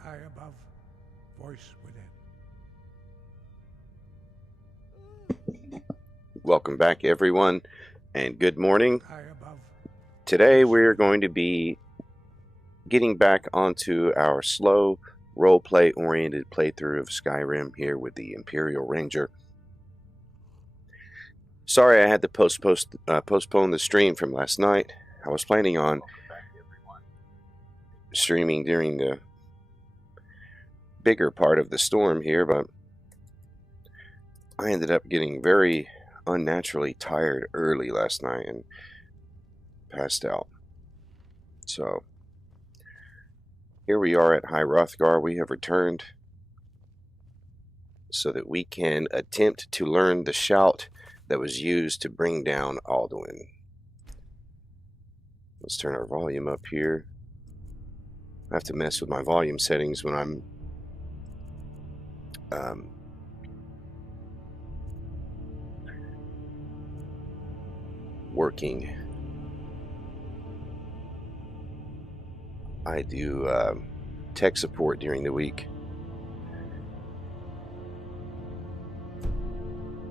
Sky above, voice within. Welcome back, everyone, and good morning. Sky above. Today we're going to be getting back onto our slow roleplay oriented playthrough of Skyrim here with the Imperial Ranger. Sorry I had to postpone the stream from last night. I was planning on streaming during the bigger part of the storm here, but I ended up getting very unnaturally tired early last night and passed out. So here we are at High Hrothgar. We have returned so that we can attempt to learn the shout that was used to bring down Alduin. Let's turn our volume up here. I have to mess with my volume settings when I'm working. I do tech support during the week,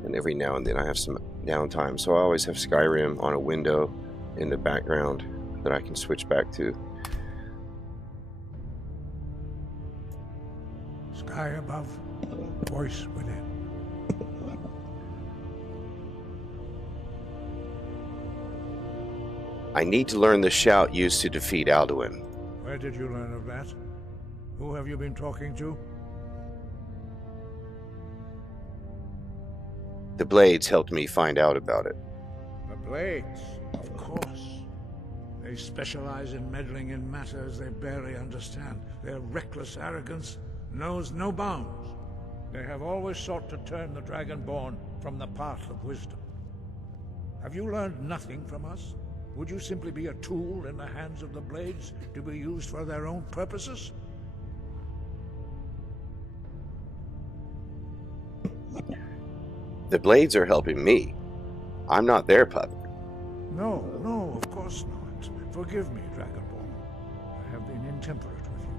and every now and then I have some downtime, so I always have Skyrim on a window in the background that I can switch back to. Sky above, voice within. I need to learn the shout used to defeat Alduin. Where did you learn of that? Who have you been talking to? The Blades helped me find out about it. The Blades, of course. They specialize in meddling in matters they barely understand. Their reckless arrogance knows no bounds. They have always sought to turn the Dragonborn from the path of wisdom. Have you learned nothing from us? Would you simply be a tool in the hands of the Blades to be used for their own purposes? The Blades are helping me. I'm not their puppet. No, of course not. Forgive me, Dragonborn. I have been intemperate with you.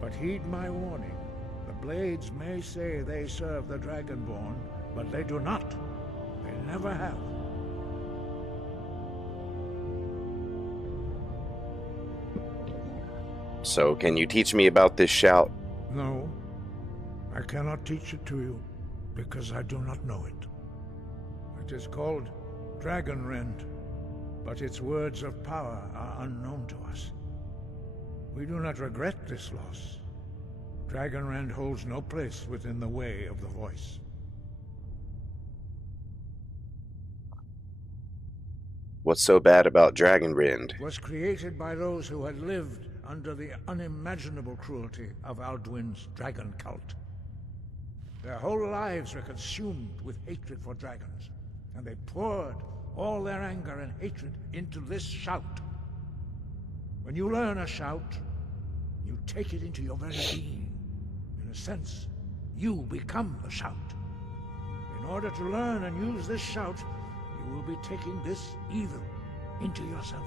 But heed my warning. The Blades may say they serve the Dragonborn, but they do not. They never have. So, can you teach me about this shout? No, I cannot teach it to you, because I do not know it. It is called Dragonrend, but its words of power are unknown to us. We do not regret this loss. Dragonrend holds no place within the way of the voice. What's so bad about Dragonrend? It was created by those who had lived under the unimaginable cruelty of Alduin's dragon cult. Their whole lives were consumed with hatred for dragons, and they poured all their anger and hatred into this shout. When you learn a shout, you take it into your very being. In a sense, you become the shout. In order to learn and use this shout, you will be taking this evil into yourself.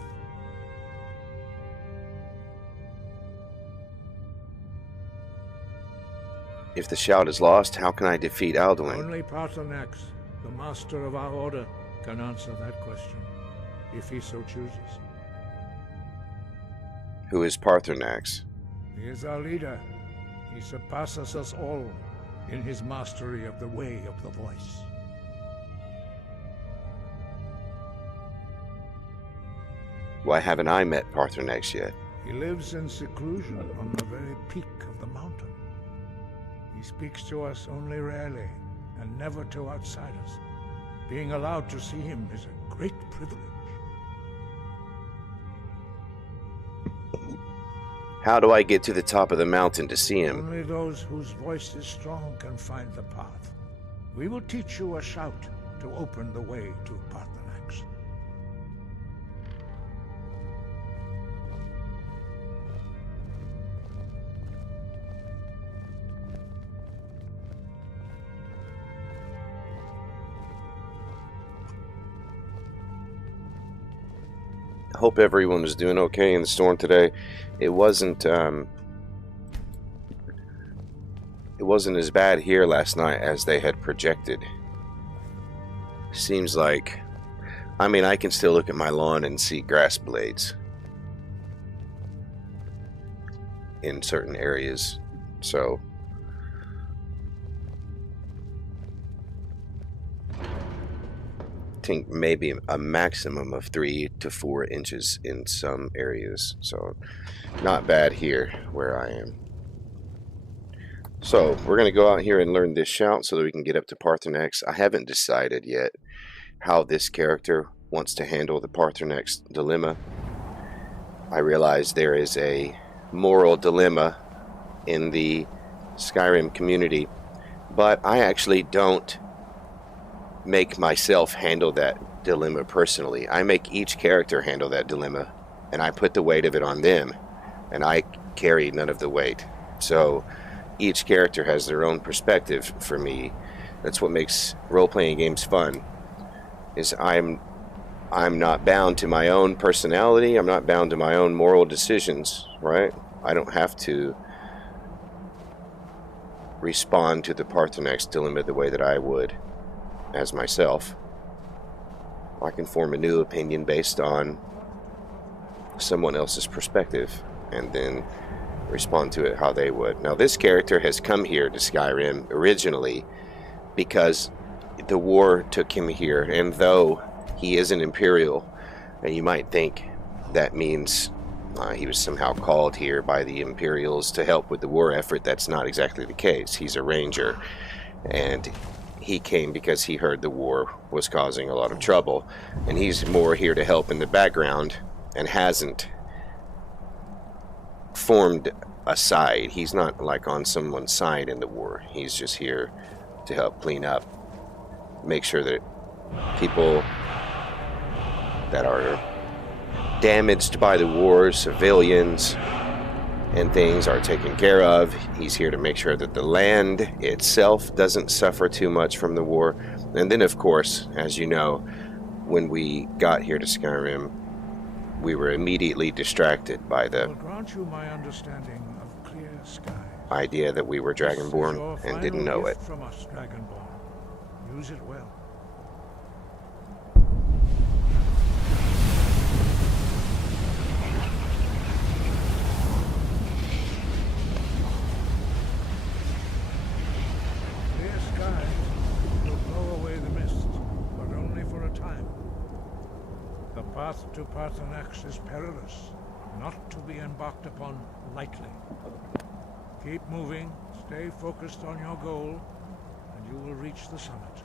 If the shout is lost, how can I defeat Alduin? Only Paarthurnax, the master of our order, can answer that question, if he so chooses. Who is Paarthurnax? He is our leader. He surpasses us all in his mastery of the way of the voice. Why haven't I met Paarthurnax yet? He lives in seclusion on the very peak of the mountain. He speaks to us only rarely, and never to outsiders. Being allowed to see him is a great privilege. How do I get to the top of the mountain to see him? Only those whose voice is strong can find the path. We will teach you a shout to open the way to Paarthurnax. Hope everyone was doing okay in the storm today. It wasn't it wasn't as bad here last night as they had projected. Seems like, I mean, I can still look at my lawn and see grass blades in certain areas, so I think maybe a maximum of 3 to 4 inches in some areas, so not bad here where I am. So we're going to go out here and learn this shout so that we can get up to Parthenex. I haven't decided yet how this character wants to handle the Parthenex dilemma. I realize there is a moral dilemma in the Skyrim community, but I actually don't make myself handle that dilemma personally. I make each character handle that dilemma, and I put the weight of it on them, and I carry none of the weight. So each character has their own perspective for me. That's what makes role-playing games fun, is I'm not bound to my own personality. I'm not bound to my own moral decisions, right? I don't have to respond to the Parthenex dilemma the way that I would as myself. I can form a new opinion based on someone else's perspective and then respond to it how they would. Now, this character has come here to Skyrim originally because the war took him here, and though he is an Imperial, and you might think that means he was somehow called here by the Imperials to help with the war effort. That's not exactly the case. He's a ranger, and he came because he heard the war was causing a lot of trouble, and he's more here to help in the background and hasn't formed a side. He's not like on someone's side in the war. He's just here to help clean up, make sure that people that are damaged by the war, civilians and things, are taken care of. He's here to make sure that the land itself doesn't suffer too much from the war. And then, of course, as you know, when we got here to Skyrim, we were immediately distracted by the grant you my understanding of clear skies. Idea that we were Dragonborn and didn't know it. From us, Dragonborn. Use it well. Clear skies will blow away the mist, but only for a time. The path to Parthenex is perilous, not to be embarked upon lightly. Keep moving, stay focused on your goal, and you will reach the summit.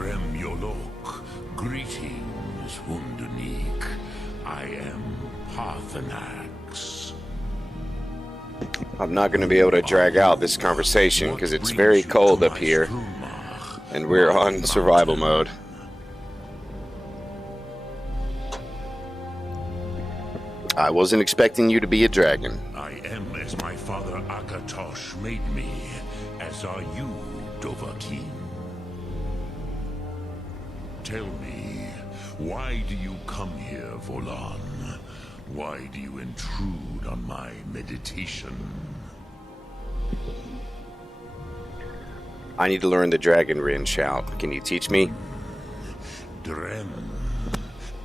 Drem Yolok, greetings, Wundernik. I am Parthenax. I'm not going to be able to drag out this conversation because it's very cold up here, and we're on survival mode. I wasn't expecting you to be a dragon. I am as my father Akatosh made me, as are you, Dovahkiin. Tell me, why do you come here, Volan? Why do you intrude on my meditation? I need to learn the Dragon Rin shout. Can you teach me? Drem,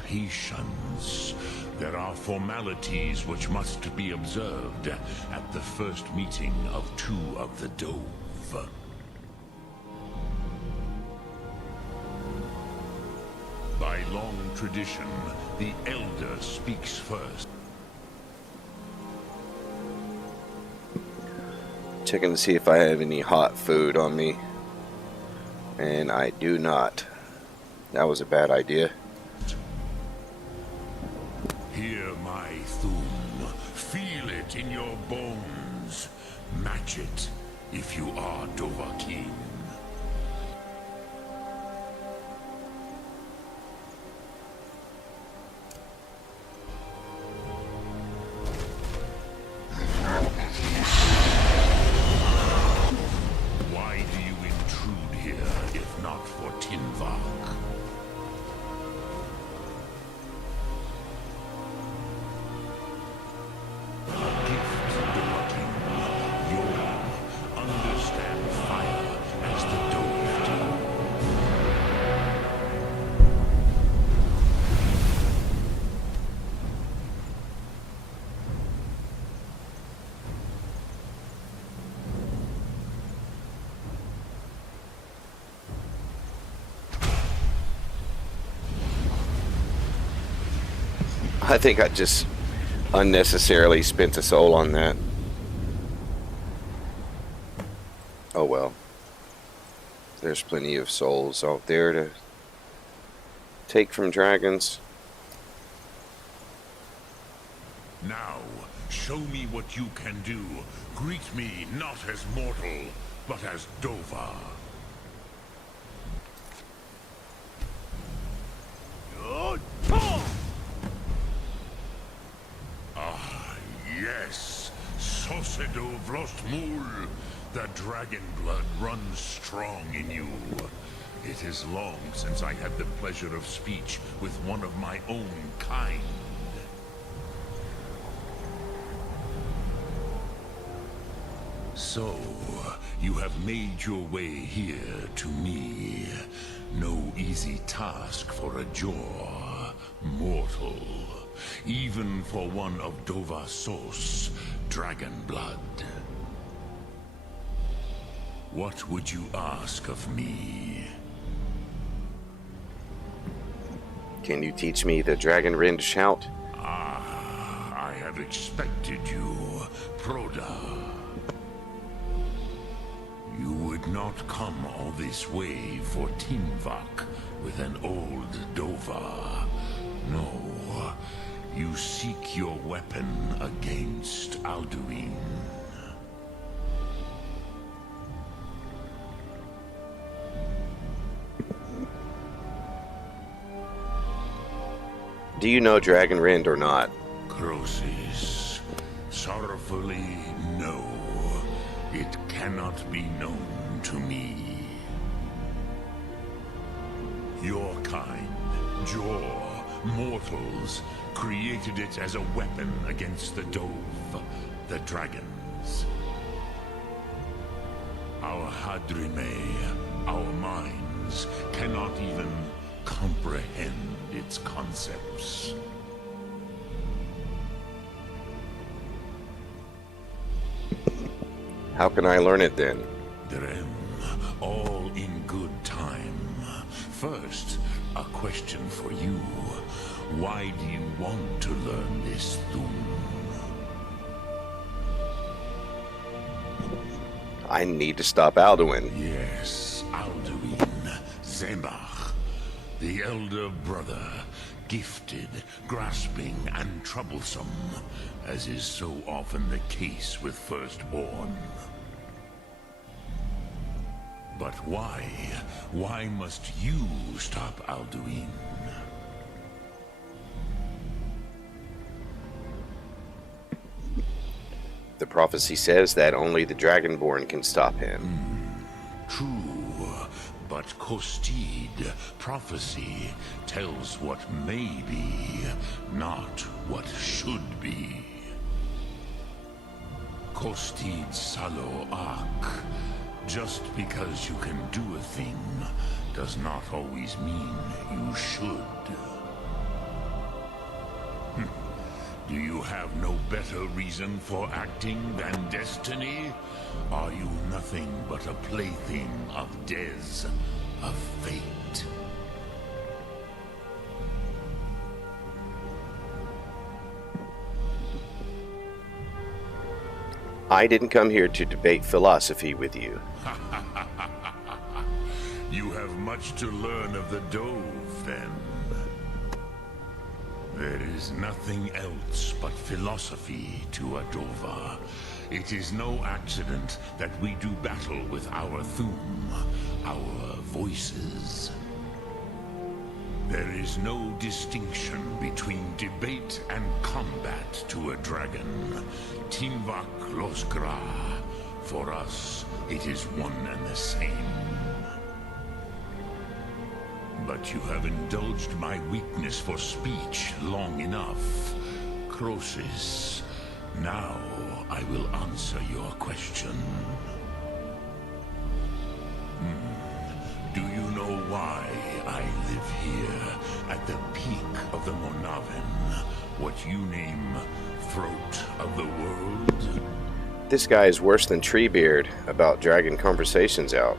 patience. There are formalities which must be observed at the first meeting of two of the Dove. By long tradition, the Elder speaks first. Checking to see if I have any hot food on me. And I do not. That was a bad idea. Hear my thum. Feel it in your bones. Match it if you are Dovahkiin. Why do you intrude here if not for Tinvak? I think I just unnecessarily spent a soul on that. Oh well. There's plenty of souls out there to take from dragons. Now, show me what you can do. Greet me not as mortal, but as Dova. Ah, yes. Sosedo Vlostmul. The dragon blood runs strong in you. It is long since I had the pleasure of speech with one of my own kind. So, you have made your way here to me. No easy task for a jaw, mortal. Even for one of Dovasos, dragon blood. What would you ask of me? Can you teach me the Dragon Rin shout? Ah, I have expected you, Proda. You would not come all this way for Tinvak with an old Dova. No, you seek your weapon against Alduin. Do you know Dragon Rin or not? Crosis, sorrowfully, no. It cannot be known to me. Your kind, Jaw, mortals, created it as a weapon against the Dove, the dragons. Our Hadrime, our minds, cannot even comprehend its concepts. How can I learn it then? Drem, all in good time. First, a question for you. Why do you want to learn this thum? I need to stop Alduin. Yes, Alduin. Zemach, the elder brother, gifted, grasping, and troublesome, as is so often the case with firstborn. But why? Why must you stop Alduin? The prophecy says that only the Dragonborn can stop him. True, but Kostid, prophecy, tells what may be, not what should be. Kostid Salo Ak. Just because you can do a thing does not always mean you should. Do you have no better reason for acting than destiny? Are you nothing but a plaything of Des, of fate? I didn't come here to debate philosophy with you. You have much to learn of the Dove, then. There is nothing else but philosophy to a Dova. It is no accident that we do battle with our Thum, our voices. There is no distinction between debate and combat to a dragon. Timvak Losgra. For us, it is one and the same. But you have indulged my weakness for speech long enough. Croesus, now I will answer your question. Do you know why I live here, at the peak of the Monaven? What you name throat of the world? This guy is worse than Treebeard about dragging conversations out.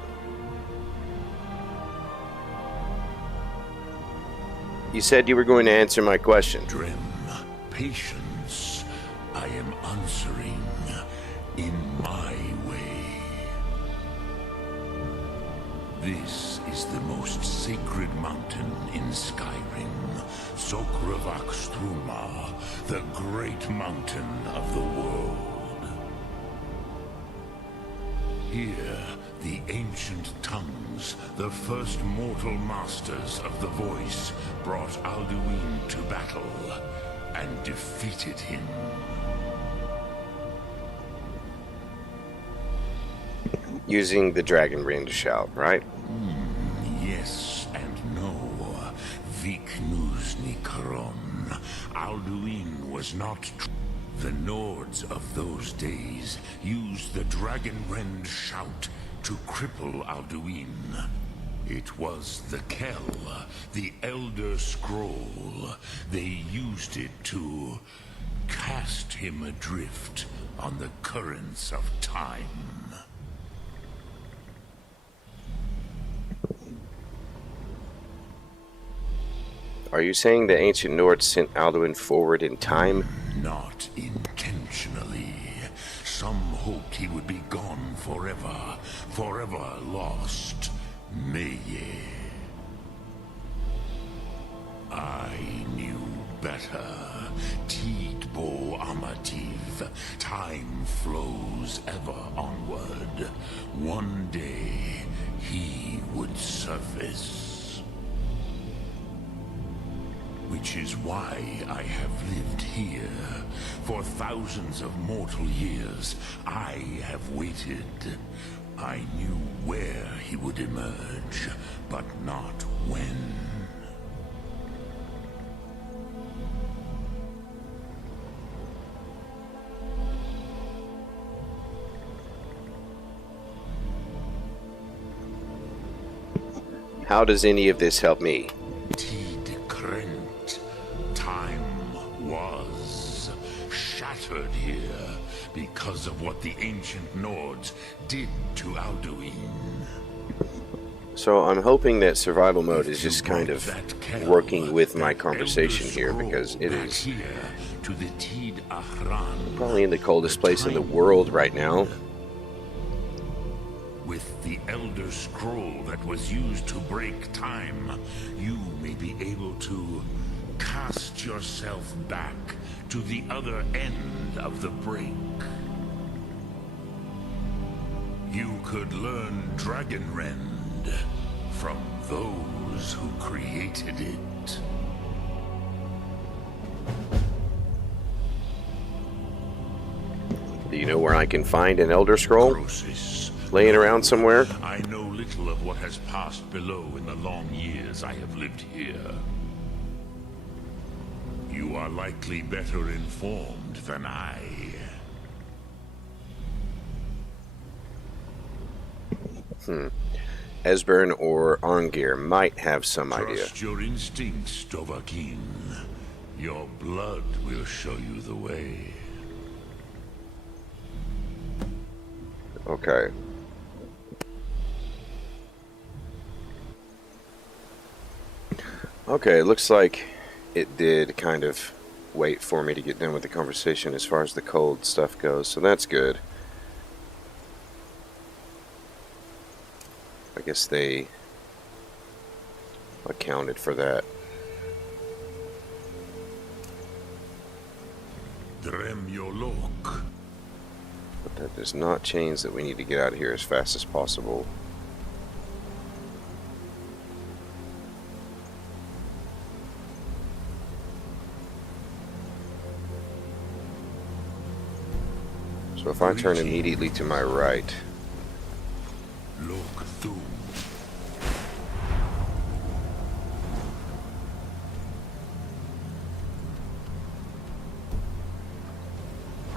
You said you were going to answer my question. Drem, patience. I am answering in my way. This is the most sacred mountain in Skyrim, Sokravak Struma, the great mountain of the world. Here, the ancient tongues, the first mortal masters of the voice, brought Alduin to battle and defeated him. Using the dragon ring to shout, right? Yes and no. Viknus Nikaron. Alduin was not the Nords of those days used the Dragonrend shout to cripple Alduin. It was the Kell, the Elder Scroll. They used it to cast him adrift on the currents of time. Are you saying the ancient Nords sent Alduin forward in time? Not intentionally. Some hoped he would be gone forever, forever lost. Meye. I knew better. Tidbo Amativ. Time flows ever onward. One day, he would surface. Which is why I have lived here. For thousands of mortal years, I have waited. I knew where he would emerge, but not when. How does any of this help me? Time was shattered here because of what the ancient Nords did to Alduin. So I'm hoping that survival mode is just kind of working with my conversation here, because it is probably in the coldest place in the world right now. With the Elder Scroll that was used to break time, you may be able to cast yourself back to the other end of the break. You could learn Dragonrend from those who created it. Do you know where I can find an Elder Scroll? Process. Laying around somewhere? I know little of what has passed below in the long years I have lived here. You are likely better informed than I. Esbern or Arngir might have some idea. Trust your instincts, Dovahkiin. Your blood will show you the way. Okay. Okay, looks like it did kind of wait for me to get done with the conversation as far as the cold stuff goes, so that's good. I guess they accounted for that. Drem Yolok. But that does not change that we need to get out of here as fast as possible. So if I turn immediately to my right, Look through.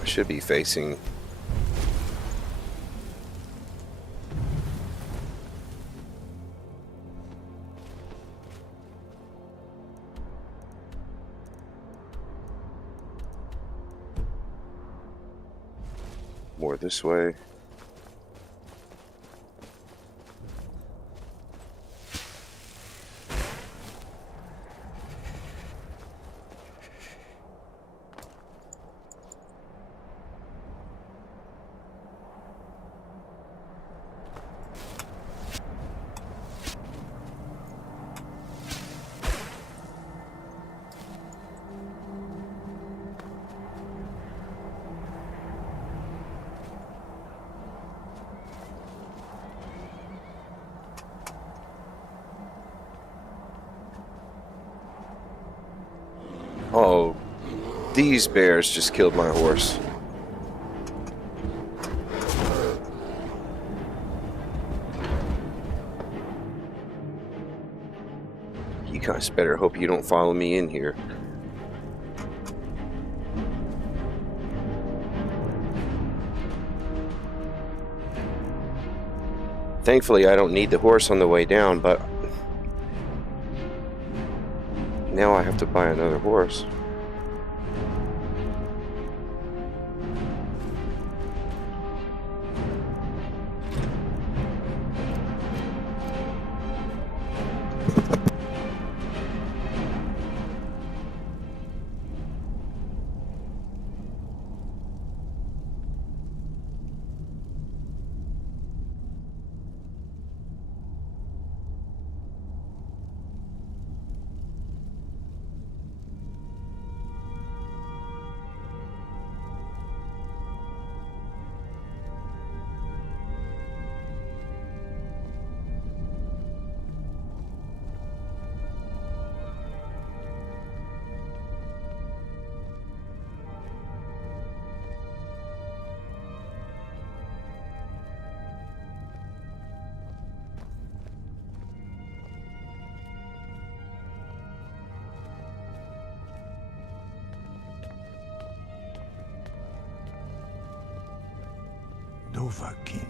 I should be facing more this way. Oh, these bears just killed my horse. You guys better hope you don't follow me in here. Thankfully, I don't need the horse on the way down, but now I have to buy another horse. Dovahkiin.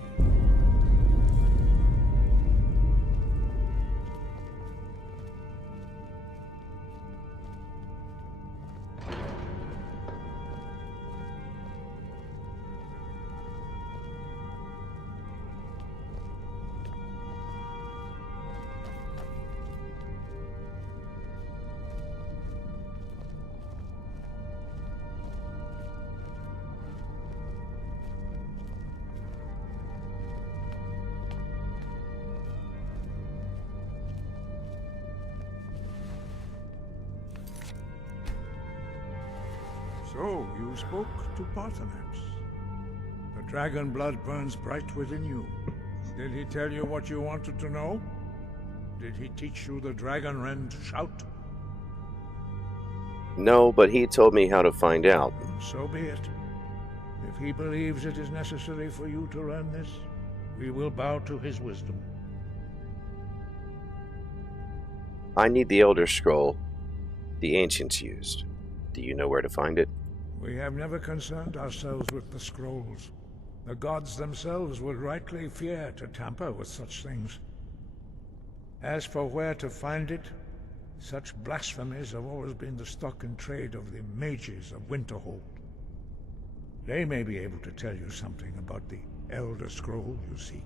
So, you spoke to Parthenax. The dragon blood burns bright within you. Did he tell you what you wanted to know? Did he teach you the dragon rend shout? No, but he told me how to find out. So be it. If he believes it is necessary for you to learn this, we will bow to his wisdom. I need the Elder Scroll the ancients used. Do you know where to find it? We have never concerned ourselves with the scrolls. The gods themselves would rightly fear to tamper with such things. As for where to find it, such blasphemies have always been the stock and trade of the mages of Winterhold. They may be able to tell you something about the Elder Scroll you seek.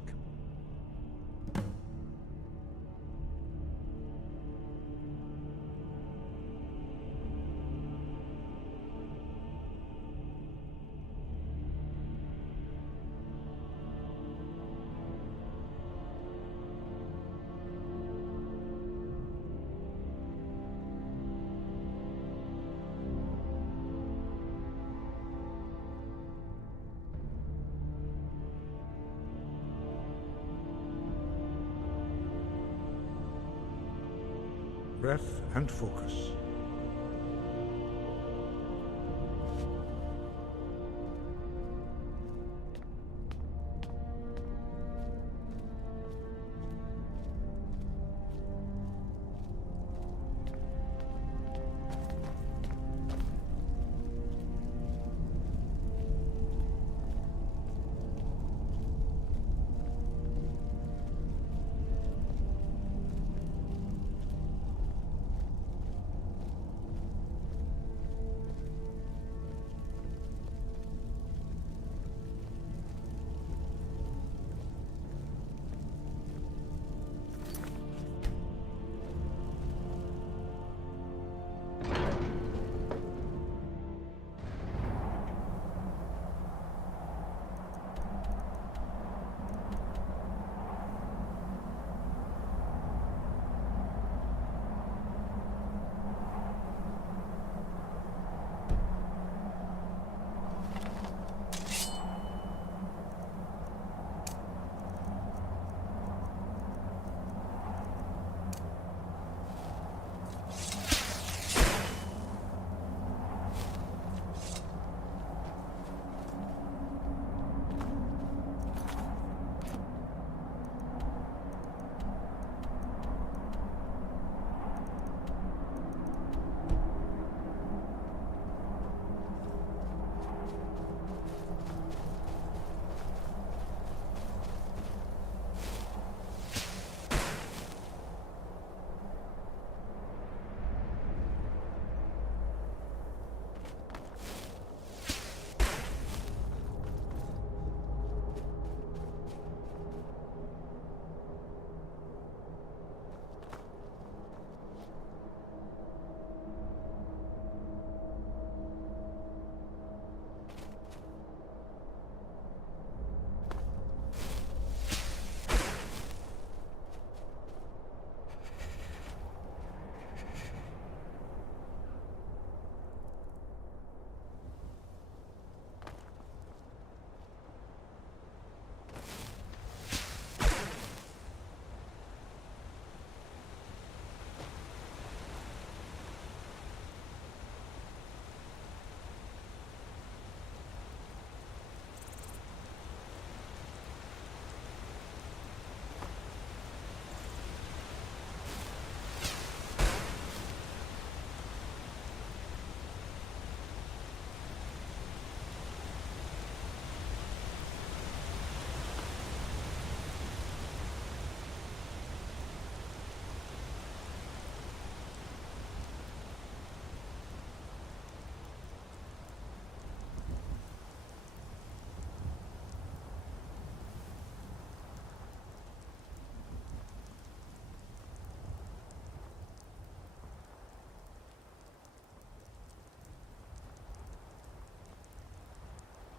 Breath and focus.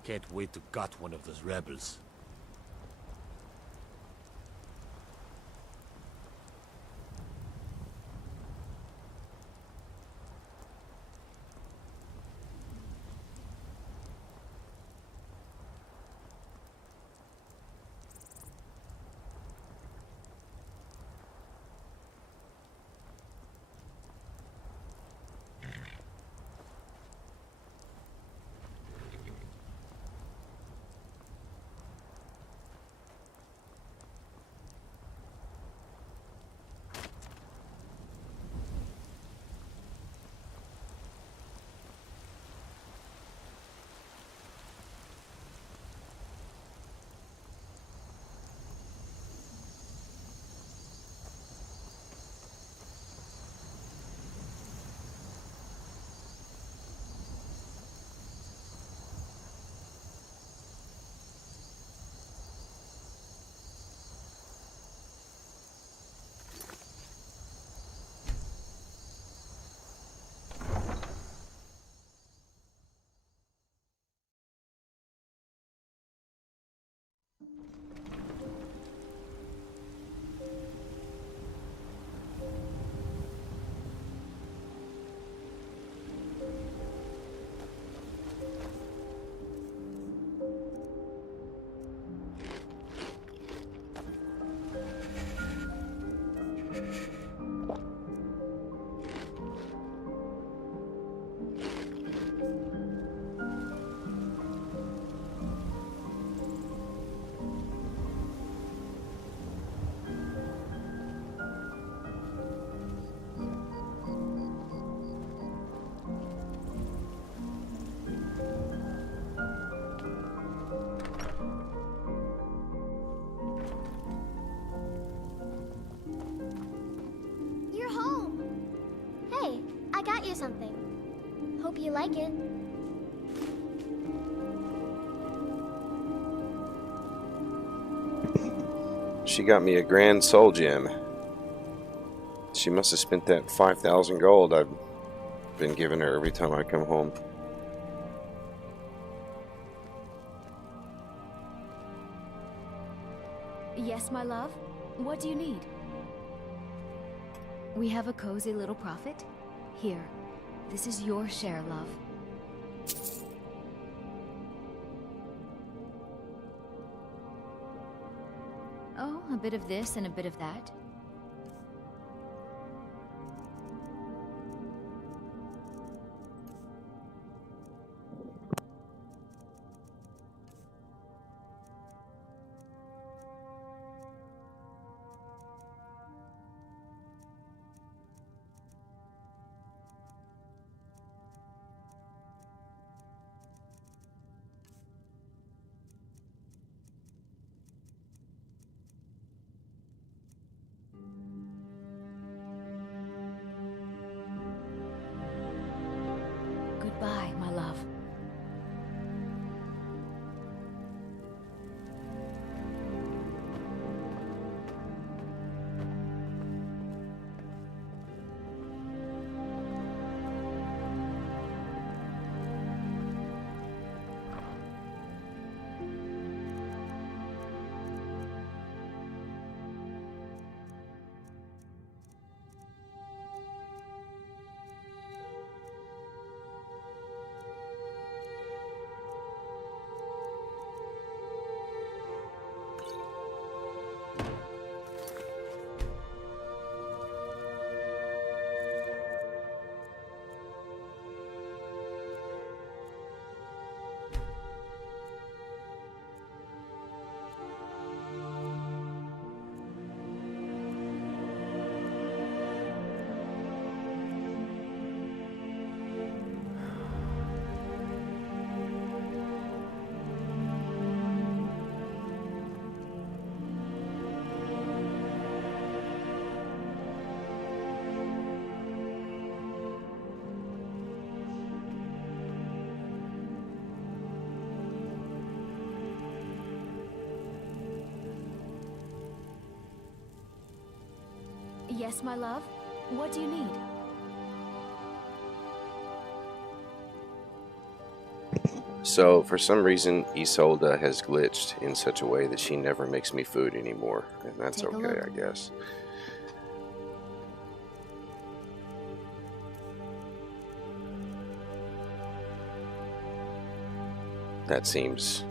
Can't wait to gut one of those rebels. You're home. Hey, I got you something. Hope you like it. She got me a grand soul gem. She must have spent that 5,000 gold I've been giving her every time I come home. Yes, my love? What do you need? We have a cozy little profit. Here, this is your share, love. Oh, a bit of this and a bit of that. Goodbye, my love. Yes, my love? What do you need? So, for some reason, Isolde has glitched in such a way that she never makes me food anymore. And that's Take a okay, look. I guess. That seems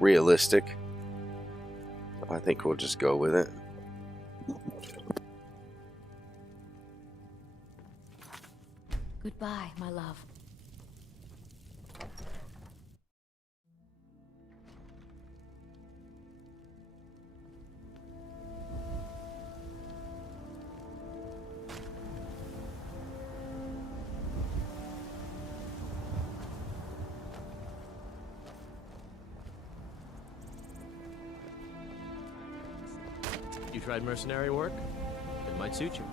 realistic. I think we'll just go with it. Goodbye, my love. You tried mercenary work? It might suit you.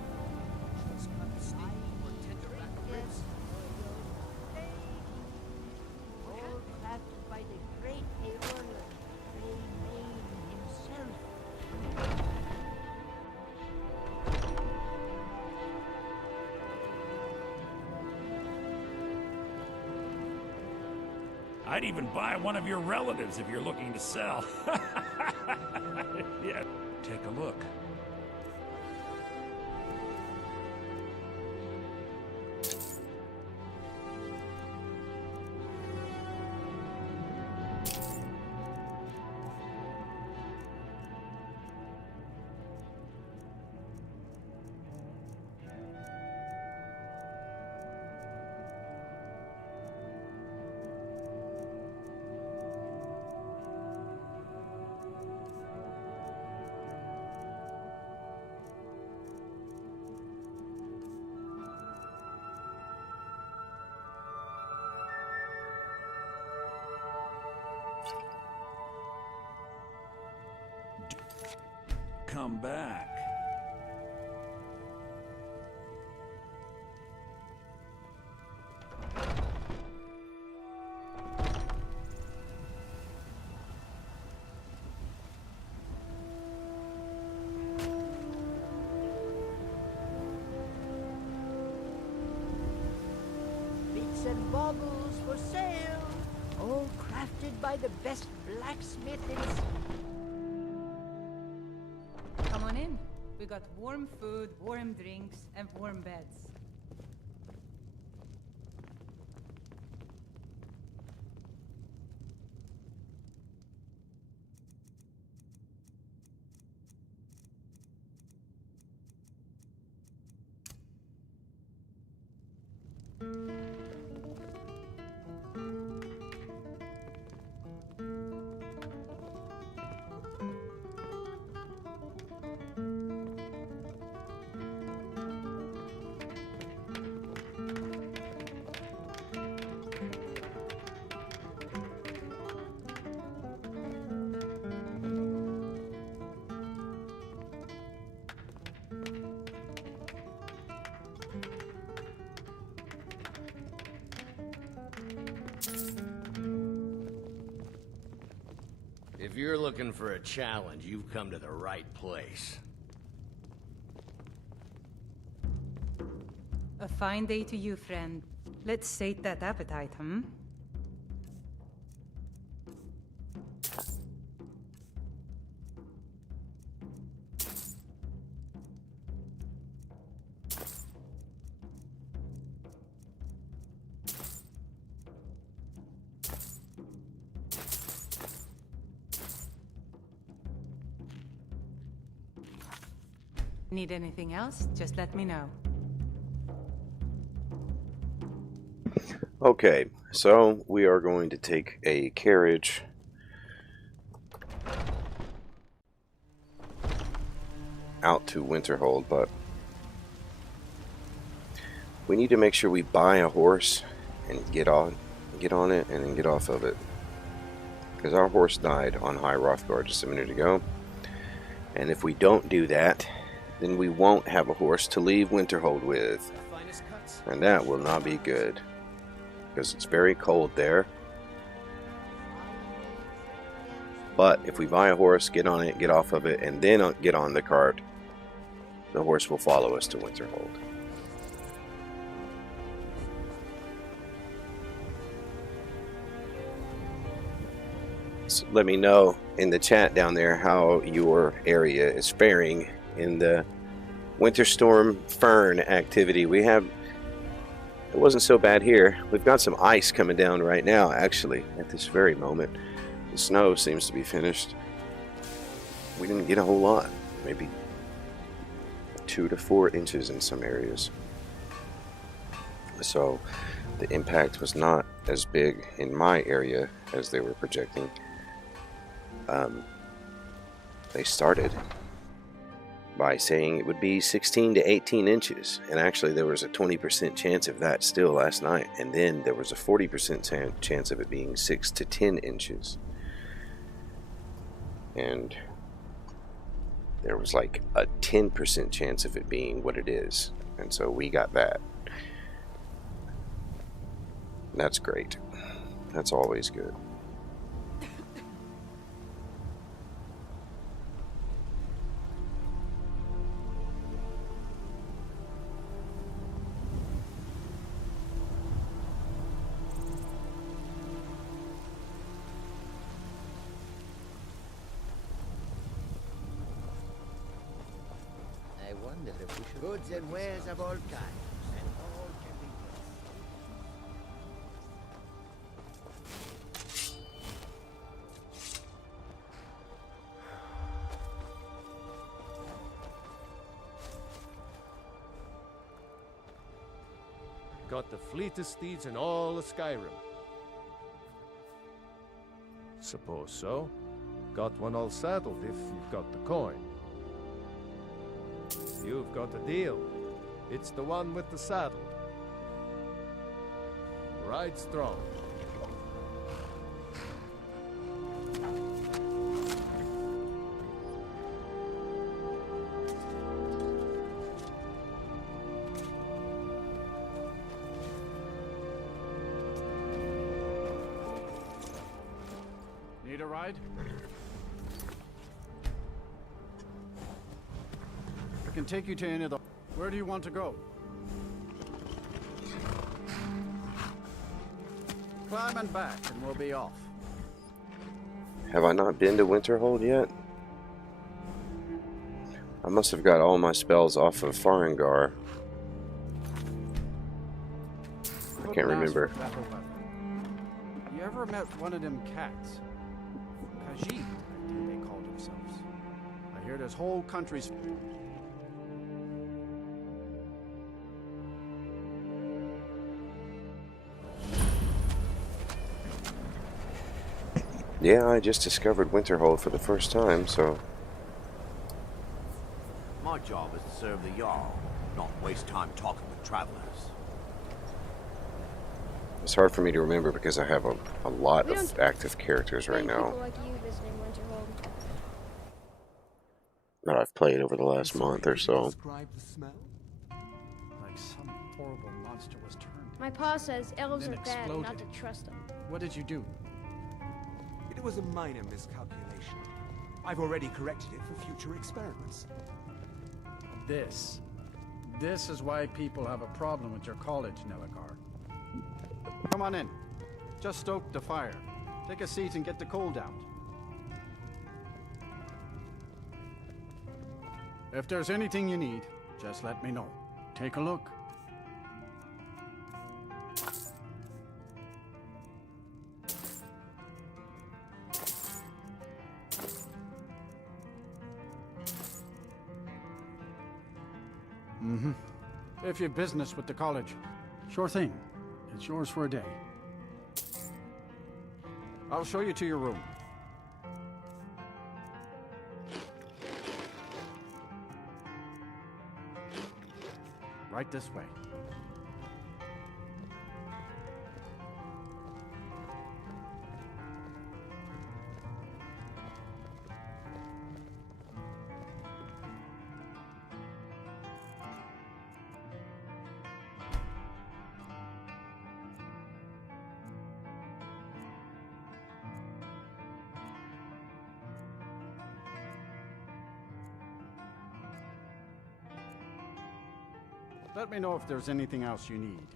By the great auroras, himself. I'd even buy one of your relatives if you're looking to sell. Yeah, take a look. Come back. Bits and baubles for sale. All crafted by the best blacksmith in... Come on in. We got warm food, warm drinks, and warm beds. If you're looking for a challenge, you've come to the right place. A fine day to you, friend. Let's sate that appetite, hmm? Need anything else? Just let me know. Okay, so we are going to take a carriage out to Winterhold, but we need to make sure we buy a horse and get on it and then get off of it, because our horse died on High Rothgard just a minute ago, and if we don't do that, then we won't have a horse to leave Winterhold with, and that will not be good, because it's very cold there. But if we buy a horse, get on it, get off of it, and then get on the cart, the horse will follow us to Winterhold. So let me know in the chat down there how your area is faring in the Winter Storm Fern activity. It wasn't so bad here. We've got some ice coming down right now, actually, at this very moment. The snow seems to be finished. We didn't get a whole lot, maybe 2 to 4 inches in some areas. So the impact was not as big in my area as they were projecting. They started by saying it would be 16 to 18 inches, and actually there was a 20% chance of that still last night, and then there was a 40% chance of it being 6 to 10 inches, and there was like a 10% chance of it being what it is, and so we got that. That's great. That's always good. wonder if we should... Goods and wares of all kinds, and all can be bought. Got the fleetest steeds in all of Skyrim. Suppose so. Got one all saddled if you've got the coin. You've got a deal. It's the one with the saddle. Ride strong. Need a ride? I can take you to any of the... Where do you want to go? Climb and back, and we'll be off. Have I not been to Winterhold yet? I must have got all my spells off of Farengar. I can't remember. You ever met one of them cats? Khajiit, I think they call themselves. I hear there's whole countries... Yeah, I just discovered Winterhold for the first time, so... My job is to serve the Jarl, not waste time talking with travelers. It's hard for me to remember because I have a lot of active characters right now People like you visiting Winterhold. that I've played over the last month or so. Like some horrible monster was turned. My pa says elves Then are bad and not exploded. to trust them. What did you do? It was a minor miscalculation. I've already corrected it for future experiments. This is why people have a problem with your college, Nelagar. Come on in. Just stoke the fire. Take a seat and get the cold out. If there's anything you need, just let me know. Take a look. If you've business with the college, sure thing. It's yours for a day. I'll show you to your room. Right this way. Let me know if there's anything else you need.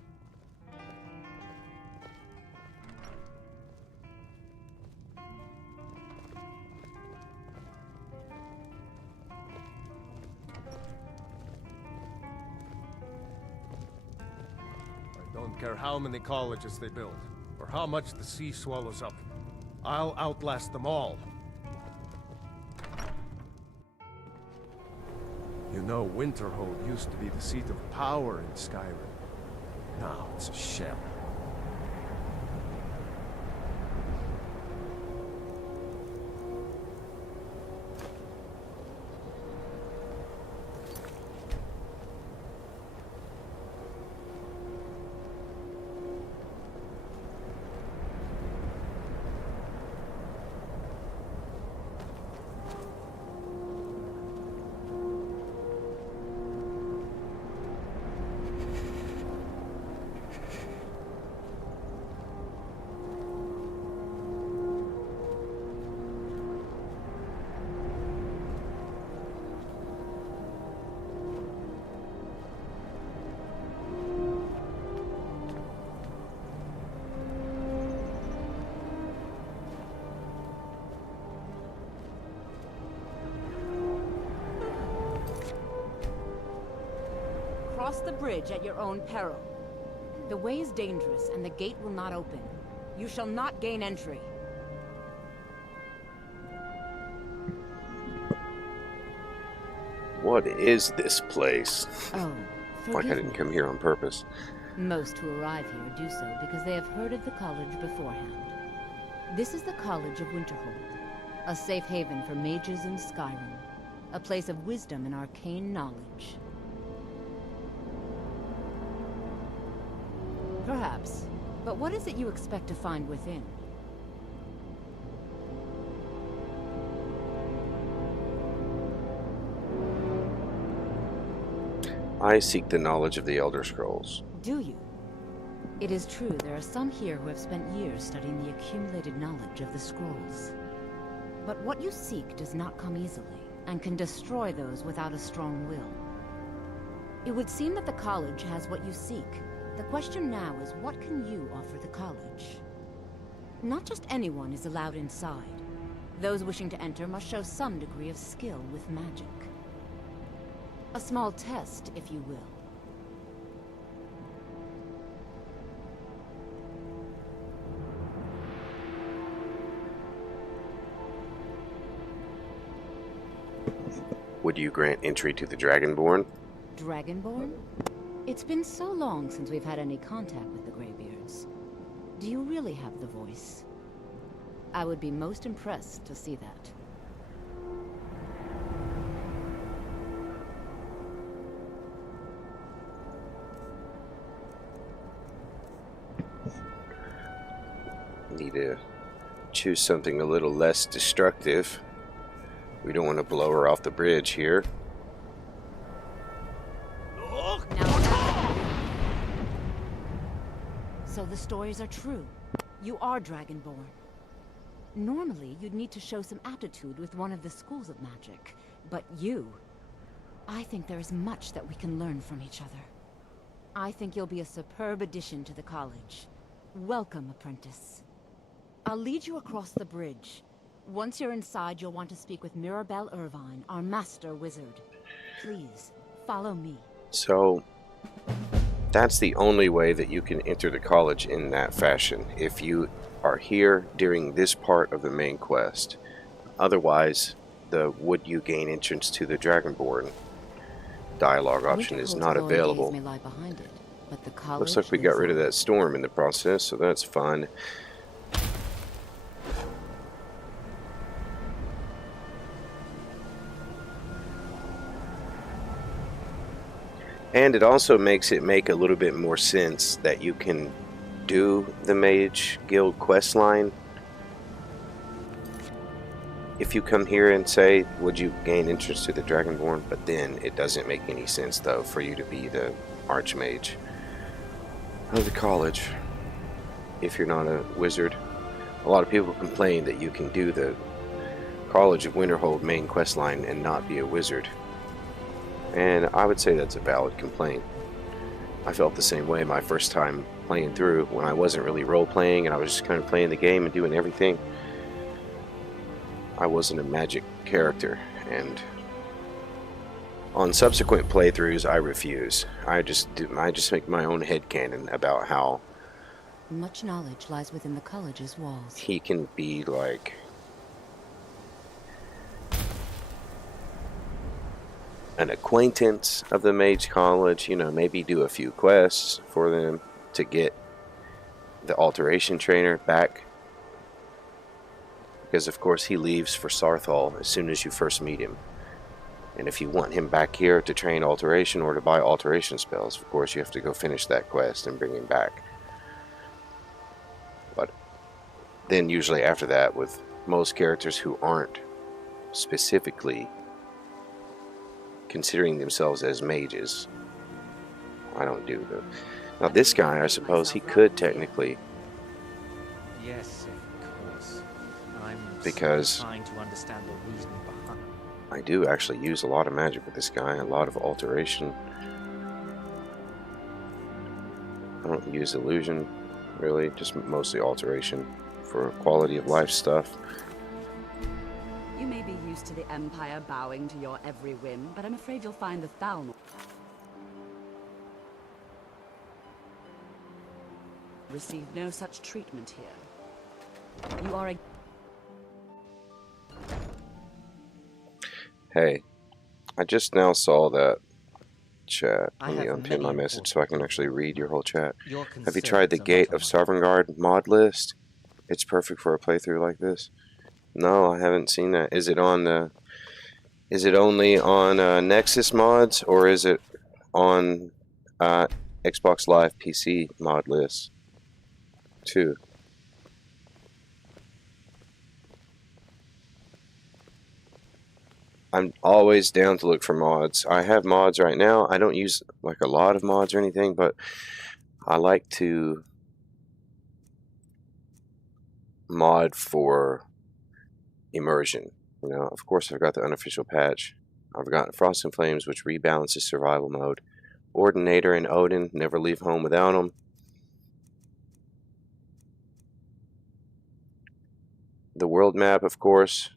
I don't care how many colleges they build, or how much the sea swallows up. I'll outlast them all. You know, Winterhold used to be the seat of power in Skyrim. Now it's a shell. cross the bridge at your own peril. The way is dangerous, and the gate will not open. You shall not gain entry. What is this place? Oh, Like I forgive didn't me. come here on purpose. Most who arrive here do so because they have heard of the college beforehand. This is the College of Winterhold, a safe haven for mages in Skyrim, a place of wisdom and arcane knowledge. Perhaps, but what is it you expect to find within? I seek the knowledge of the Elder Scrolls. Do you? It is true there are some here who have spent years studying the accumulated knowledge of the scrolls. But what you seek does not come easily, and can destroy those without a strong will. It would seem that the college has what you seek. The question now is, what can you offer the college? Not just anyone is allowed inside. Those wishing to enter must show some degree of skill with magic. A small test, if you will. Would you grant entry to the Dragonborn? Dragonborn? It's been so long since we've had any contact with the Greybeards. Do you really have the voice? I would be most impressed to see that. Need to choose something a little less destructive. We don't want to blow her off the bridge here. So the stories are true. You are Dragonborn. Normally, you'd need to show some aptitude with one of the schools of magic. But you... I think there is much that we can learn from each other. I think you'll be a superb addition to the college. Welcome, apprentice. I'll lead you across the bridge. Once you're inside, you'll want to speak with Mirabelle Irvine, our master wizard. Please, follow me. So, that's the only way that you can enter the college in that fashion, if you are here during this part of the main quest. Otherwise, the would you gain entrance to the Dragonborn dialogue option is not available. May lie behind it, but the college Looks like we got rid of that storm in the process, so that's fun. And it also makes it make a little bit more sense that you can do the Mage Guild quest line. If you come here and say, would you gain interest to the Dragonborn? But then it doesn't make any sense, though, for you to be the Archmage of the college if you're not a wizard. A lot of people complain that you can do the College of Winterhold main quest line and not be a wizard. And I would say that's a valid complaint. I felt the same way my first time playing through, when I wasn't really role-playing and I was just kind of playing the game and doing everything. I wasn't a magic character, and on subsequent playthroughs I refuse. I just make my own headcanon about how much knowledge lies within the college's walls. He can be like an acquaintance of the Mage College, you know, maybe do a few quests for them to get the alteration trainer back. Because of course he leaves for Sarthal as soon as you first meet him. And if you want him back here to train alteration or to buy alteration spells, of course you have to go finish that quest and bring him back. But then usually after that, with most characters who aren't specifically considering themselves as mages, I don't do the... Now this guy, I suppose he could technically... Yes, of course. I'm because trying to understand the reasoning behind. I do actually use a lot of magic with this guy, a lot of alteration. I don't use illusion, really, just mostly alteration for quality of life stuff. You may be used to the Empire bowing to your every whim, but I'm afraid you'll find the Thalmor. receive no such treatment here. You are a... Hey, I just now saw that chat. I Let me have unpin many my message so I can actually read your whole chat. Your Have you tried the concerns are Gate not of Sovngarde mod list? It's perfect for a playthrough like this. No, I haven't seen that. Is it on the... Is it only on Nexus mods, or is it on Xbox Live PC mod list too? I'm always down to look for mods. I have mods right now. I don't use like a lot of mods or anything, but I like to mod for immersion. You know, of course, I've got the unofficial patch. I've got Frost and Flames, which rebalances survival mode. Ordinator and Odin, never leave home without them. The world map, of course.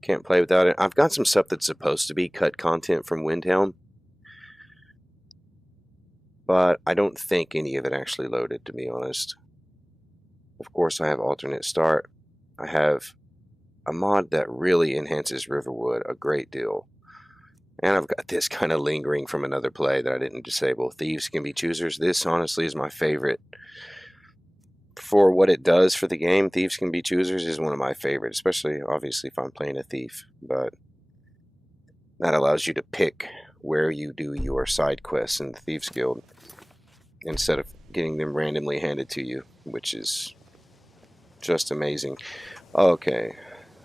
Can't play without it. I've got some stuff that's supposed to be cut content from Windhelm, but I don't think any of it actually loaded, to be honest. Of course, I have alternate start. I have a mod that really enhances Riverwood a great deal. And I've got this kind of lingering from another play that I didn't disable. Thieves Can Be Choosers. This, honestly, is my favorite. For what it does for the game, Thieves Can Be Choosers is one of my favorites, especially, obviously, if I'm playing a thief. But that allows you to pick where you do your side quests in the Thieves Guild instead of getting them randomly handed to you, which is just amazing. Okay,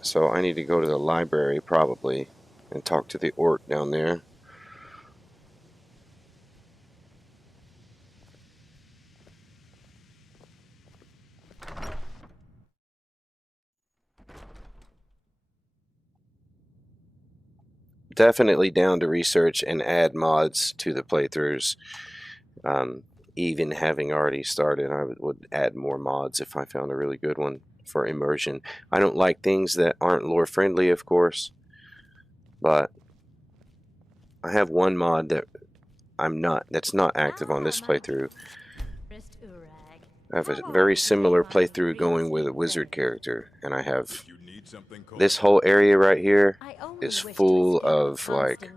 so I need to go to the library, probably, and talk to the orc down there. Definitely down to research and add mods to the playthroughs. Even having already started, I would add more mods if I found a really good one for immersion. I don't like things that aren't lore friendly, of course, but I have one mod that that's not active on this playthrough. I have a very similar playthrough going with a wizard character, and I have this whole area right here is full of like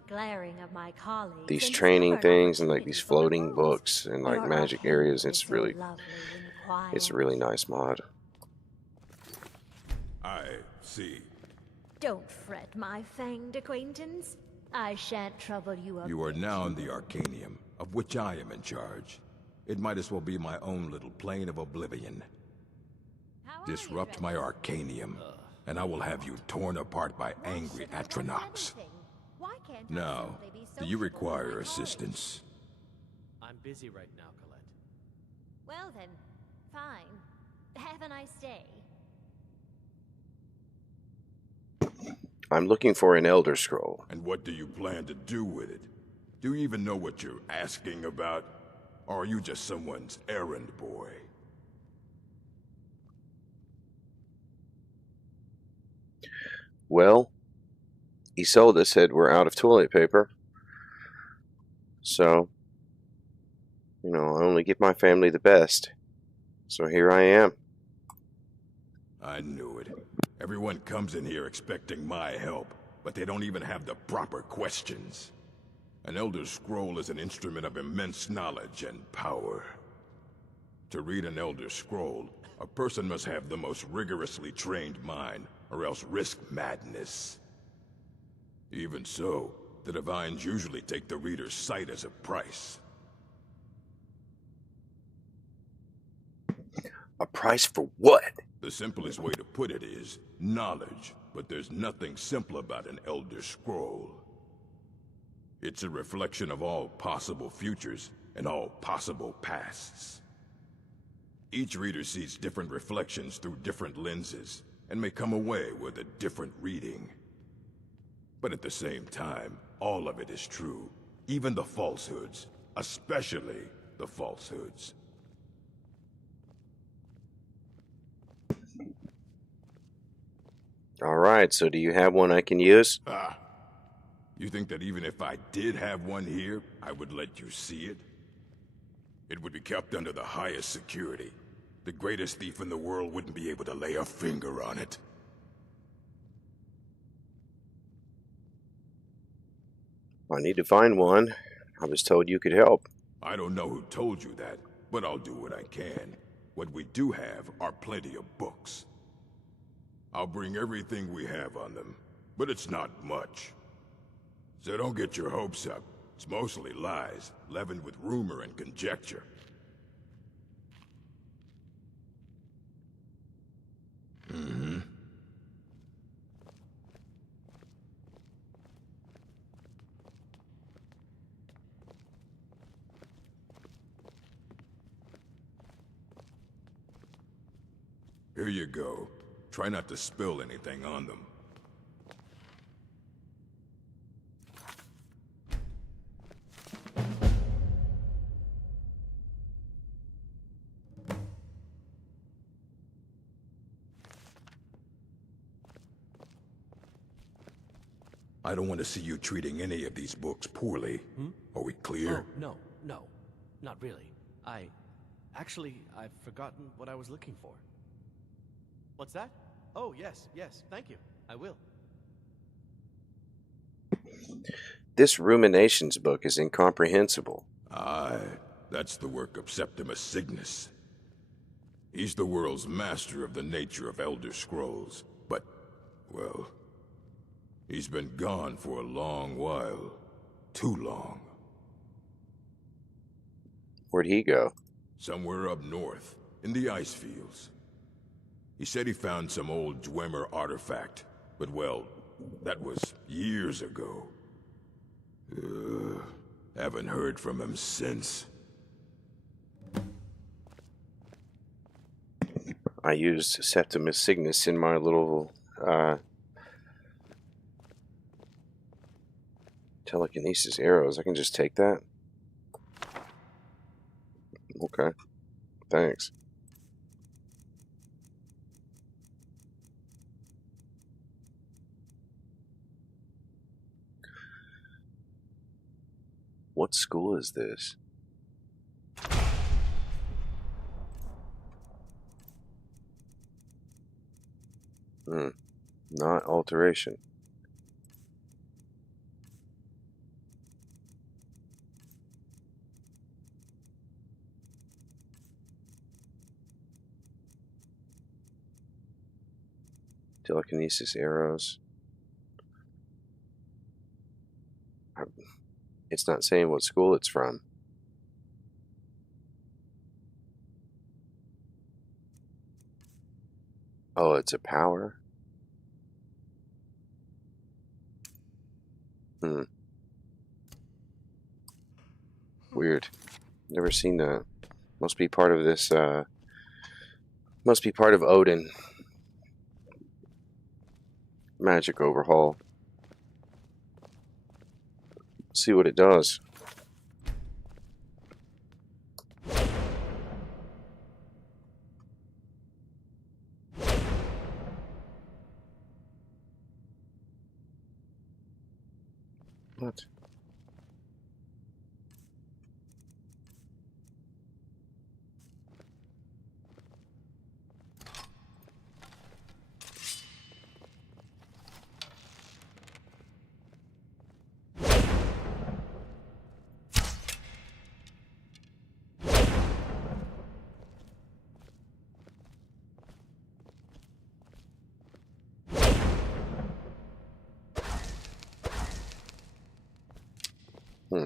these training things and like these floating books and like magic areas. It's a really nice mod. I see. Don't fret, my fanged acquaintance. I shan't trouble you up. You are now in the Arcanium, of which I am in charge. It might as well be my own little plane of oblivion. Disrupt my Arcanium, and I will have you torn apart by angry Atronachs. Now, do you require assistance? I'm busy right now, Colette. Well then, fine. Have a nice day. I'm looking for an Elder Scroll. And what do you plan to do with it? Do you even know what you're asking about? Or are you just someone's errand boy? Well, Isolde said we're out of toilet paper. So, you know, I only give my family the best. So here I am. I knew it. Everyone comes in here expecting my help, but they don't even have the proper questions. An Elder Scroll is an instrument of immense knowledge and power. To read an Elder Scroll, a person must have the most rigorously trained mind, or else risk madness. Even so, the Divines usually take the reader's sight as a price. A price for what? The simplest way to put it is knowledge, but there's nothing simple about an Elder Scroll. It's a reflection of all possible futures and all possible pasts. Each reader sees different reflections through different lenses, and may come away with a different reading. But at the same time, all of it is true, even the falsehoods, especially the falsehoods. Alright, so do you have one I can use? Ah. You think that even if I did have one here, I would let you see it? It would be kept under the highest security. The greatest thief in the world wouldn't be able to lay a finger on it. I need to find one. I was told you could help. I don't know who told you that, but I'll do what I can. What we do have are plenty of books. I'll bring everything we have on them, but it's not much. So don't get your hopes up. It's mostly lies, leavened with rumor and conjecture. Mm-hmm. Here you go. Try not to spill anything on them. I don't want to see you treating any of these books poorly. Are we clear? Oh, no. Not really. Actually, I've forgotten what I was looking for. What's that? Oh, yes, thank you. I will. This Ruminations book is incomprehensible. Aye, that's the work of Septimus Signus. He's the world's master of the nature of Elder Scrolls, but, well, he's been gone for a long while. Too long. Where'd he go? Somewhere up north, in the ice fields. He said he found some old Dwemer artifact, but well, that was years ago. Haven't heard from him since. I used Septimus Signus in my little telekinesis arrows. I can just take that. Okay. Thanks. What school is this? Not alteration. Telekinesis arrows. It's not saying what school it's from. Oh, it's a power? Weird. Never seen that. Must be part of this, must be part of Odin. Magic overhaul. See what it does. What?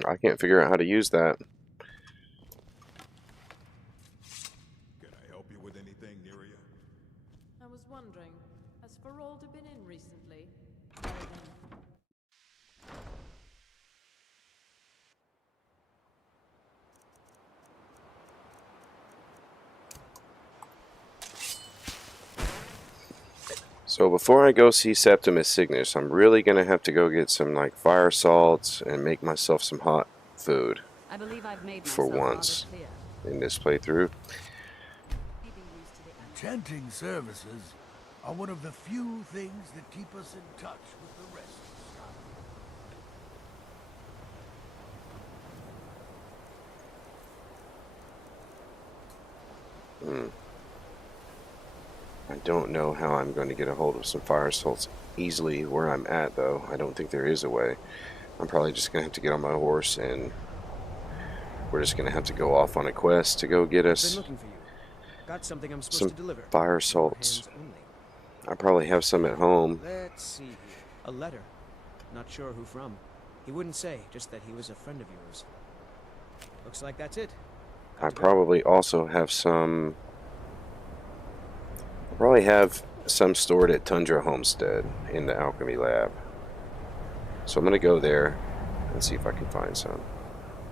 I can't figure out how to use that. Can I help you with anything, Neria? I was wondering, has Ferolda been in recently? So before I go see Septimus Signus, I'm really going to have to go get some like fire salts and make myself some hot food. I believe I've made for once in this playthrough. Enchanting services are one of the few things that keep us in touch with the rest of Skyrim. I don't know how I'm going to get a hold of some fire salts easily where I'm at, though. I don't think there is a way. I'm probably just going to have to get on my horse, and we're just going to have to go off on a quest to go get us Been looking for you. Got something I'm supposed some to deliver. fire salts. Hands only. I probably have some at home. Let's see here. A letter. Not sure who from. He wouldn't say, just that he was a friend of yours. Looks like that's it. I probably also have some... I probably have some stored at Tundra Homestead in the alchemy lab. So I'm going to go there and see if I can find some.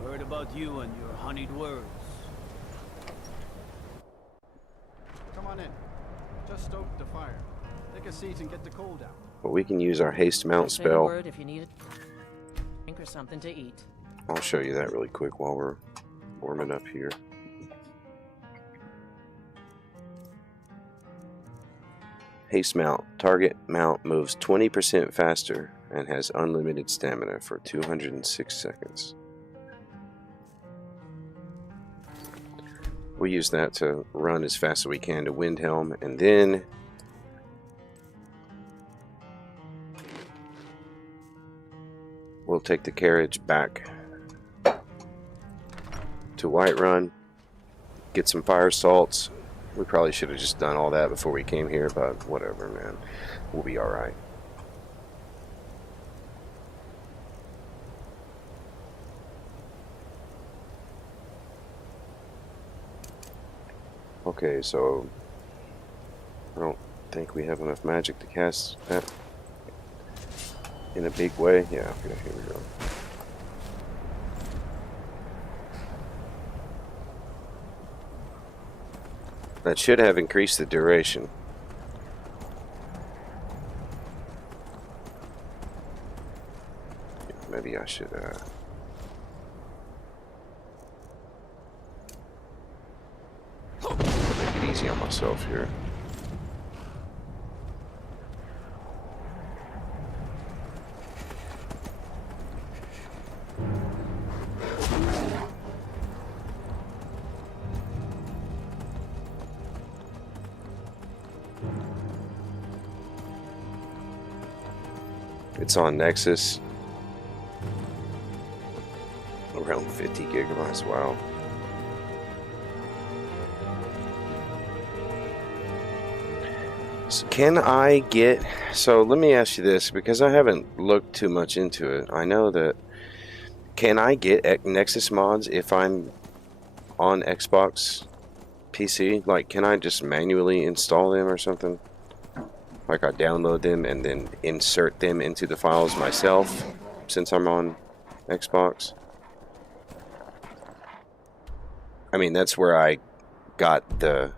Heard about you and your honeyed words. Come on in. Just stoke the fire. Take a seat and get the cold out. But we can use our haste mount Say a spell. word if you need a drink or something to eat. I'll show you that really quick while we're warming up here. Haste mount. Target mount moves 20% faster and has unlimited stamina for 206 seconds. We use that to run as fast as we can to Windhelm, and then we'll take the carriage back to Whiterun, get some fire salts. We probably should have just done all that before we came here, but whatever, man. We'll be alright. Okay, so I don't think we have enough magic to cast that in a big way. Yeah, okay, here we go. That should have increased the duration. Maybe I should make it easy on myself here. It's on Nexus. Around 50 gigabytes, wow. So can I get... So let me ask you this, because I haven't looked too much into it. I know that... Can I get Nexus mods if I'm on Xbox PC? Like, can I just manually install them or something? Like I download them and then insert them into the files myself since I'm on Xbox. I mean, that's where I got the...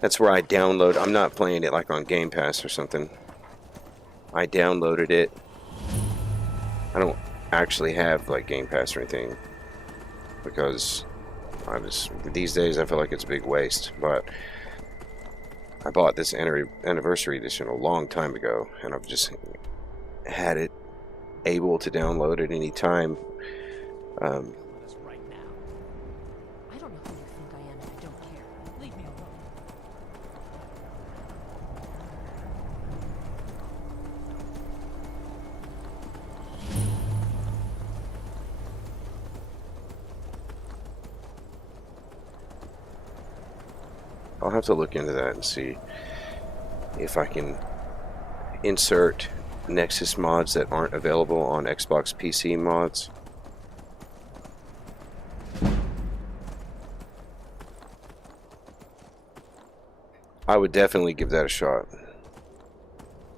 That's where I download... I'm not playing it like on Game Pass or something. I downloaded it. I don't actually have like Game Pass or anything. Because I just... These days I feel like it's a big waste. But... I bought this anniversary edition a long time ago, and I've just had it able to download at any time. I don't know who you think I am, and I don't care. Leave me alone. I'll have to look into that and see if I can insert Nexus mods that aren't available on Xbox PC mods. I would definitely give that a shot.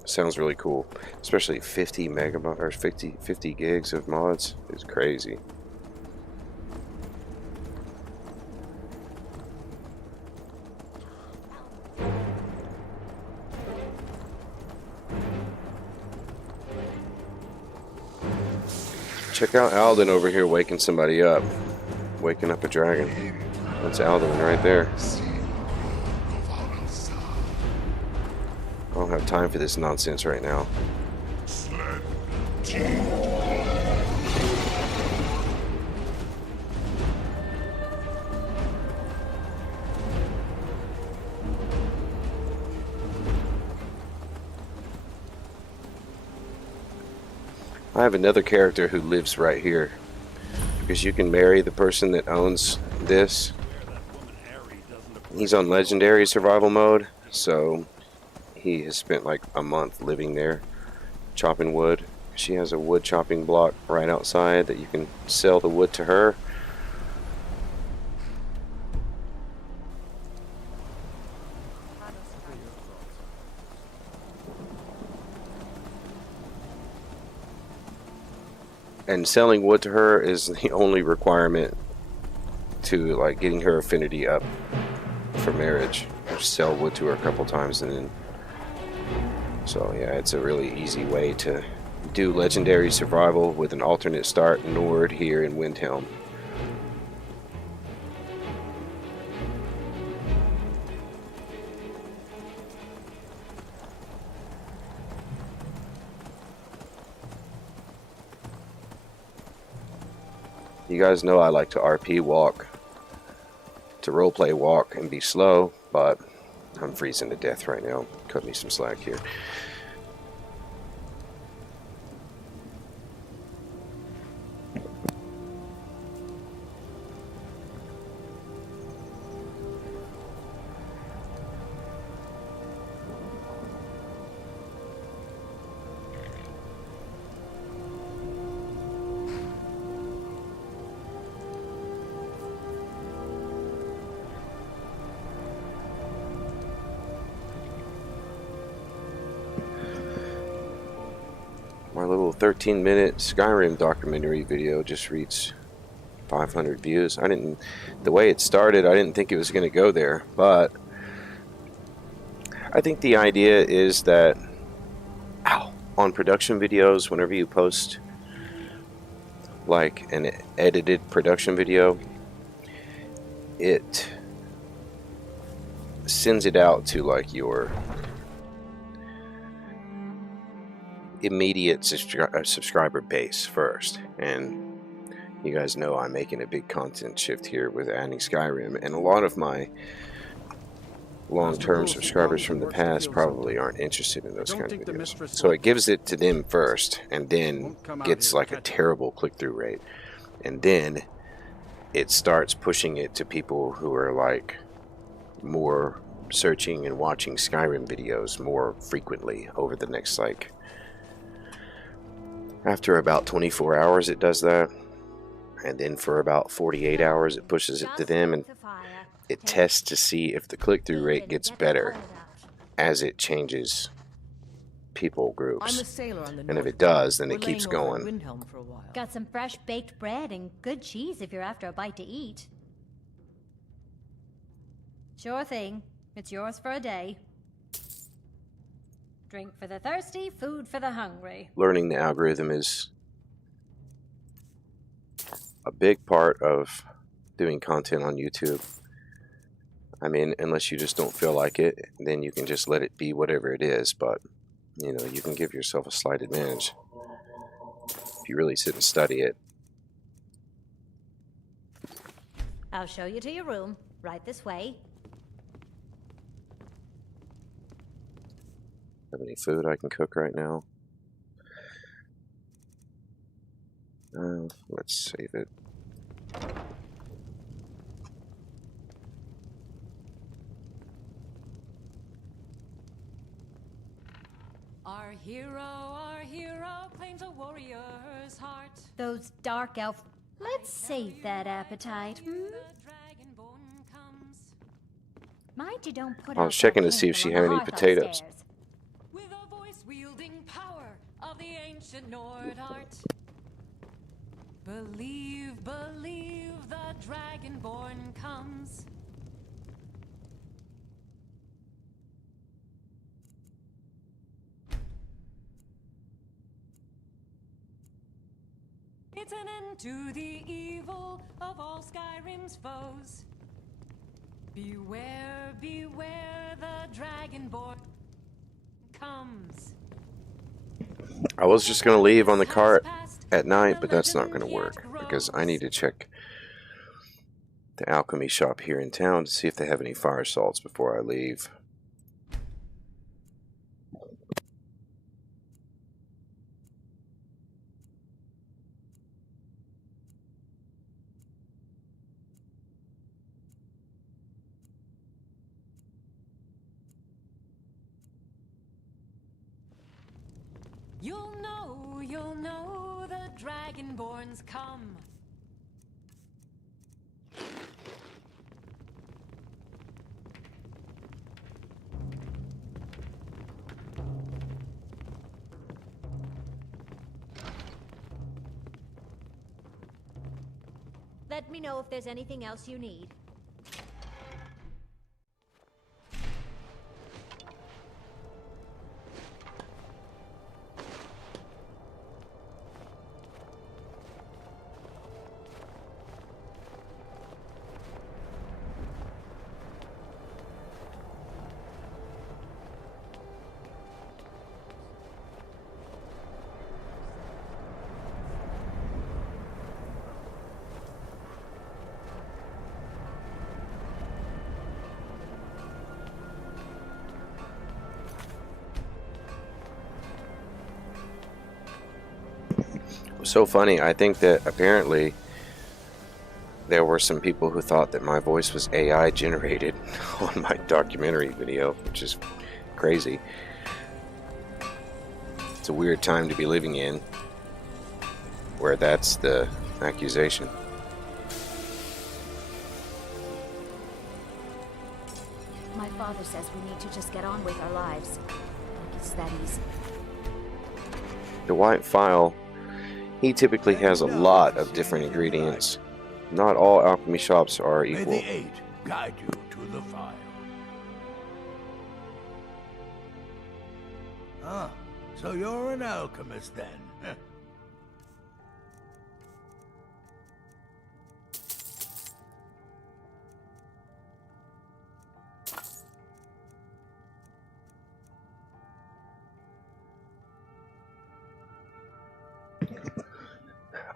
Sounds really cool, especially 50 megabytes or 50 gigs of mods is crazy. Check out Alden over here waking somebody up. Waking up a dragon. That's Alden right there. I don't have time for this nonsense right now. I have another character who lives right here. Because you can marry the person that owns this. He's on legendary survival mode, so he has spent like a month living there, chopping wood. She has a wood chopping block right outside that you can sell the wood to her. And selling wood to her is the only requirement to like getting her affinity up for marriage. Just sell wood to her a couple times and then. So yeah, it's a really easy way to do legendary survival with an alternate start Nord here in Windhelm. You guys know I like to RP walk, to roleplay walk and be slow, but I'm freezing to death right now. Cut me some slack here. My little 13-minute Skyrim documentary video just reached 500 views. The way it started, I didn't think it was going to go there, but I think the idea is that on production videos, whenever you post like an edited production video, it sends it out to like your immediate subscriber base first. And you guys know I'm making a big content shift here with adding Skyrim, and a lot of my long-term subscribers from the past probably aren't interested in those kind of videos. So it gives it to them first, and then gets like a terrible click-through rate, and then it starts pushing it to people who are like more searching and watching Skyrim videos more frequently over the next like after about 24 hours it does that, and then for about 48 hours it pushes it to them, and it tests to see if the click-through rate gets better as it changes people groups. And if it does, then it keeps going. Got some fresh baked bread and good cheese if you're after a bite to eat. Sure thing. It's yours for a day. Drink for the thirsty, food for the hungry. Learning the algorithm is a big part of doing content on YouTube. I mean, unless you just don't feel like it, then you can just let it be whatever it is, but you know, you can give yourself a slight advantage if you really sit and study it. I'll show you to your room, right this way. Have any food I can cook right now? Let's save it. Our hero claims a warrior's heart. Those dark elf... Let's save that appetite, Mind you don't put I was checking to see if she had any potatoes. With a voice wielding power of the ancient Nord art. Believe, believe the Dragonborn comes. It's an end to the evil of all Skyrim's foes. Beware, beware, the Dragonborn comes. I was just going to leave on the cart at night, but that's not going to work because I need to check the alchemy shop here in town to see if they have any fire salts before I leave. You'll know the Dragonborn's come. Let me know if there's anything else you need. So funny. I think that apparently there were some people who thought that my voice was AI generated on my documentary video, which is crazy. It's a weird time to be living in where that's the accusation. My father says we need to just get on with our lives. Like it's that easy. The white file, he typically has a lot of different ingredients. Not all alchemy shops are May equal. the eight guide you to the fire. Ah, so you're an alchemist then? Huh.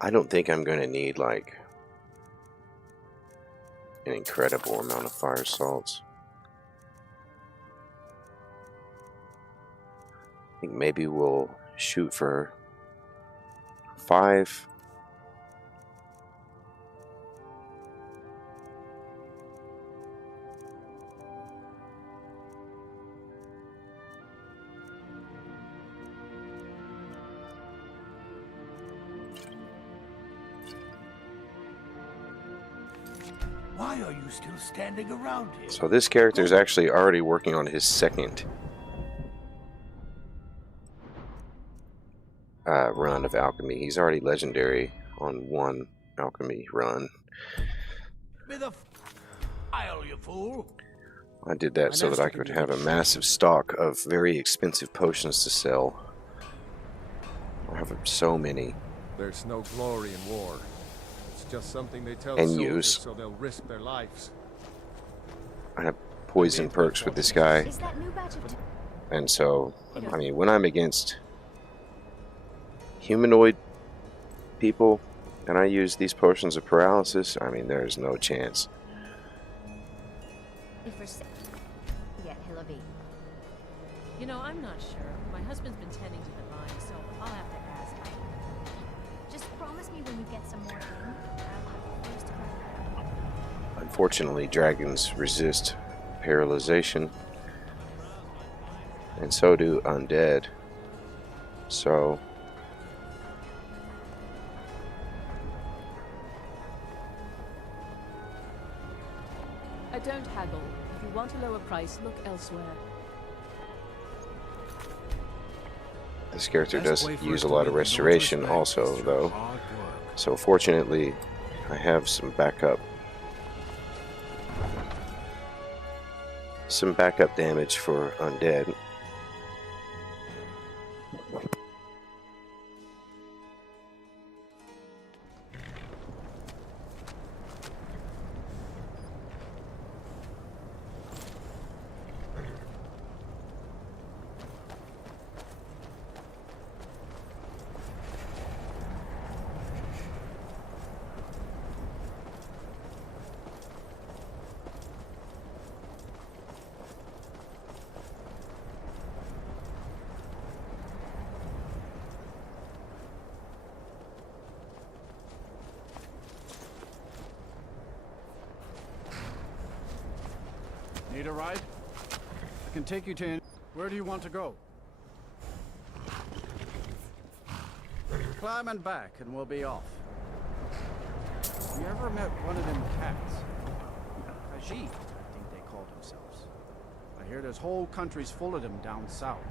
I don't think I'm going to need like an incredible amount of fire salts. I think maybe we'll shoot for 5. Why are you still standing around here? So this character is actually already working on his second run of alchemy. He's already legendary on one alchemy run. Be the file, you fool! I did that so that I could have a massive stock of very expensive potions to sell. I have so many. There's no glory in war. It's just something they tell And soldiers use. so they'll risk their lives. I have poison perks with this guy. Is that new batch of And so, I mean, when I'm against humanoid people and I use these potions of paralysis, I mean, there's no chance. Yeah, Hillaby. You know, I'm not sure. My husband's been tending to the vine, so I'll have to ask. Just promise me when you get some more in, I'll have first crack. Unfortunately, dragons resist paralyzation, and so do undead. So I don't haggle. If you want a lower price, look elsewhere. this character does use a lot of restoration also, though. So fortunately, I have some backup damage for undead. Need a ride? I can take you to... Where do you want to go? climbing back and we'll be off. You ever met one of them cats? Khajiit, I think they called themselves. I hear there's whole countries full of them down south.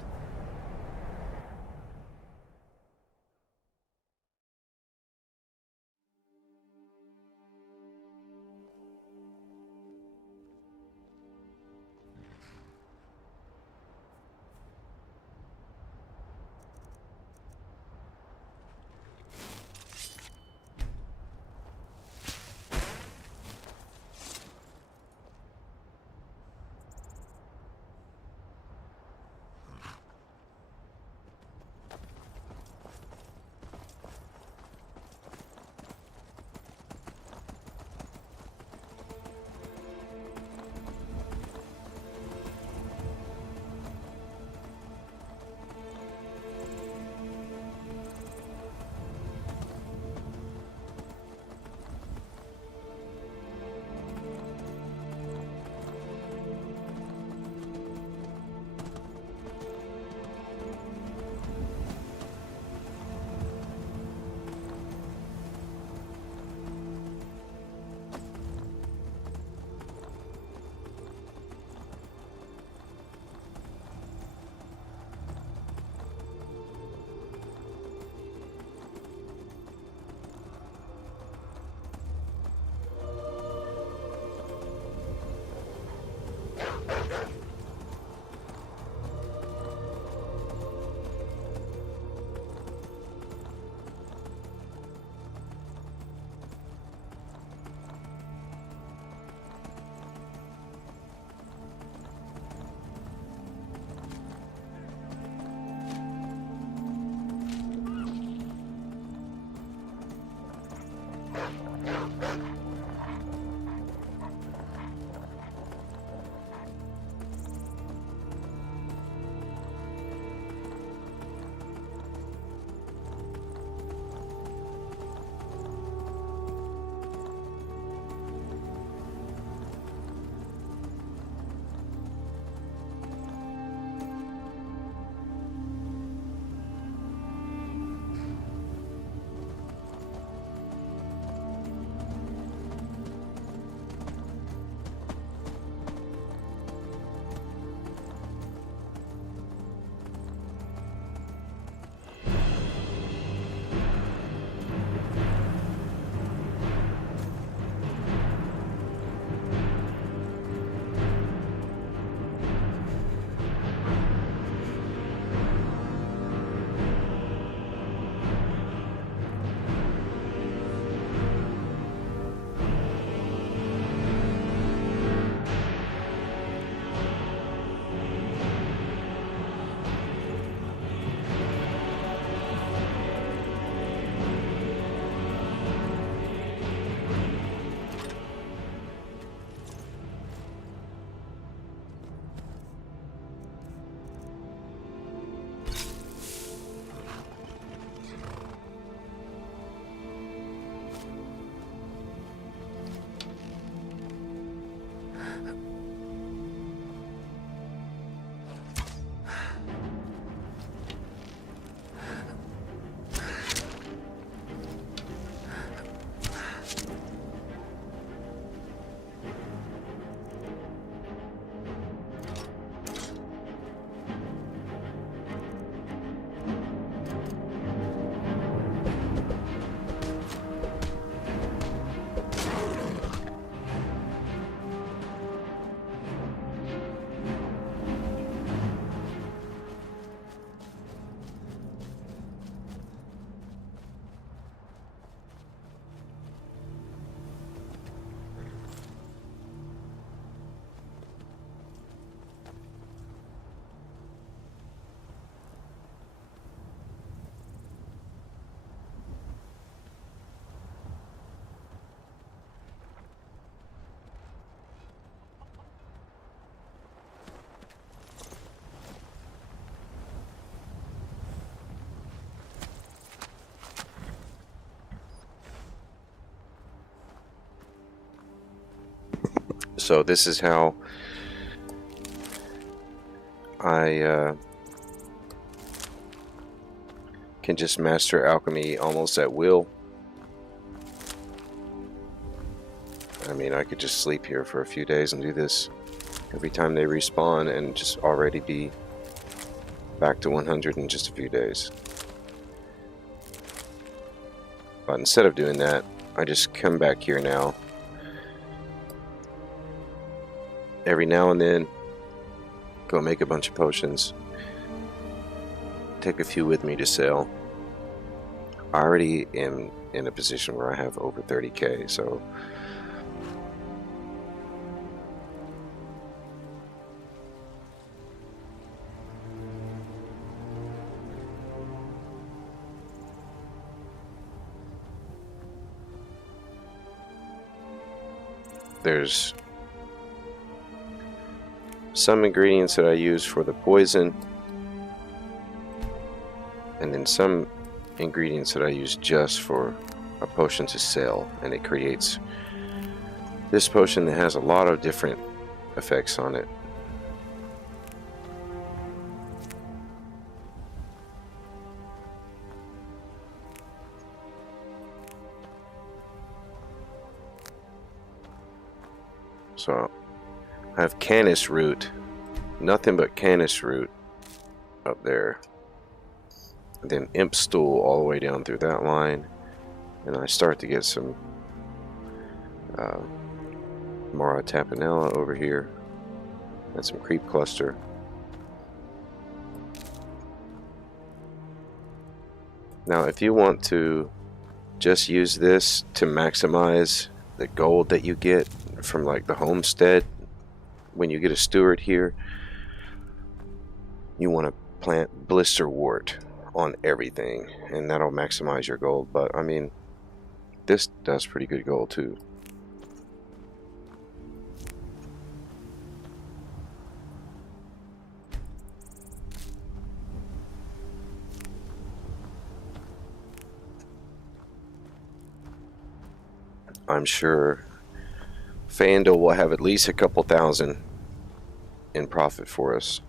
So this is how I can just master alchemy almost at will. I mean, I could just sleep here for a few days and do this every time they respawn and just already be back to 100 in just a few days. But instead of doing that, I just come back here now. Every now and then, go make a bunch of potions. Take a few with me to sell. I already am in a position where I have over 30k, so there's some ingredients that I use for the poison, and then some ingredients that I use just for a potion to sell, and it creates this potion that has a lot of different effects on it. So I have canis root, nothing but canis root up there, and then imp stool all the way down through that line, and I start to get some Mara Tapanella over here, and some creep cluster. Now if you want to just use this to maximize the gold that you get from like the homestead when you get a steward here, you want to plant blisterwort on everything, and that'll maximize your gold. But I mean, this does pretty good gold too. I'm sure Fandel will have at least a couple thousand in profit for us.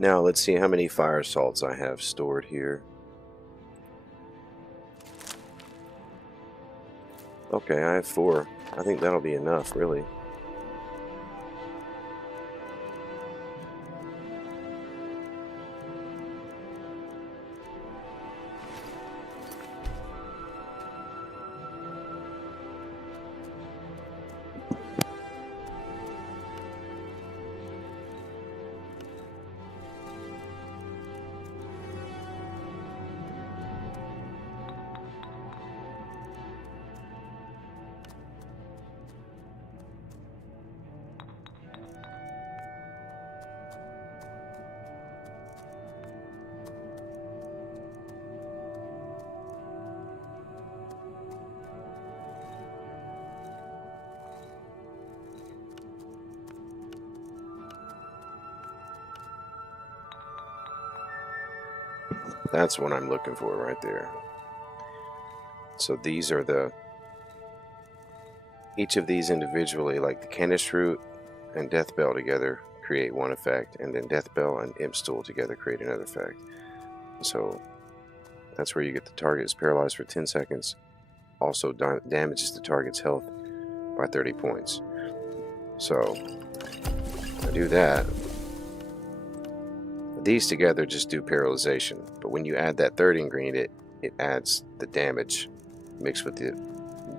Now let's see how many fire salts I have stored here. Okay, I have 4. I think that'll be enough, really. That's what I'm looking for right there. So these are the, each of these individually, like the Canis Root and Death Bell together create one effect, and then Death Bell and Imp Stool together create another effect. So that's where you get the target is paralyzed for 10 seconds, also damages the target's health by 30 points. So I do that. These together just do paralyzation, but when you add that third ingredient, it adds the damage mixed with the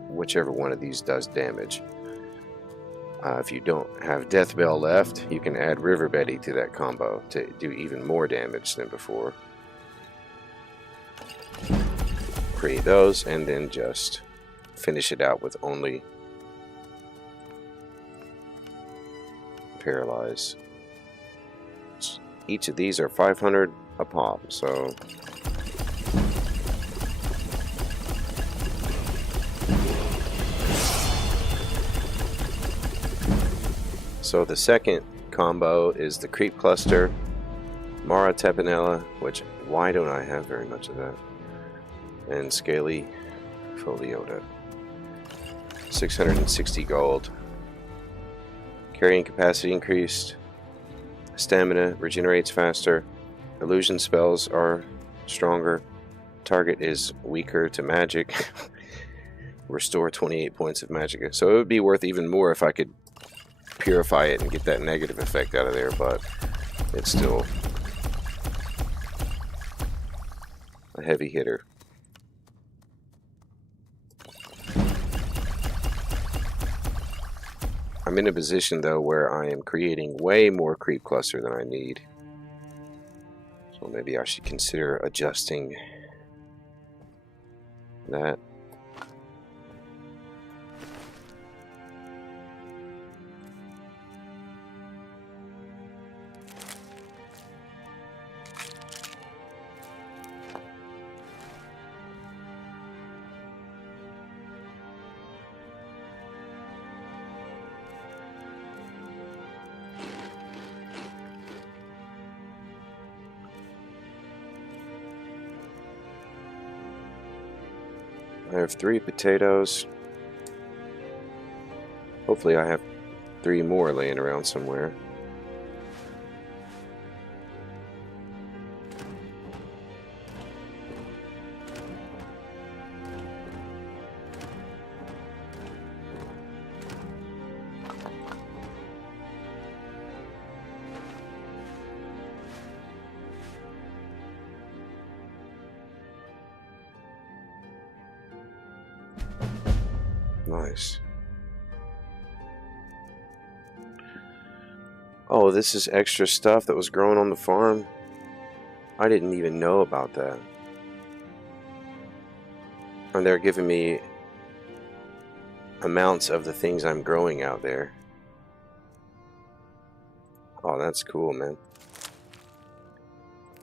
whichever one of these does damage. If you don't have Death Bell left, you can add River Betty to that combo to do even more damage than before. Create those and then just finish it out with only Paralyze. Each of these are 500 a pop, so the second combo is the Creep Cluster, Mara Tepanella, which why don't I have very much of that, and Scaly Foliota. 660 gold. Carrying capacity increased. Stamina regenerates faster. Illusion spells are stronger. Target is weaker to magic. Restore 28 points of magic. So it would be worth even more if I could purify it and get that negative effect out of there, but it's still a heavy hitter. I'm in a position though where I am creating way more creep cluster than I need. So maybe I should consider adjusting that. I have 3 potatoes. Hopefully I have 3 more laying around somewhere. Nice. Oh, this is extra stuff that was growing on the farm? I didn't even know about that. And they're giving me amounts of the things I'm growing out there. Oh, that's cool, man.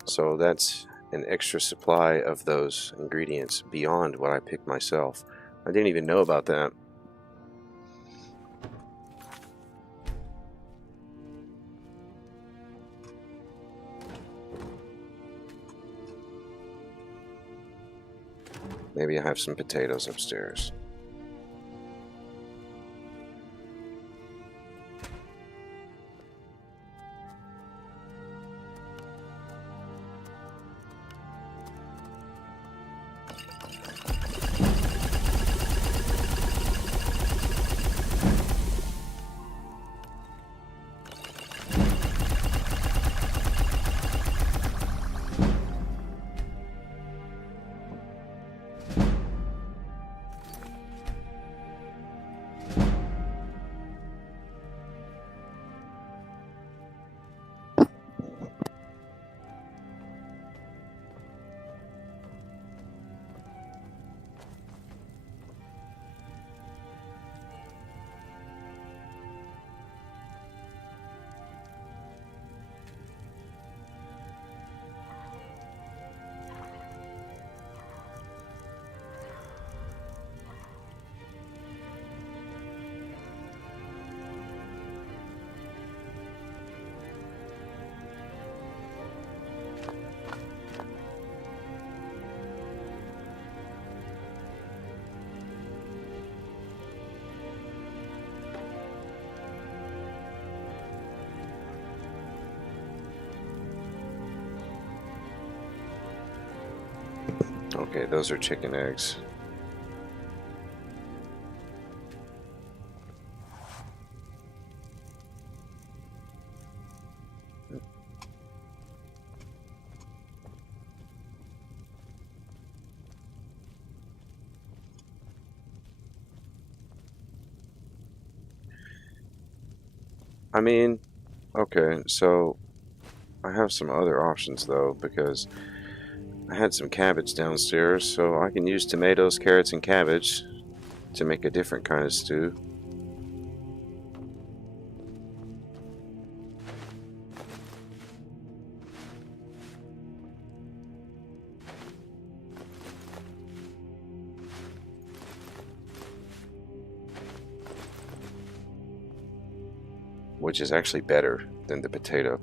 So that's an extra supply of those ingredients beyond what I picked myself. I didn't even know about that. Maybe I have some potatoes upstairs. Okay, those are chicken eggs. I mean, okay, so I have some other options though, because I had some cabbage downstairs, so I can use tomatoes, carrots, and cabbage to make a different kind of stew. Which is actually better than the potato.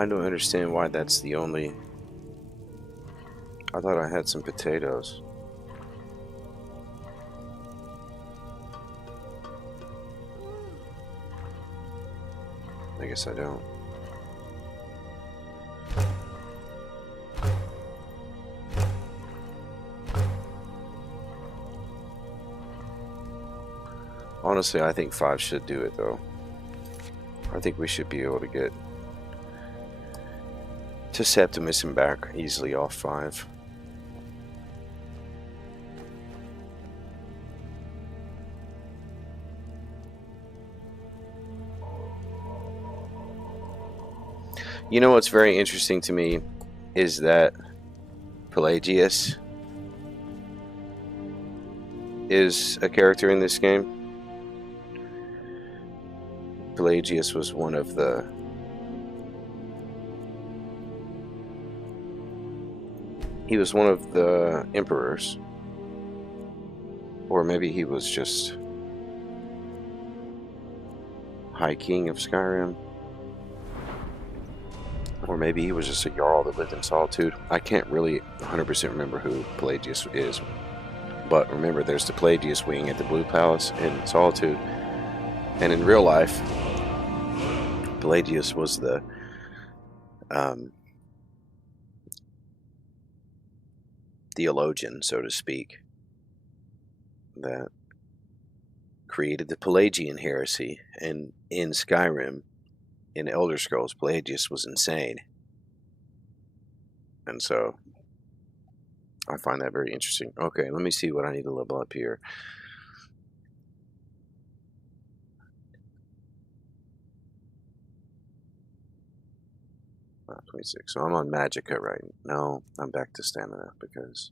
I don't understand why that's the only... I thought I had some potatoes. I guess I don't. Honestly, I think 5 should do it though. I think we should be able to get to Septimus and back easily off 5. You know what's very interesting to me is that Pelagius is a character in this game. Pelagius was one of the emperors, or maybe he was just High King of Skyrim, or maybe he was just a Jarl that lived in Solitude. I can't really 100% remember who Pelagius is, but remember there's the Pelagius wing at the Blue Palace in Solitude, and in real life Pelagius was the theologian, so to speak, that created the Pelagian heresy. And in Skyrim, in Elder Scrolls, Pelagius was insane. And so I find that very interesting. Okay, let me see what I need to level up here. Oh, 26. So I'm on Magicka right now. I'm back to stamina because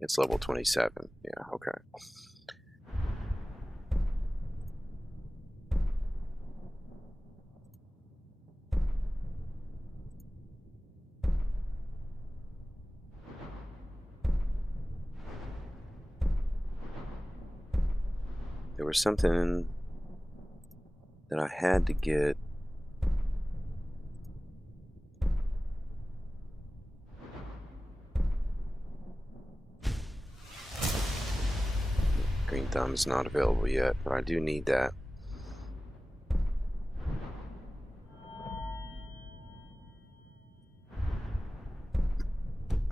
it's level 27. Yeah, okay. There was something that I had to get. Green Thumb is not available yet, but I do need that.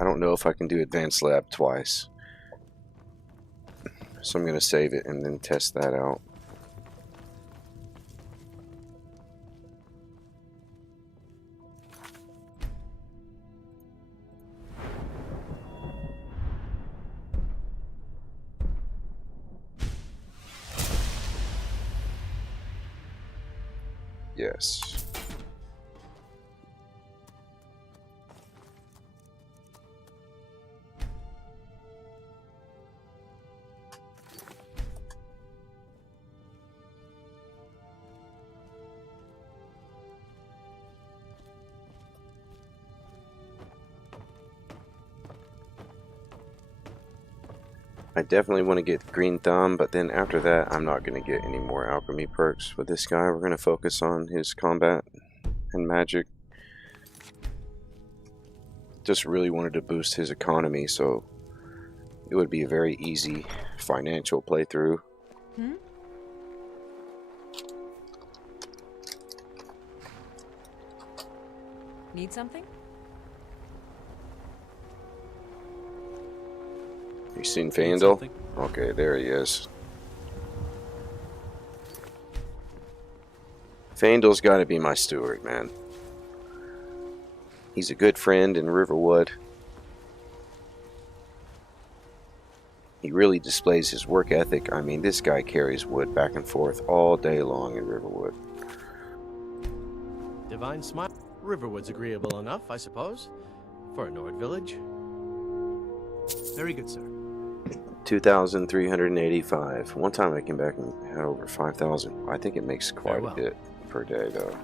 I don't know if I can do Advanced Lab twice, so I'm going to save it and then test that out. Yes. I definitely want to get Green Thumb, but then after that, I'm not going to get any more alchemy perks with this guy. We're going to focus on his combat and magic. Just really wanted to boost his economy, so it would be a very easy financial playthrough. Need something? You seen Fandel? Okay, there he is. Fandel's got to be my steward, man. He's a good friend in Riverwood. He really displays his work ethic. I mean, this guy carries wood back and forth all day long in Riverwood. Divine smile. Riverwood's agreeable enough, I suppose, for a Nord village. Very good, sir. 2,385. One time I came back and had over 5,000. I think it makes quite a bit per day, though.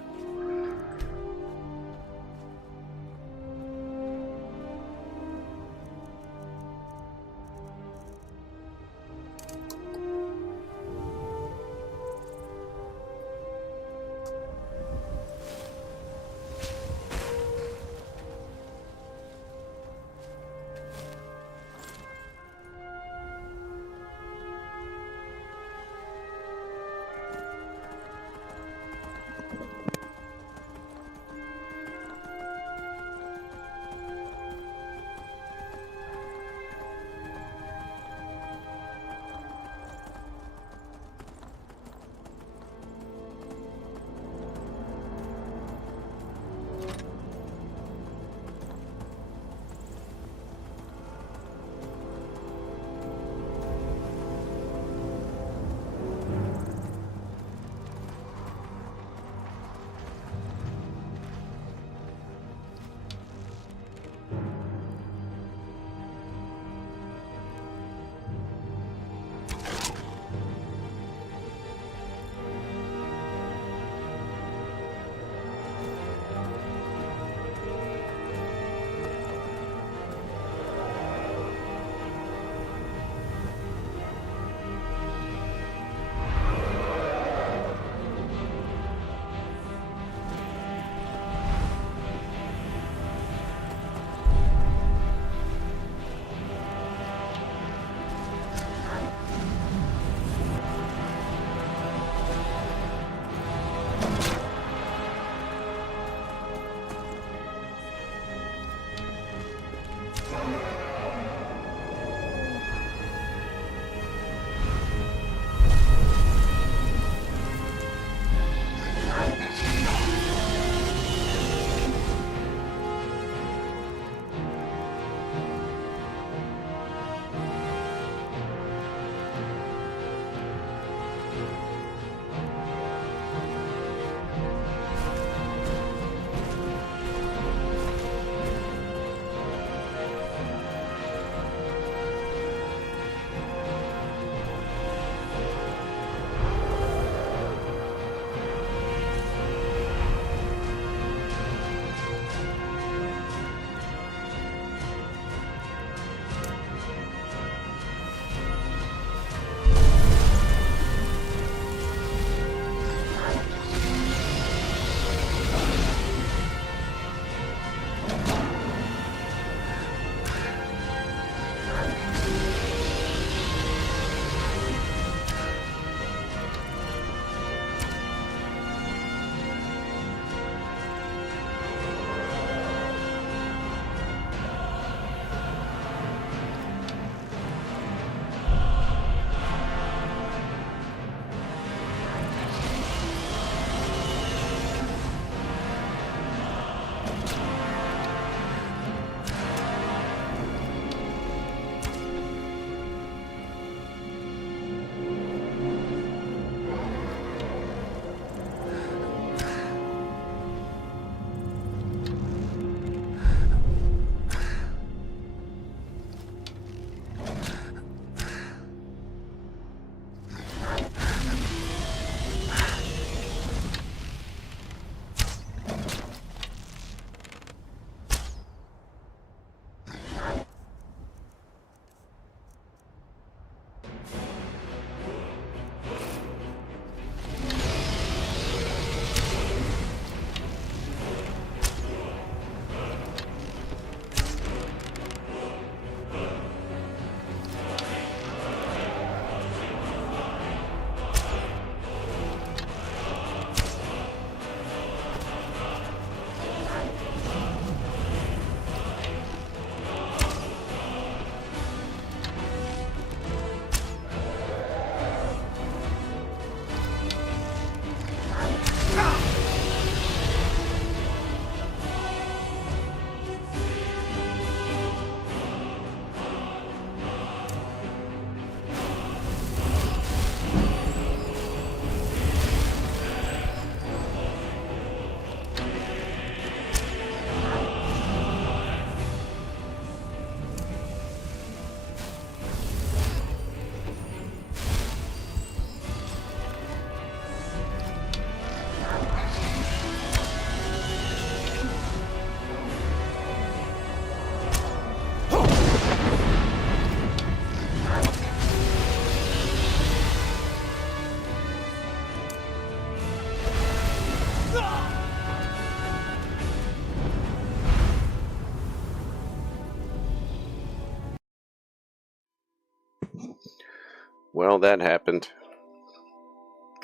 Well, that happened.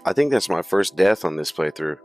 I think that's my first death on this playthrough.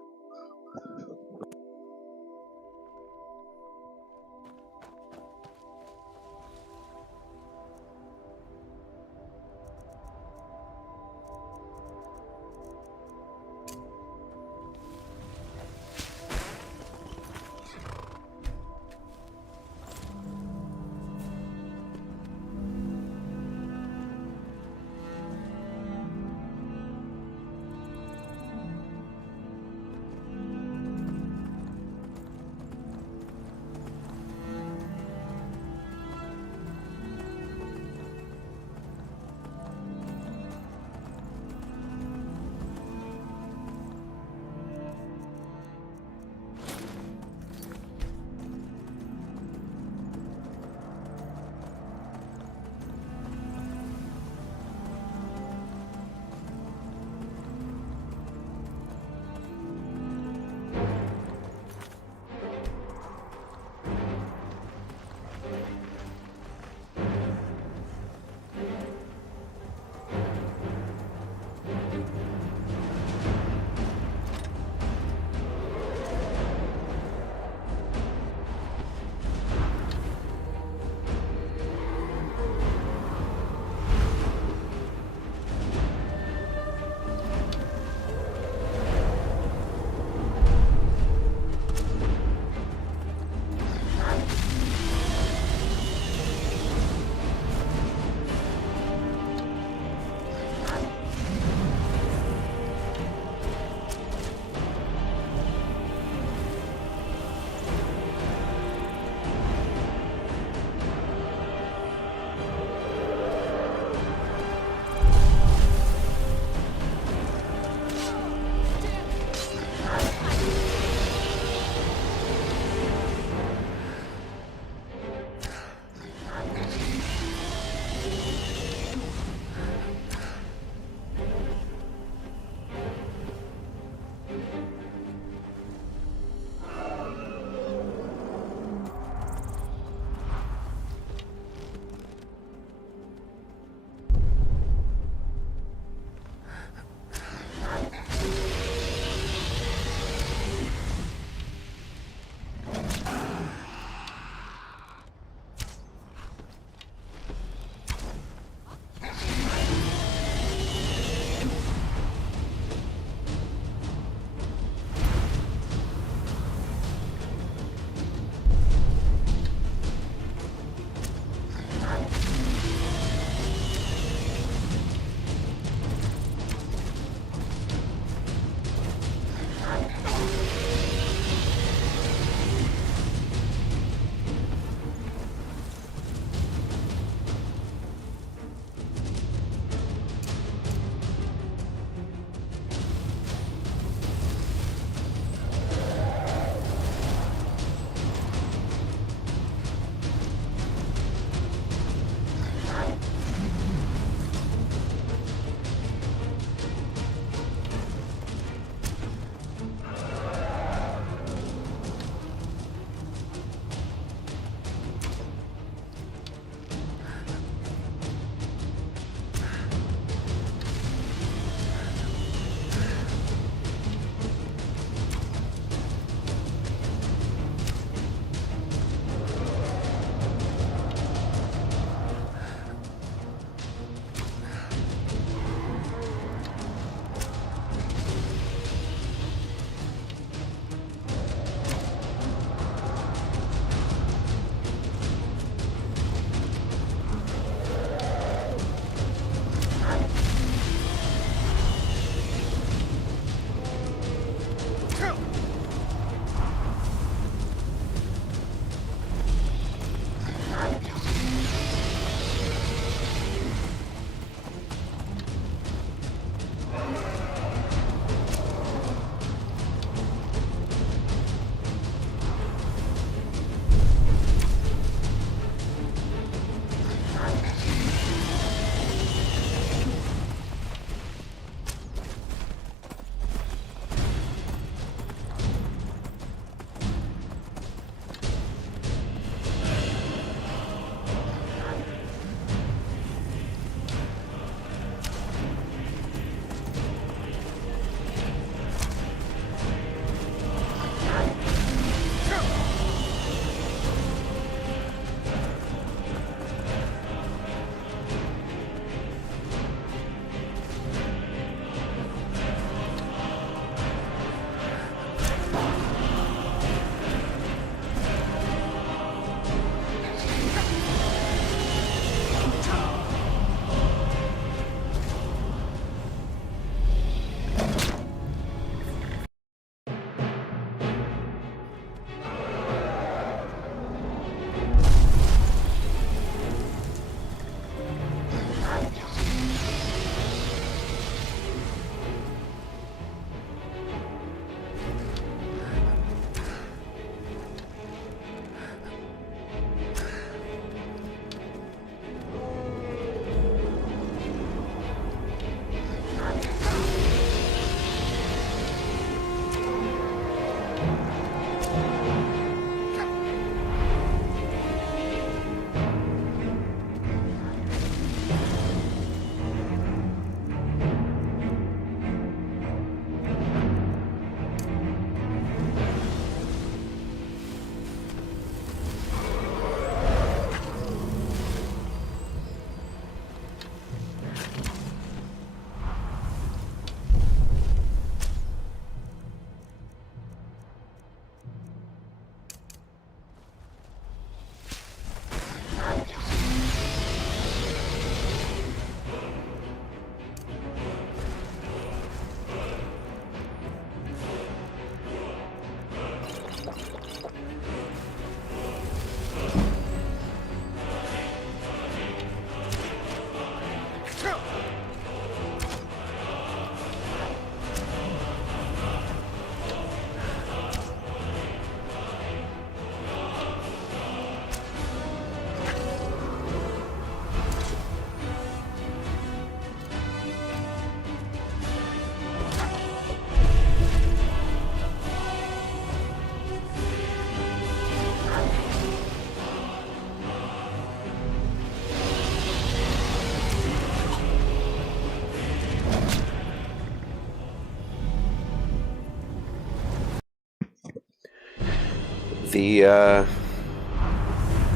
The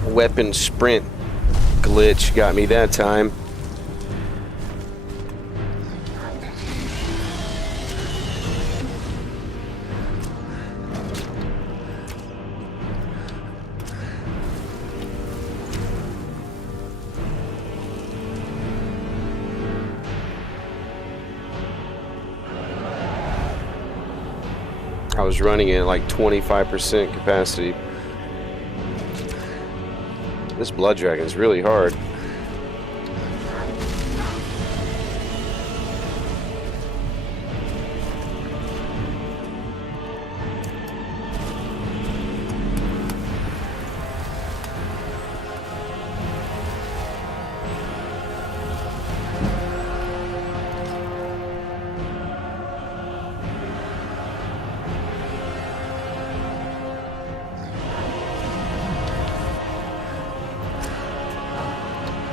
weapon sprint glitch got me that time. I was running at like 25% capacity. This blood dragon is really hard.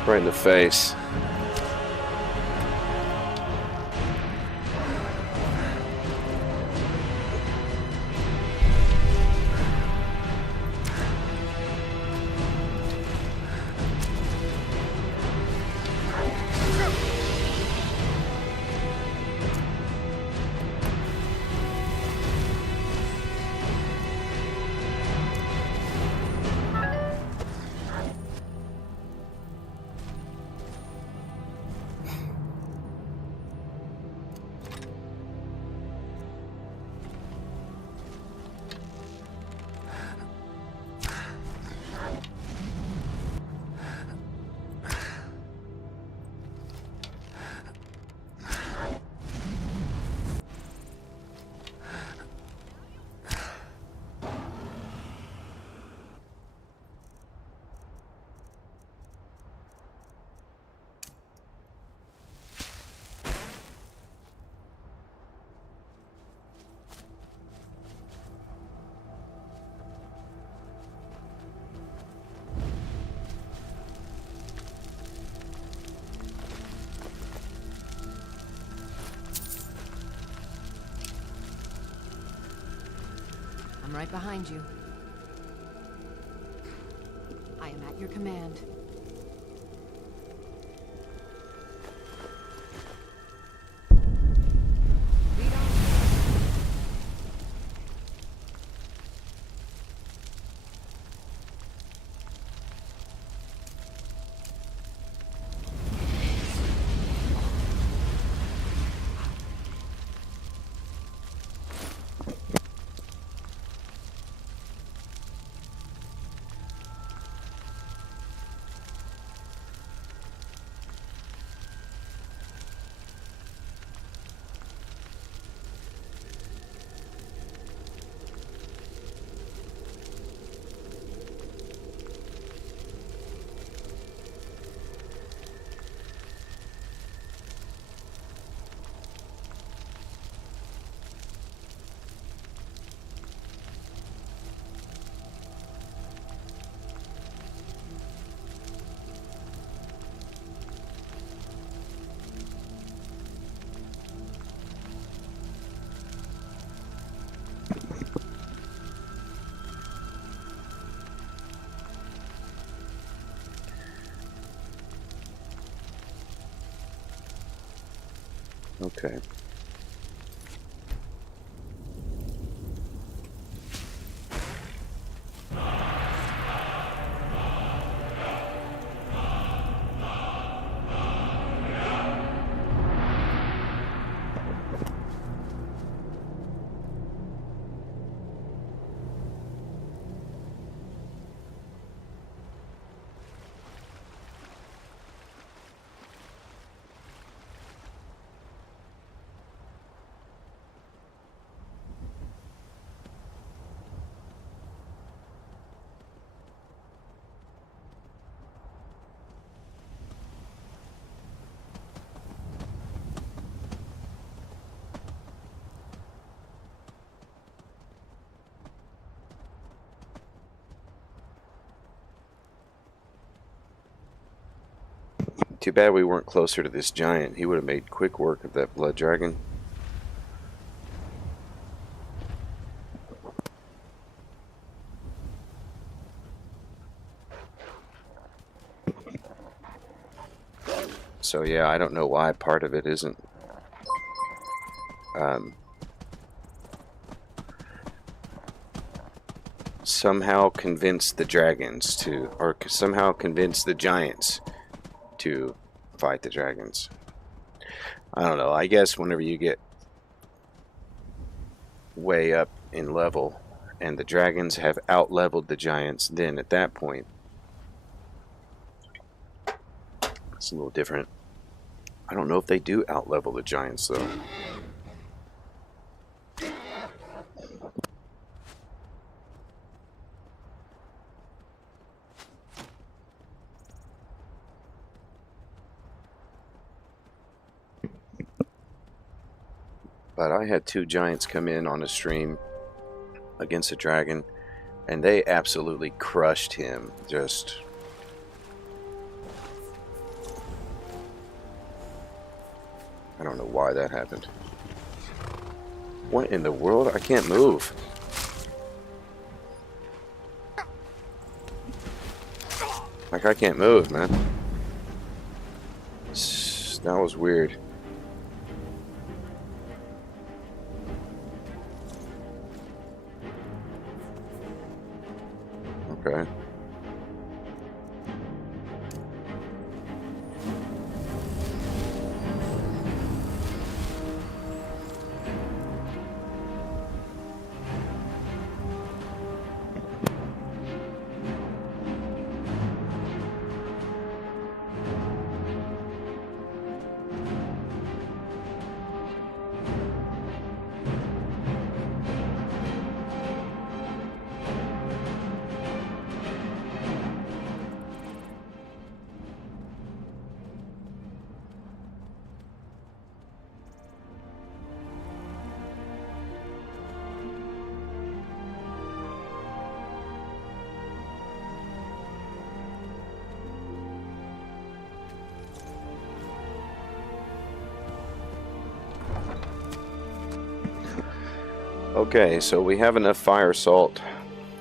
Right in the face. I'm right behind you. I am at your command. Okay. Too bad we weren't closer to this giant. He would have made quick work of that blood dragon. So yeah, I don't know why part of it isn't somehow convince the dragons to, or somehow convince the giants to fight the dragons. I don't know. I guess whenever you get way up in level and the dragons have out-leveled the giants, then at that point it's a little different. I don't know if they do out-level the giants though. But I had 2 giants come in on a stream against a dragon, and they absolutely crushed him. Just... I don't know why that happened. What in the world? I can't move. Like, I can't move, man. That was weird. Okay. Okay, so we have enough fire salt.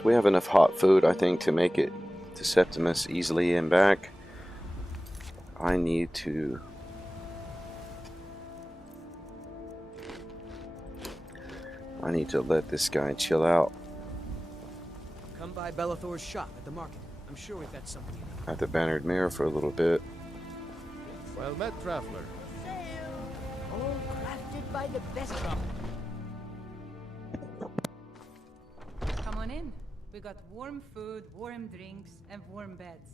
We have enough hot food, I think, to make it to Septimus easily and back. I need to... let this guy chill out. Come by Bellathor's shop at the market. I'm sure we've got something you need. At the Bannered Mirror for a little bit. Well met, traveler. All crafted by the best. Come on in. We got warm food, warm drinks, and warm beds.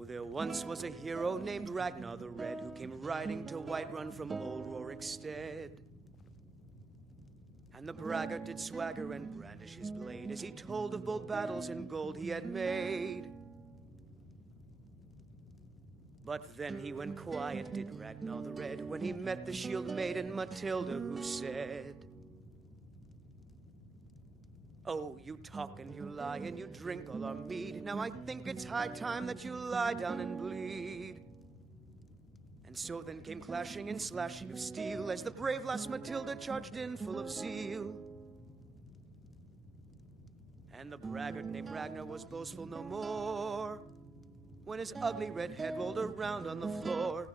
Oh, there once was a hero named Ragnar the Red who came riding to Whiterun from old Rorikstead. And the braggart did swagger and brandish his blade as he told of bold battles and gold he had made. But then he went quiet, did Ragnar the Red, when he met the shield maiden Matilda, who said, "Oh, you talk and you lie and you drink all our mead. Now I think it's high time that you lie down and bleed." And so then came clashing and slashing of steel as the brave lass Matilda charged in full of zeal. And the braggart named Ragnar was boastful no more when his ugly red head rolled around on the floor.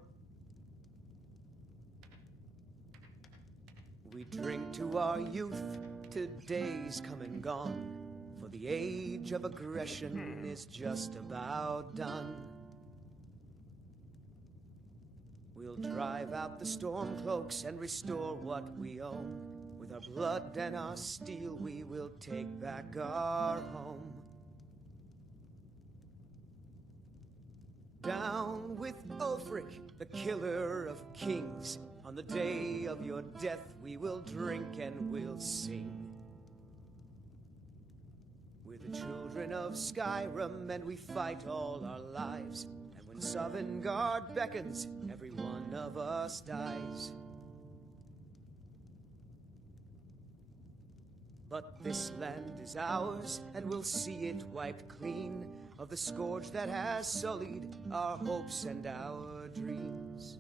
We drink to our youth, to days come and gone, for the age of aggression is just about done. We'll drive out the storm cloaks and restore what we own. With our blood and our steel we will take back our home. Down with Ulfric, the killer of kings. On the day of your death we will drink and we'll sing. We're the children of Skyrim and we fight all our lives. And when Sovngarde beckons, every one of us dies. But this land is ours and we'll see it wiped clean of the scourge that has sullied our hopes and our dreams.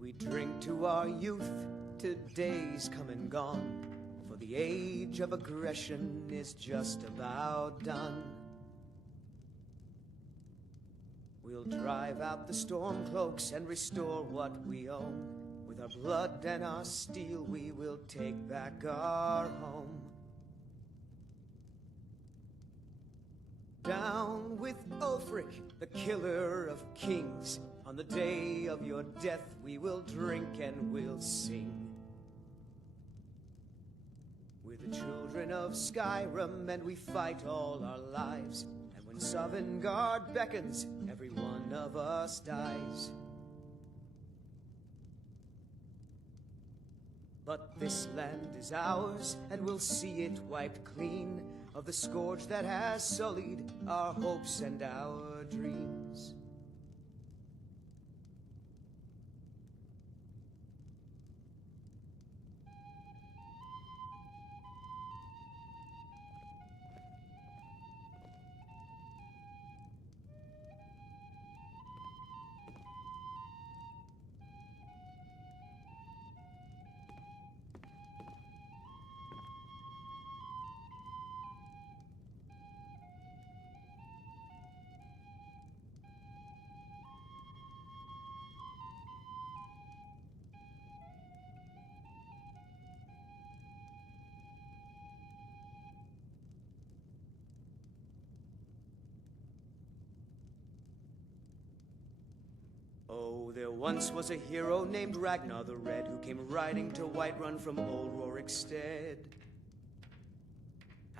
We drink to our youth, to days come and gone, for the age of aggression is just about done. We'll drive out the storm cloaks and restore what we own. With our blood and our steel we will take back our home. Down with Ulfric, the killer of kings. On the day of your death we will drink and we'll sing. We're the children of Skyrim and we fight all our lives. And when Sovngarde beckons, every one of us dies. But this land is ours and we'll see it wiped clean of the scourge that has sullied our hopes and our dreams. there once was a hero named Ragnar the Red who came riding to Whiterun from old Rorikstead.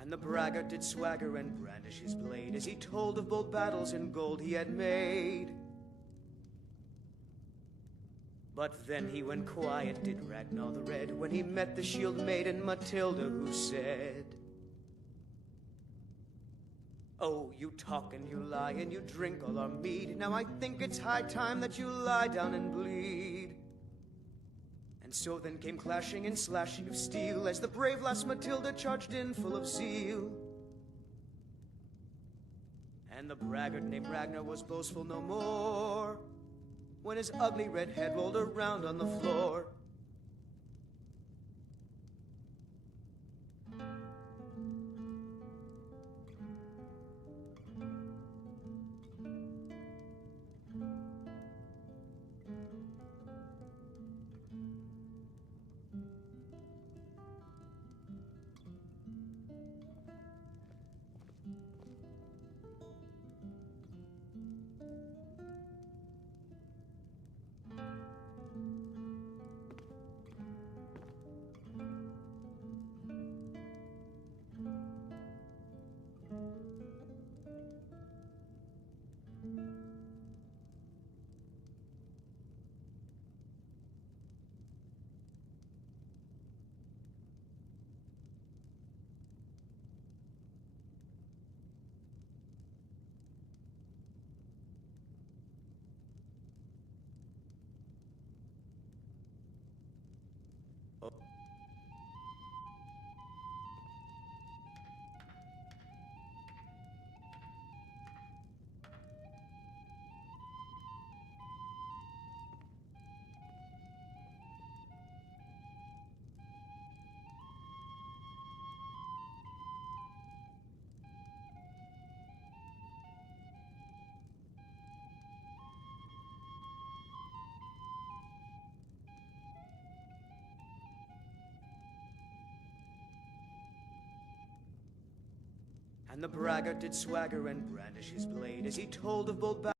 And the braggart did swagger and brandish his blade as he told of bold battles and gold he had made. But then he went quiet, did Ragnar the Red, when he met the shield maiden Matilda, who said, "Oh, you talk and you lie and you drink all our mead. Now I think it's high time that you lie down and bleed." And so then came clashing and slashing of steel as the brave lass Matilda charged in full of zeal. And the braggart named Ragnar was boastful no more when his ugly red head rolled around on the floor. And the braggart did swagger and brandish his blade as he told of bold battles.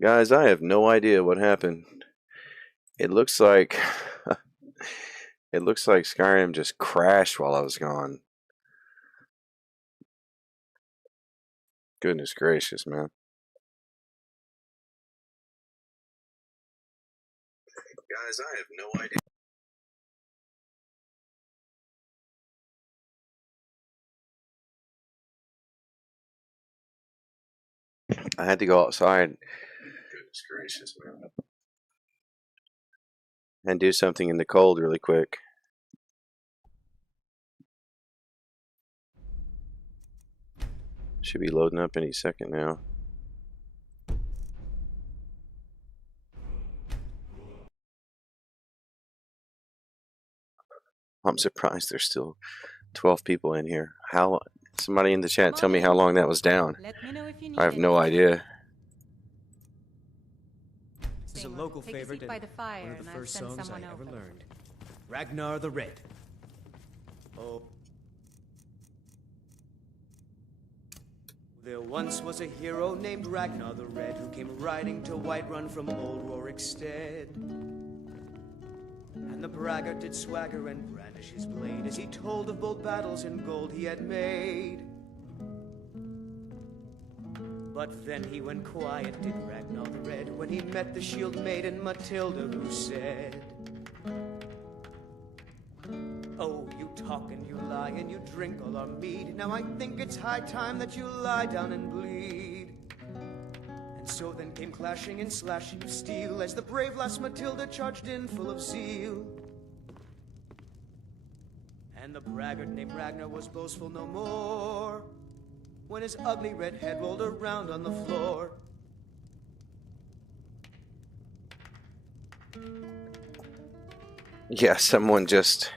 Guys, I have no idea what happened. It looks like it looks like Skyrim just crashed while I was gone. Goodness gracious, man. Guys, I have no idea. I had to go outside. Goodness gracious, man. And do something in the cold really quick. Should be loading up any second now. I'm surprised there's still 12 people in here. How? Somebody in the chat tell me how long that was down. Let me know if you need I have no idea. This is a local Take a favorite seat by the fire and one of the and I'll first send songs I someone ever over. learned. Ragnar the Red. Oh. There once was a hero named Ragnar the Red who came riding to Whiterun from old Rorikstead. And the braggart did swagger and brandish his blade as he told of bold battles and gold he had made. But then he went quiet, did Ragnar the Red, when he met the shield maiden Matilda, who said, "Oh, you talk and you lie and you drink all our mead. Now I think it's high time that you lie down and bleed." And so then came clashing and slashing of steel as the brave lass Matilda charged in full of zeal. And the braggart named Ragnar was boastful no more when his ugly red head rolled around on the floor. Yeah, someone just...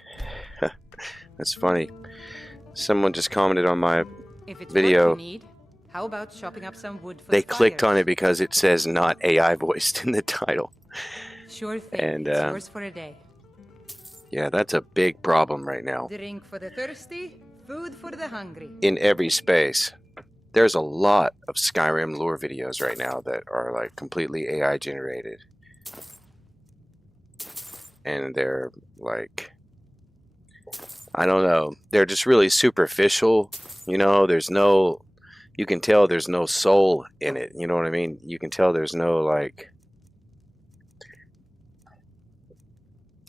That's funny. Someone just commented on my If it's video. what you need, how about chopping up some wood for They the clicked fire? on it because it says not AI voiced in the title. Sure thing. And, It's yours for a day. yeah, that's a big problem right now. Drink for the thirsty, food for the hungry. In every space. There's a lot of Skyrim lore videos right now that are like completely AI generated. And they're like, I don't know, they're just really superficial, you know, there's no, you can tell there's no soul in it, you know what I mean? You can tell there's no like,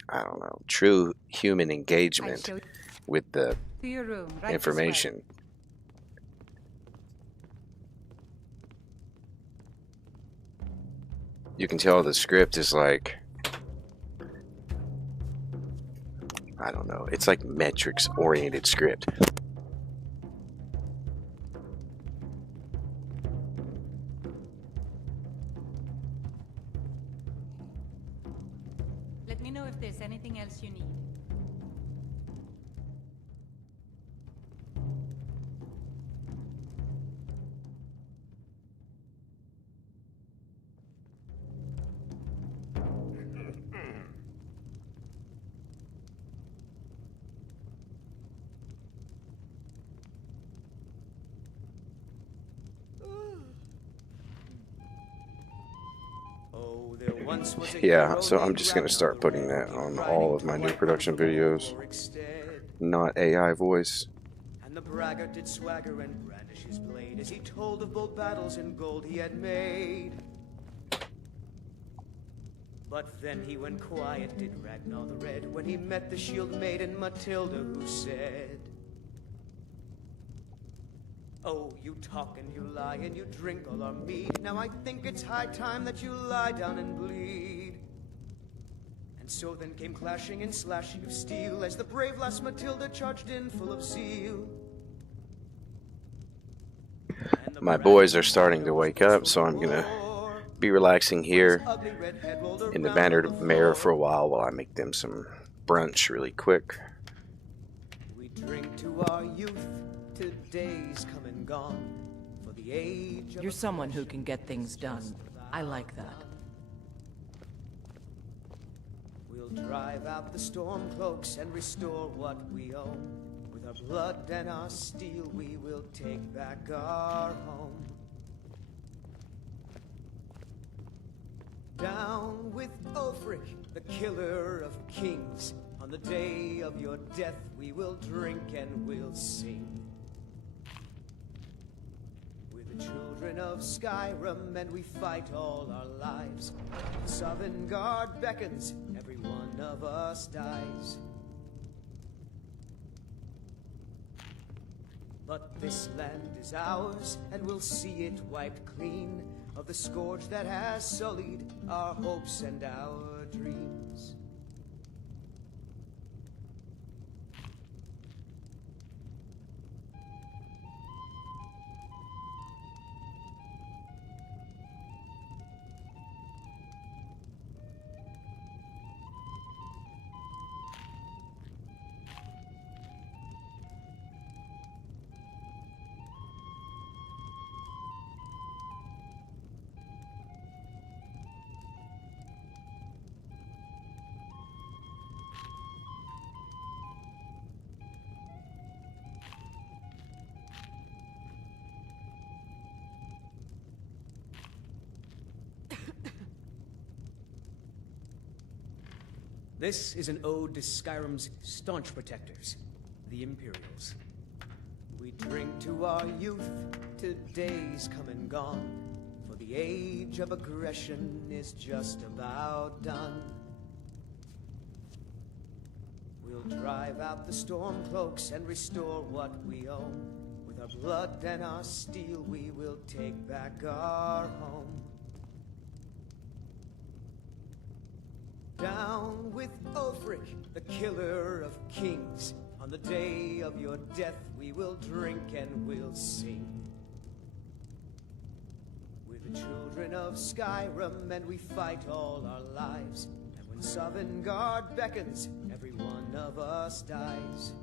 I don't know, true human engagement with the To your room, right this way. information. You can tell the script is like, I don't know, it's like metrics oriented script. Let me know if there's anything else you need. Oh, there once was a Yeah, hero so I'm named just going to Ragnar start the putting Red that who on came all riding of my to new Whiterun production from old videos. Rorikstead. Not AI voice. And the braggart did swagger and brandish his blade as he told of bold battles and gold he had made. But then he went quiet, did Ragnar the Red, when he met the shield maiden Matilda, who said, "Oh, you talk and you lie and you drink all our mead. Now I think it's high time that you lie down and bleed." And so then came clashing and slashing of steel as the brave lass Matilda charged in full of zeal. My boys are starting to wake up, so I'm gonna be relaxing here in the Bannered Mare for a while I make them some brunch really quick. We drink to our youth, to days come and gone, for the age of You're someone who can get things done. I like that. We'll drive out the storm cloaks and restore what we own. With our blood and our steel, we will take back our home. Down with Ulfric, the killer of kings. On the day of your death we will drink and we'll sing. We're the children of Skyrim and we fight all our lives. Sovngarde beckons, every one of us dies. But this land is ours, and we'll see it wiped clean of the scourge that has sullied our hopes and our dreams. This is an ode to Skyrim's staunch protectors, the Imperials. We drink to our youth, to days come and gone, for the age of aggression is just about done. We'll drive out the stormcloaks and restore what we own. With our blood and our steel we will take back our home. Down with Ulfric, the killer of kings. On the day of your death we will drink and we'll sing. We're the children of Skyrim and we fight all our lives. And when Sovngarde beckons, every one of us dies.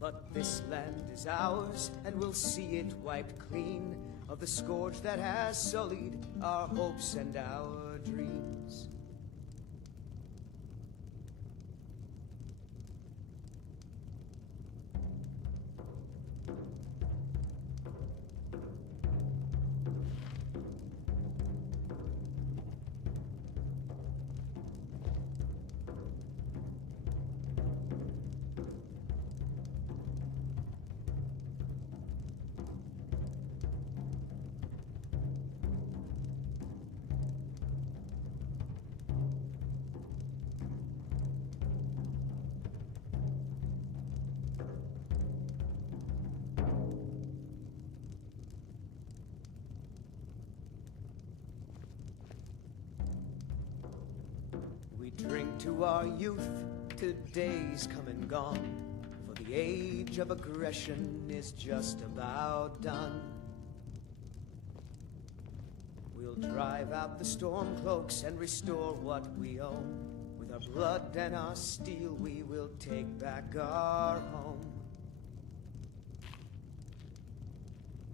But this land is ours, and we'll see it wiped clean of the scourge that has sullied our hopes and our dreams. We drink to our youth, to days come and gone, for the age of aggression is just about done. We'll drive out the stormcloaks and restore what we own. With our blood and our steel we will take back our home.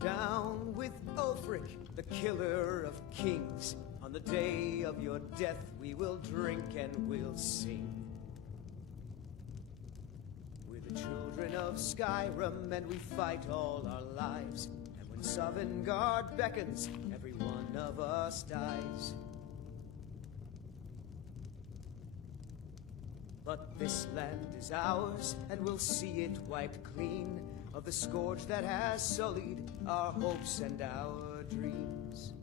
Down with Ulfric, the killer of kings. On the day of your death we will drink and we'll sing. We're the children of Skyrim and we fight all our lives. And when Sovngarde beckons, every one of us dies. But this land is ours, and we'll see it wiped clean of the scourge that has sullied our hopes and our dreams.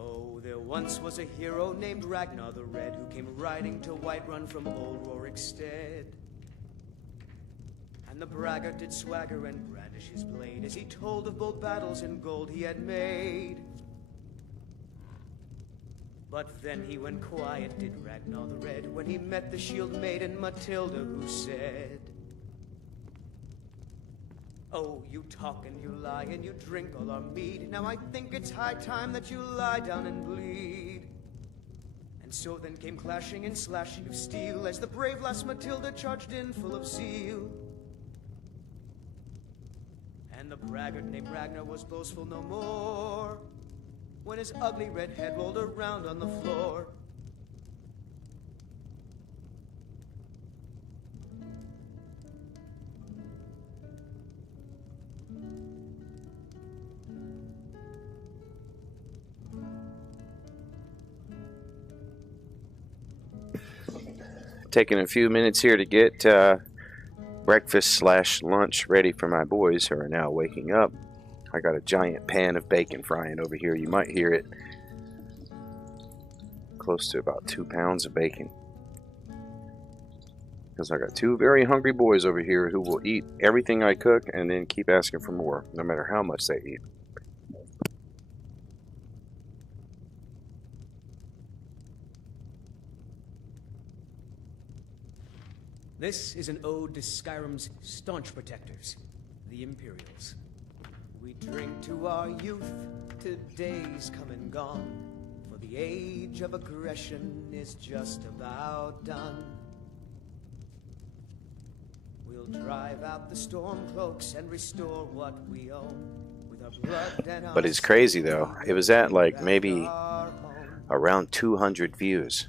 Oh, there once was a hero named Ragnar the Red who came riding to Whiterun from old Rorikstead. And the braggart did swagger and brandish his blade as he told of bold battles and gold he had made. But then he went quiet, did Ragnar the Red, when he met the shield maiden Matilda, who said, "Oh, you talk and you lie and you drink all our mead. Now I think it's high time that you lie down and bleed." And so then came clashing and slashing of steel as the brave lass Matilda charged in full of zeal. And the braggart named Ragnar was boastful no more when his ugly red head rolled around on the floor. Taking a few minutes here to get breakfast / lunch ready for my boys who are now waking up. I got a giant pan of bacon frying over here. You might hear it. Close to about 2 pounds of bacon. Because I got 2 very hungry boys over here who will eat everything I cook and then keep asking for more, no matter how much they eat. This is an ode to Skyrim's staunch protectors, the Imperials. We drink to our youth, to days come and gone, for the age of aggression is just about done. We'll drive out the storm cloaks and restore what we own with our blood and our... But it's crazy though. It was at like maybe around 200 views.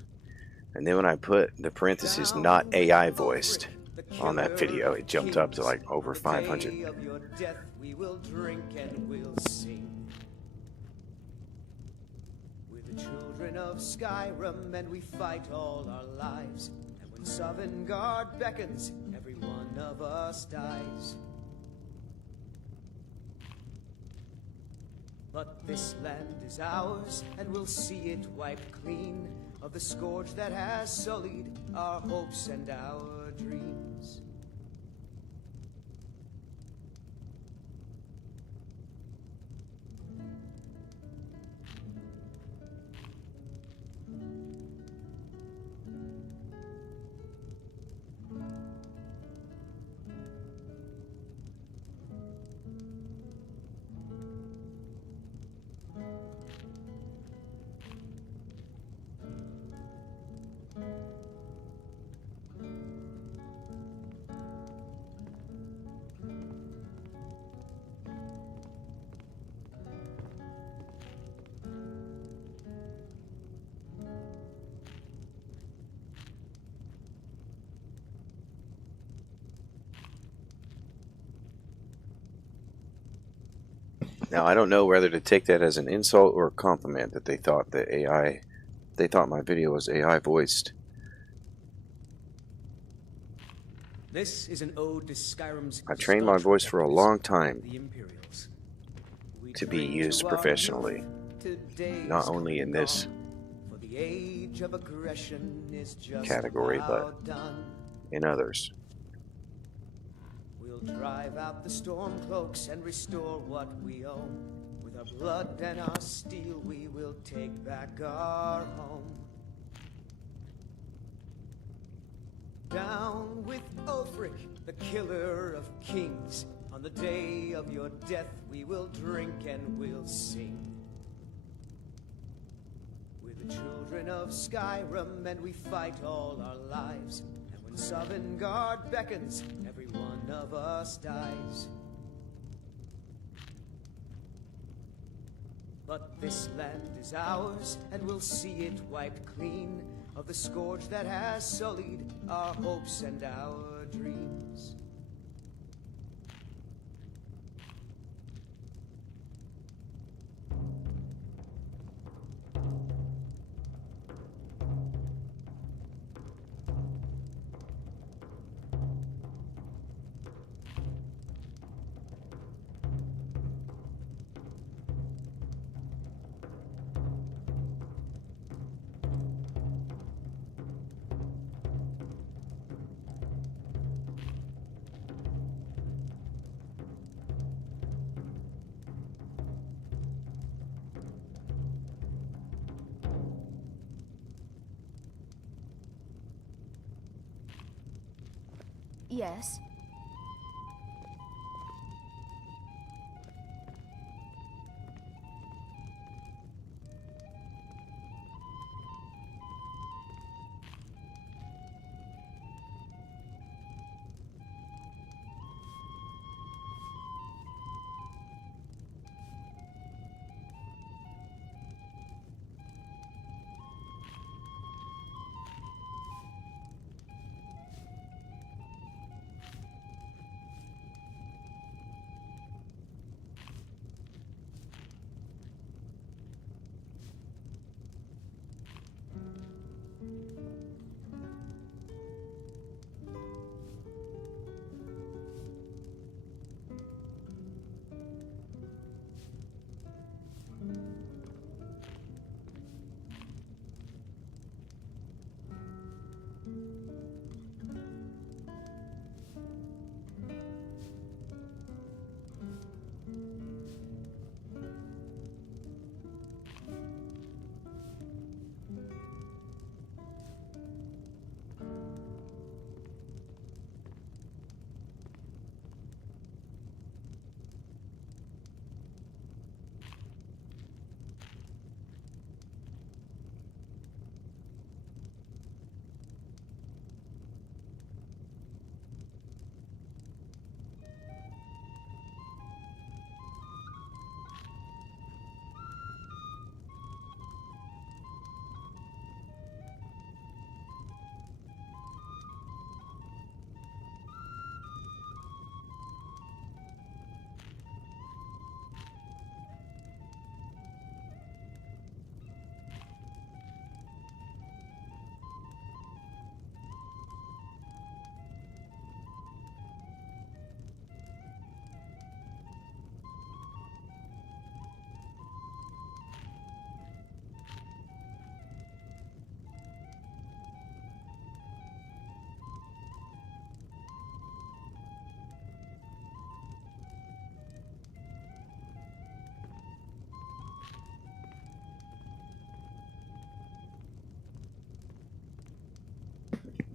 And then when I put the parentheses not AI voiced on that video, it jumped up to like over 500. We will drink and we'll sing with the children of Skyrim, and we fight all our lives. And when Sovngarde beckons, every one of us dies. But this land is ours, and we'll see it wiped clean of the scourge that has sullied our hopes and our dreams. Now, I don't know whether to take that as an insult or a compliment that they thought my video was AI voiced. This is an ode to Skyrim's... I trained my voice for a long time to be used professionally, not only in this category, but in others. We'll drive out the storm cloaks and restore what we own. With our blood and our steel, we will take back our home. Down with Ulfric, the killer of kings. On the day of your death, we will drink and we'll sing with the children of Skyrim, and we fight all our lives. And when Sovngarde beckons, every one of us dies. But this land is ours, and we'll see it wiped clean of the scourge that has sullied our hopes and our dreams. Yes.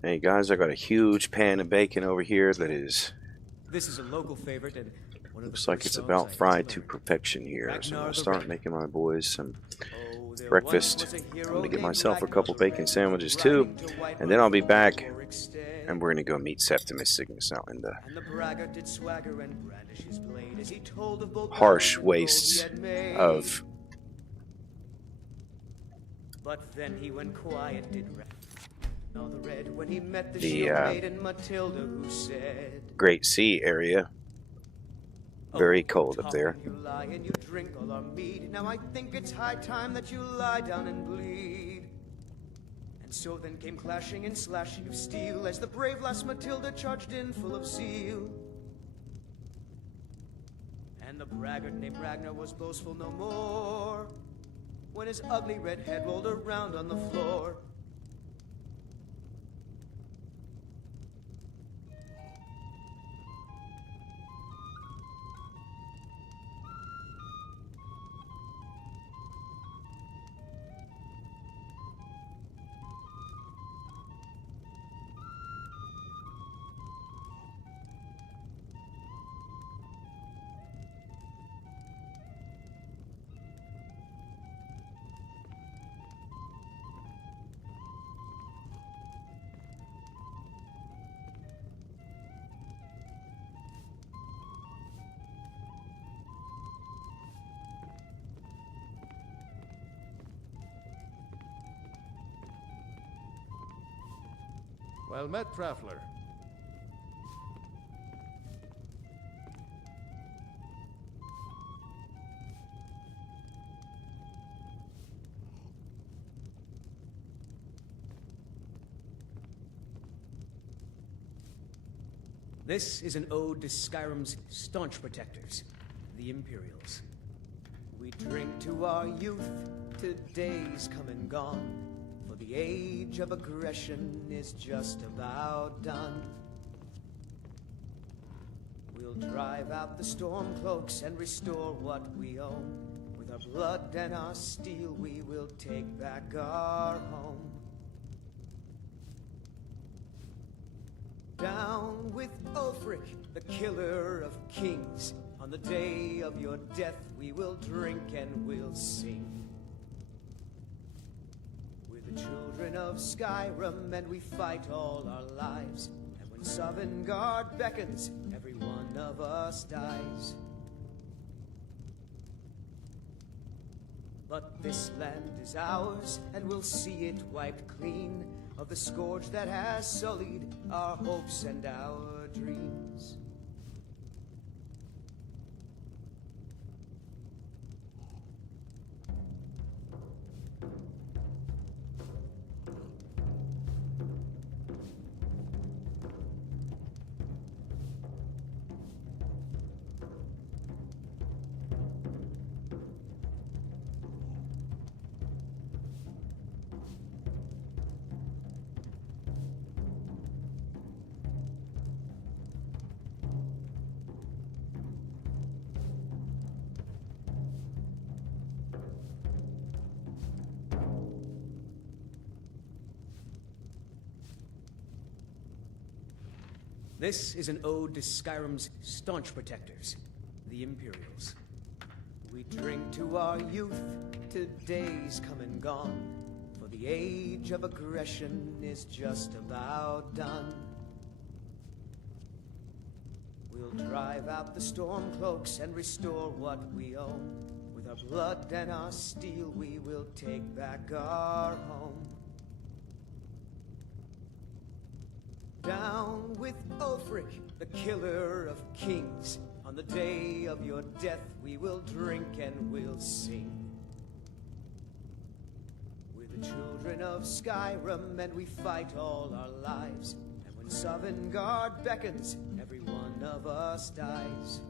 Hey guys, I got a huge pan of bacon over here that is This is a local favorite and one of the looks like first it's songs about I had fried to to learn. perfection here. So I'm Ragnar gonna the start Red. making my boys some There breakfast. once was a I'm hero gonna get named myself a Ragnar couple the bacon Red, sandwiches too, riding to White and then I'll be Hart back instead. and we're gonna go meet Septimus Cygnus out in the And the braggart did swagger and brandish his blade as he told of both harsh battles and gold he wastes had made. of But then he went quiet, did Ragnar the Red, when he met the the shield maiden Matilda, who said, Great Sea area. Very cold up there. "You lie and you drink all our mead. Now I think it's high time that you lie down and bleed." And so then came clashing and slashing of steel as the brave lass Matilda charged in full of zeal. And the braggart named Ragnar was boastful no more when his ugly red head rolled around on the floor. Well met, traveler. This is an ode to Skyrim's staunch protectors, the Imperials. We drink to our youth, to days come and gone, for the age of aggression is just about done. We'll drive out the storm cloaks and restore what we own. With our blood and our steel, we will take back our home. Down with Ulfric, the killer of kings. On the day of your death, we will drink and we'll sing. We're the children of Skyrim, and we fight all our lives. And when Sovngarde beckons, every one of us dies. But this land is ours, and we'll see it wiped clean of the scourge that has sullied our hopes and our dreams. This is an ode to Skyrim's staunch protectors, the Imperials. We drink to our youth, to days come and gone, for the age of aggression is just about done. We'll drive out the stormcloaks and restore what we own. With our blood and our steel, we will take back our home. Down with Ulfric, the killer of kings. On the day of your death, we will drink and we'll sing. We're the children of Skyrim, and we fight all our lives. And when Sovngarde beckons, every one of us dies.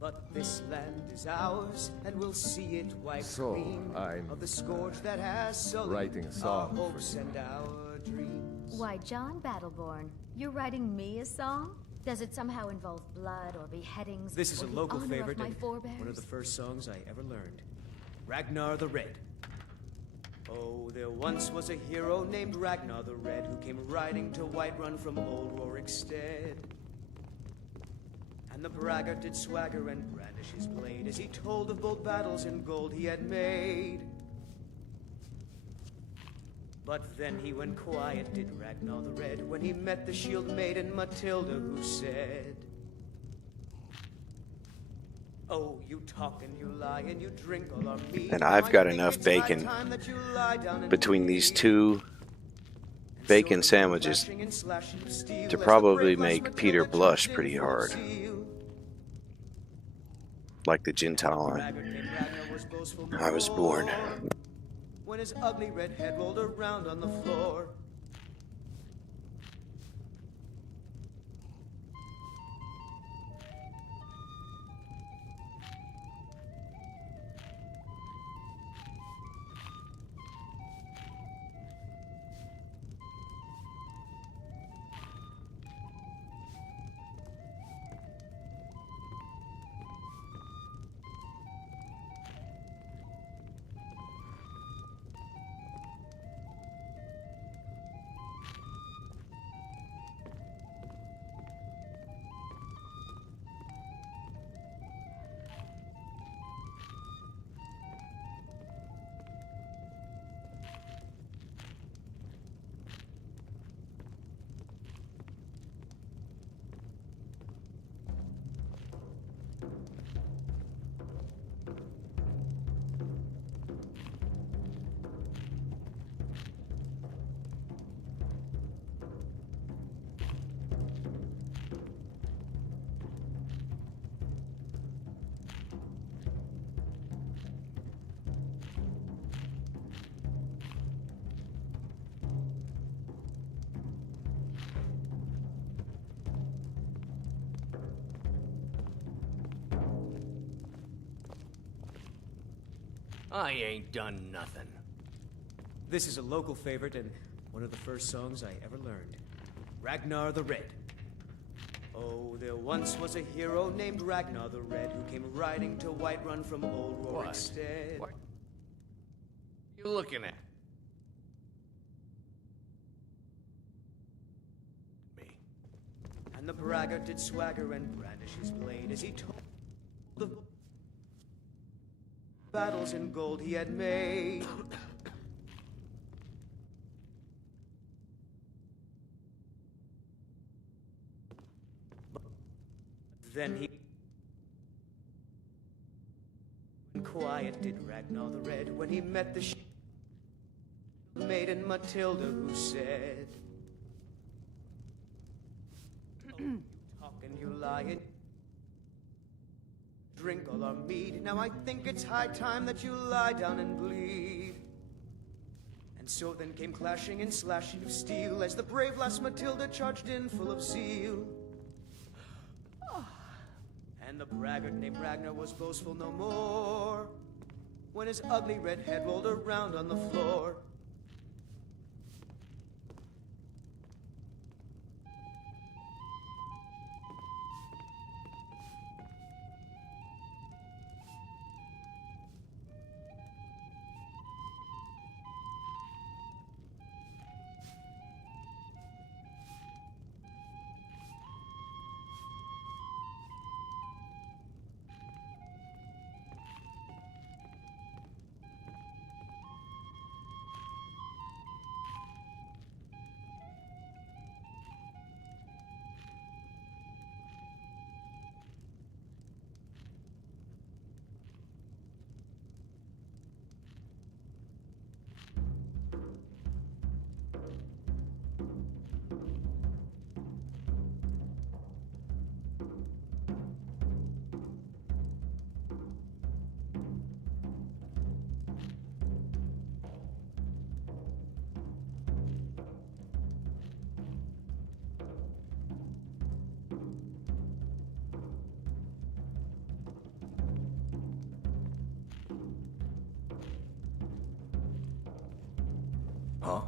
But this land is ours, and we'll see it wiped clean of the scourge that has sullied our hopes and our dreams. Why, John Battleborn, you're writing me a song? Does it somehow involve blood or beheadings? This is or a the local honor favorite of my and forebears? one of the first songs I ever learned. Ragnar the Red. Oh, there once was a hero named Ragnar the Red who came riding to Whiterun from old Rorikstead. And the braggart did swagger and brandish his blade as he told of bold battles and gold he had made. But then he went quiet, did Ragnar the Red, when he met the shield maiden Matilda, who said, "Oh, you talk and you lie and you drink all our meat. And I've got enough bacon between these two bacon sandwiches to probably make Peter blush pretty hard. Like the Gentile I was born. When his ugly red head rolled around on the floor. I ain't done nothing. This is a local favorite and one of the first songs I ever learned. Ragnar the Red. Oh, there once was a hero named Ragnar the Red who came riding to Whiterun from old Rorikstead. What you looking at? And the braggart did swagger and brandish his blade as he told the battles in gold he had made. Then he quiet did Ragnar the Red when he met the maiden Matilda, who said, "Oh, you talk and you lie and drink all our mead. Now I think it's high time that you lie down and bleed." And so then came clashing and slashing of steel as the brave lass Matilda charged in full of zeal. And the braggart named Ragnar was boastful no more when his ugly red head rolled around on the floor. Huh?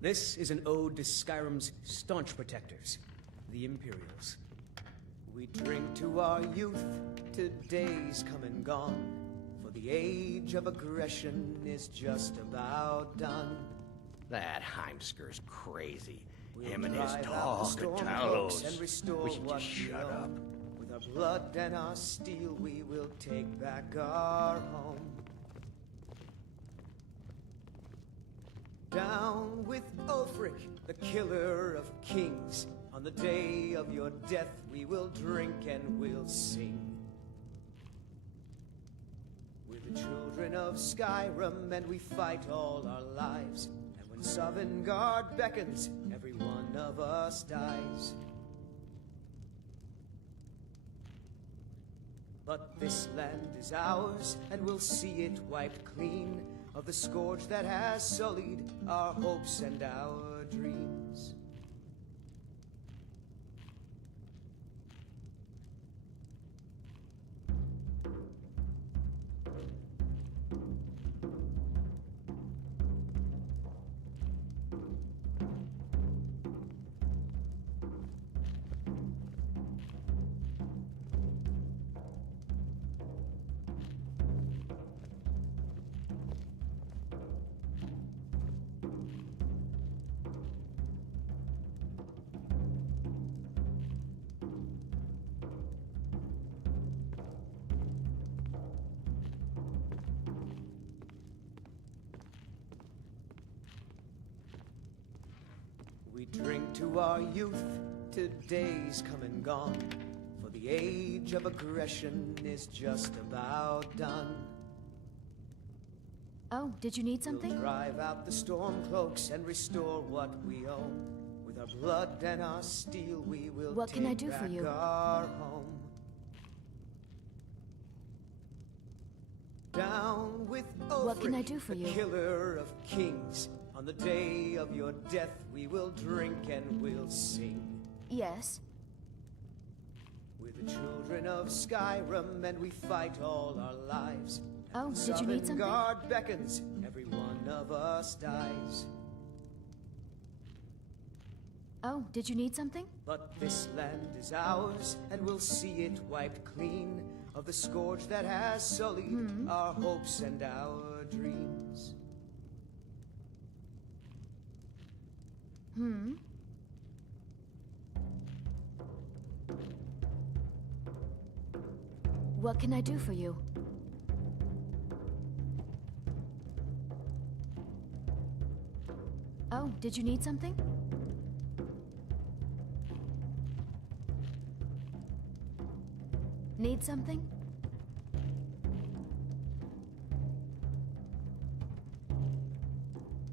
This is an ode to Skyrim's staunch protectors, the Imperials. We drink to our youth, to days come and gone, for the age of aggression is just about done. That Heimsker's crazy. We'll Him and his drive out the dog storm and cloaks tallows. and restore We should what just we shut own. up. With our blood and our steel, we will take back our home. Down with Ulfric, the killer of kings. On the day of your death, we will drink and we'll sing. We're the children of Skyrim, and we fight all our lives. And when Sovngarde beckons, every one of us dies. But this land is ours, and we'll see it wiped clean of the scourge that has sullied our hopes and our dreams. We drink to our youth, to days come and gone, for the age of aggression is just about done. Oh, did you need something? We'll drive out the storm cloaks and restore what we own. With our blood and our steel, we will What can I do take for back you? our home. Down with Ulfric, What can I do for the you? killer of kings. On the day of your death, we will drink and we'll sing. Yes. We're the children of Skyrim, and we fight all our lives. Oh, did you need something? Sovngarde beckons, every one of us dies. Oh, did you need something? But this land is ours, and we'll see it wiped clean of the scourge that has sullied our hopes and our dreams. Hmm? What can I do for you? Oh, did you need something? Need something?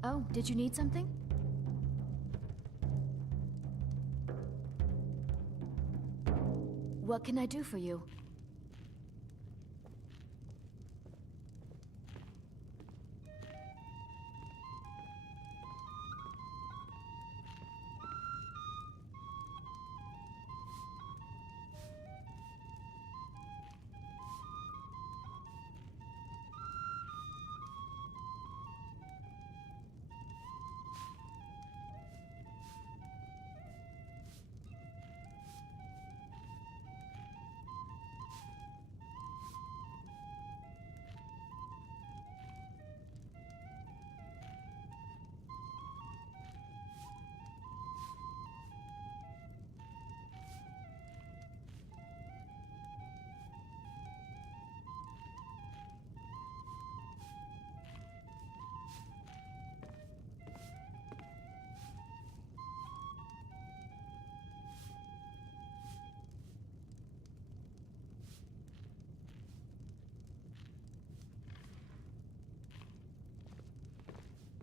Oh, did you need something? What can I do for you?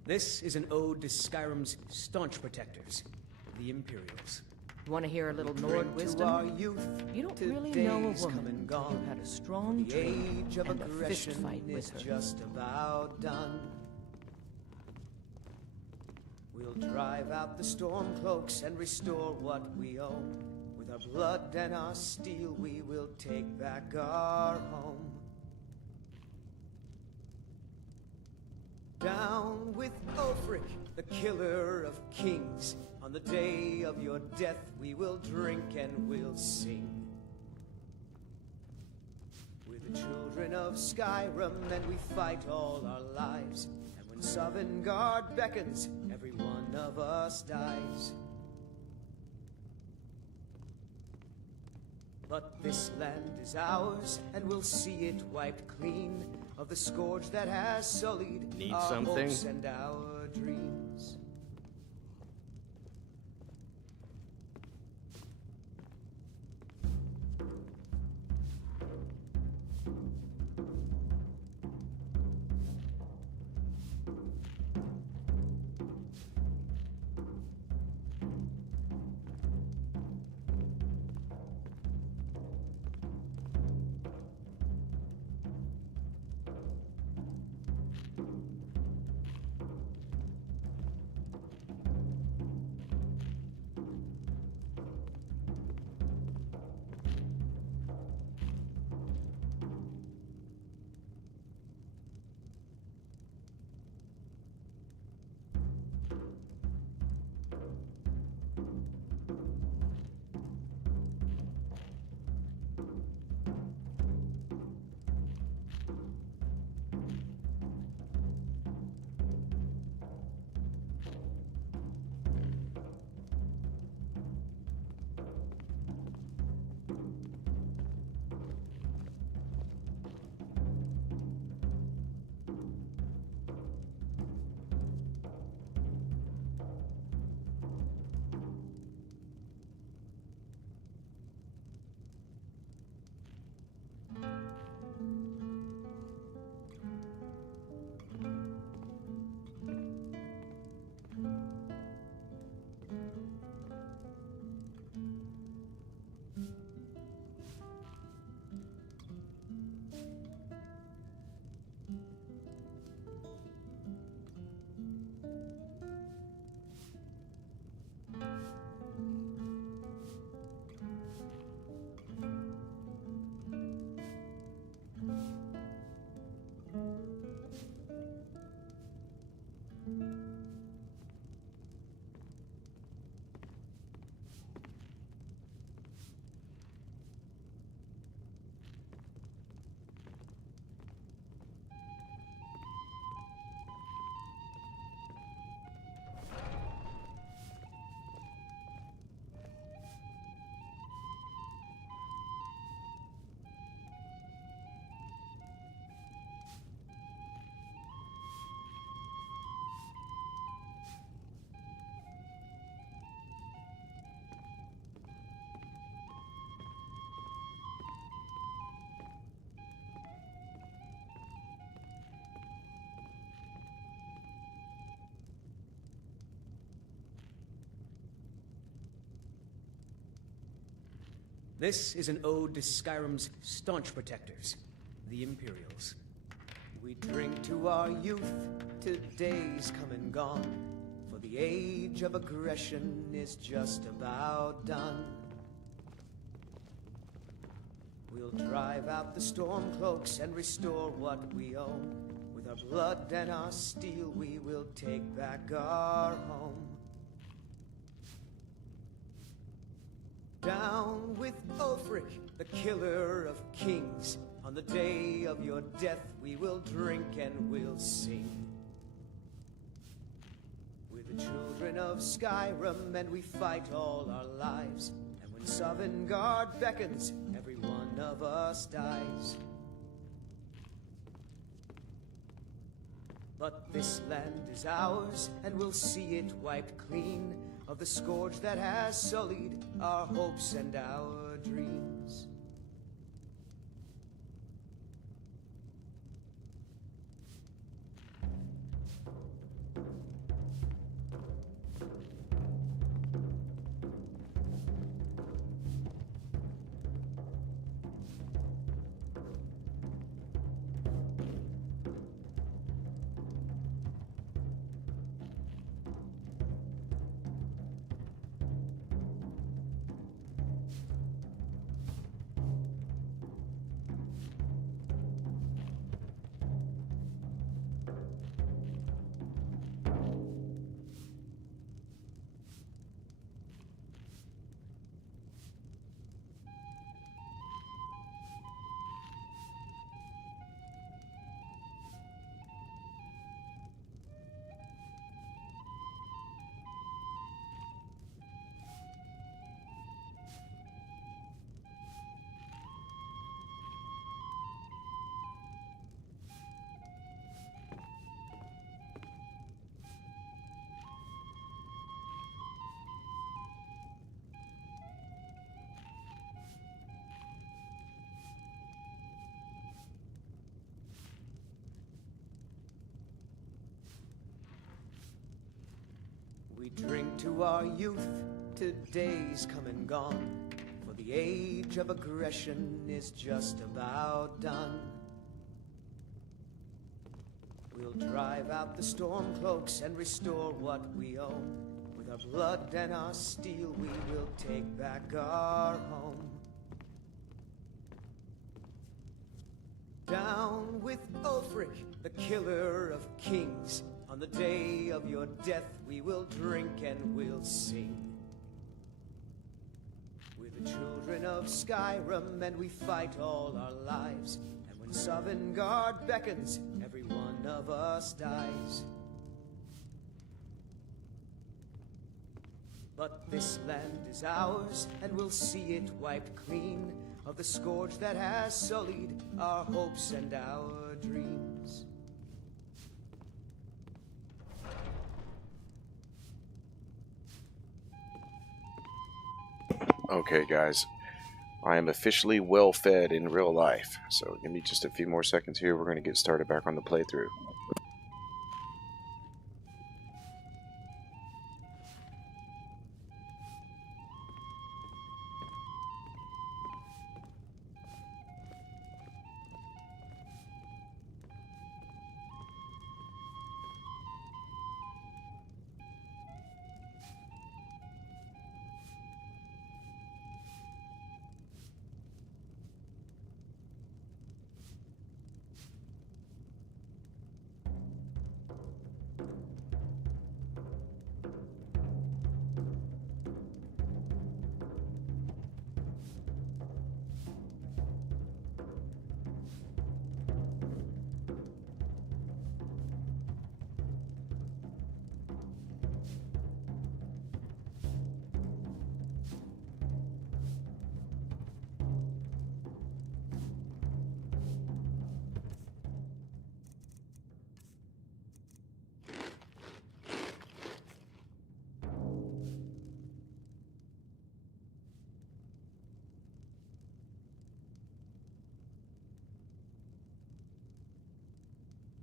This is an ode to Skyrim's staunch protectors, the Imperials. Want to hear a little Drink Nord to wisdom? our youth, You don't to really know a days come woman and until gone. you've had a strong The drink age of and a fist aggression fight with is her. just about done. We'll drive out the storm cloaks and restore what we own. With our blood and our steel, we will take back our home. Down with Ulfric, the killer of kings. On the day of your death, we will drink and we'll sing. We're the children of Skyrim, and we fight all our lives. And when Sovngarde beckons, every one of us dies. But this land is ours, and we'll see it wiped clean of the scourge that has sullied Need our something? hopes and our dreams. This is an ode to Skyrim's staunch protectors, the Imperials. We drink to our youth, to days come and gone, for the age of aggression is just about done. We'll drive out the stormcloaks and restore what we own. With our blood and our steel, we will take back our home. Down with Ulfric, the killer of kings. On the day of your death, we will drink and we'll sing. We're the children of Skyrim, and we fight all our lives. And when Sovngarde beckons, every one of us dies. But this land is ours, and we'll see it wiped clean of the scourge that has sullied our hopes and our dreams. We drink to our youth, to days come and gone, for the age of aggression is just about done. We'll drive out the stormcloaks and restore what we own. With our blood and our steel, we will take back our home. Down with Ulfric, the killer of kings. On the day of your death, we will drink and we'll sing. We're the children of Skyrim, and we fight all our lives. And when Sovngarde beckons, every one of us dies. But this land is ours, and we'll see it wiped clean of the scourge that has sullied our hopes and our dreams. Okay, guys. I am officially well fed in real life. So give me just a few more seconds here. We're going to get started back on the playthrough.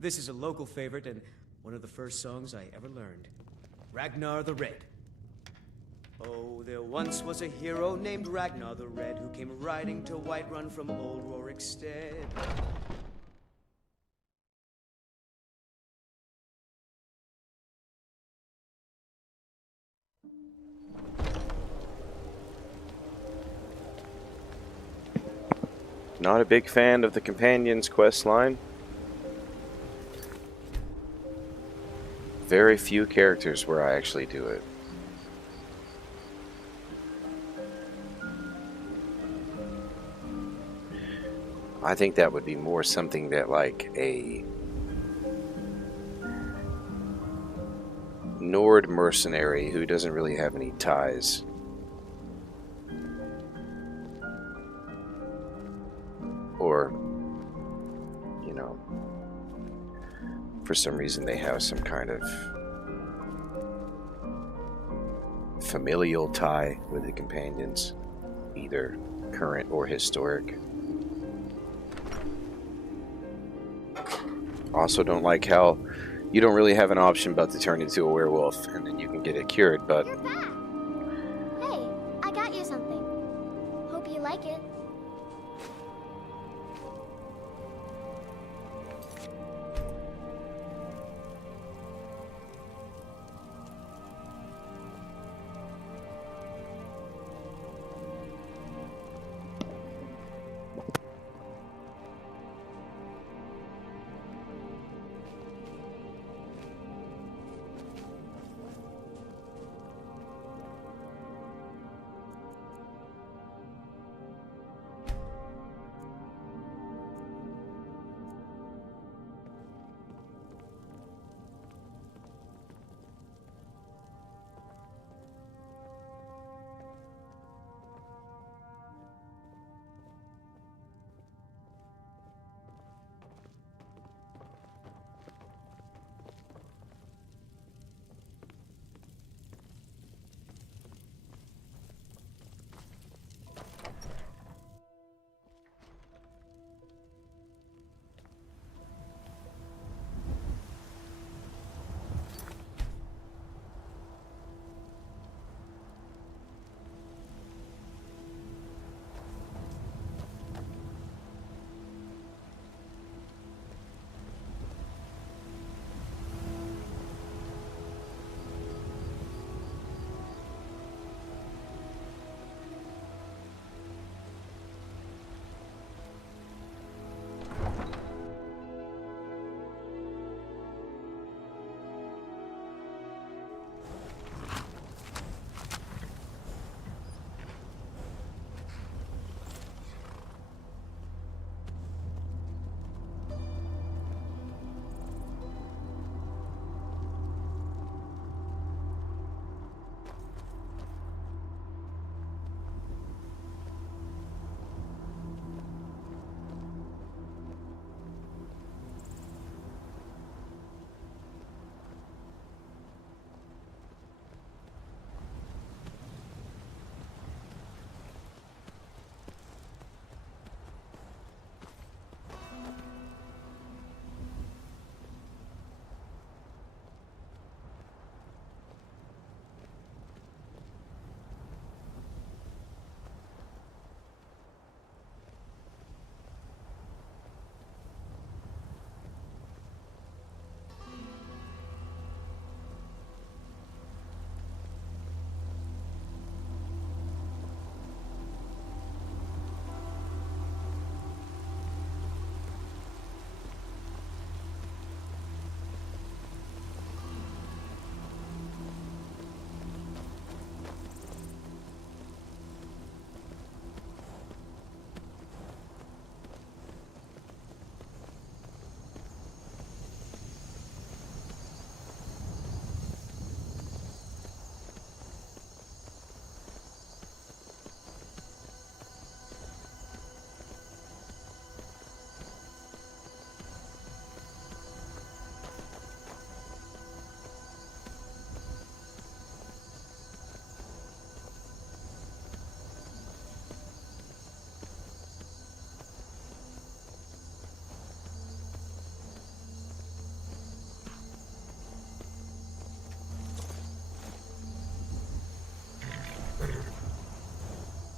This is a local favorite and one of the first songs I ever learned. Ragnar the Red. Oh, there once was a hero named Ragnar the Red who came riding to Whiterun from old Rorikstead. Not a big fan of the Companions quest line. Very few characters where I actually do it. I think that would be more something that like a Nord mercenary who doesn't really have any ties. Or, you know, for some reason they have some kind of familial tie with the Companions, either current or historic. Also don't like how you don't really have an option but to turn into a werewolf and then you can get it cured, but... You're back! Hey, I got you something. Hope you like it.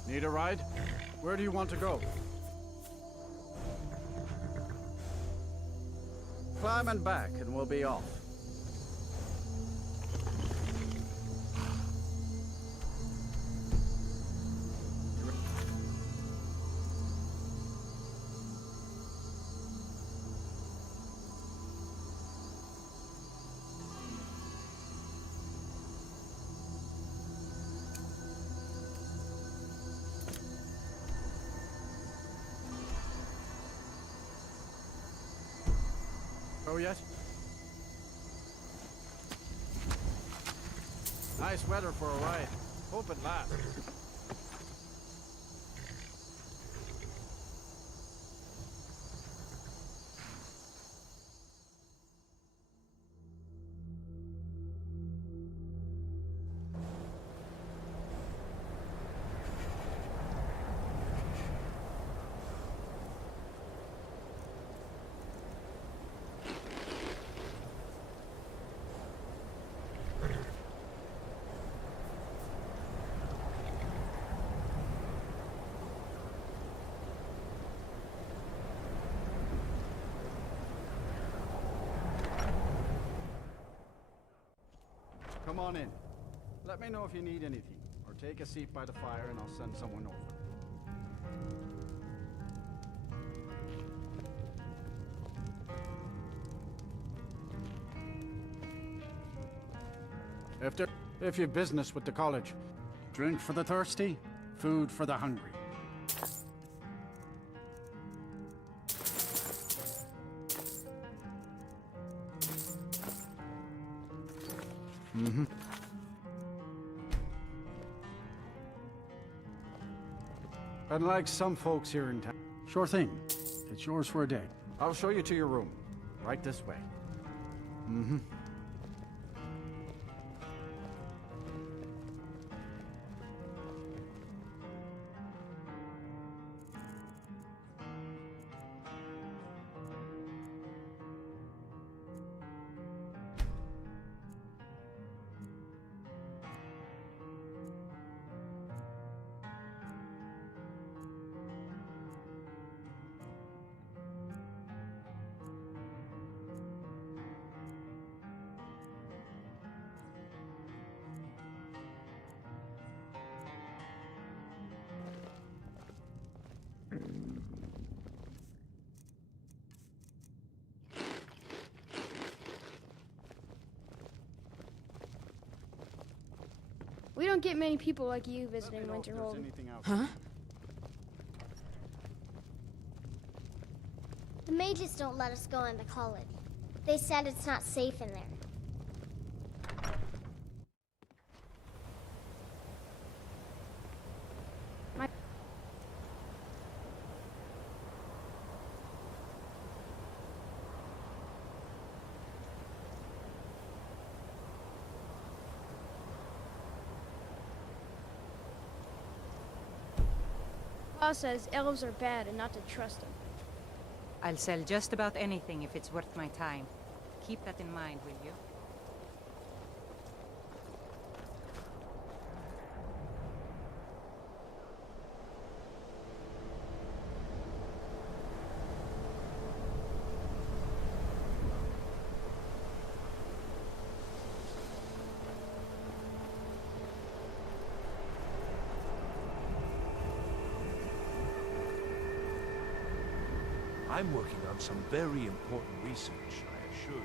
Need a ride? Where do you want to go? Climb and back, and we'll be off. Go yet? Nice weather for a ride. Hope it lasts. Come on in. Let me know if you need anything, or take a seat by the fire and I'll send someone over. If you've business with the college, drink for the thirsty, food for the hungry. Mm-hmm. Unlike some folks here in town. Sure thing. It's yours for a day. I'll show you to your room. Right this way. Mm-hmm. We don't get many people like you visiting Winterhold. Huh? The mages don't let us go into college. They said it's not safe in there. Pa says elves are bad and not to trust them. I'll sell just about anything if it's worth my time. Keep that in mind, will you? I'm working on some very important research, I assure you.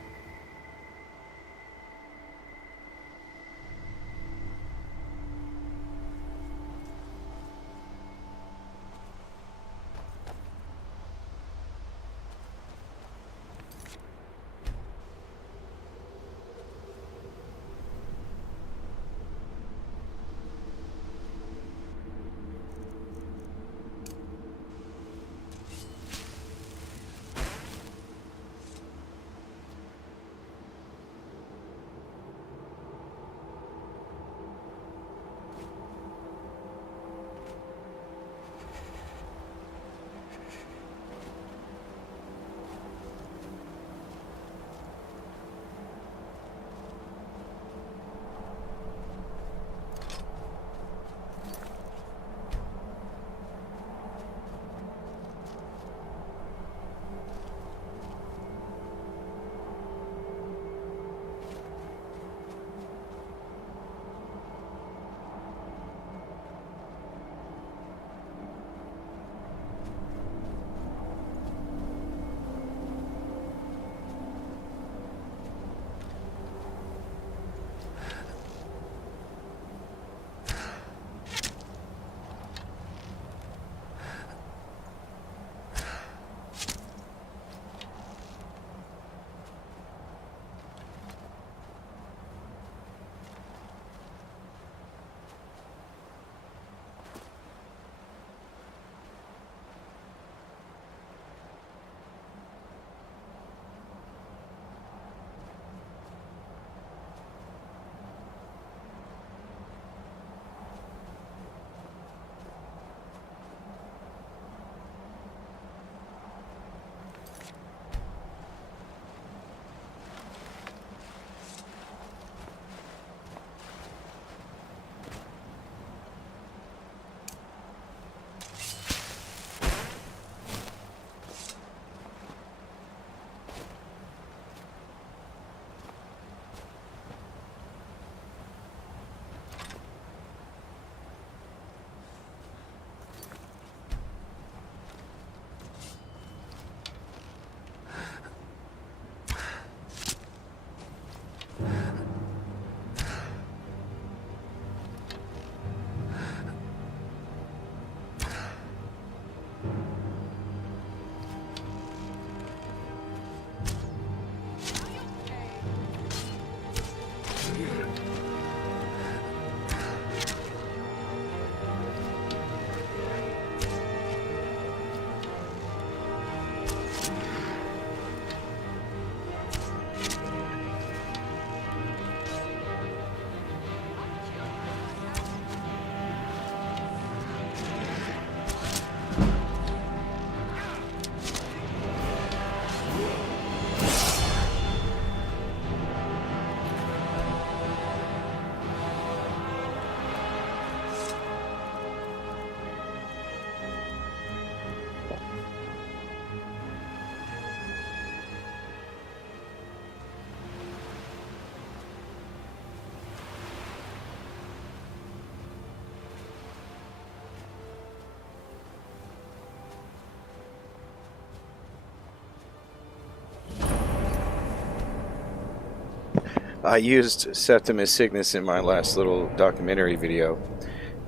I used Septimus Cygnus in my last little documentary video,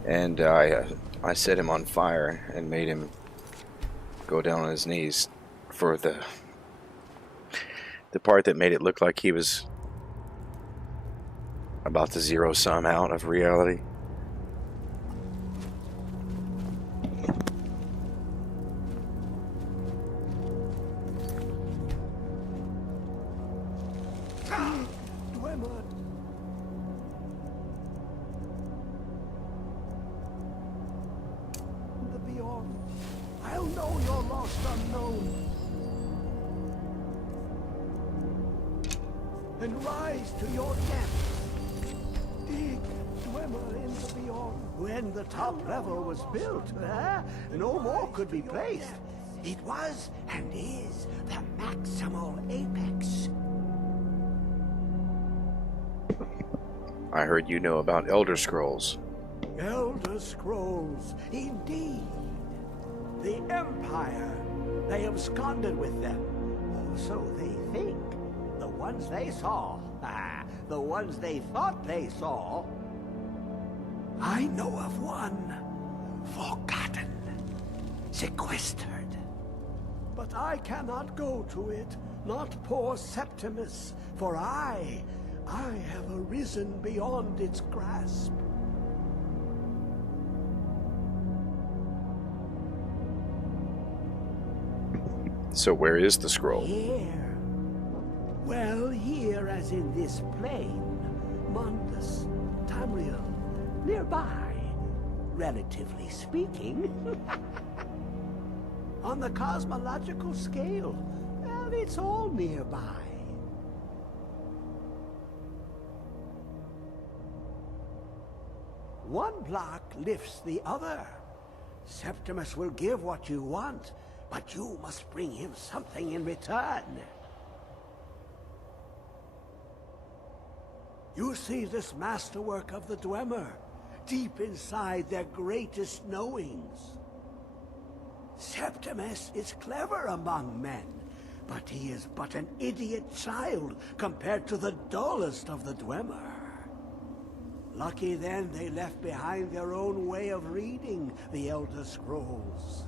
and I set him on fire and made him go down on his knees for the part that made it look like he was about to zero sum out of reality. The beyond. I'll know your lost unknown. And rise to your depths. Dig, Dwemer in the beyond. When the top level was built, no more could be placed. It was and is the maximal apex. I heard you know about Elder Scrolls. Elder Scrolls, indeed. The Empire. They absconded with them. Or so they think. The ones they saw. The ones they thought they saw. I know of one. Forgotten. Sequestered. But I cannot go to it, not poor Septimus, for I have arisen beyond its grasp. So where is the scroll? Here. Well, here as in this plane. Mundus, Tamriel, nearby, relatively speaking. On the cosmological scale, well, it's all nearby. One block lifts the other. Septimus will give what you want, but you must bring him something in return. You see this masterwork of the Dwemer, deep inside their greatest knowings. Septimus is clever among men, but he is but an idiot child compared to the dullest of the Dwemer. Lucky then they left behind their own way of reading the Elder Scrolls.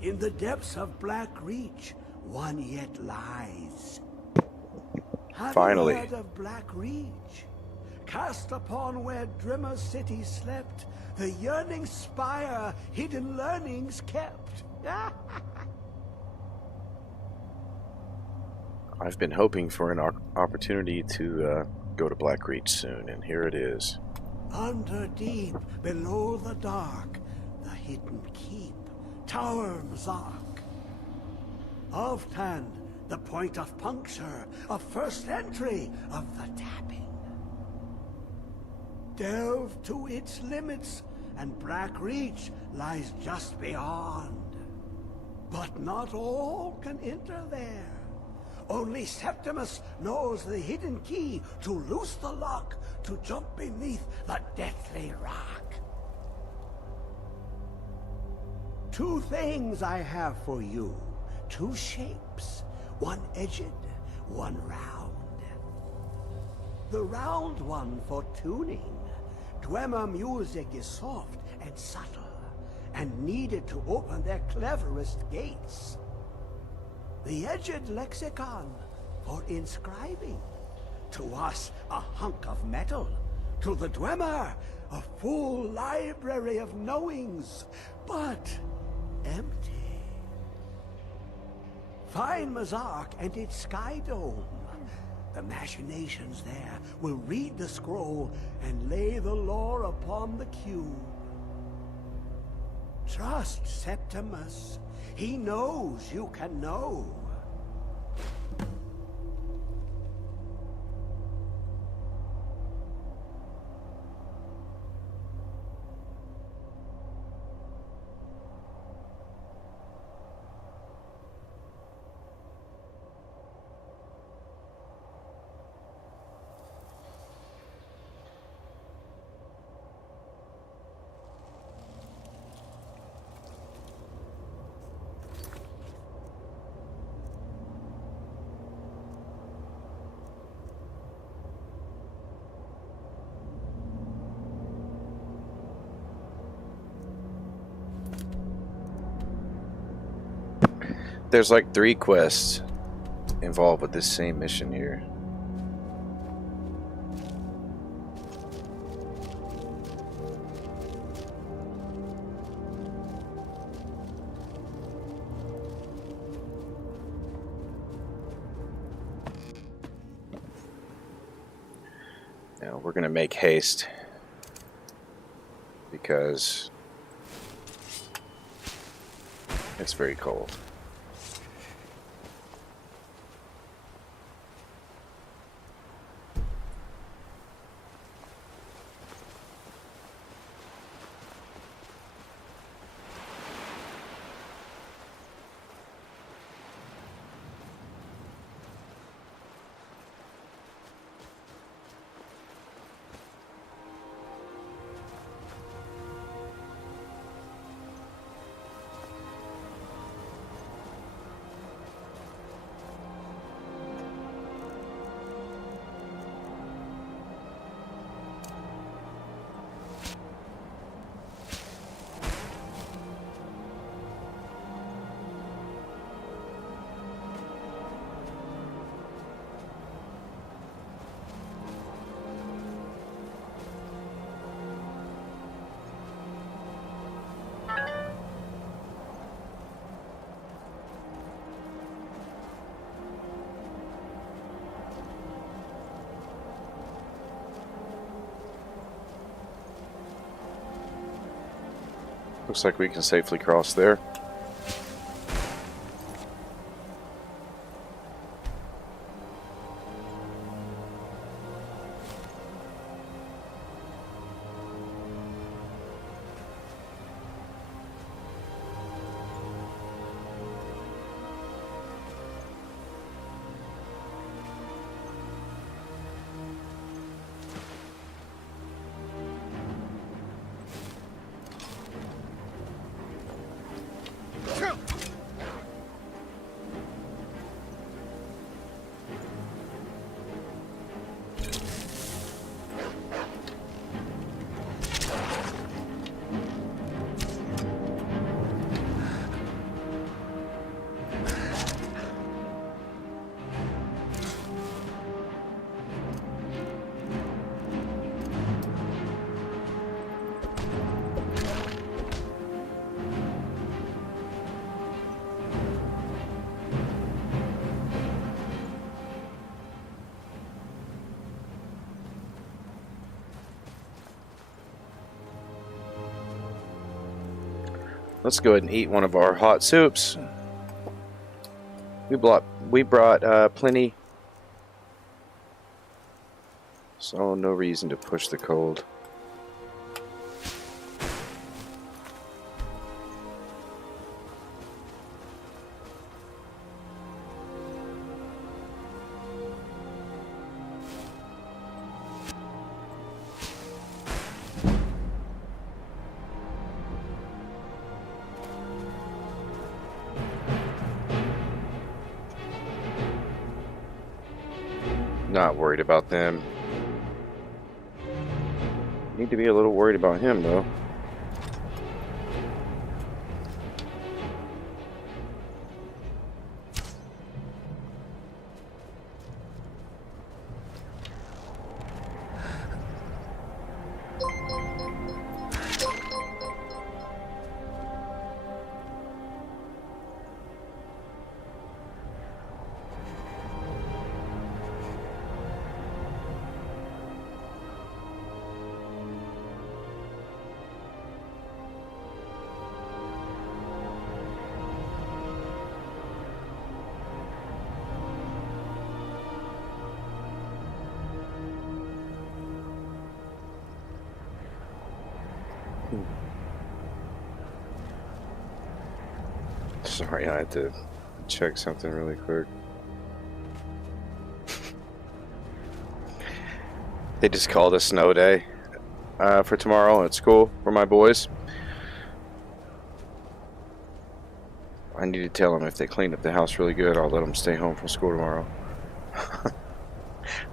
In the depths of Black Reach, one yet lies. Finally. Have you heard of Black Reach? Cast upon where Drimmer City slept, the yearning spire hidden learnings kept. I've been hoping for an opportunity to go to Black Reach soon, and here it is. Under deep, below the dark, the hidden keep, Tower Mzark. Oftan, the point of puncture, of first entry of the tapping. Delve to its limits, and Black Reach lies just beyond. But not all can enter there. Only Septimus knows the hidden key to loose the lock, to jump beneath the deathly rock. Two things I have for you. Two shapes. One edged, one round. The round one for tuning. Dwemer music is soft and subtle, and needed to open their cleverest gates. The edged lexicon for inscribing. To us, a hunk of metal. To the Dwemer, a full library of knowings, but empty. Find Mzark and its sky dome. The machinations there will read the scroll and lay the lore upon the cube. Trust Septimus. He knows you can know. There's like 3 quests involved with this same mission here. Now we're going to make haste because it's very cold. Looks like we can safely cross there. Let's go ahead and eat one of our hot soups. We brought plenty, so no reason to push the cold. Not worried about them. Need to be a little worried about him, though. Sorry, I had to check something really quick. They just called a snow day for tomorrow at school for my boys. I need to tell them if they clean up the house really good, I'll let them stay home from school tomorrow.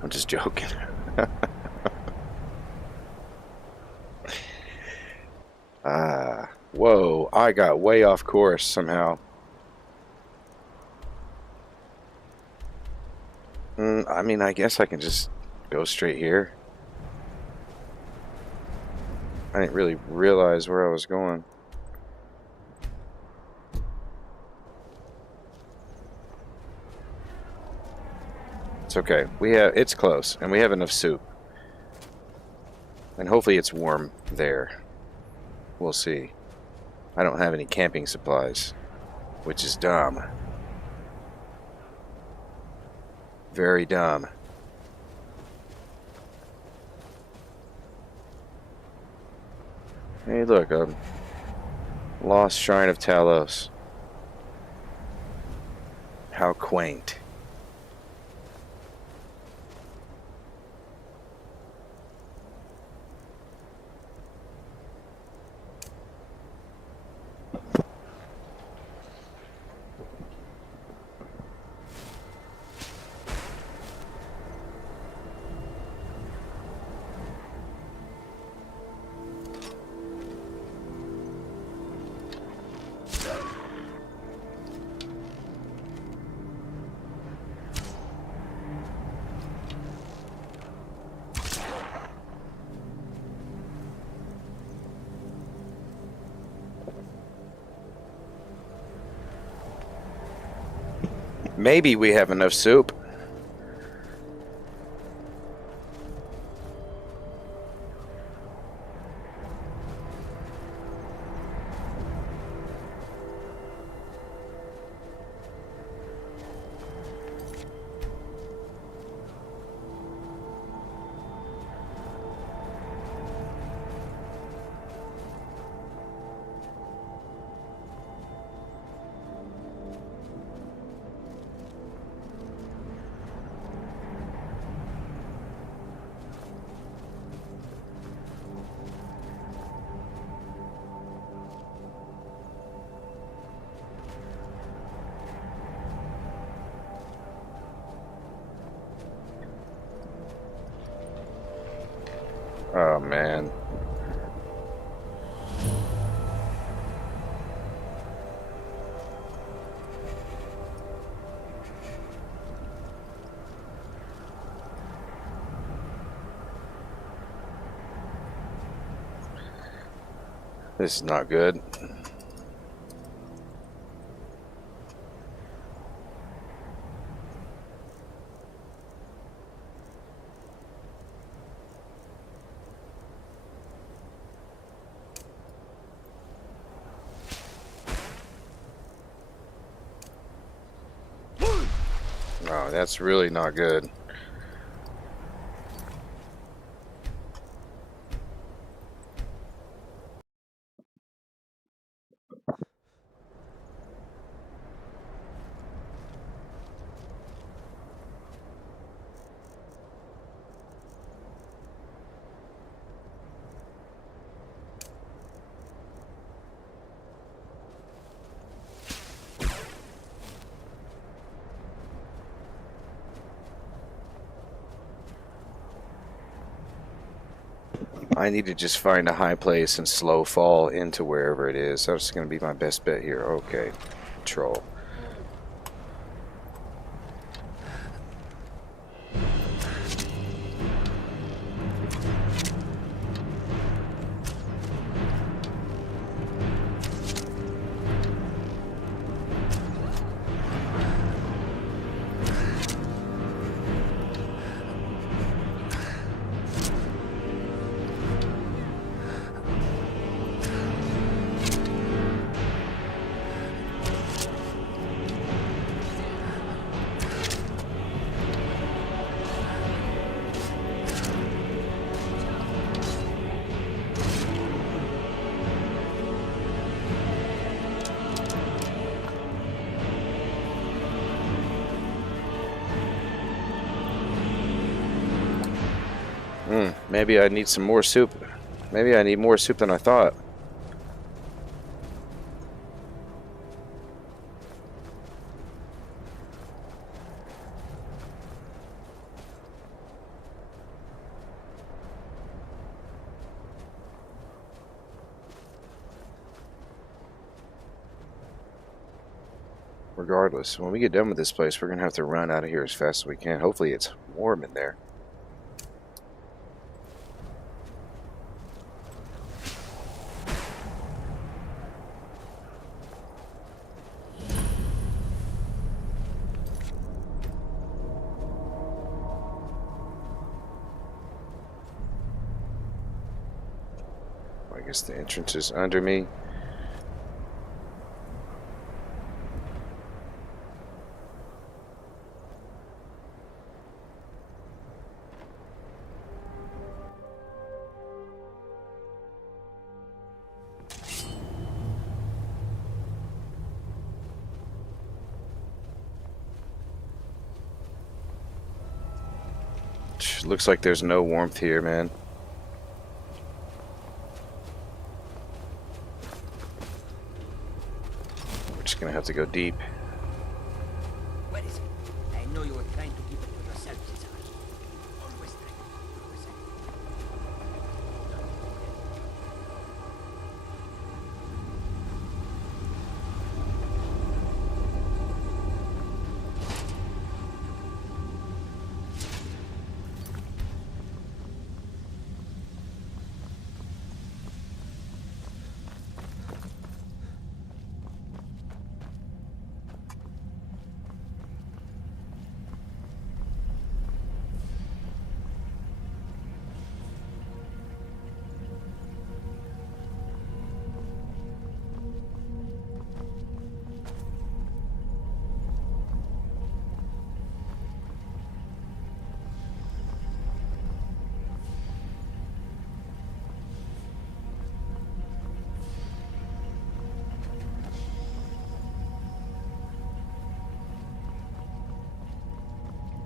I'm just joking. Whoa, I got way off course somehow. I mean, I guess I can just go straight here. I didn't really realize where I was going. It's okay. It's close, and we have enough soup. And hopefully it's warm there. We'll see. I don't have any camping supplies, which is dumb. Very dumb. Hey, look, a lost shrine of Talos. How quaint. Maybe we have enough soup. Oh, man. This is not good. Oh, that's really not good. I need to just find a high place and slow fall into wherever it is. That's going to be my best bet here. Okay, control. Maybe I need some more soup. Maybe I need more soup than I thought. regardless, when we get done with this place, we're going to have to run out of here as fast as we can. Hopefully it's warm in there. I guess the entrance is under me. Looks like there's no warmth here, man. We're just gonna have to go deep. What is it? I know you were trying to keep it to yourself, Cesar. Always trying.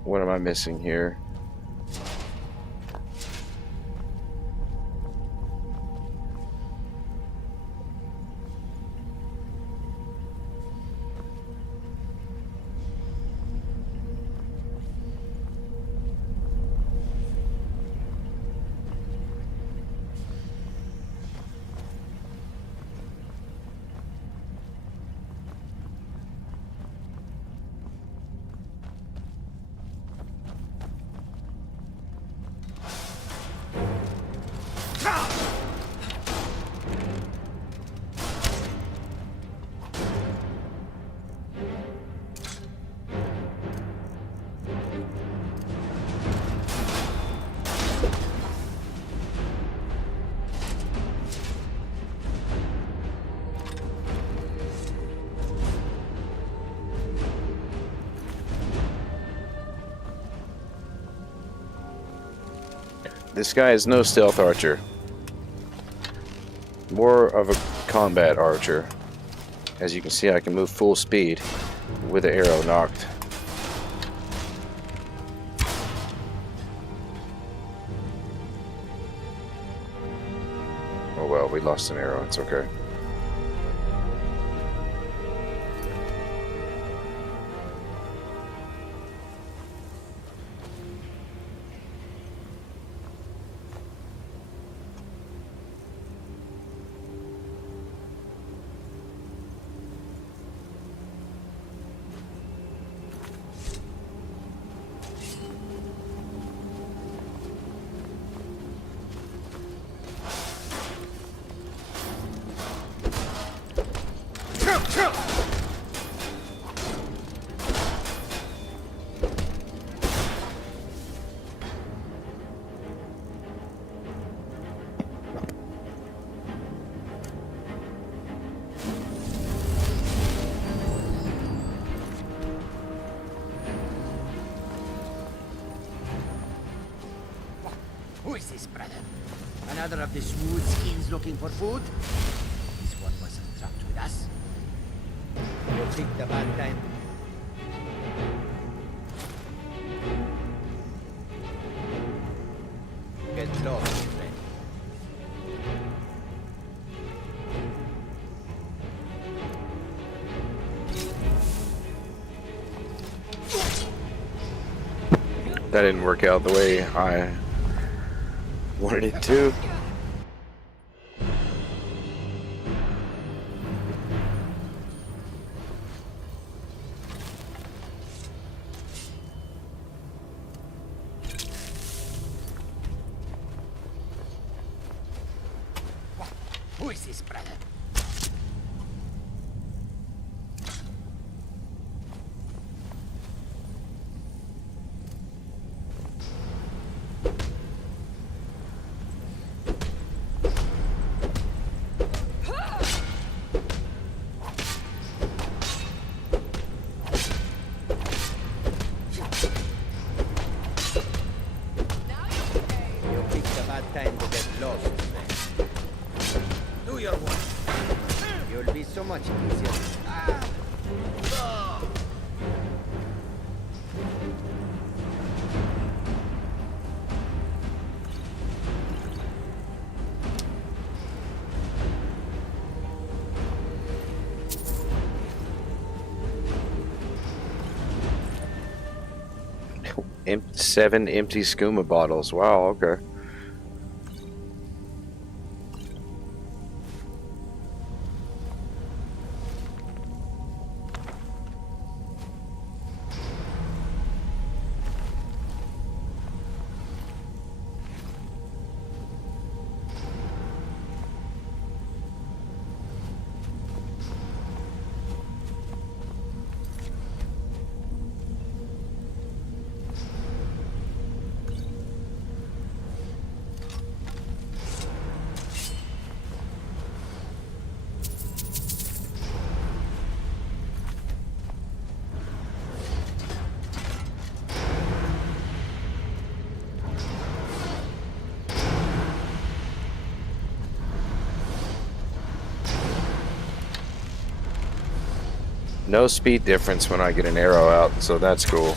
What am I missing here? This guy is no stealth archer. More of a combat archer. As you can see, I can move full speed with the arrow knocked. Oh well, we lost an arrow. It's okay. Who is this, brother? Another of the smooth skins looking for food? This one wasn't trapped with us. You picked a bad time. Get low, friend. That didn't work out the way I wanted it to. is this, brother? You picked a bad time to get lost, man. Do your work. You'll be so much easier. Seven empty skooma bottles. Wow, okay. No speed difference when I get an arrow out, so that's cool.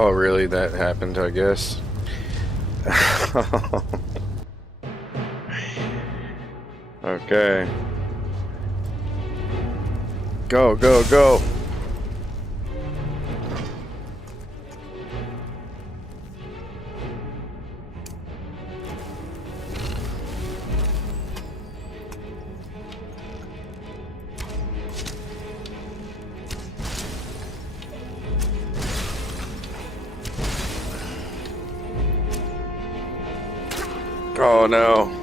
Oh, really? That happened, I guess. Okay. Go, go, go. Oh no.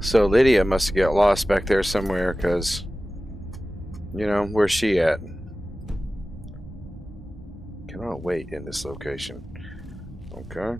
So Lydia must have got lost back there somewhere, because, you know, where's she at? Cannot wait in this location. Okay.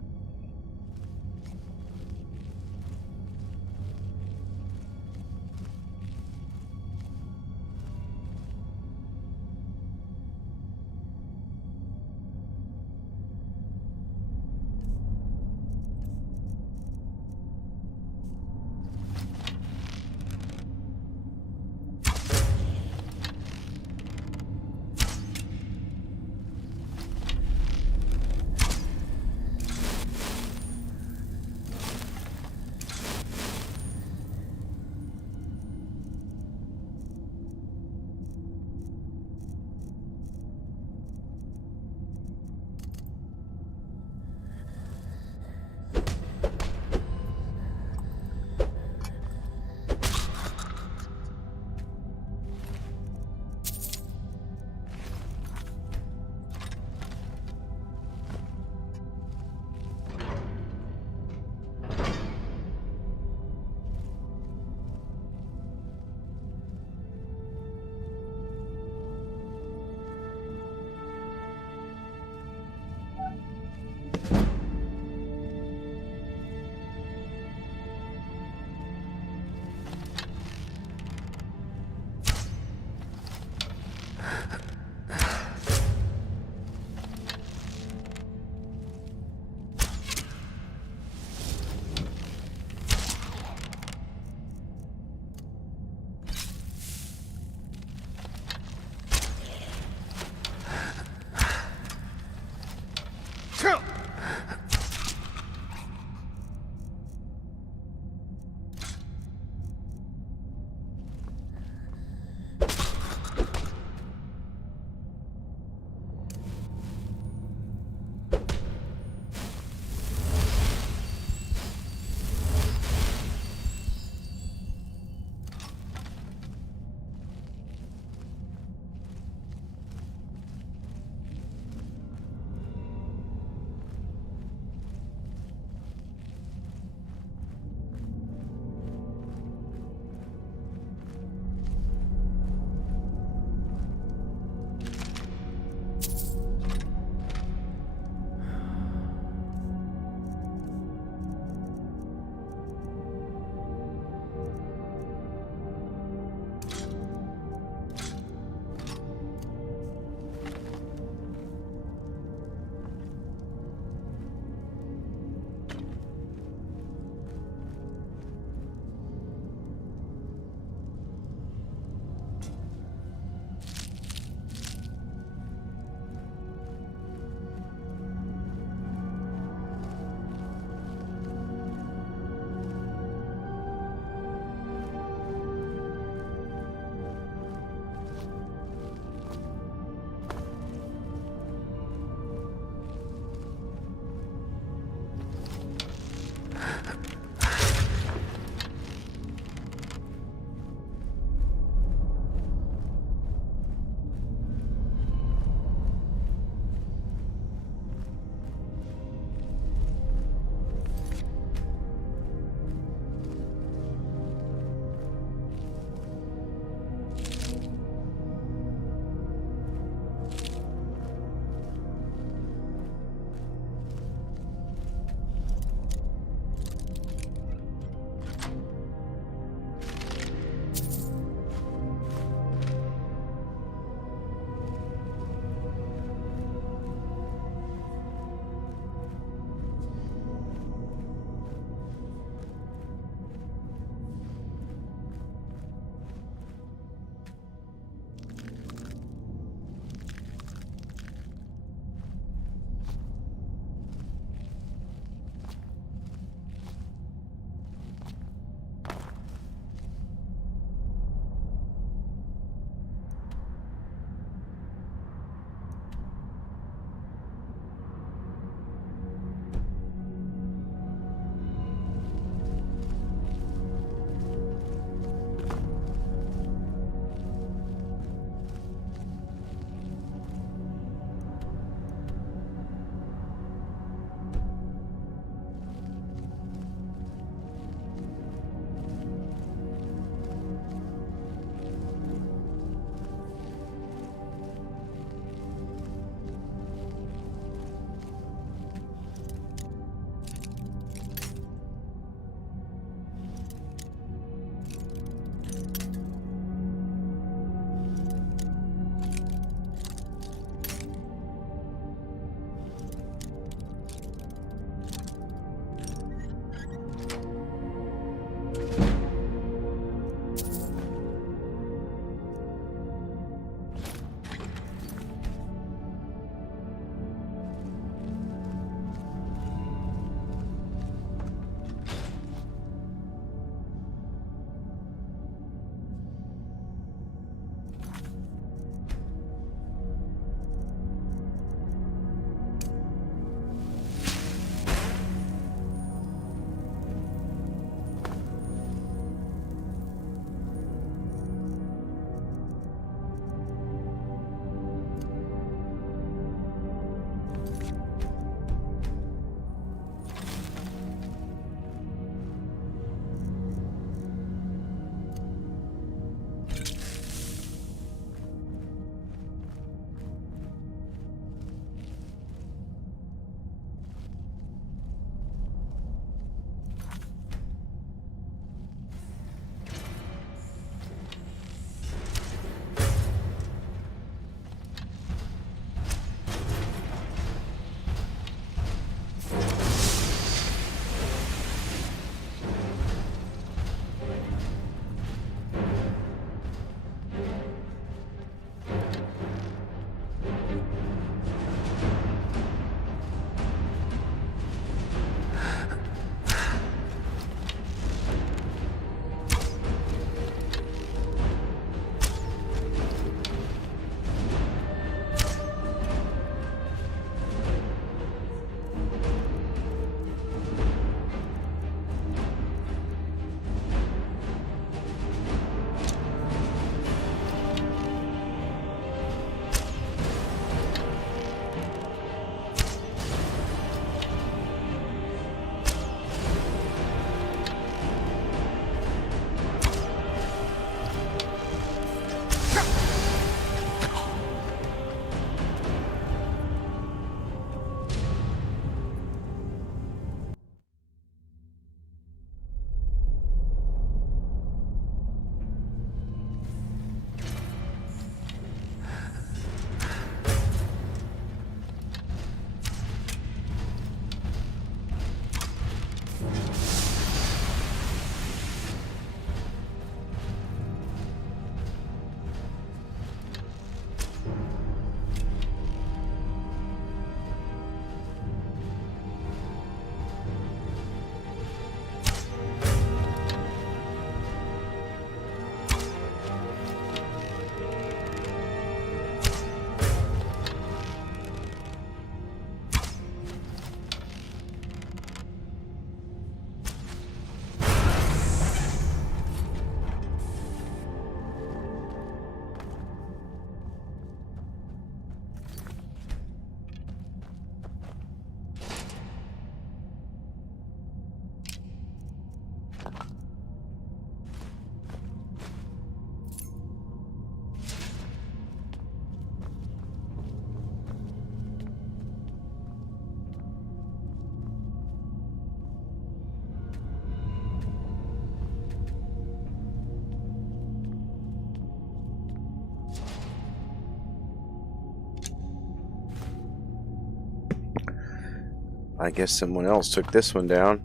I guess someone else took this one down.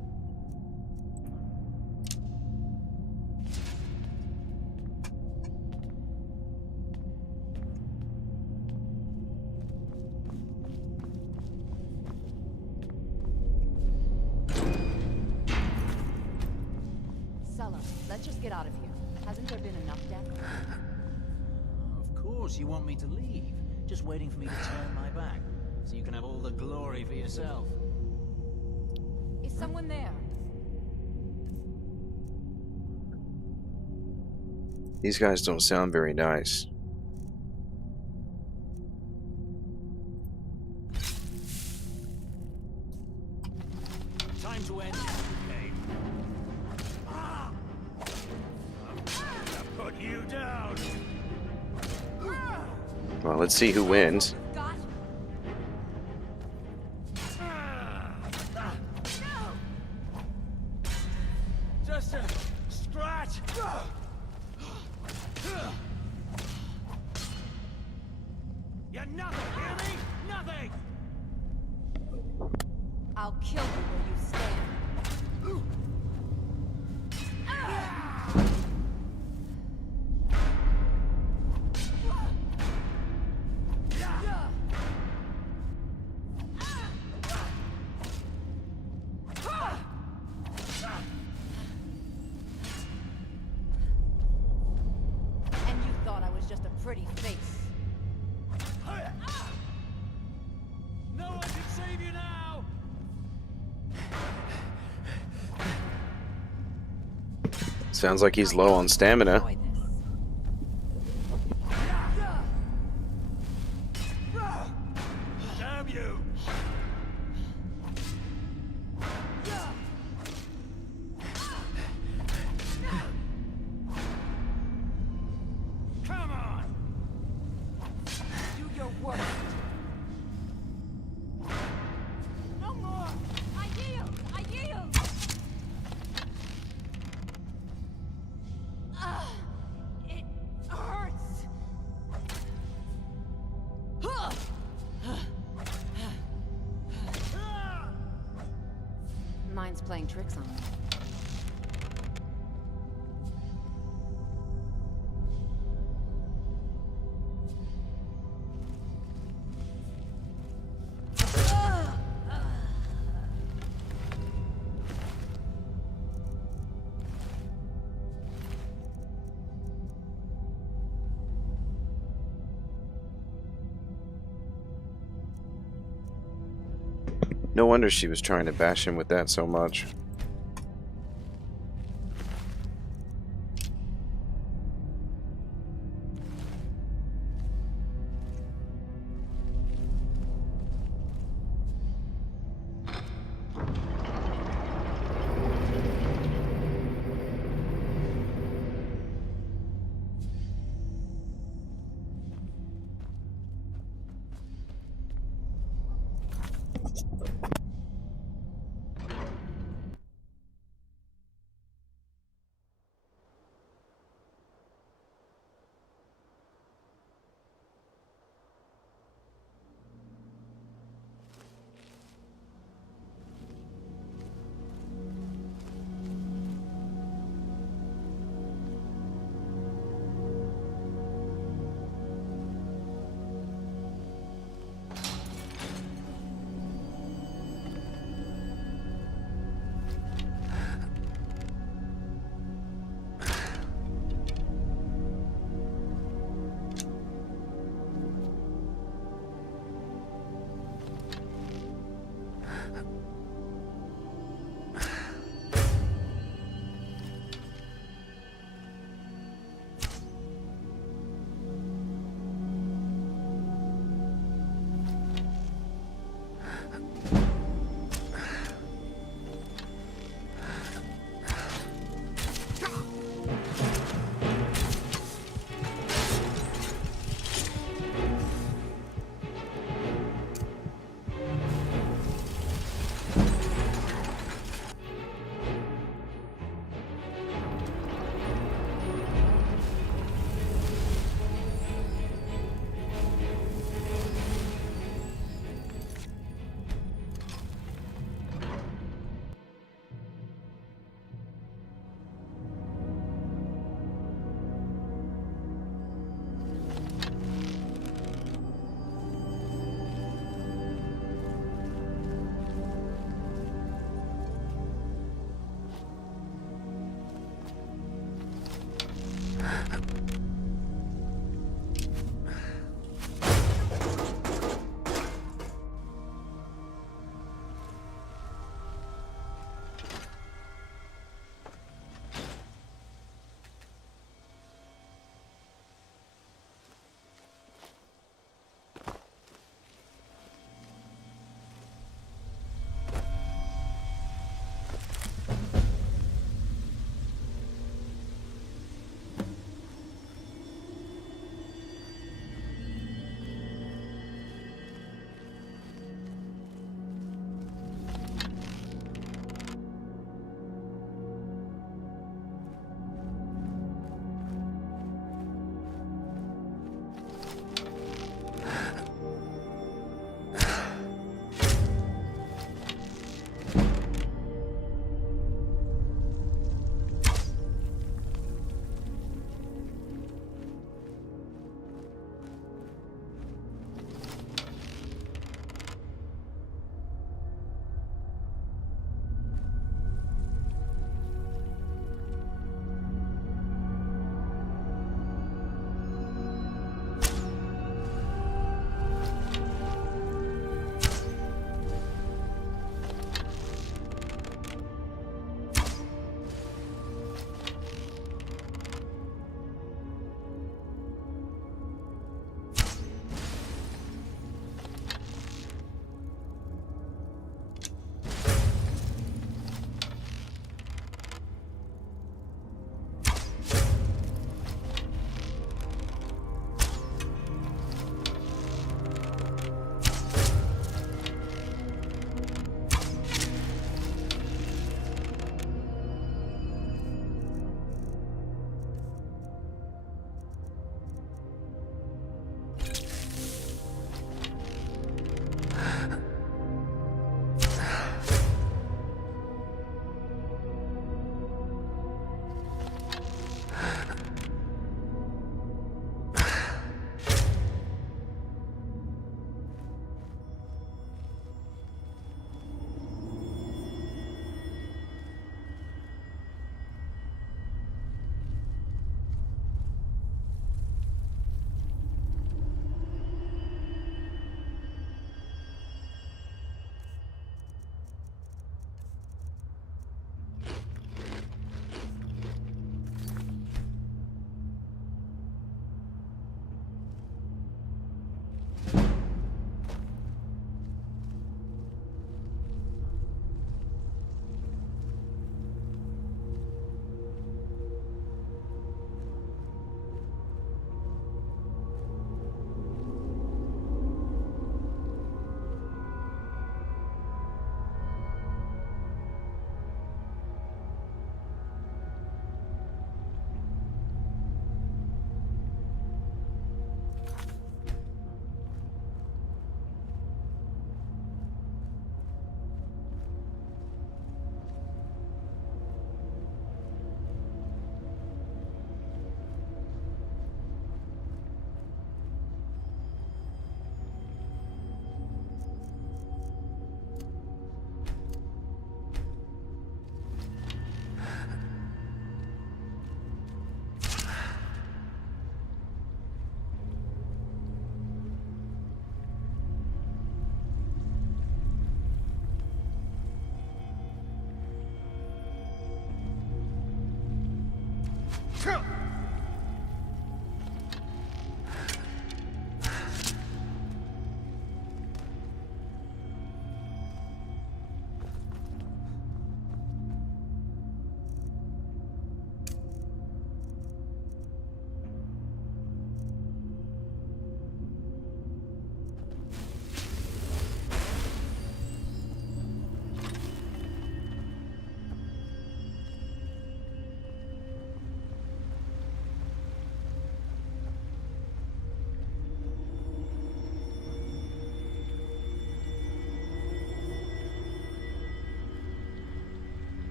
Sulla, let's just get out of here. Hasn't there been enough death? Of course you want me to leave. Just waiting for me to turn my back, so you can have all the glory for yourself. Is someone there? These guys don't sound very nice. Time to end this game. Put you down. Well, let's see who wins. Just a scratch. You're nothing, hear me? Nothing. I'll kill you where you stand. And you thought I was just a pretty face. No one can save you now. Sounds like he's low on stamina. Damn you. Come on. Do your worst. No more. I yield. I yield. It hurts. Mine's playing tricks on me. No wonder she was trying to bash him with that so much.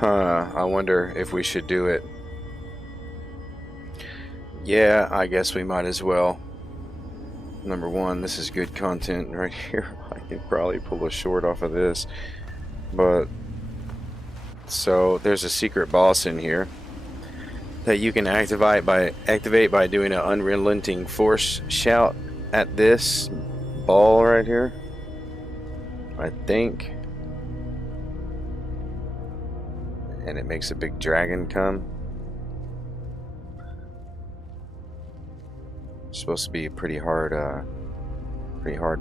I wonder if we should do it. Yeah, I guess we might as well. Number one, this is good content right here. I can probably pull a short off of this. But, so there's a secret boss in here that you can activate by doing an unrelenting force shout at this ball right here, I think. And it makes a big dragon come. It's supposed to be a pretty hard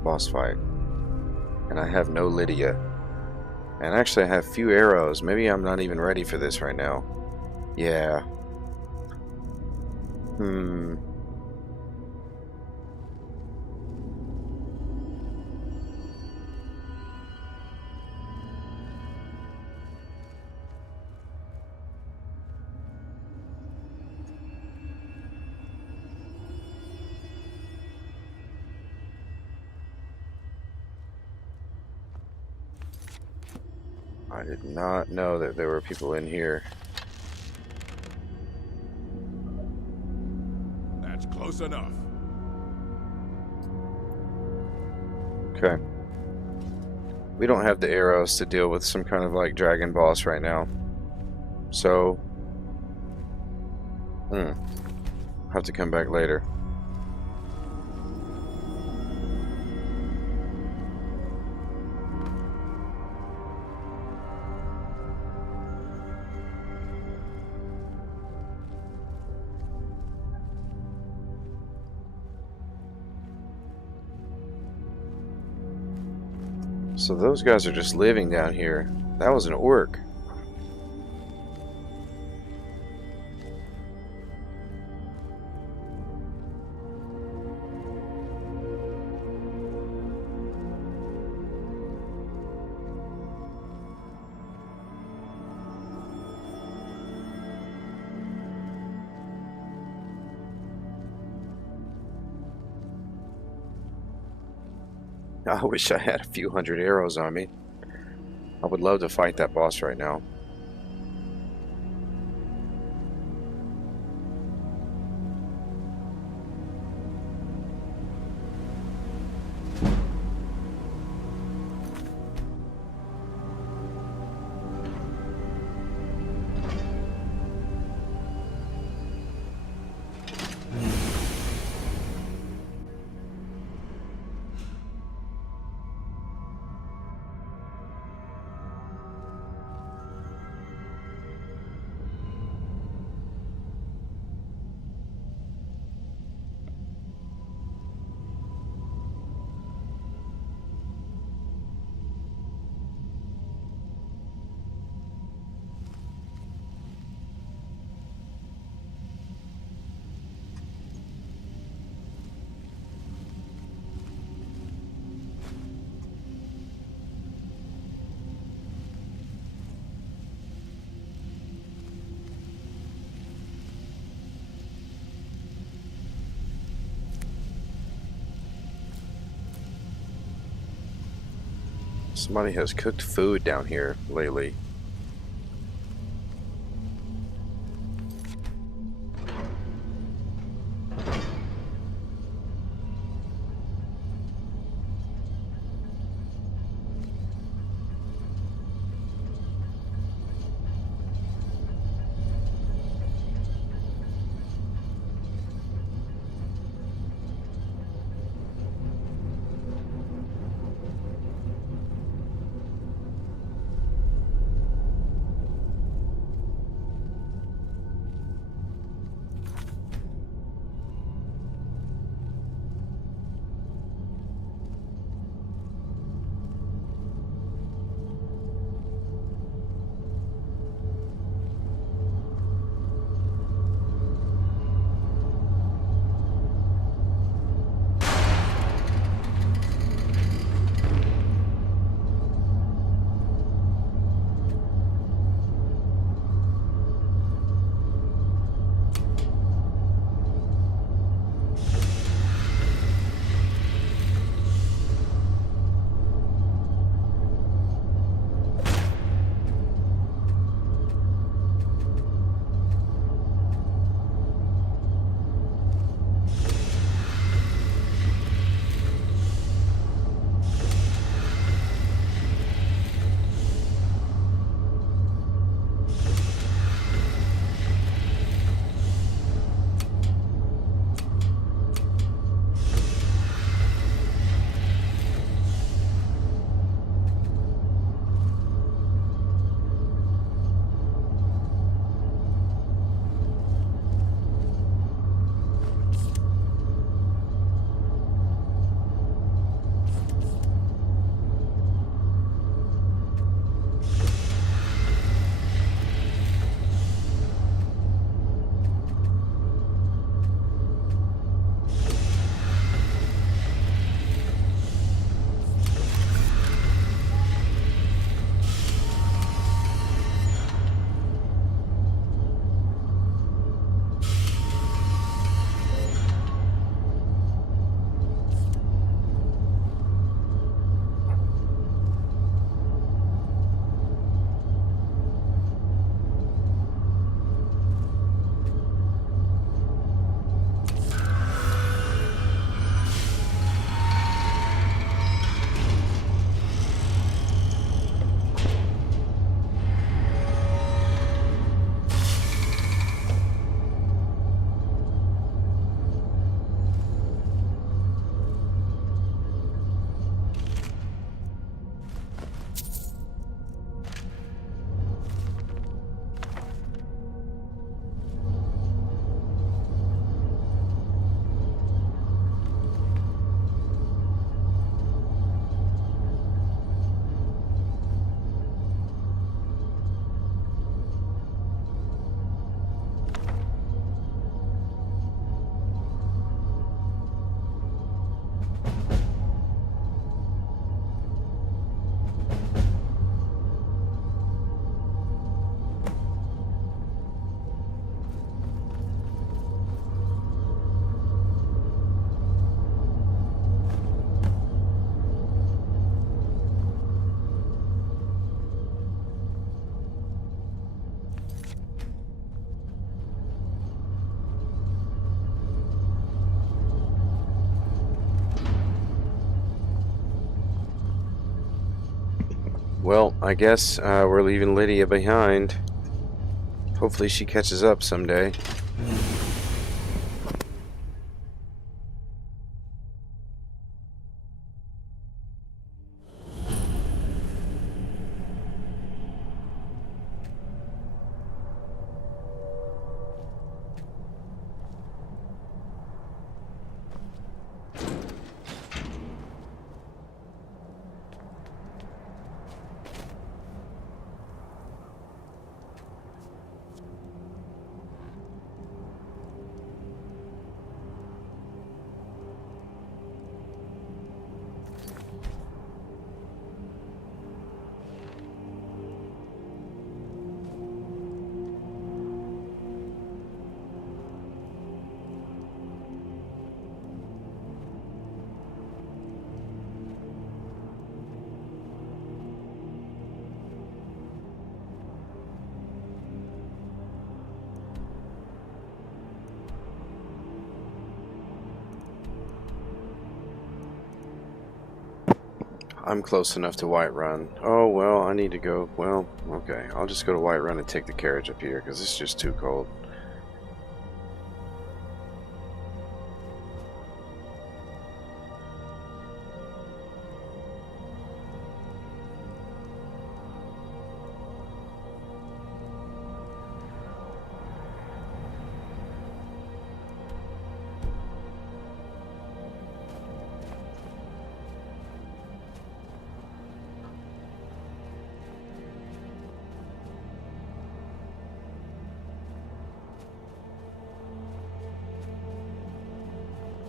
boss fight. And I have no Lydia. And actually I have few arrows. Maybe I'm not even ready for this right now. Yeah. I did not know that there were people in here. That's close enough. Okay. We don't have the arrows to deal with some kind of like dragon boss right now. So, I'll have to come back later. So those guys are just living down here. That was an orc. I wish I had a few hundred arrows on me. I would love to fight that boss right now. Somebody has cooked food down here lately. Well, I guess we're leaving Lydia behind. Hopefully she catches up someday. I'm close enough to Whiterun. Oh, well, I need to go. Well, okay. I'll just go to Whiterun and take the carriage up here because it's just too cold.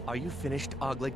Are you finished, Ogling?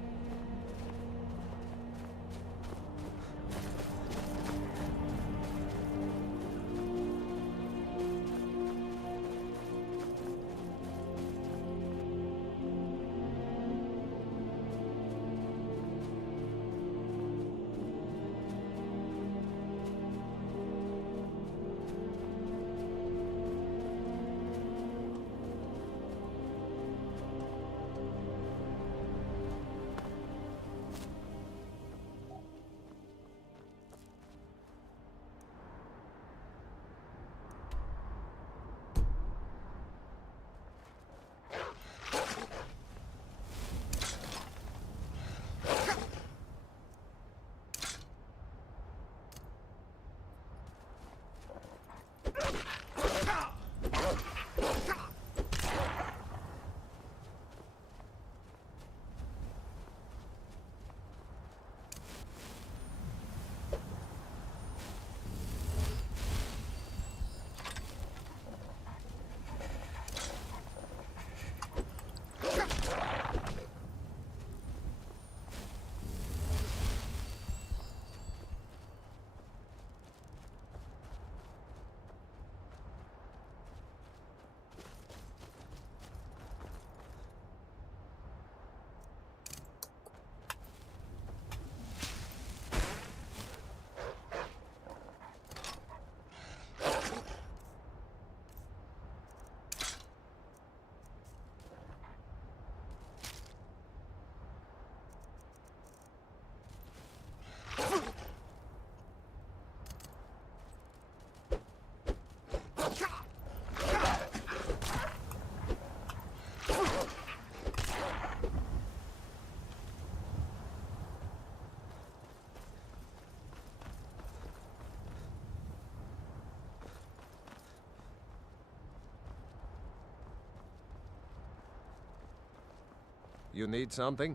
You need something?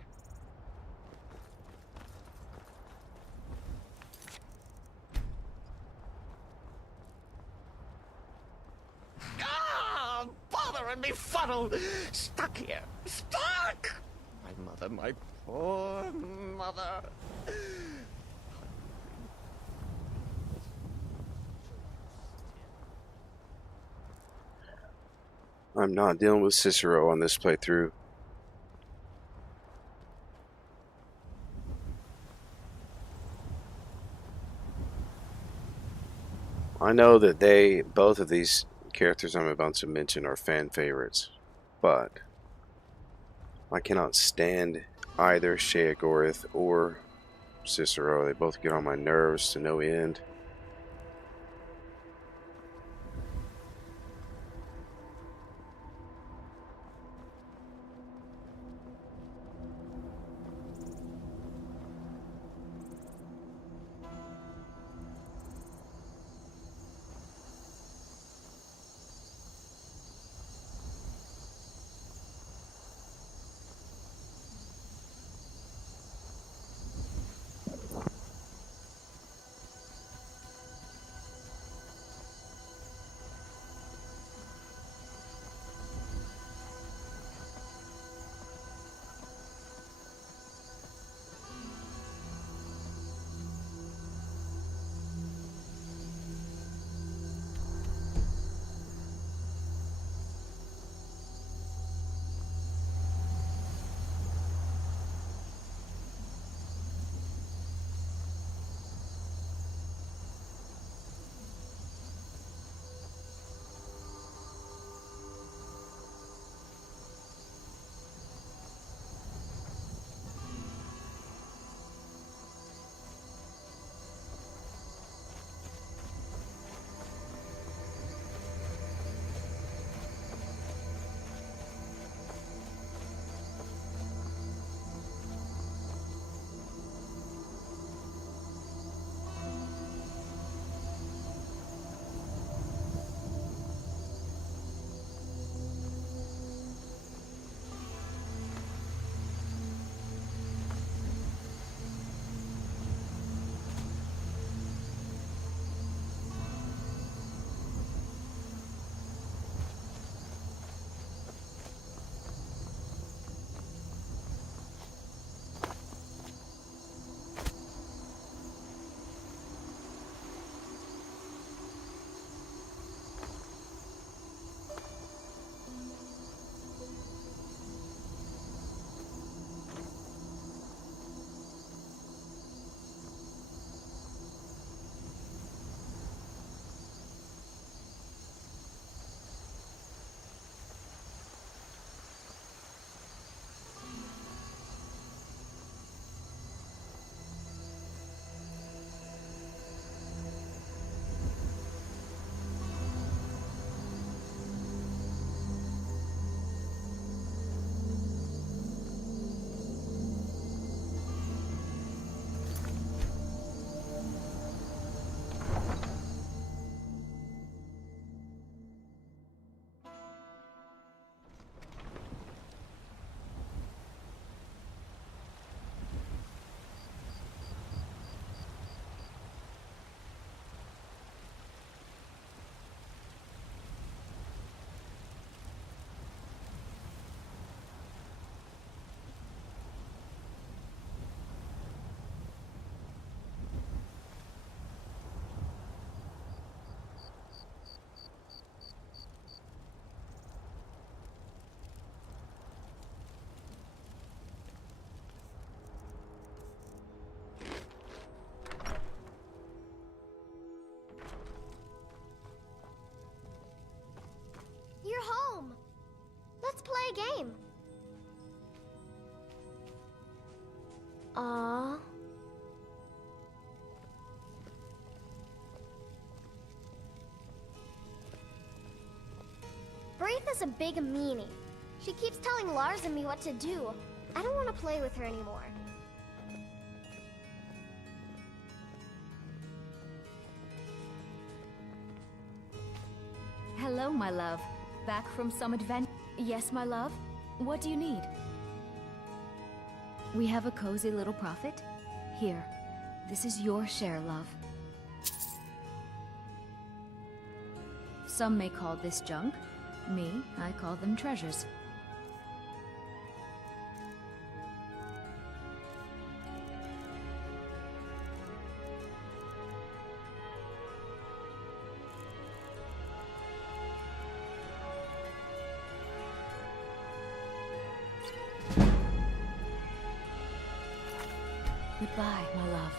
Ah, bother and befuddle! Stuck here! Stuck! My mother, my poor mother. I'm not dealing with Cicero on this playthrough. I know that both of these characters I'm about to mention are fan favorites, but I cannot stand either Sheogorath or Cicero. They both get on my nerves to no end. game. Aww. Braitha's a big meanie. She keeps telling Lars and me what to do. I don't want to play with her anymore. Hello, my love. Back from some adventure? Yes, my love? What do you need? We have a cozy little profit. Here, this is your share, love. Some may call this junk. Me, I call them treasures. Goodbye, my love.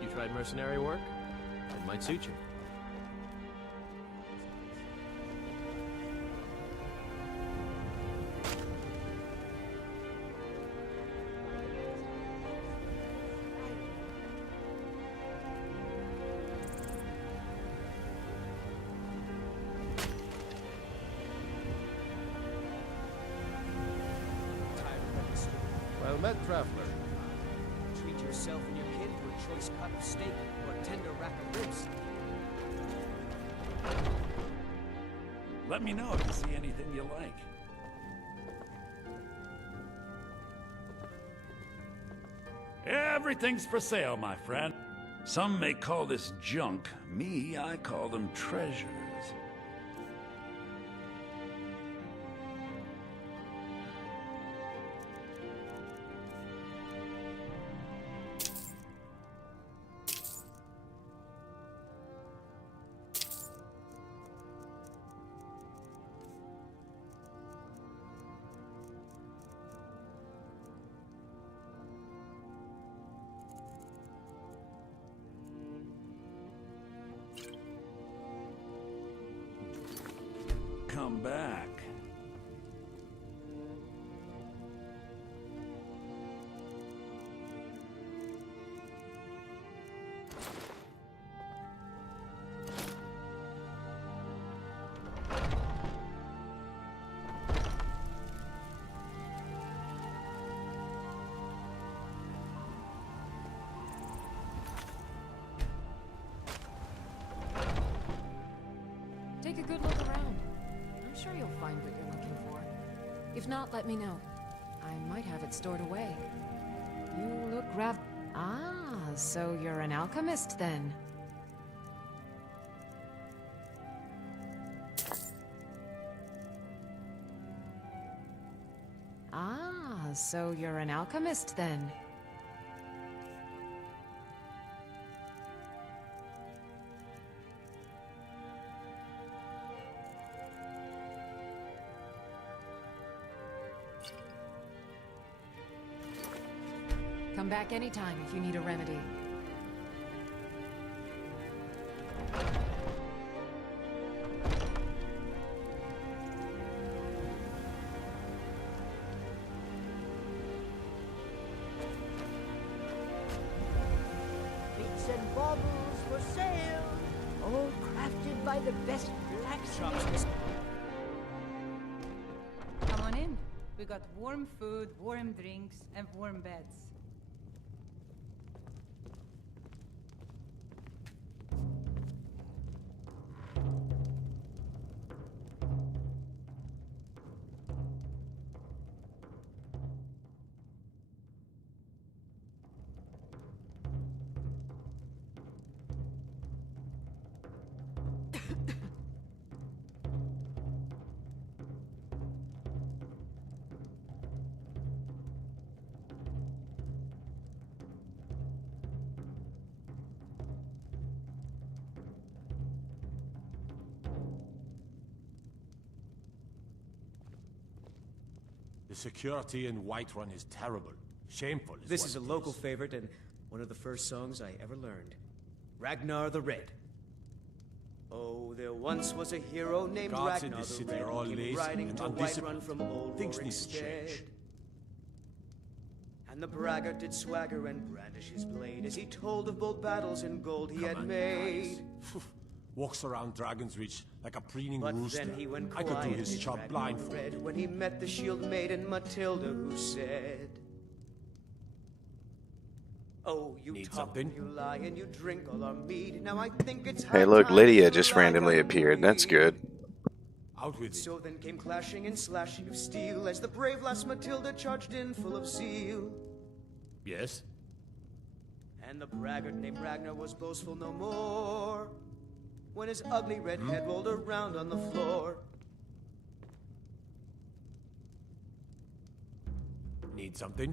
You tried mercenary work? It might suit you. Well met, traveler. Treat yourself and your kid to a choice cut of steak or a tender rack of ribs. Let me know if you see anything you like. Everything's for sale, my friend. Some may call this junk. Me, I call them treasures. Come back. Take a good look around. I'm sure you'll find what you're looking for. If not, let me know. I might have it stored away. You look Ah, so you're an alchemist then. Ah, so you're an alchemist then. Come back anytime if you need a remedy. Bits and baubles for sale, all crafted by the best blacksmiths. Come on in. We got warm food, warm drinks, and warm beds. The security in Whiterun is terrible. Shameful. This is a local favorite and one of the first songs I ever learned. Ragnar the Red. Oh, there once was a hero named Gods in Ragnar this the city Red, are all who came lazy riding and to undisciplined. Whiterun from old Things need to Rorikstead. change. And the braggart did swagger and brandish his blade as he told of bold battles and gold he had made. Walks around Dragon's Reach like a preening But rooster. then he went I could do quiet, his did job Ragnar blindfolded. Red, when he met the shield maiden Matilda, who said, "Oh, you Need talk something? and you lie and you drink all our mead. Now I think it's Hey, high look, time Lydia you just lie randomly down appeared. and That's bleed." good. Out with it. So then came clashing and slashing of steel as the brave lass Matilda charged in full of zeal. Yes? And the braggart named Ragnar was boastful no more when his ugly red head rolled around on the floor. Need something?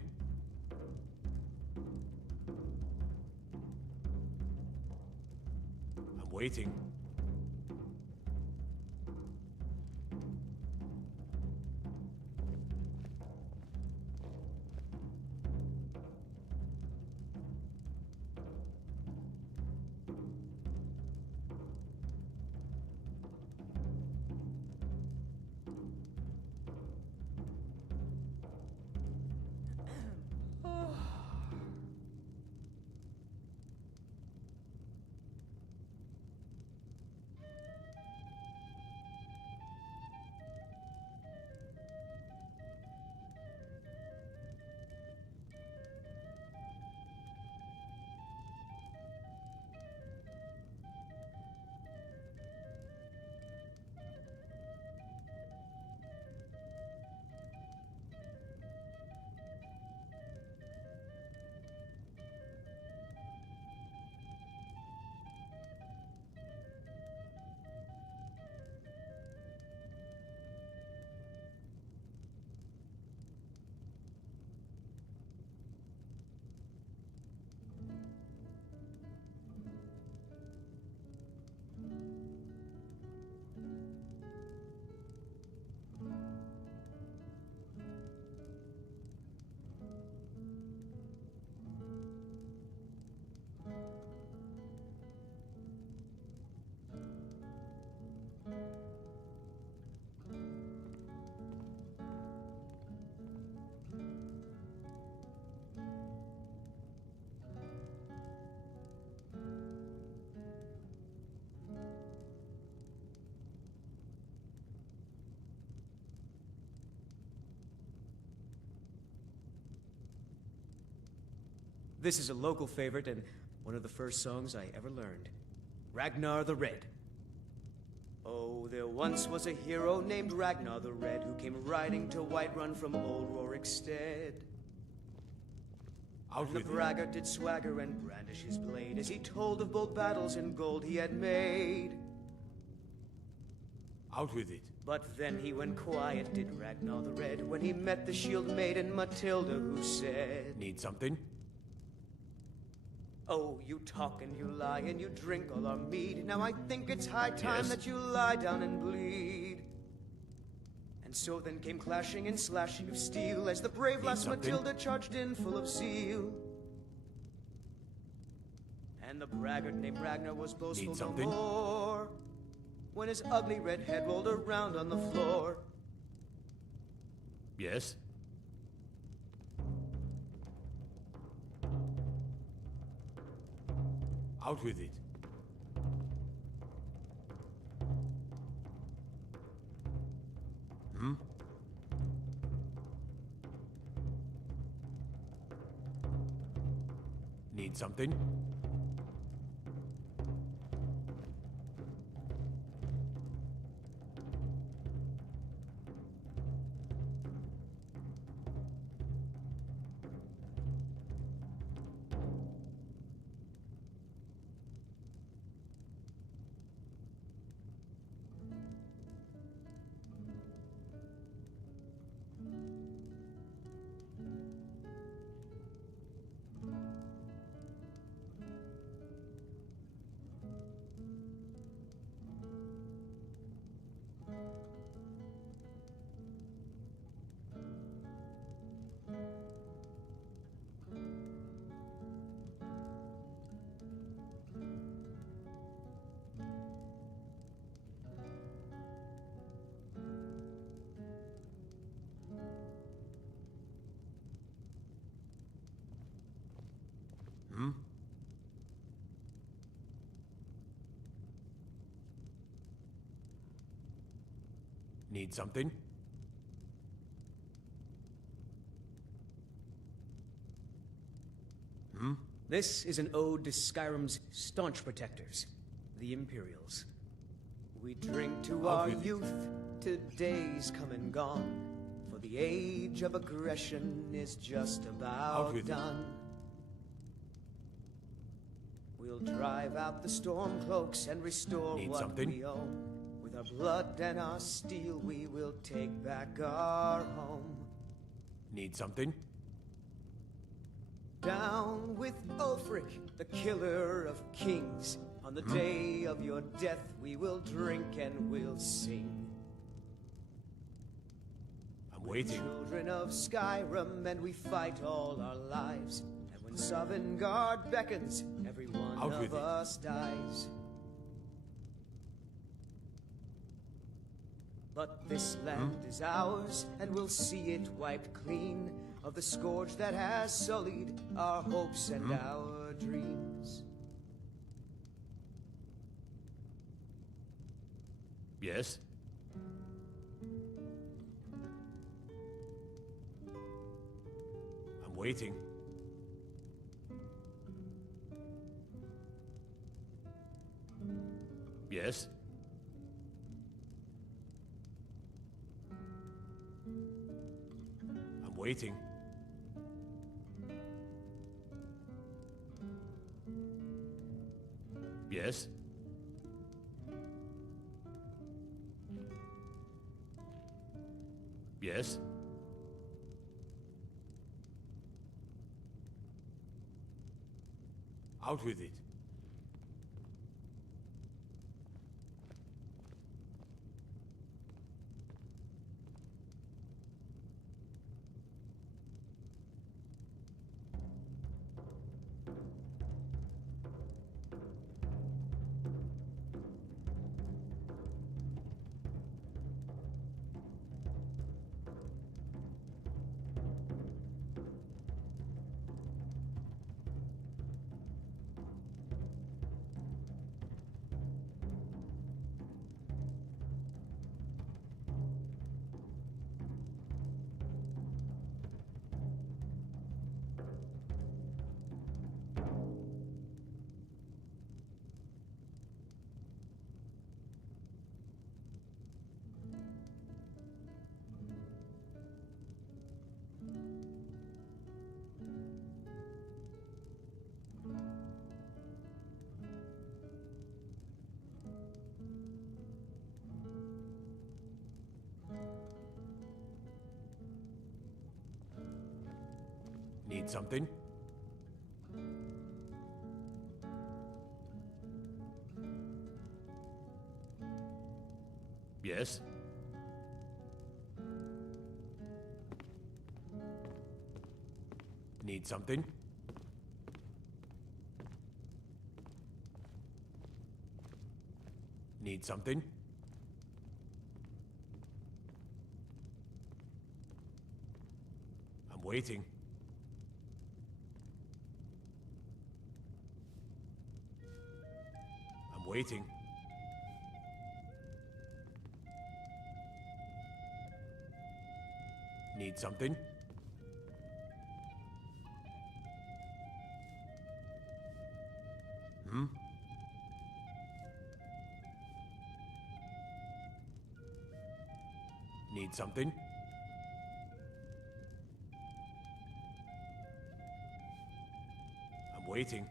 I'm waiting. This is a local favorite and one of the first songs I ever learned. Ragnar the Red. Oh, there once was a hero named Ragnar the Red who came riding to Whiterun from old Rorikstead. Out The with it. braggart did swagger and brandish his blade as he told of bold battles and gold he had made. Out with it. But then he went quiet, did Ragnar the Red, when he met the shield maiden Matilda, who said, Need something? "Oh, you talk and you lie and you drink all our mead. Now I think it's high time Yes? that you lie down and bleed." And so then came clashing and slashing of steel as the brave Need lass something? Matilda charged in full of zeal. and the braggart named Ragnar was boastful no something? more. When his ugly red head rolled around on the floor. Yes? Out with it. Hmm? Need something? Hmm? Need something? Hmm? This is an ode to Skyrim's staunch protectors, the Imperials. We drink to our youth, to days come and gone, for the age of aggression is just about done. We'll drive out the stormcloaks and restore Need what something? we own. With our blood and our steel, we will take back our home. Need something? Down with Ulfric, the killer of kings. On the day of your death, we will drink and we'll sing. I'm waiting. Children of Skyrim, and we fight all our lives. And when Sovngarde beckons, every one Out with of it. us dies. But this land is ours, and we'll see it wiped clean of the scourge that has sullied our hopes and our dreams. Yes? I'm waiting. Yes? I'm waiting. Yes? Yes? Out with it. Need something? Yes? Need something? Need something? I'm waiting. I'm waiting. Need something? Hmm? Need something? I'm waiting.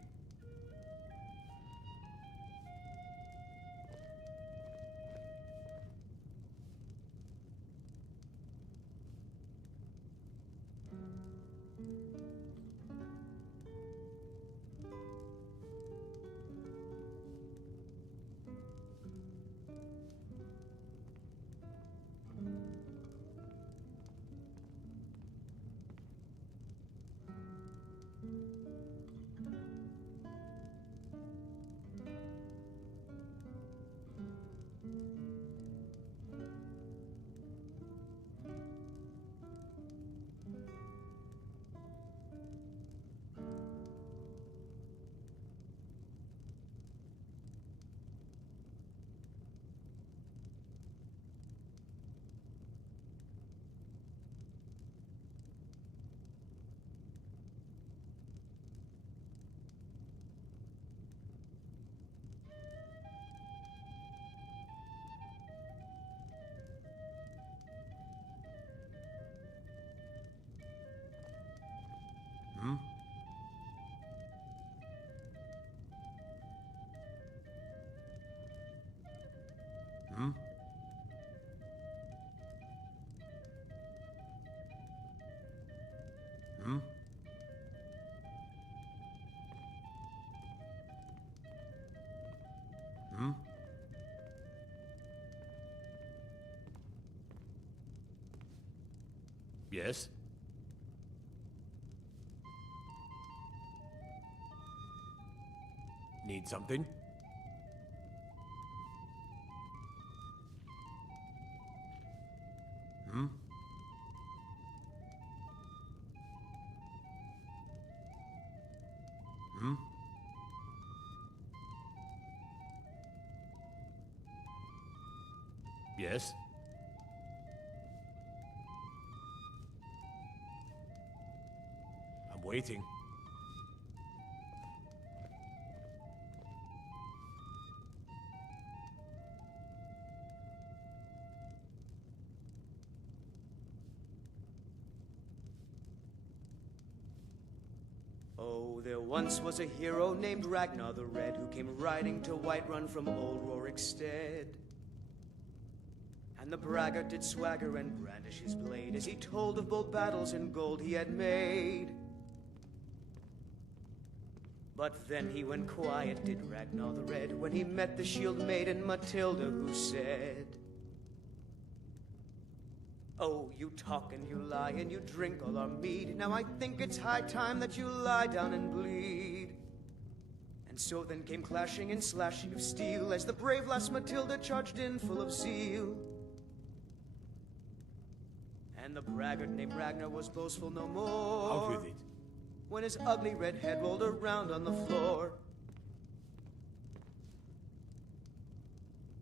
Hmm? Hmm? Hmm? Hmm? Yes? Need something? Hmm? Hmm? Yes? I'm waiting. Oh, there once was a hero named Ragnar the Red who came riding to Whiterun from old Rorikstead. And the braggart did swagger and brandish his blade as he told of bold battles and gold he had made. But then he went quiet, did Ragnar the Red, when he met the shield maiden Matilda, who said, "Oh, you talk and you lie and you drink all our mead. Now I think it's high time that you lie down and bleed." And so then came clashing and slashing of steel as the brave lass Matilda charged in full of zeal. And the braggart named Ragnar was boastful no more. Out with it. When his ugly red head rolled around on the floor.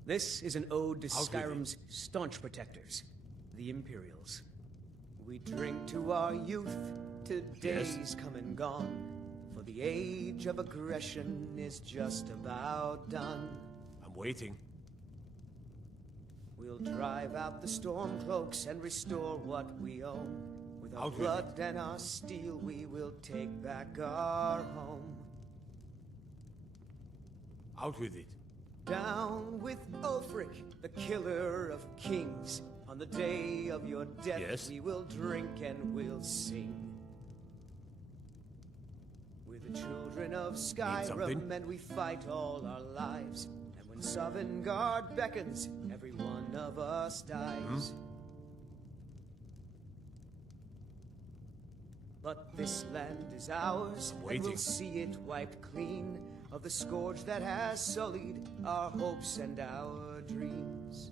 This is an ode to Skyrim's staunch protectors, the Imperials. We drink to our youth, to days come and gone, for the age of aggression is just about done. I'm waiting. We'll drive out the stormcloaks and restore what we own. With our Out with blood and our steel, we will take back our home. Out with it. Down with Ulfric, the killer of kings. On the day of your death, Yes? we will drink and we'll sing. We're the children of Skyrim, something? and we fight all our lives. And when Sovngarde beckons, every one of us dies. But this land is ours, and we'll waiting. see it wiped clean of the scourge that has sullied our hopes and our dreams.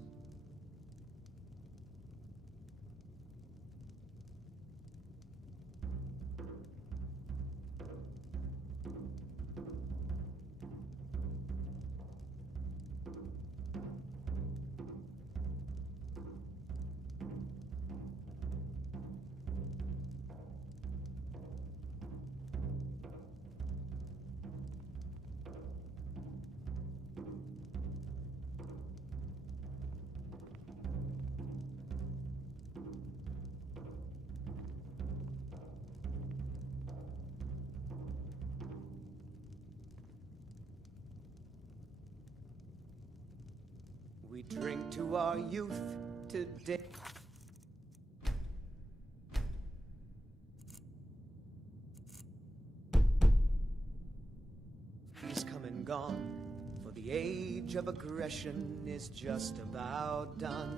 We drink to our youth today. He's come and gone, for the age of aggression is just about done.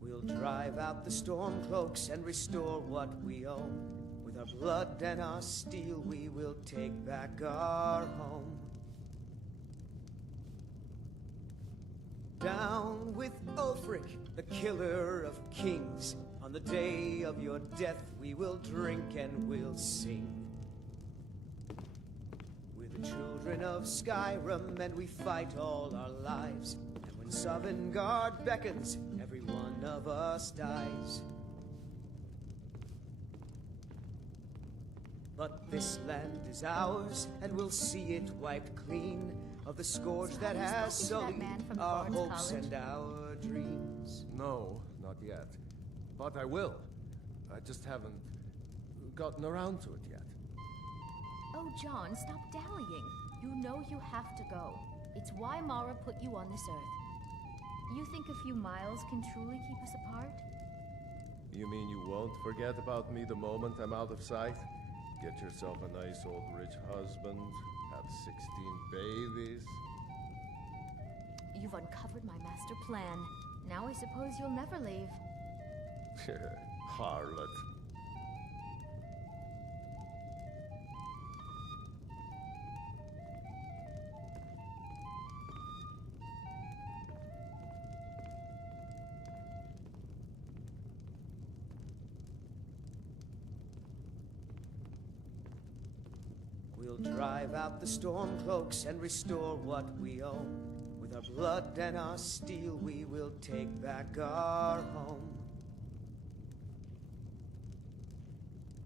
We'll drive out the storm cloaks and restore what we own. With our blood and our steel, we will take back our home. Down with Ulfric, the killer of kings. On the day of your death, we will drink and we'll sing. We're the children of Skyrim, and we fight all our lives. And when Sovngarde beckons, every one of us dies. But this land is ours, and we'll see it wiped clean of the scourge that has sullied our hopes and our dreams. No, not yet. But I will. I just haven't gotten around to it yet. Oh, John, stop dallying. You know you have to go. It's why Mara put you on this earth. You think a few miles can truly keep us apart? You mean you won't forget about me the moment I'm out of sight? Get yourself a nice old rich husband, have 16 babies. You've uncovered my master plan. Now I suppose you'll never leave. Harlot. We'll drive out the storm cloaks and restore what we own. With our blood and our steel, we will take back our home.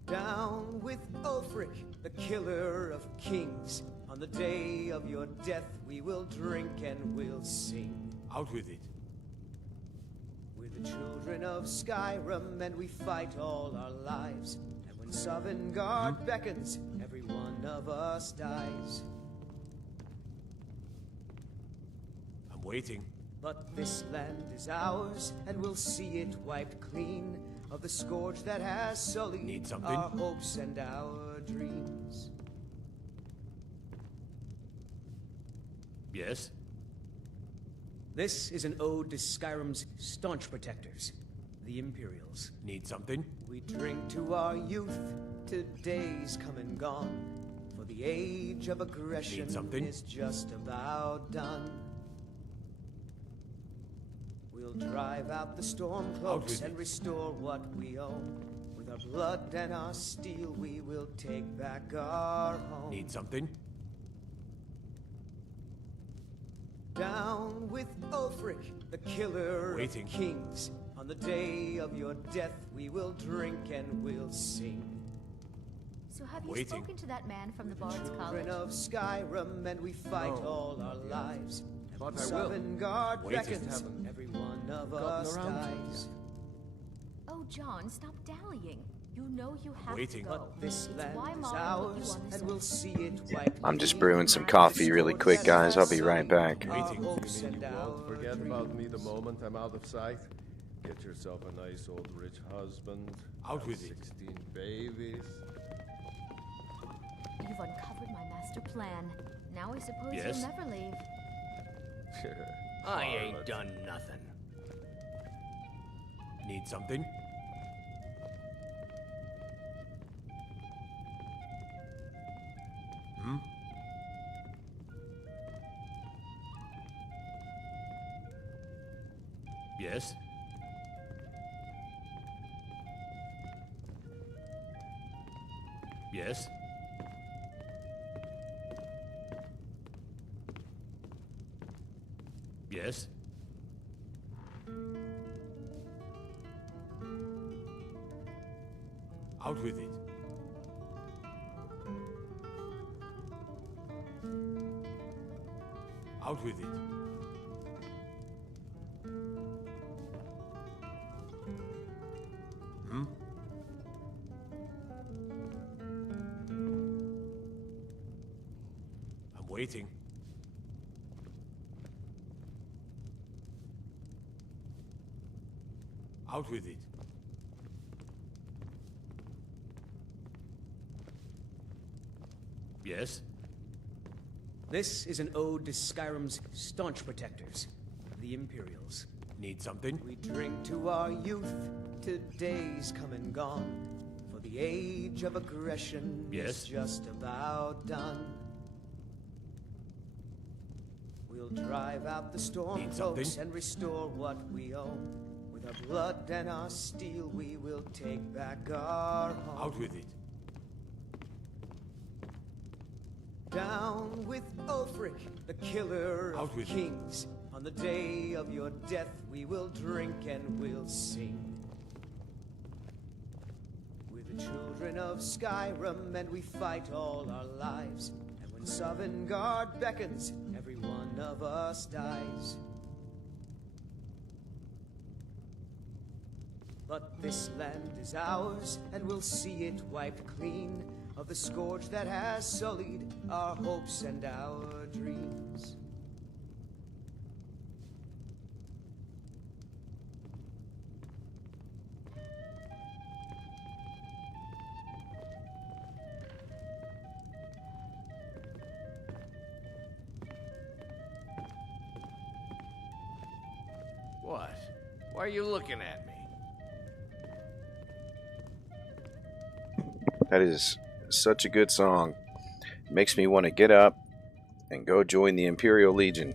Down with Ulfric, the killer of kings. On the day of your death, we will drink and we'll sing. Out with it. We're the children of Skyrim, and we fight all our lives. And when Sovngarde beckons, every one of us dies. I'm waiting. But this land is ours, and we'll see it wiped clean of the scourge that has sullied Need something? our hopes and our dreams. Yes? This is an ode to Skyrim's staunch protectors, the Imperials. Need something? We drink to our youth, to days come and gone, for the age of aggression is just about done. We'll drive out the storm cloaks and restore what we own. With our blood and our steel, we will take back our home. Need something? Down with Ulfric, the killer of kings. On the day of your death, we will drink and we'll sing. So have you spoken to that man from the Bard's College? Children of Skyrim, and we fight all our lives. And But when I will. Sovngarde Waiting. beckons, every one of gotten us around to it dies. Oh, John, stop dallying. You know you have Waiting. to go. But this It's land why is Mara put you ours, on this and we'll earth. see it wiped I'm just clean brewing some of the coffee really scourge quick, that guys. I'll has be right sullied back. our Waiting. You hopes mean and you our won't forget about me the dreams. moment I'm out of sight? Get yourself a nice old rich husband. Out have with it. 16 babies. You've uncovered my master plan. Now I suppose Yes? you'll never leave. I ain't Harlot. done nothing. Need something? Yes? Yes? Yes? Out with it. Out with it. Hmm? I'm waiting. Out with it. Yes? This is an ode to Skyrim's staunch protectors, the Imperials. Need something? We drink to our youth, to days come and gone, for the age of aggression is just about done. We'll drive out the storm folks and restore what we own. With our blood and our steel, we will take back our home. Out with it. Down with Ulfric, the killer of kings. On the day of your death, we will drink and we'll sing. We're the children of Skyrim, and we fight all our lives. And when Sovngarde beckons, every one of us dies. But this land is ours, and we'll see it wiped clean of the scourge that has sullied our hopes and our dreams. What? Why are you looking at me? That is such a good song. It makes me want to get up and go join the Imperial Legion.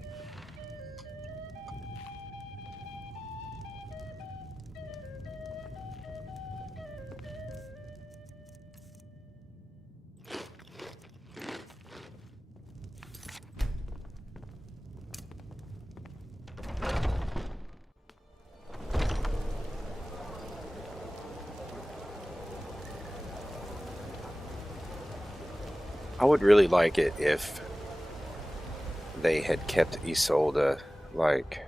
I would really like it if they had kept Isolde, like,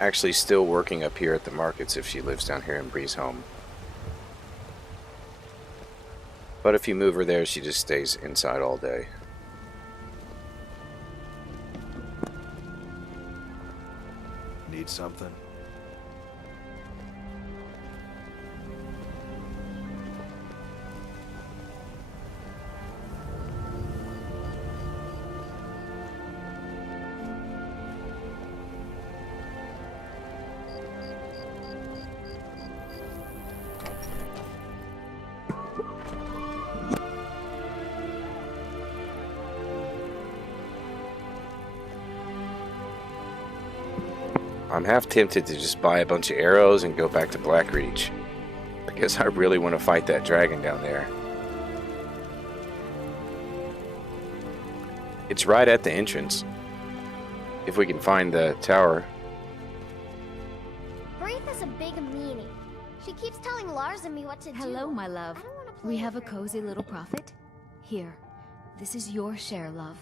actually still working up here at the markets if she lives down here in Breezeholm. But if you move her there, she just stays inside all day. Need something? I'm half tempted to just buy a bunch of arrows and go back to Blackreach, because I really want to fight that dragon down there. It's right at the entrance, if we can find the tower. Braith is a big meanie. She keeps telling Lars and me what to do. Hello, my love. We have a cozy little profit. Here, this is your share, love.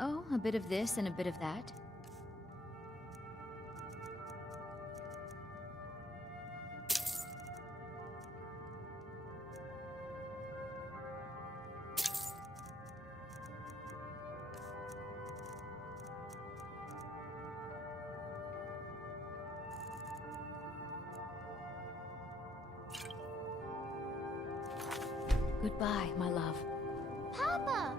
Oh, a bit of this and a bit of that. Goodbye, my love. Papa!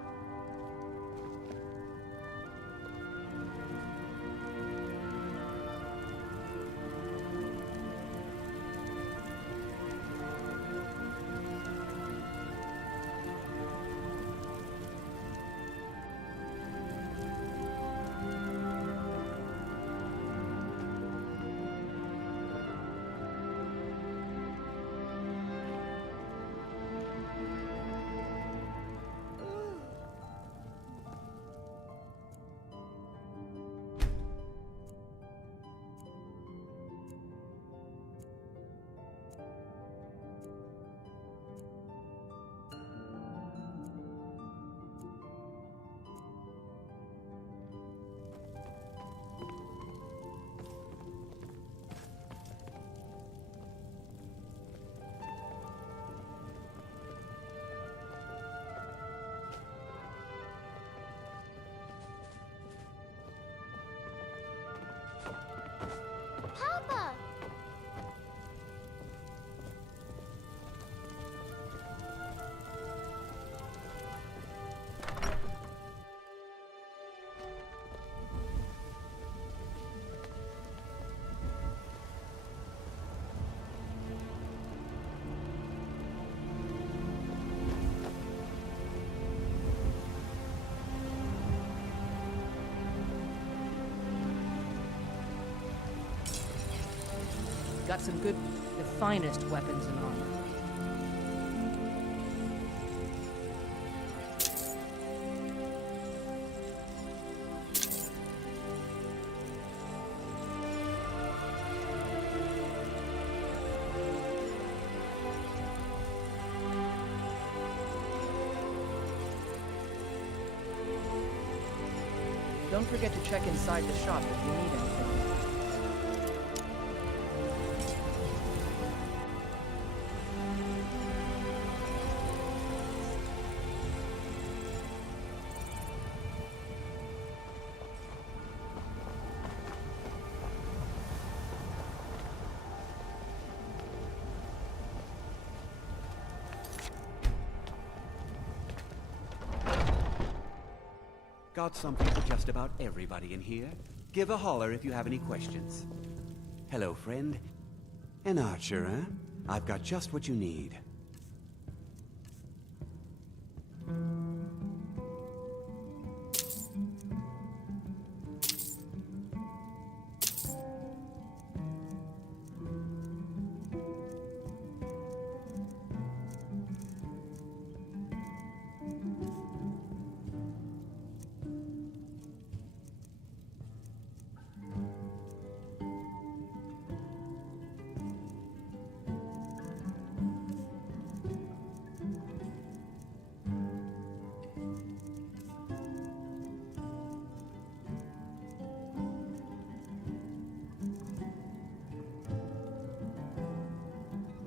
have some good, the finest weapons and armor. Don't forget to check inside the shop if you need anything. Got something for just about everybody in here. Give a holler if you have any questions. Hello, friend. An archer, huh? I've got just what you need.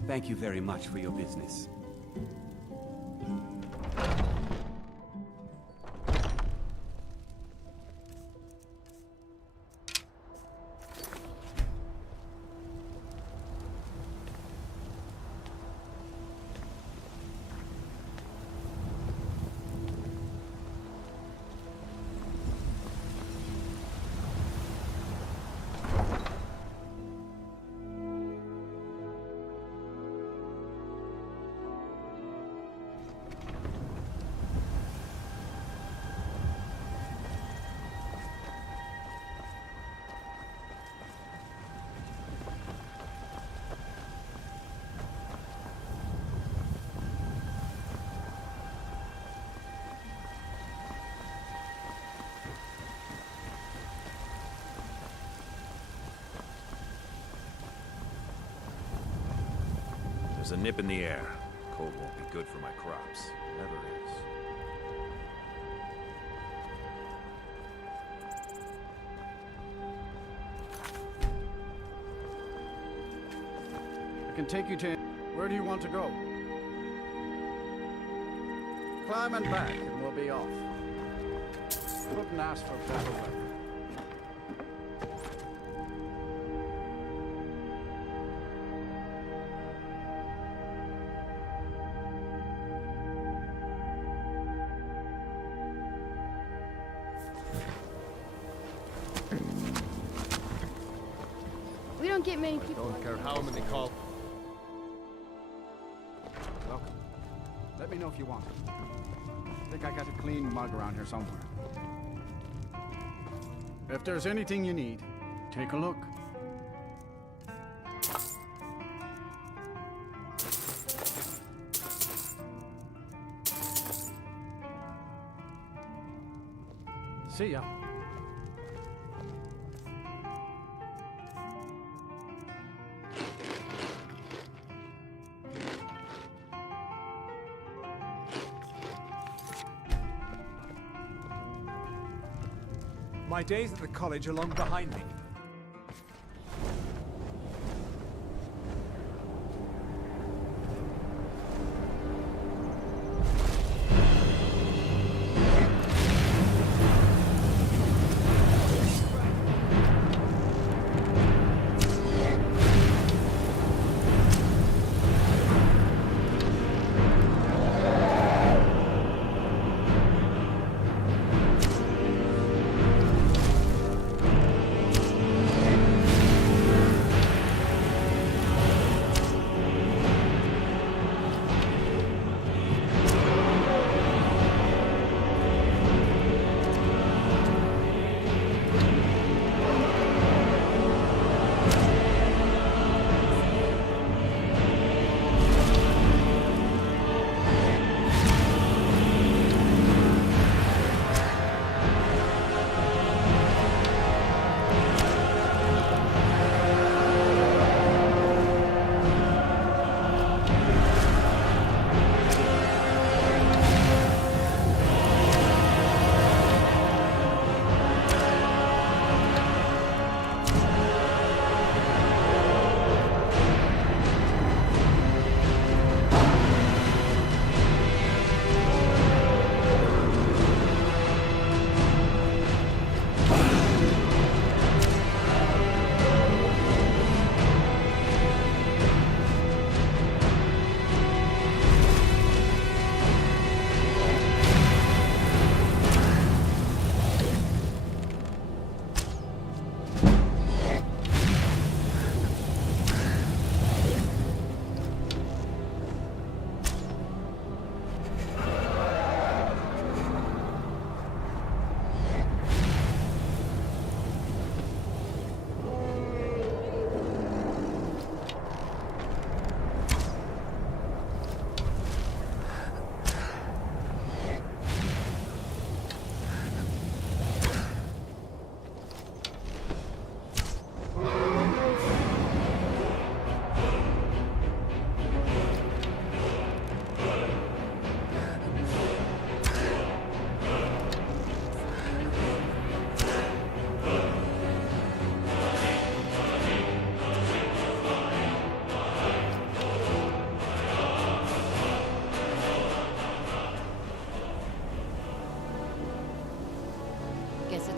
Thank you very much for your business. There's a nip in the air. Cold won't be good for my crops. Never is. I can take you to... Where do you want to go? Climb and back, and we'll be off. Couldn't ask for better weather. We don't get many people. Don't care how many call. Welcome. Let me know if you want it. I think I got a clean mug around here somewhere. If there's anything you need, take a look. See ya. My days at the college are long behind me.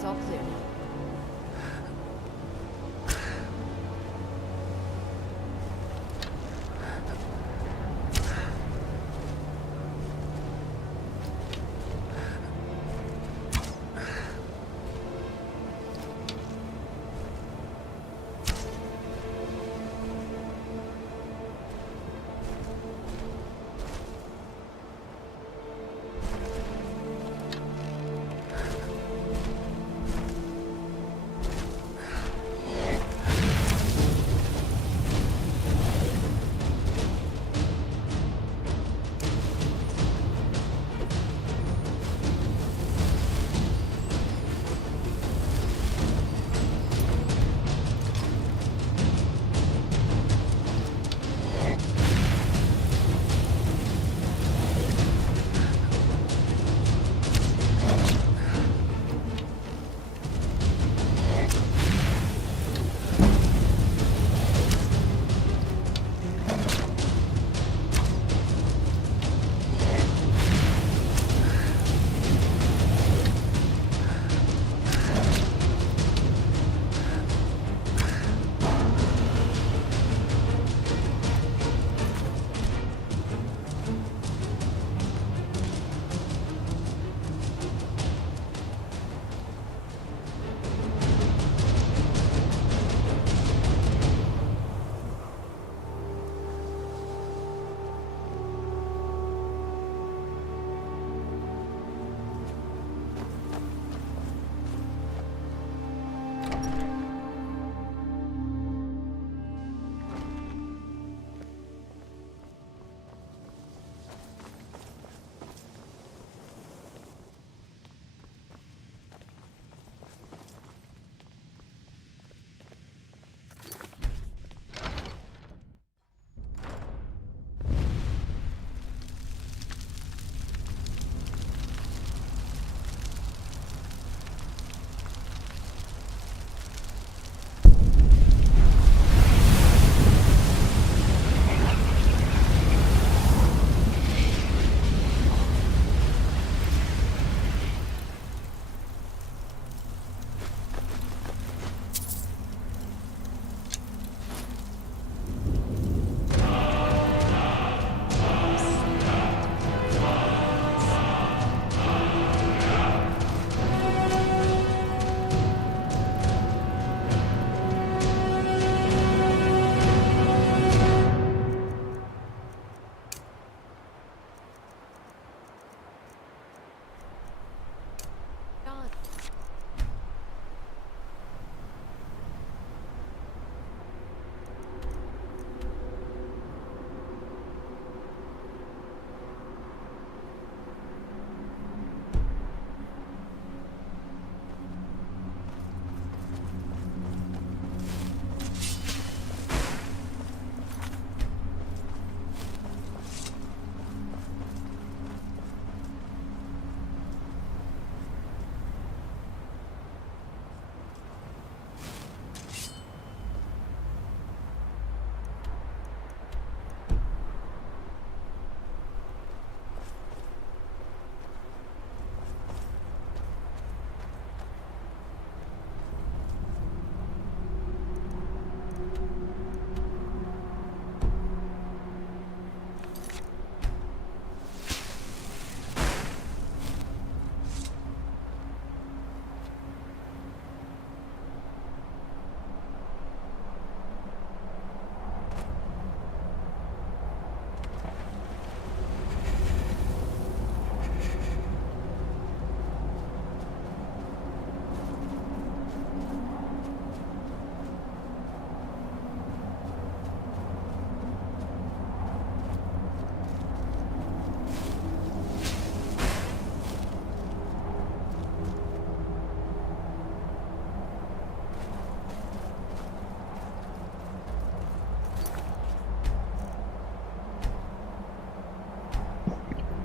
It's all clear now.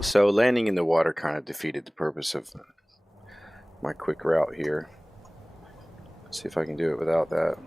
So landing in the water kind of defeated the purpose of my quick route here. Let's see if I can do it without that.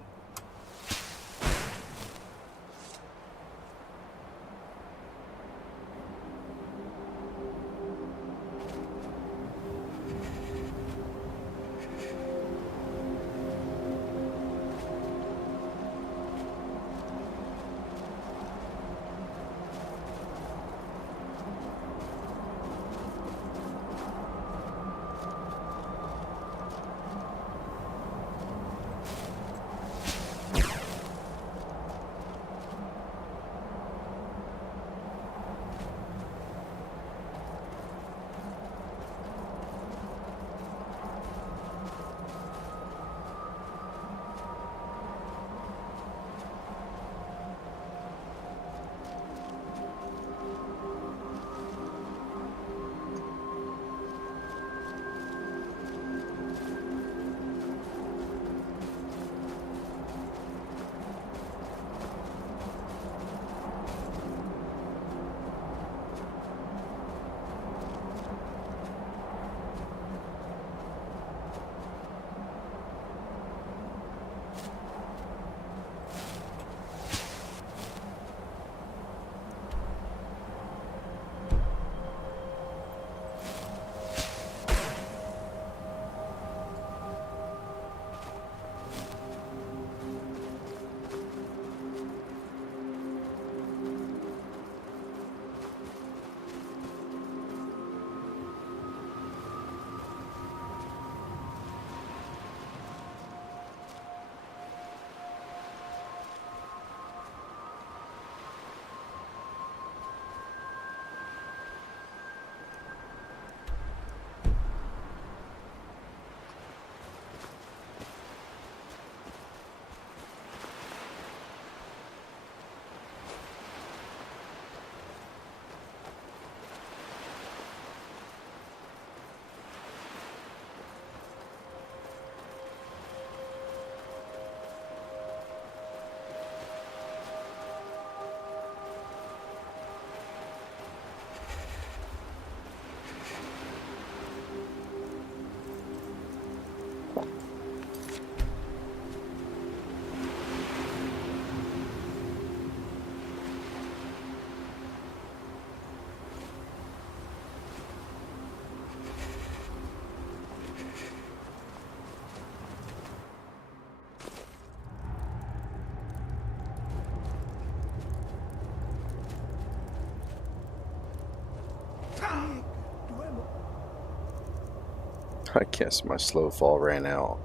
I guess my slow fall ran out.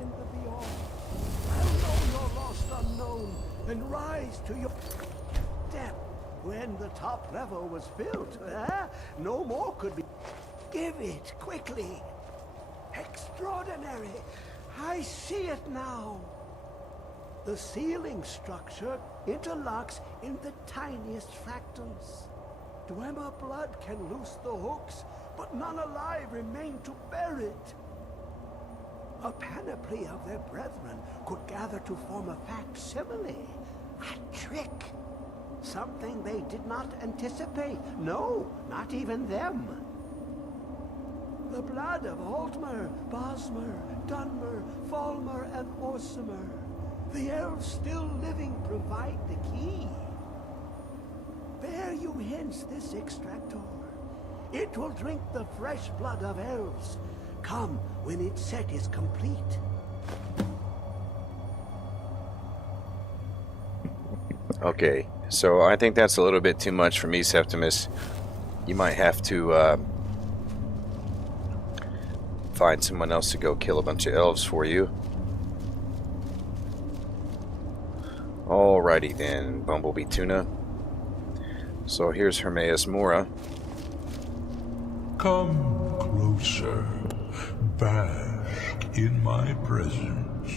In the beyond, I'll know your lost unknown and rise to your depth. When the top level was built, no more could be. Give it quickly. Extraordinary. I see it now. The ceiling structure interlocks in the tiniest fractals. Dwemer blood can loose the hooks, but none alive remain to bear it. A panoply of their brethren could gather to form a facsimile. A trick. Something they did not anticipate. No, not even them. The blood of Altmer, Bosmer, Dunmer, Falmer, and Orsimer. The elves still living provide the key. Bear you hence this extractor. It will drink the fresh blood of elves. Come when its set is complete. Okay, so I think that's a little bit too much for me, Septimus. You might have to find someone else to go kill a bunch of elves for you. Alrighty then, Bumblebee Tuna. So here's Hermaeus Mora. Come closer. Bask in my presence.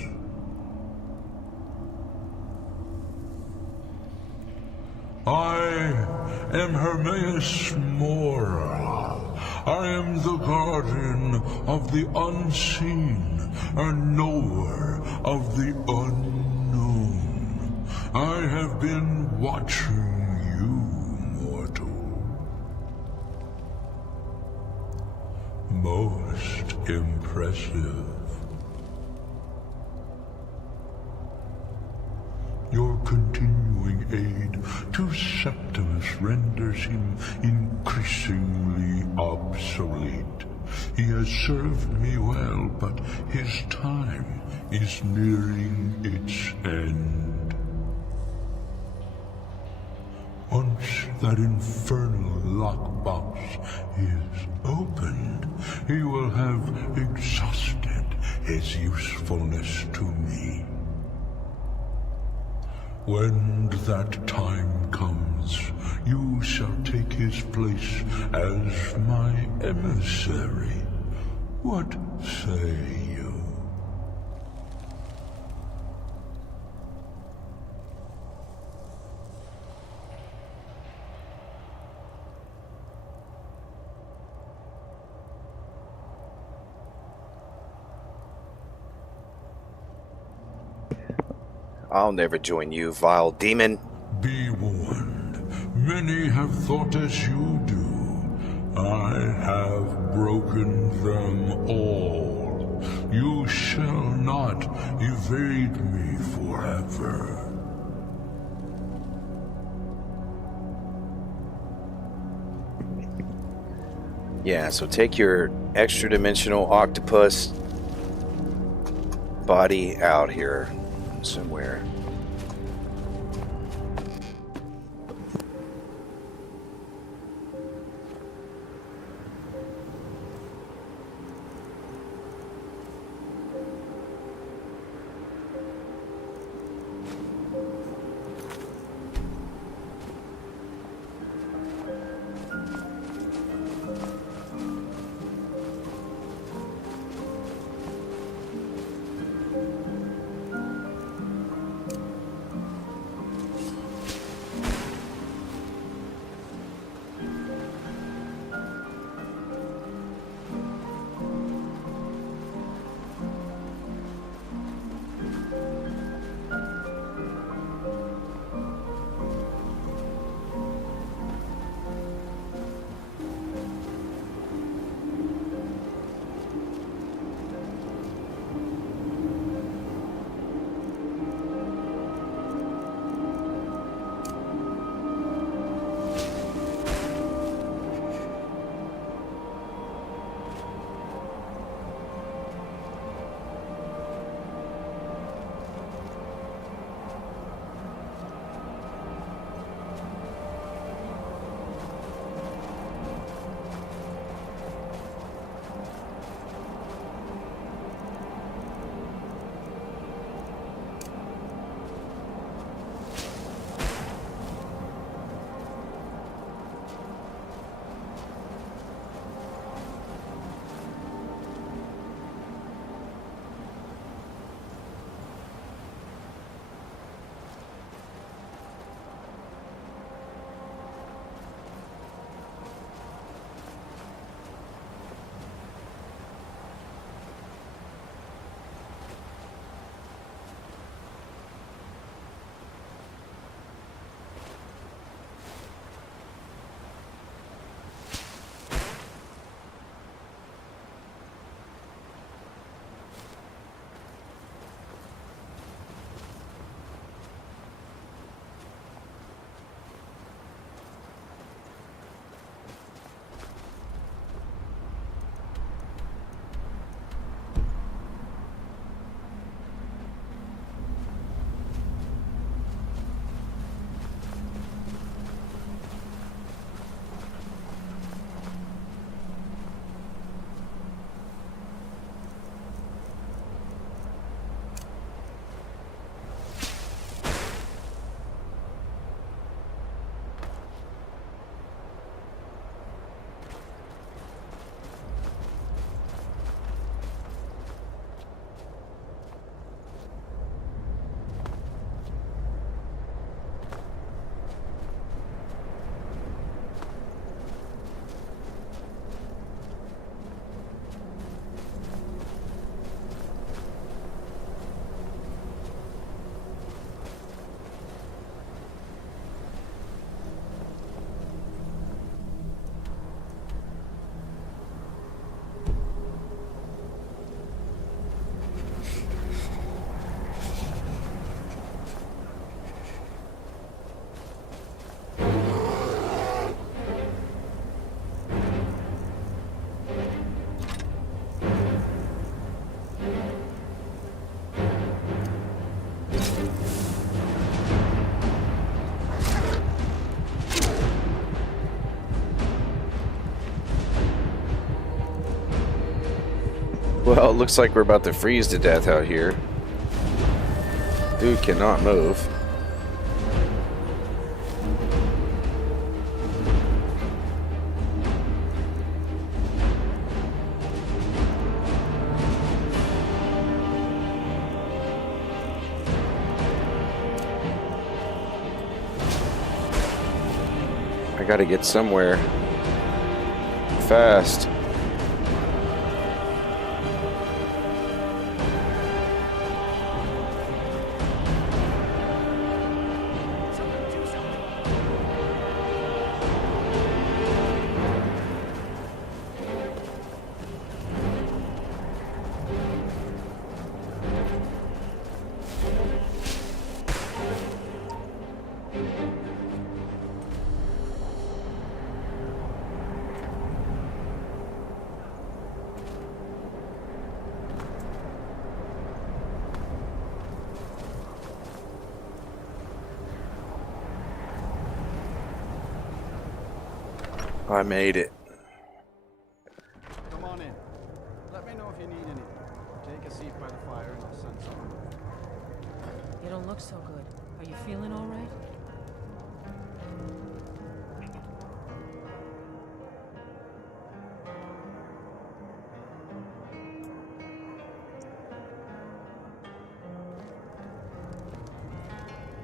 I am Hermaeus Mora. I am the guardian of the unseen and knower of the unknown. I have been watching you, mortal. Most impressive. Your continuing aid to Septimus renders him increasingly obsolete. He has served me well, but his time is nearing its end. Once that infernal lockbox is opened, he will have exhausted his usefulness to me. When that time comes, you shall take his place as my emissary. What say you? I'll never join you, vile demon. Be warned. Many have thought as you do. I have broken them all. You shall not evade me forever. Yeah, so take your extra-dimensional octopus body out here somewhere. Well, it looks like we're about to freeze to death out here. Dude cannot move. I gotta get somewhere fast. I made it. Come on in. Let me know if you need anything. Take a seat by the fire and I'll send someone over. You don't look so good. Are you feeling all right?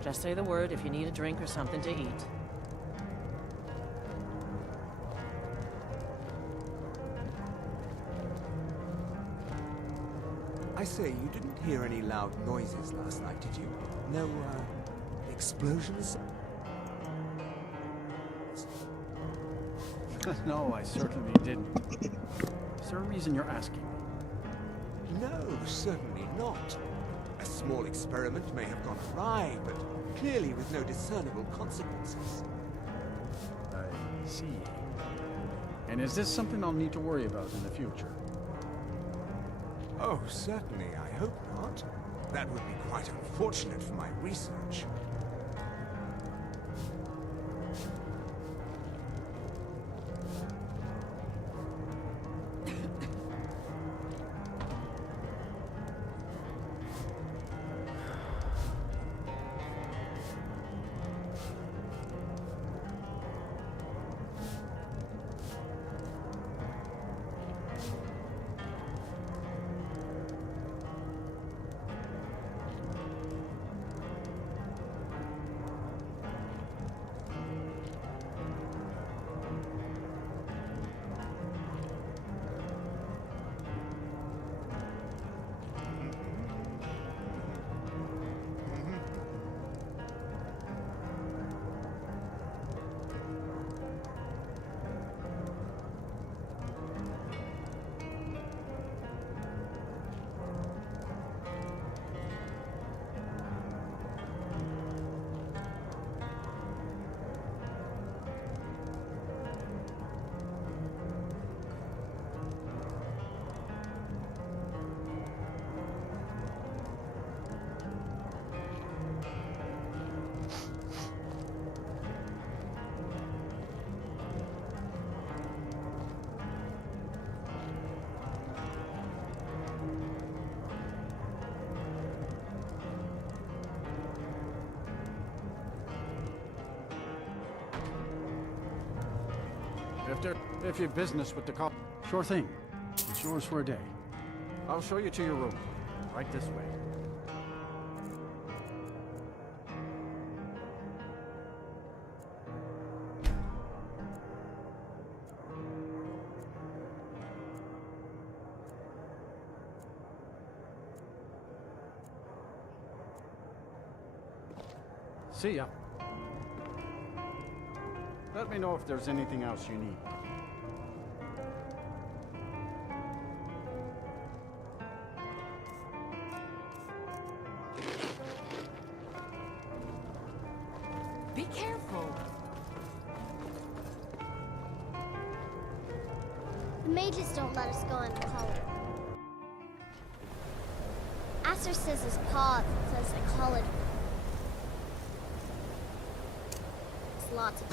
Just say the word if you need a drink or something to eat. I say, you didn't hear any loud noises last night, did you? No, explosions? No, I certainly didn't. Is there a reason you're asking? No, certainly not. A small experiment may have gone awry, but clearly with no discernible consequences. I see. And is this something I'll need to worry about in the future? Oh, certainly, I hope not. That would be quite unfortunate for my research. If you've business with the cop, sure thing. It's yours for a day. I'll show you to your room. Right this way. See ya. Let me know if there's anything else you need. Be careful. The mages don't let us go in color. Aster says his paw says they call it. It's lots of.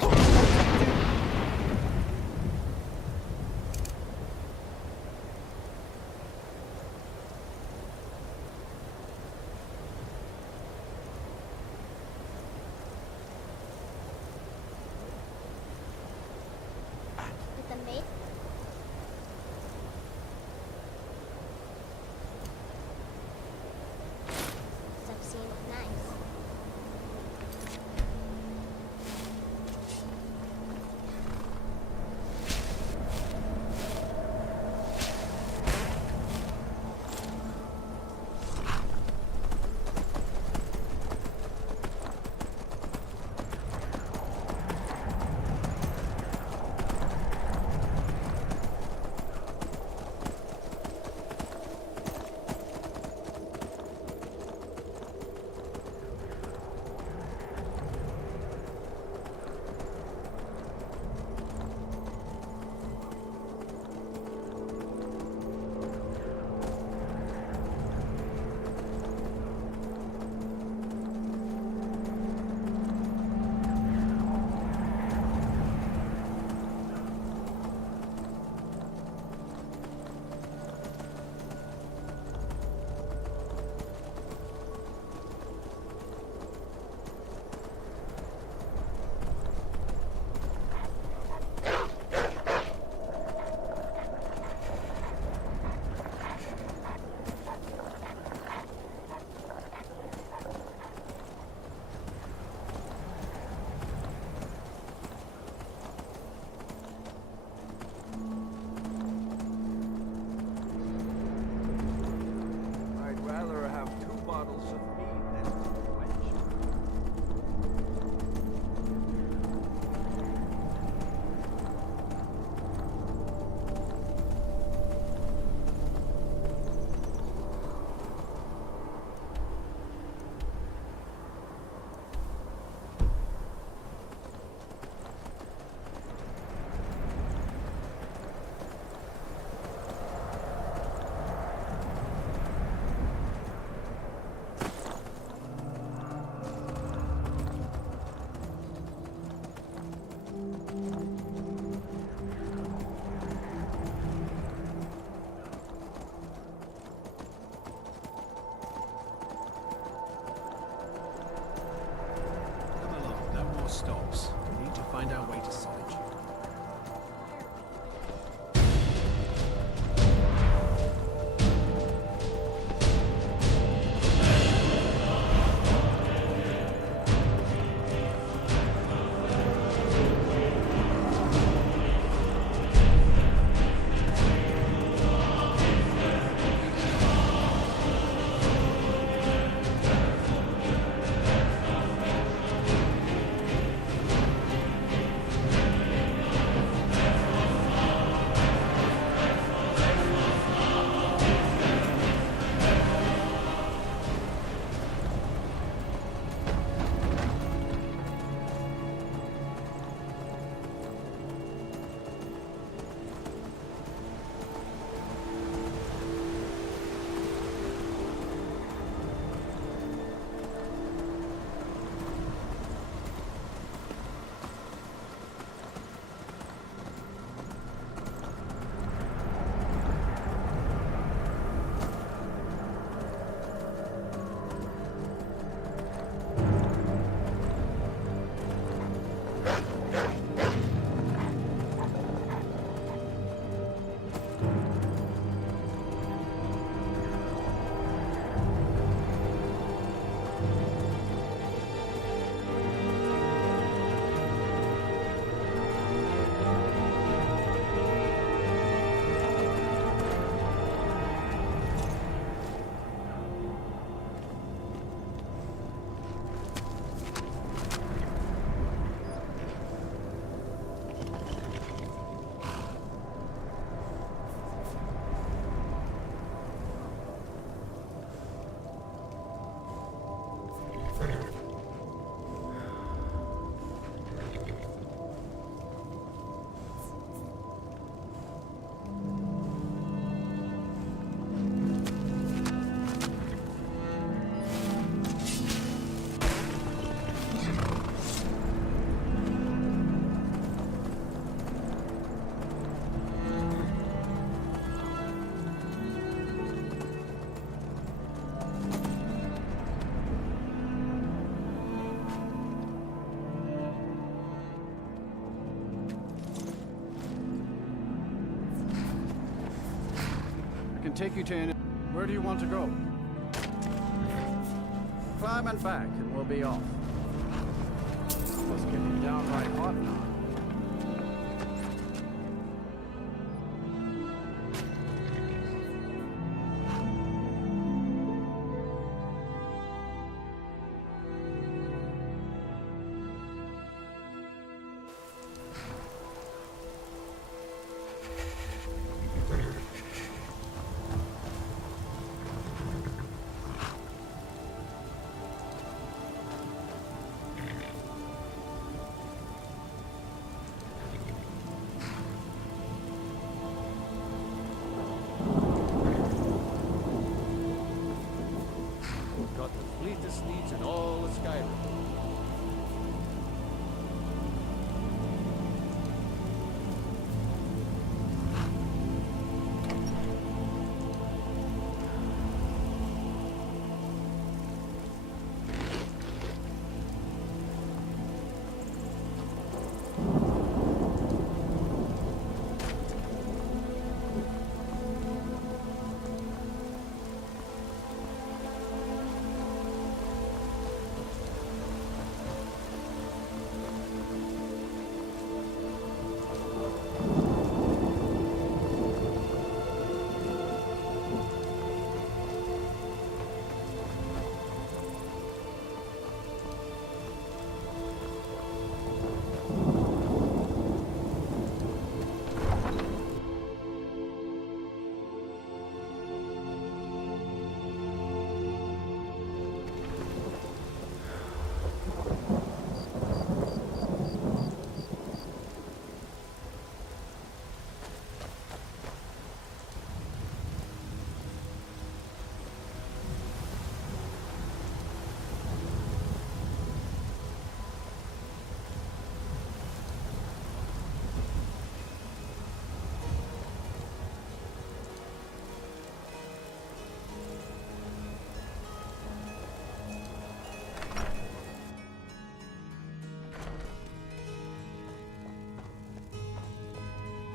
can take you to any... Where do you want to go? Climb and back, and we'll be off. Must get downright hot now. Got the fleetest steeds in all of Skyrim.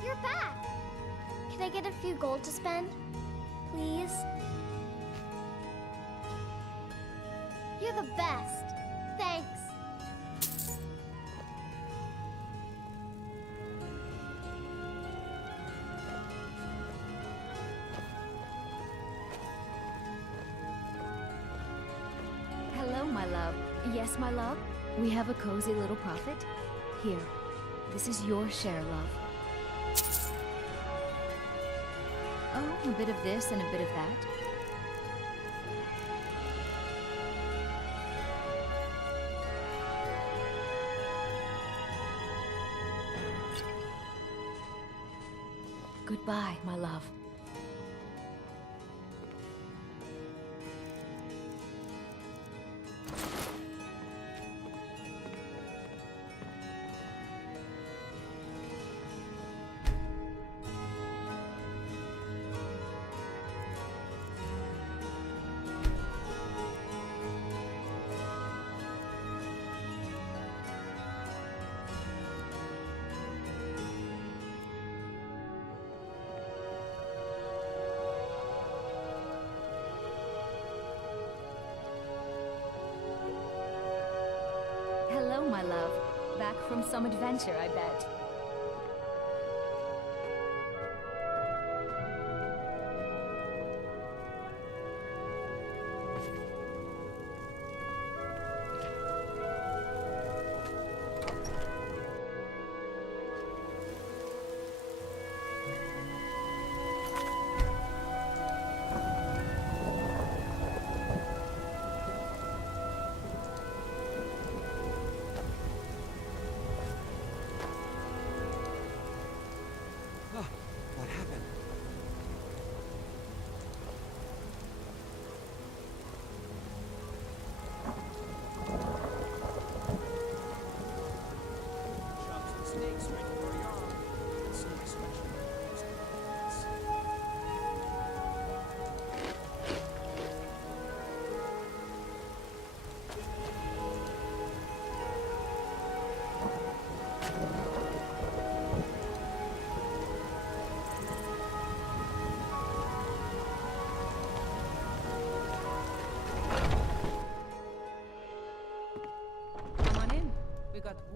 You're back! Can I get a few gold to spend? Please? You're the best. Thanks. Hello, my love. Yes, my love? We have a cozy little profit? Here. This is your share, love. Oh, a bit of this and a bit of that. Goodbye, my love. Hello, my love. Back from some adventure, I bet.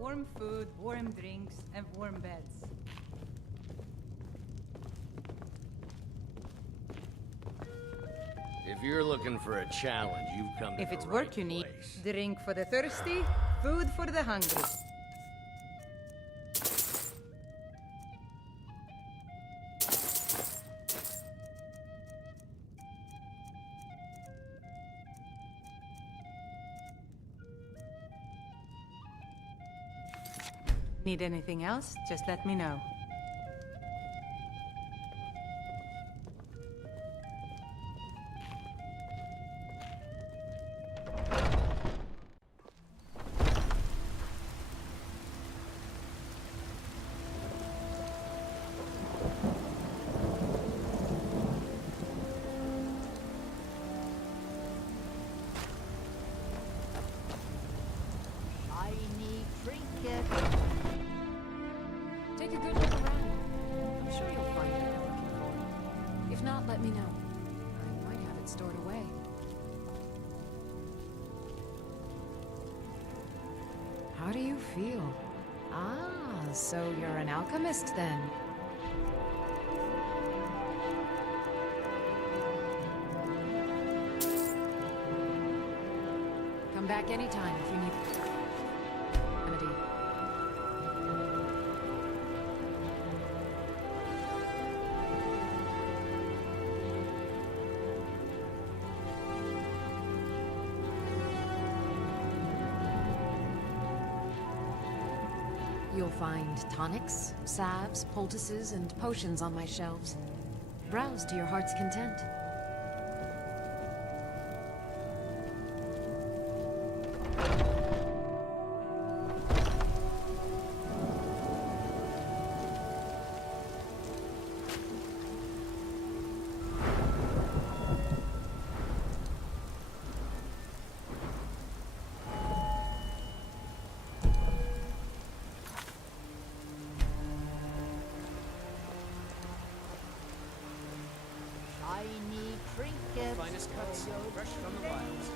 warm food, warm drinks, and warm beds. If you're looking for a challenge, you've come to If the it's right work you need, place. drink for the thirsty, food for the hungry. Need anything else? Just let me know. Shiny trinket. Take a good look around. I'm sure you'll find what you're looking for. If not, let me know. I might have it stored away. How do you feel? Ah, so you're an alchemist then. Come back anytime if you need remedy. You'll find tonics, salves, poultices, and potions on my shelves. Browse to your heart's content. Shiny trinket. Finest cuts, fresh from the wilds.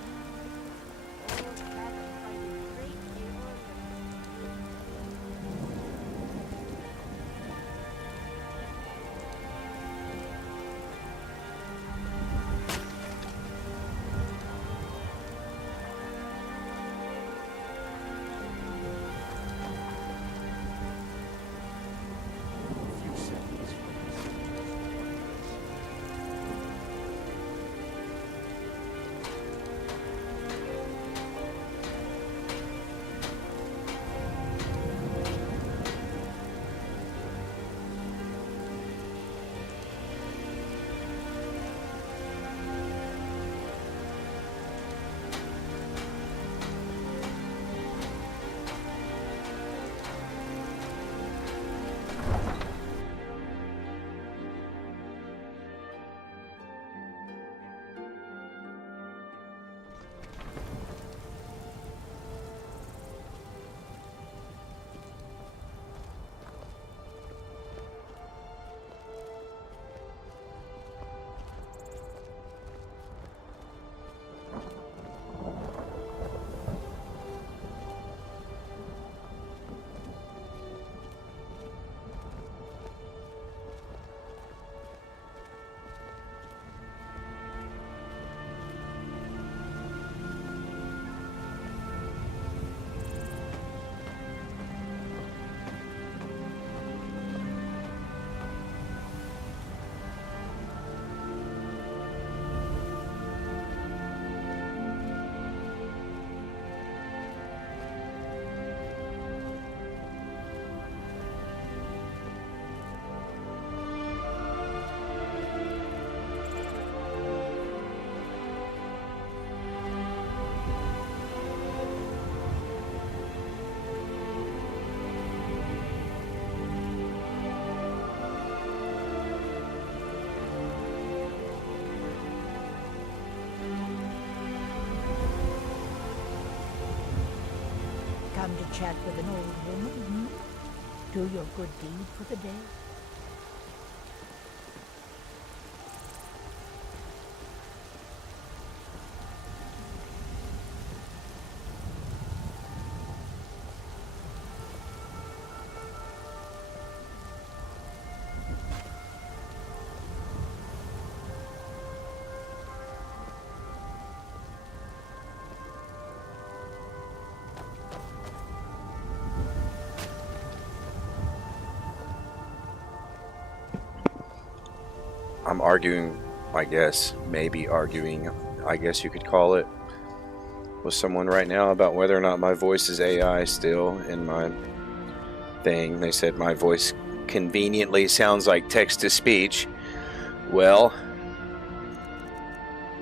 Come to chat with an old woman, hmm? Do your good deed for the day? I'm arguing, I guess, maybe arguing, I guess you could call it, with someone right now about whether or not my voice is AI still in my thing. They said my voice conveniently sounds like text-to-speech. Well,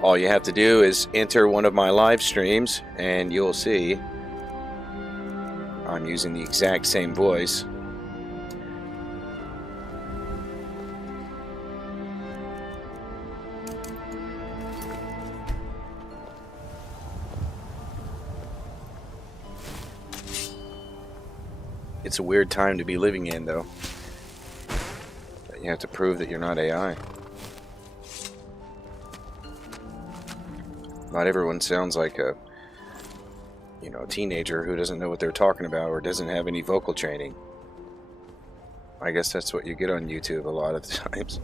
all you have to do is enter one of my live streams and you'll see I'm using the exact same voice. It's a weird time to be living in, though. You have to prove that you're not AI. Not everyone sounds like a, teenager who doesn't know what they're talking about or doesn't have any vocal training. I guess that's what you get on YouTube a lot of the times.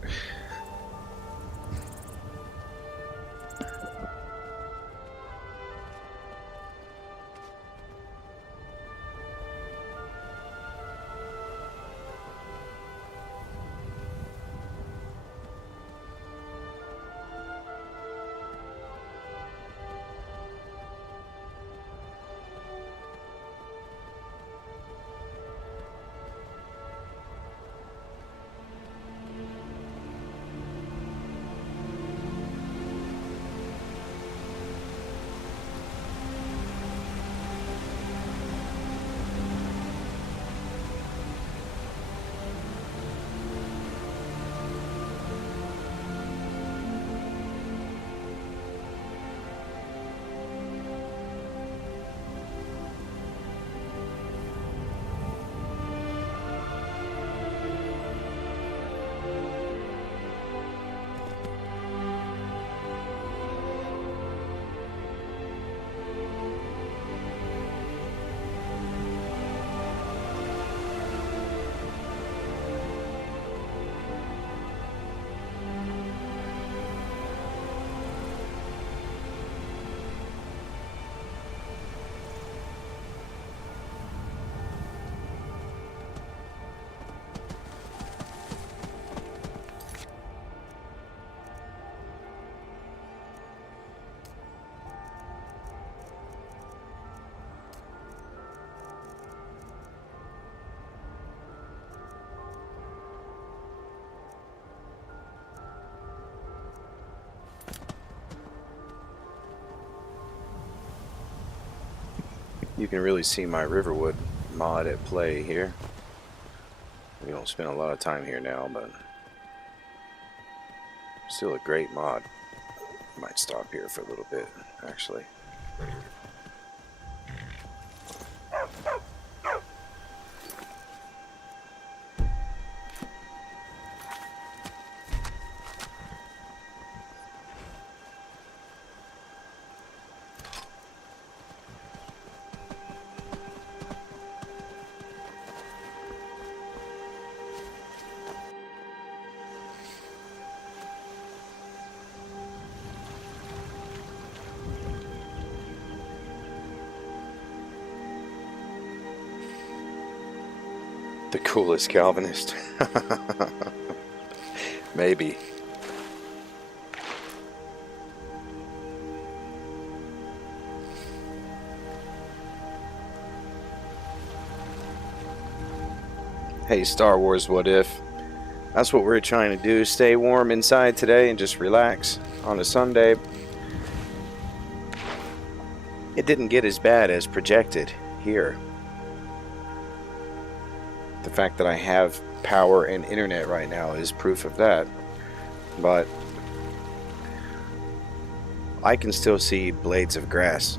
You can really see my Riverwood mod at play here. We don't spend a lot of time here now, but still a great mod. Might stop here for a little bit, actually. The coolest Calvinist. Maybe. Hey, Star Wars What If? That's what we're trying to do. Stay warm inside today and just relax on a Sunday. It didn't get as bad as projected here. The fact that I have power and internet right now is proof of that. But I can still see blades of grass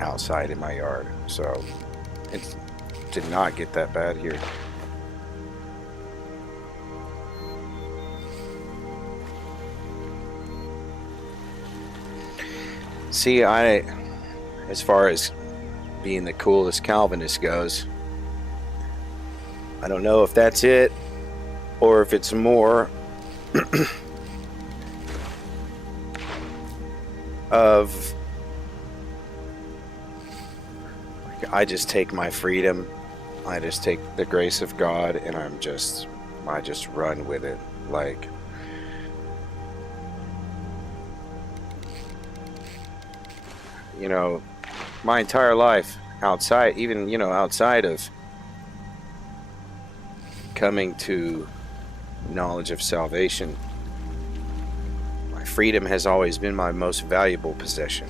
outside in my yard. So it did not get that bad here. See, as far as being the coolest Calvinist goes, I don't know if that's it or if it's more of I just take my freedom, I just take the grace of God, and I just run with it. Like, you know, my entire life outside, even, you know, outside of coming to knowledge of salvation, my freedom has always been my most valuable possession.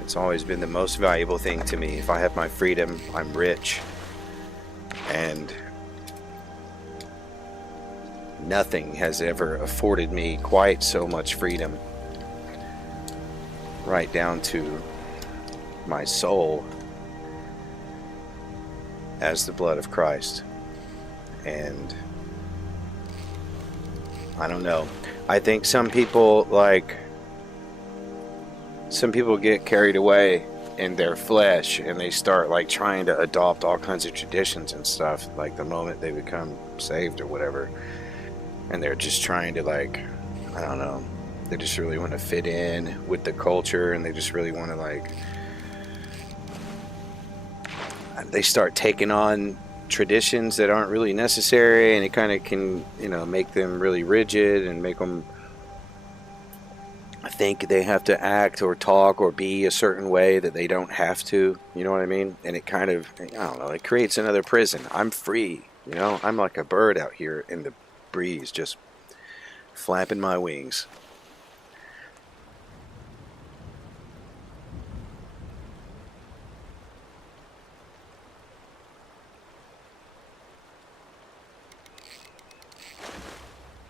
It's always been the most valuable thing to me. If I have my freedom, I'm rich. And nothing has ever afforded me quite so much freedom, right down to my soul, as the blood of Christ. And I don't know. I think some people get carried away in their flesh, and they start like trying to adopt all kinds of traditions and stuff, like the moment they become saved or whatever. And they're just trying to, like, I don't know, they just really want to fit in with the culture, and they just really want to, like, they start taking on traditions that aren't really necessary, and it kind of can, you know, make them really rigid and make them think they have to act or talk or be a certain way that they don't have to, you know what I mean? And it kind of, I don't know, it creates another prison. I'm free, you know, I'm like a bird out here in the breeze, just flapping my wings.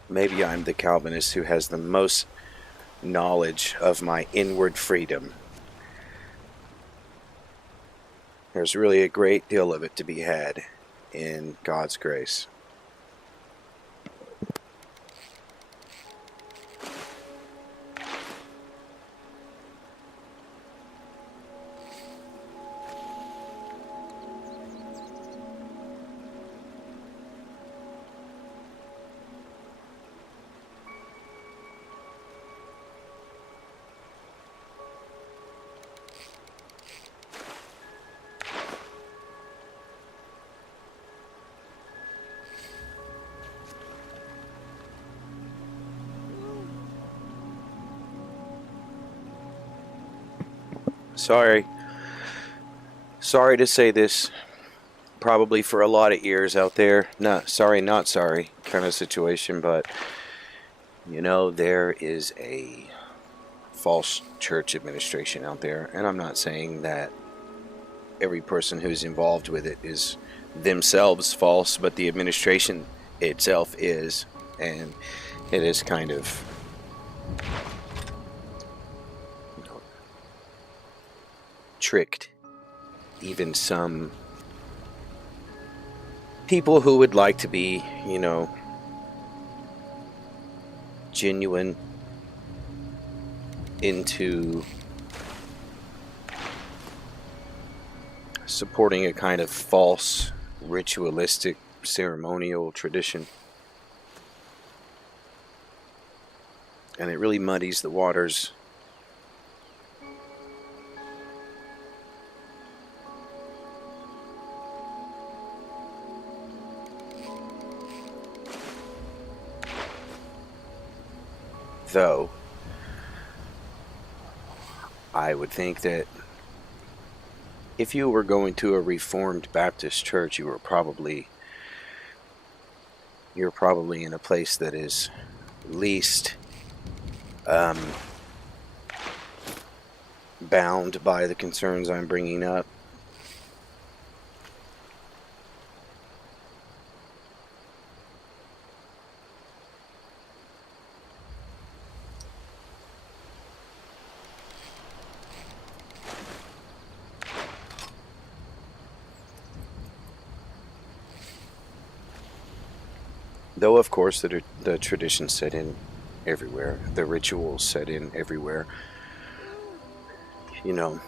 Maybe I'm the Calvinist who has the most knowledge of my inward freedom. There's really a great deal of it to be had in God's grace. Sorry to say this, probably for a lot of ears out there, not sorry kind of situation, but you know, there is a false church administration out there, and I'm not saying that every person who's involved with it is themselves false, but the administration itself is, and it is kind of, you know, tricked even some people who would like to be, you know, genuine into supporting a kind of false ritualistic ceremonial tradition. And it really muddies the waters. Though, I would think that if you were going to a Reformed Baptist church, you're probably in a place that is least bound by the concerns I'm bringing up. Though, of course, the traditions set in everywhere. The rituals set in everywhere. You know,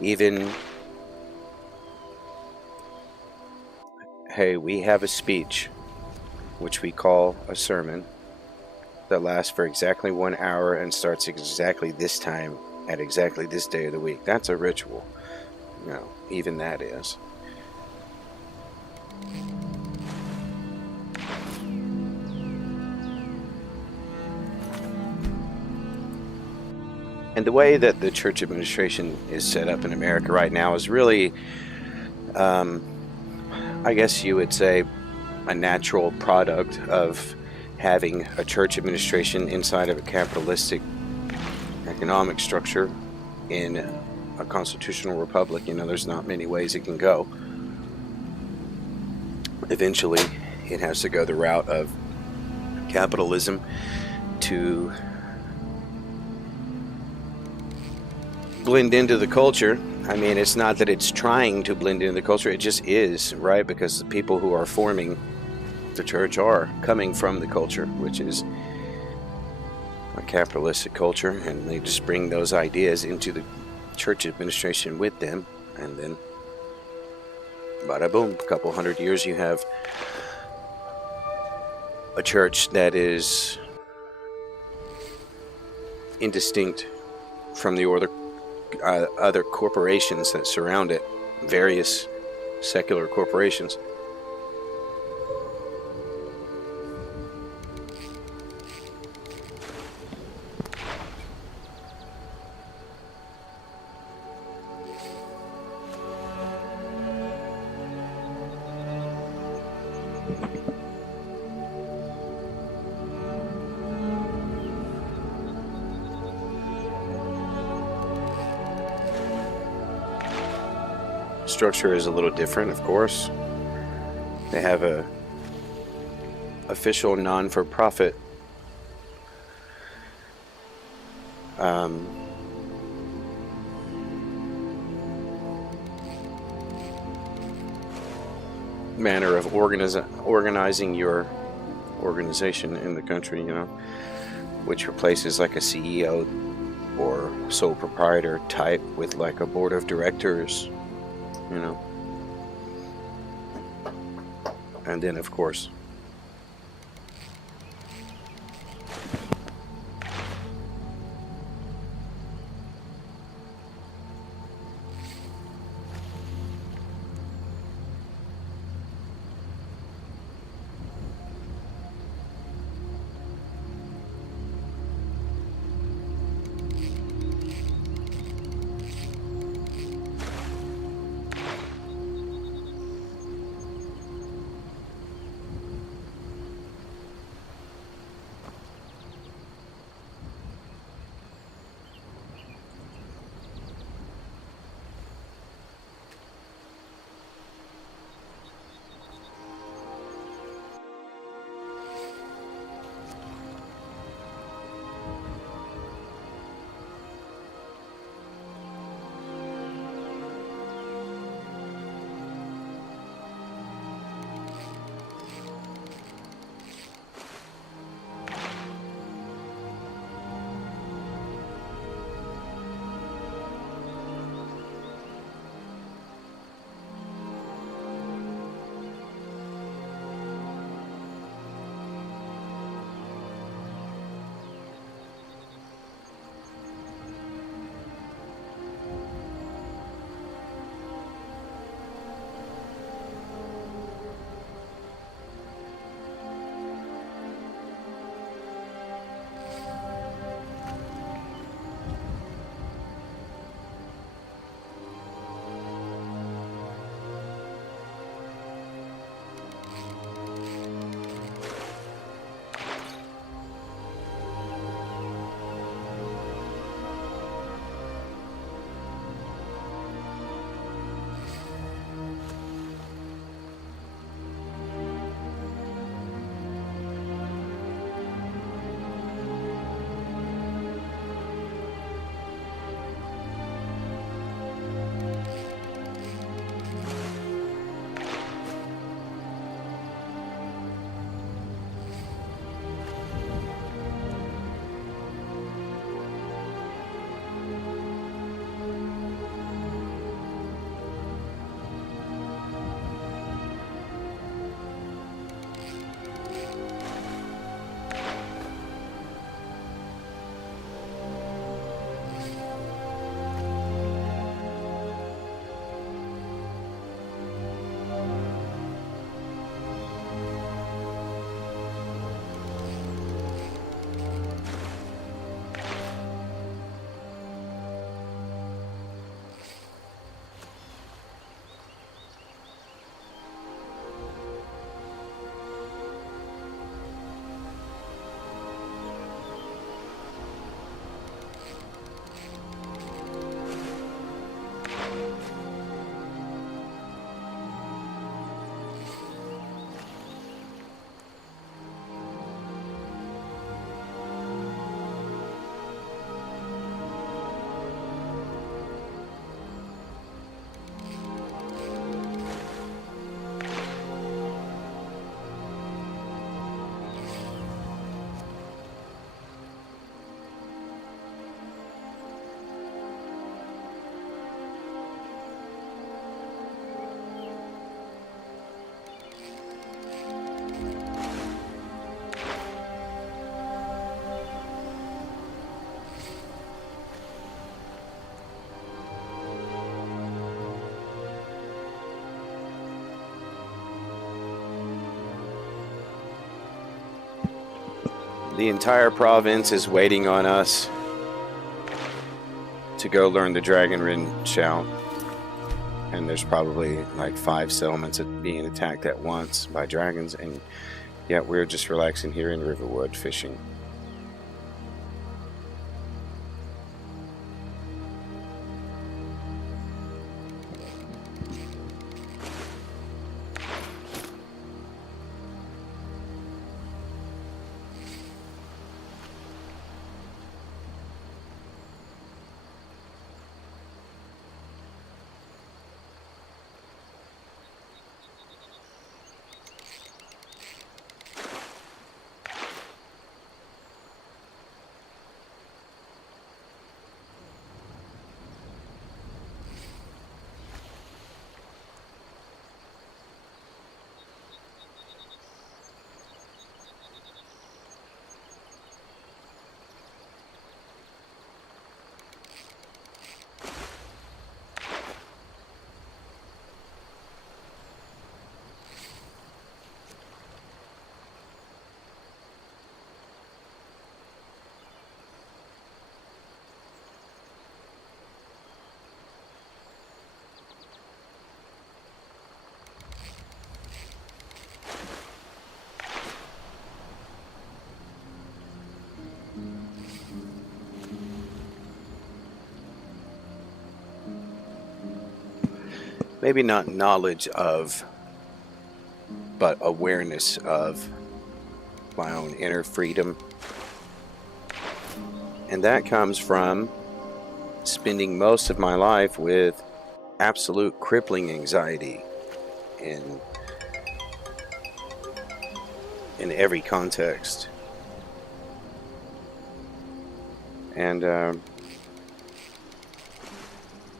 even, hey, we have a speech, which we call a sermon, that lasts for exactly 1 hour and starts exactly this time at exactly this day of the week. That's a ritual. You know, even that is. And the way that the church administration is set up in America right now is really, I guess you would say, a natural product of having a church administration inside of a capitalistic economic structure in a constitutional republic. You know, there's not many ways it can go. Eventually, it has to go the route of capitalism to blend into the culture. I mean, it's not that it's trying to blend into the culture, it just is, right? Because the people who are forming the church are coming from the culture, which is a capitalistic culture, and they just bring those ideas into the church administration with them, and then bada boom, a couple hundred years you have a church that is indistinct from the other corporations that surround it, various secular corporations. Structure is a little different, of course. They have a official non-for-profit manner of organizing your organization in the country, you know, which replaces like a CEO or sole proprietor type with like a board of directors, you know. And then, of course, The entire province is waiting on us to go learn the Dragonborn shout. And there's probably like 5 settlements being attacked at once by dragons, and yet we're just relaxing here in Riverwood fishing. Maybe not knowledge of, but awareness of my own inner freedom. And that comes from spending most of my life with absolute crippling anxiety in every context. And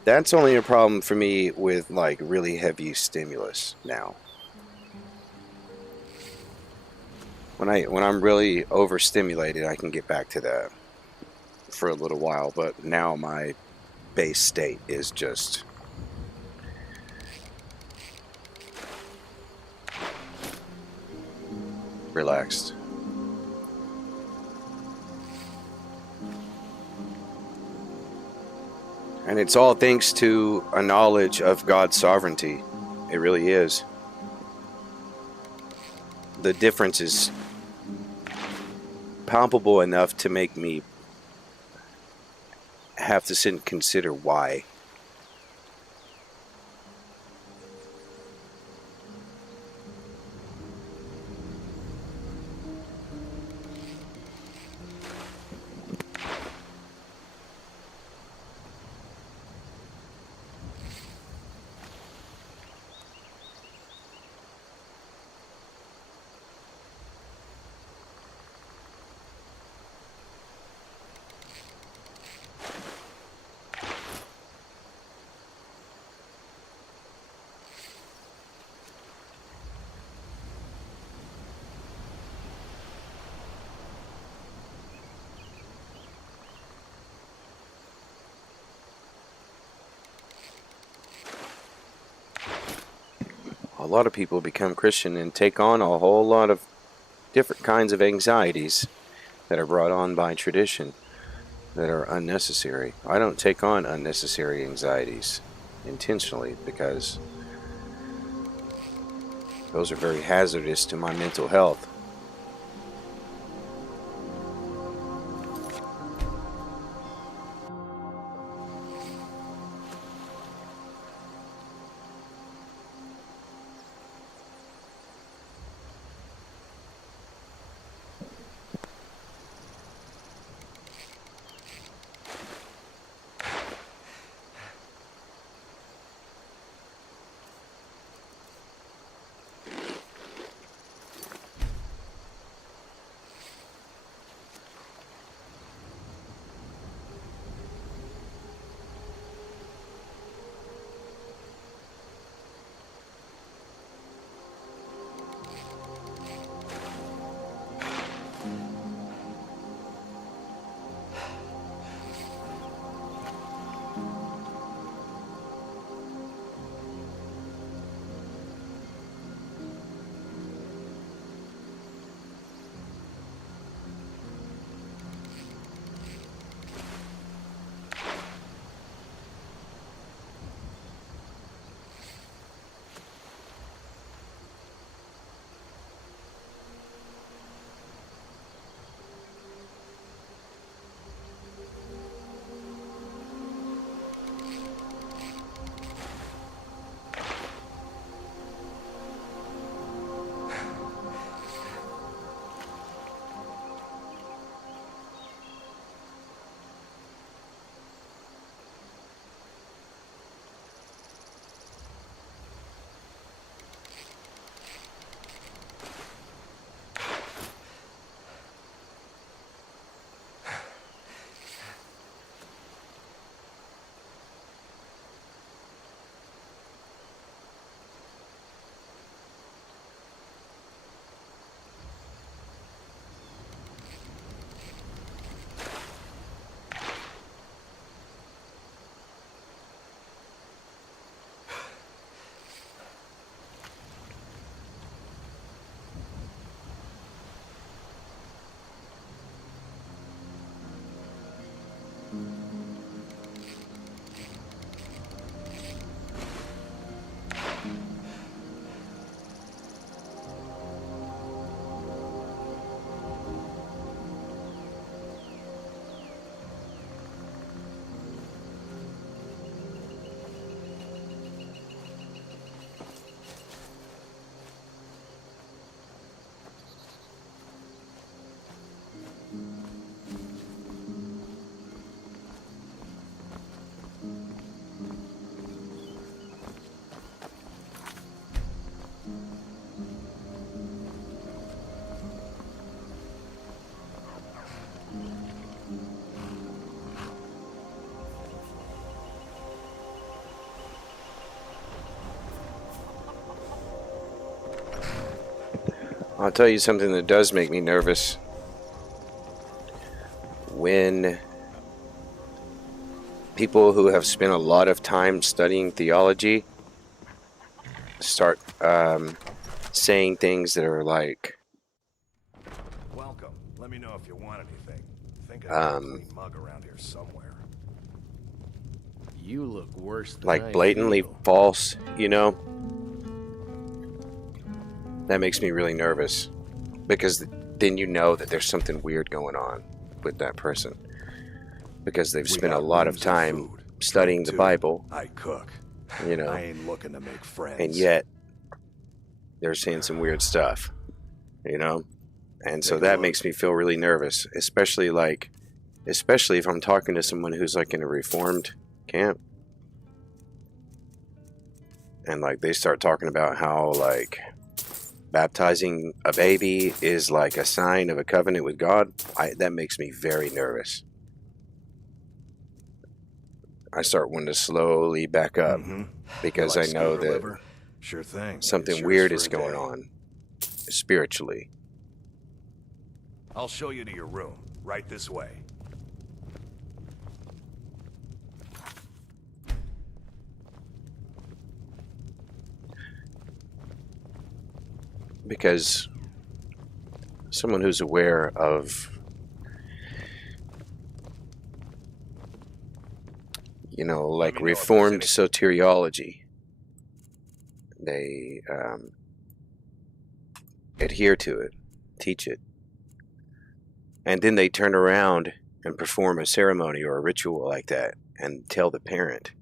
that's only a problem for me with like really heavy stimulus now. When I'm really overstimulated, I can get back to that for a little while, but now my base state is just relaxed. And it's all thanks to a knowledge of God's sovereignty. It really is. The difference is palpable enough to make me have to sit and consider why. A lot of people become Christian and take on a whole lot of different kinds of anxieties that are brought on by tradition that are unnecessary. I don't take on unnecessary anxieties intentionally because those are very hazardous to my mental health. I'll tell you something that does make me nervous. When people who have spent a lot of time studying theology start saying things that are like, welcome. Let me know if you want anything. Think I have a clean mug around here somewhere. You look worse than like I blatantly feel. false, you know? That makes me really nervous, because then you know that there's something weird going on with that person, because they've spent a lot of time studying the Bible. I cook. You know, I ain't looking to make friends. and yet they're saying some weird stuff, you know? And so that makes me feel really nervous, especially if I'm talking to someone who's like in a reformed camp, and like they start talking about how like baptizing a baby is like a sign of a covenant with God. That makes me very nervous. I start wanting to slowly back up because Like I know scooter that liver? Sure thing. something It's weird yours is for a going day. on spiritually. I'll show you to your room. Right this way. Because someone who's aware of, you know, like reformed soteriology, they adhere to it, teach it, and then they turn around and perform a ceremony or a ritual like that and tell the parent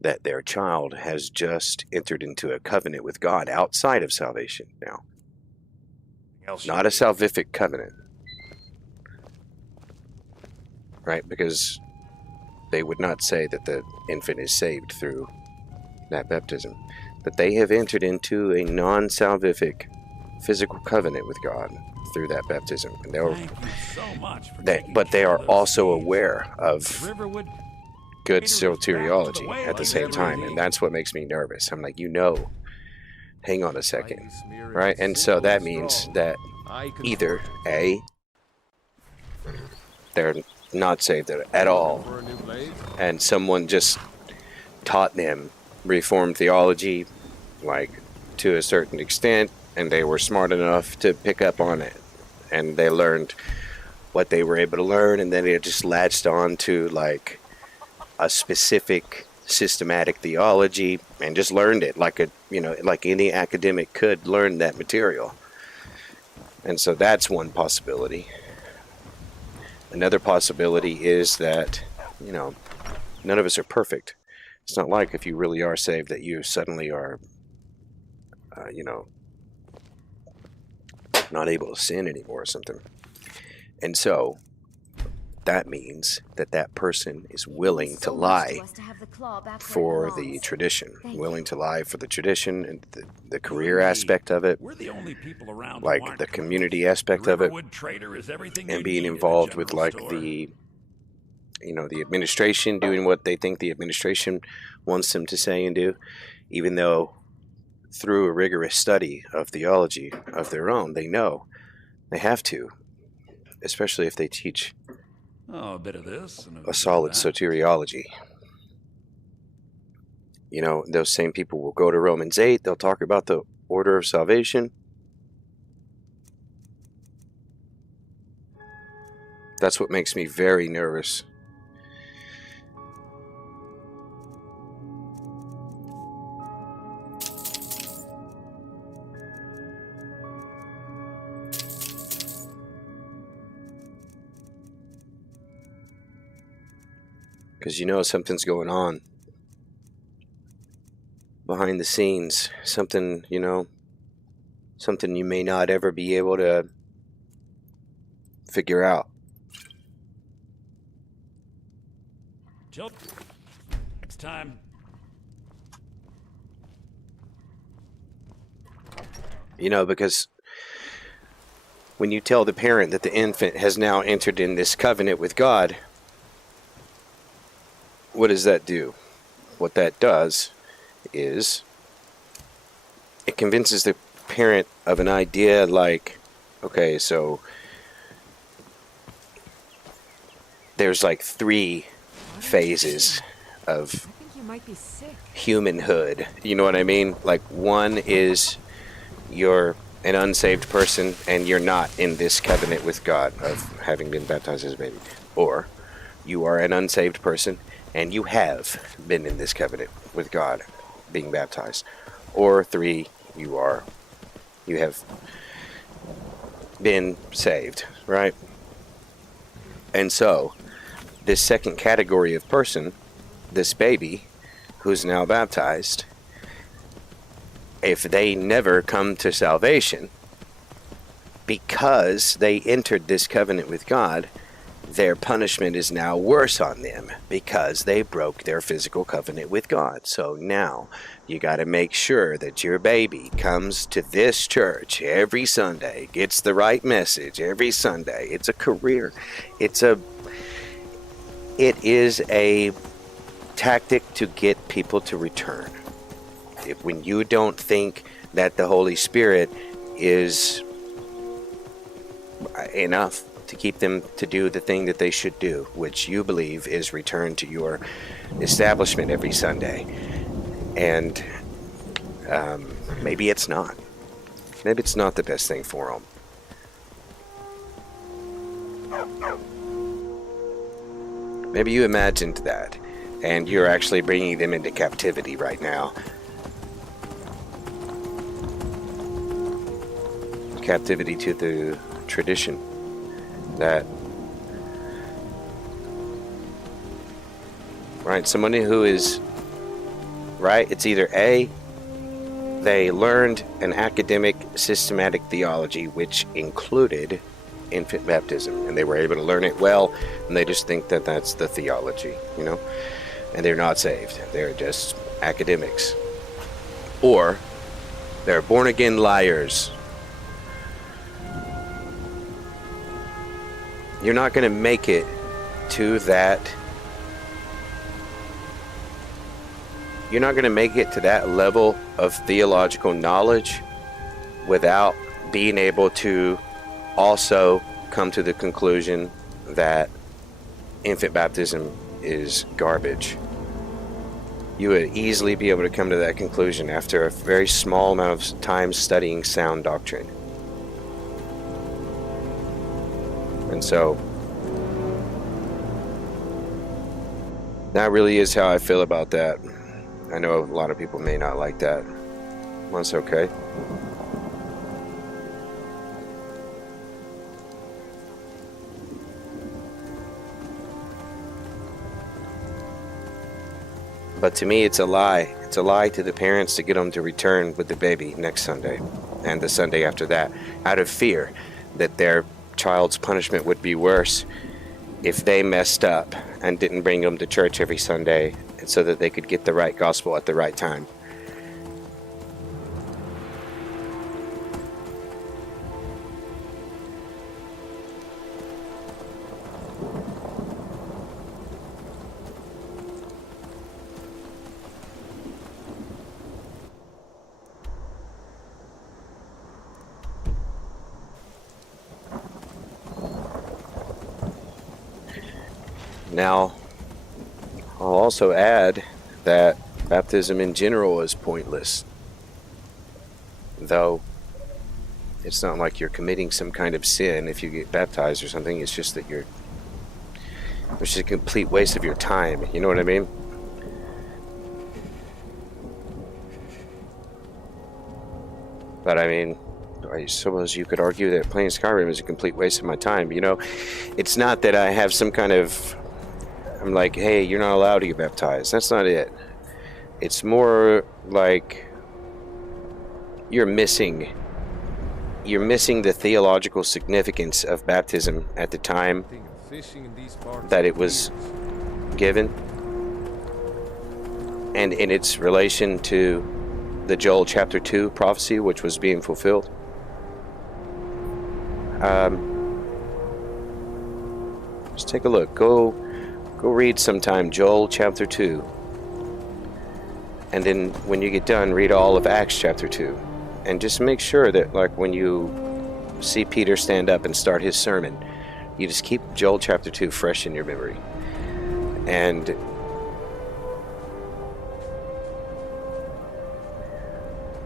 that their child has just entered into a covenant with God outside of salvation now. Not a salvific covenant, right? Because they would not say that the infant is saved through that baptism, but they have entered into a non-salvific physical covenant with God through that baptism. And but they are also aware of good soteriology at the same time, and that's what makes me nervous. I'm like, hang on a second, right? And so that means that either A, they're not saved at all, and someone just taught them Reformed theology, like, to a certain extent, and they were smart enough to pick up on it, and they learned what they were able to learn, and then it just latched on to, like, a specific systematic theology and just learned it like like any academic could learn that material. And so that's one possibility. Another possibility is that, none of us are perfect. It's not like if you really are saved that you suddenly are, not able to sin anymore or something. And so that means that person is willing to lie for the tradition, willing to lie for the tradition and the career aspect of it, like the community aspect of it, and being involved with like the administration, doing what they think the administration wants them to say and do, even though through a rigorous study of theology of their own, they know they have to, especially if they teach a bit of this and a solid soteriology. Those same people will go to Romans 8, they'll talk about the order of salvation. That's what makes me very nervous. Because something's going on behind the scenes. Something, something you may not ever be able to figure out. Jill, next time. Because when you tell the parent that the infant has now entered in this covenant with God, what does that do? What that does is it convinces the parent of an idea like, okay, so there's like 3 phases of I think you might be sick. humanhood. You know what I mean? Like, one is you're an unsaved person and you're not in this covenant with God of having been baptized as a baby. Or you are an unsaved person and you have been in this covenant with God being baptized. Or 3, you have been saved, right? And so this second category of person, this baby who's now baptized, if they never come to salvation because they entered this covenant with God, their punishment is now worse on them because they broke their physical covenant with God. So now you got to make sure that your baby comes to this church every Sunday, gets the right message every Sunday. It's a career. It is a tactic to get people to return. When you don't think that the Holy Spirit is enough to keep them to do the thing that they should do, which you believe is return to your establishment every Sunday. And maybe it's not. Maybe it's not the best thing for them. Maybe you imagined that, and you're actually bringing them into captivity right now. Captivity to the tradition that, right, someone who is, right, it's either A, they learned an academic systematic theology which included infant baptism, and they were able to learn it well, and they just think that that's the theology, you know, and they're not saved. They're just academics. Or they're born-again liars. You're not going to make it to that. You're not going to make it to that level of theological knowledge without being able to also come to the conclusion that infant baptism is garbage. You would easily be able to come to that conclusion after a very small amount of time studying sound doctrine. And so that really is how I feel about that. I know a lot of people may not like that. That's okay. But to me, it's a lie. It's a lie to the parents to get them to return with the baby next Sunday and the Sunday after that, out of fear that their child's punishment would be worse if they messed up and didn't bring them to church every Sunday so that they could get the right gospel at the right time. Now, I'll also add that baptism in general is pointless. Though, it's not like you're committing some kind of sin if you get baptized or something. It's just that it's just a complete waste of your time. You know what I mean? But I mean, I suppose you could argue that playing Skyrim is a complete waste of my time. You know, it's not that I have some kind of, I'm like, hey, you're not allowed to get baptized. That's not it. It's more like you're missing the theological significance of baptism at the time that it was given, and in its relation to the Joel chapter 2 prophecy, which was being fulfilled. Just take a look. Go read sometime Joel chapter 2. And then when you get done, read all of Acts chapter 2. And just make sure that, like, when you see Peter stand up and start his sermon, you just keep Joel chapter 2 fresh in your memory. And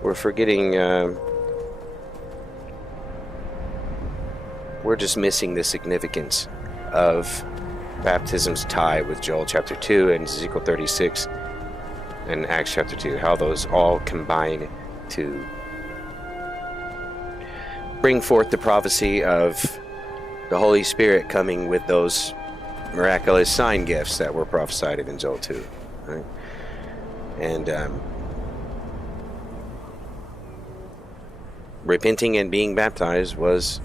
we're forgetting, we're just missing the significance of baptism's tie with Joel chapter 2 and Ezekiel 36 and Acts chapter 2, how those all combine to bring forth the prophecy of the Holy Spirit coming with those miraculous sign gifts that were prophesied in Joel 2. Right? And repenting and being baptized was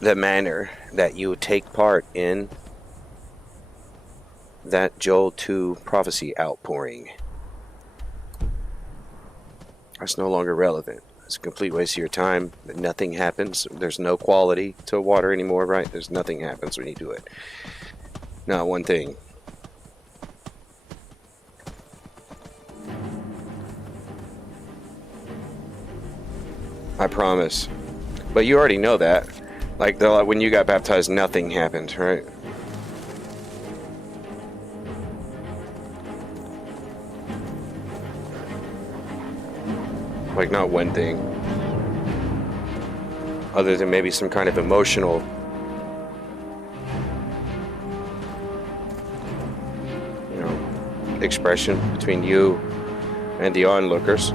the manner that you would take part in that Joel 2 prophecy outpouring. That's no longer relevant. It's a complete waste of your time. Nothing happens. There's no quality to water anymore, right? There's nothing happens when you do it. Not one thing. I promise. But you already know that. Like, when you got baptized, nothing happened, right? Like, not one thing. Other than maybe some kind of emotional expression between you and the onlookers.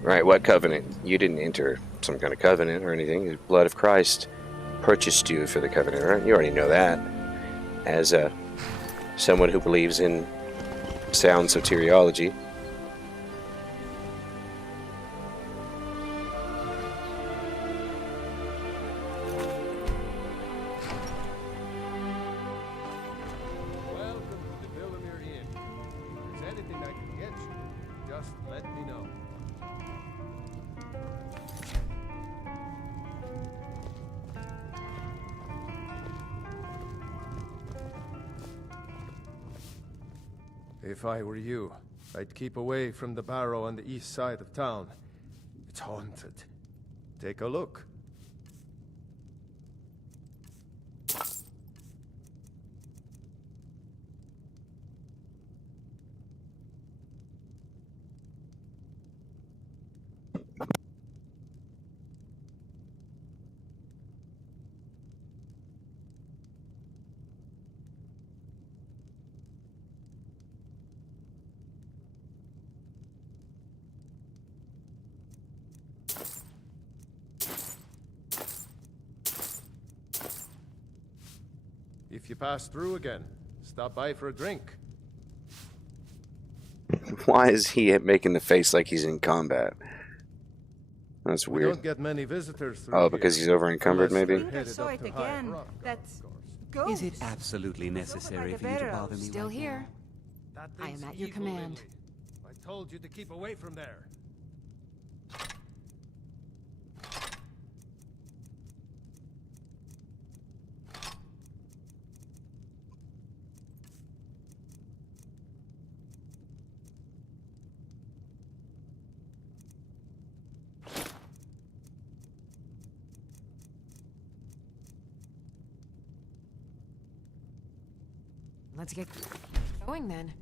Right, what covenant? You didn't enter some kind of covenant or anything. The blood of Christ purchased you for the covenant, right? You already know that. As someone who believes in sound soteriology. Welcome to the Villamere Inn. If there's anything I can get you, just let me know. If I were you, I'd keep away from the barrow on the east side of town. It's haunted. Take a look. If you pass through again, stop by for a drink. Why is he making the face like he's in combat? That's We weird. don't get many visitors through Oh, because he's over encumbered, Unless maybe? they're headed saw up it to High again. Rock, That's Is it absolutely necessary for you to bother me? Still right now? here. That I am thing's at your evil, command. Lindley. I told you to keep away from there. Let's get going then.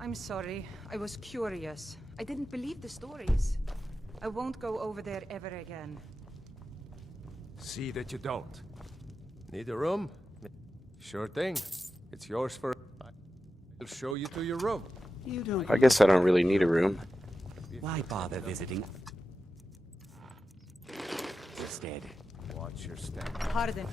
I'm sorry. I was curious. I didn't believe the stories. I won't go over there ever again. See that you don't. Need a room? Sure thing. It's yours for... I'll show you to your room. You don't. I guess I don't really need a room. Why bother visiting? Instead. Watch your step. Pardon.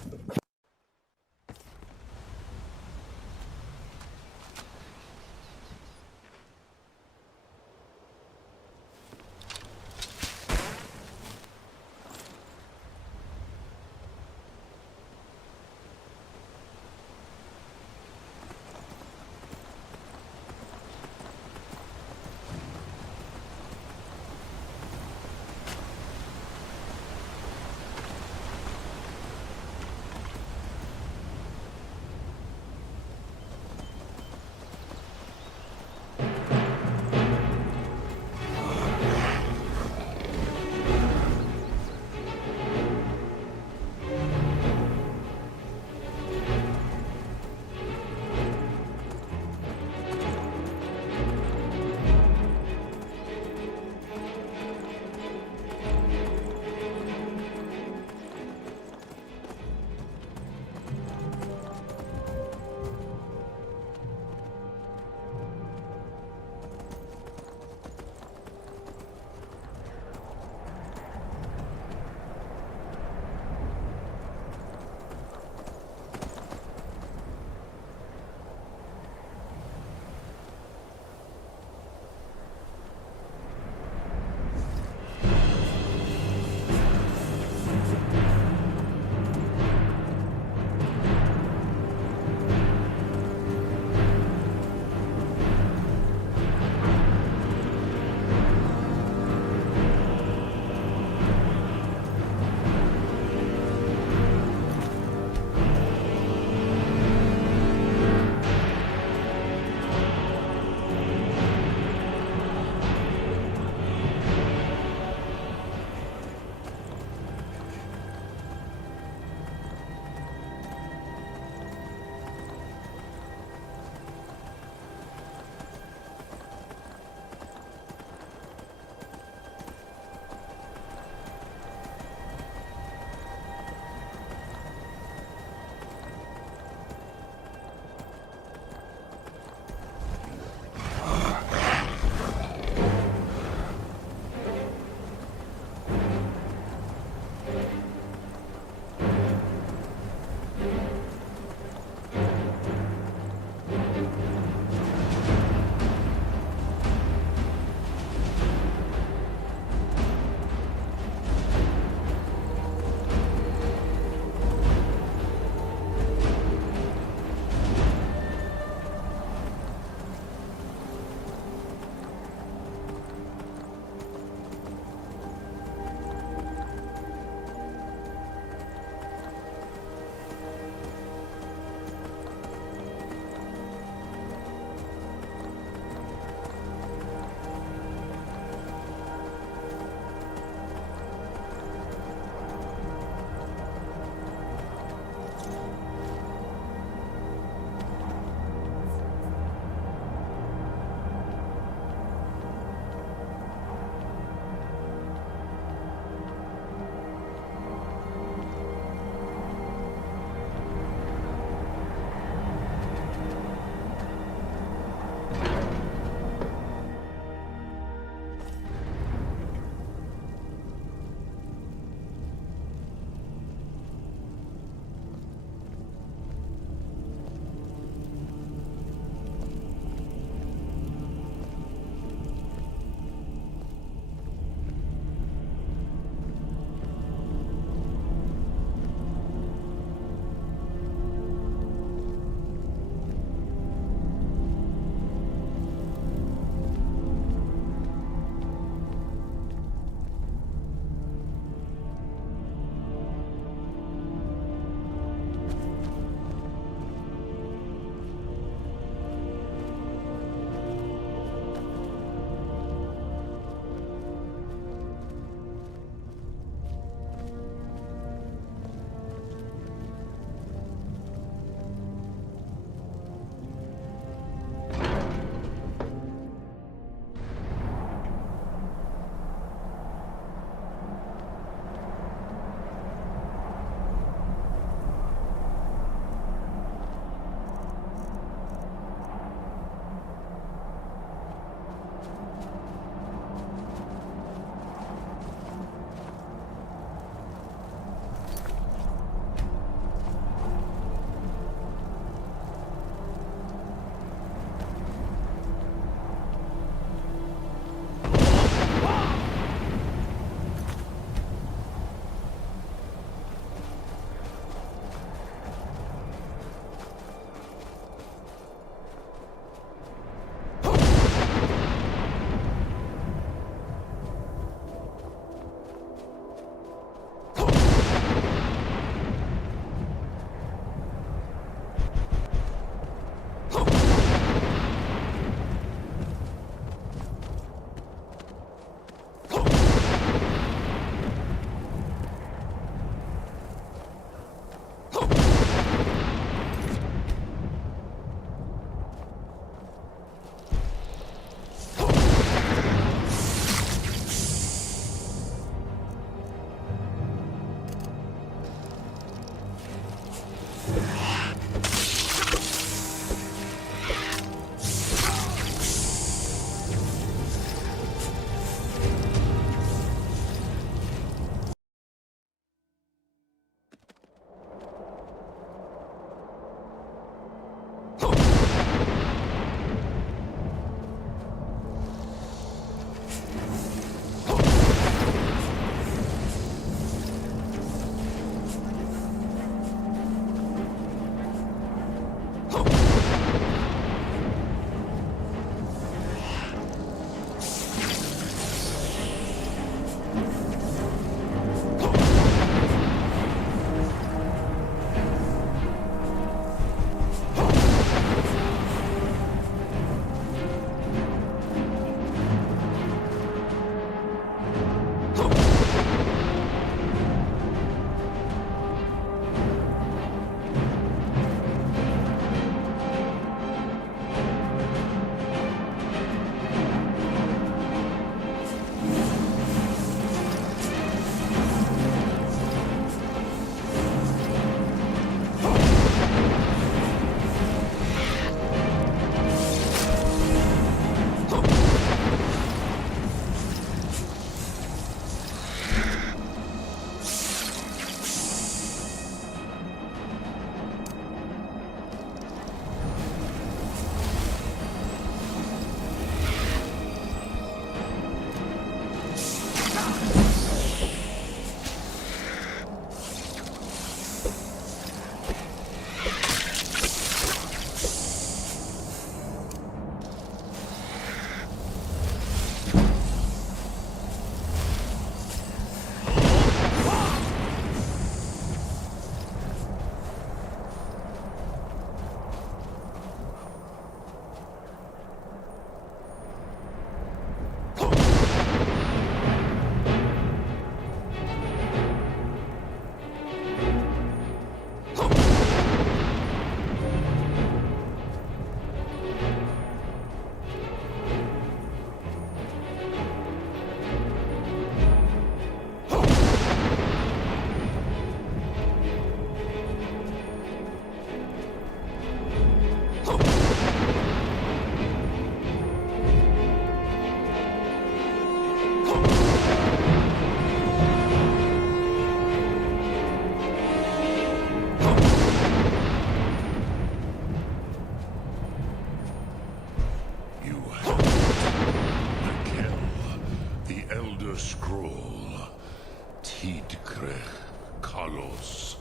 Talos.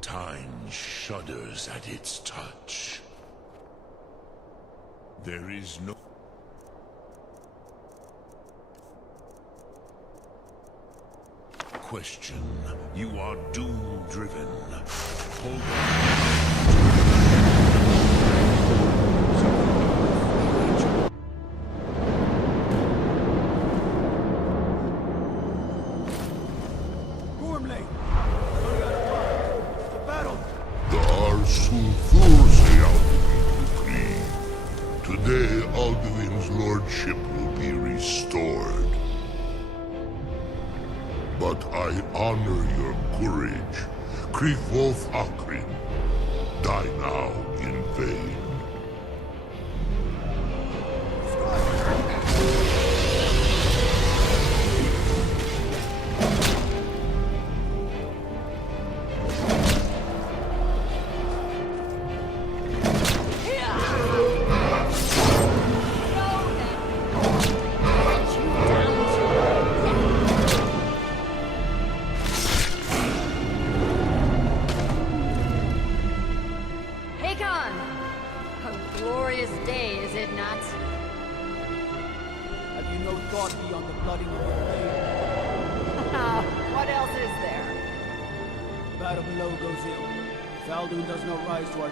Time shudders at its touch. There is no... question. You are doom-driven. Hold Today, Alduin's lordship will be restored. But I honor your courage. Krivolf Akrin, die now in vain.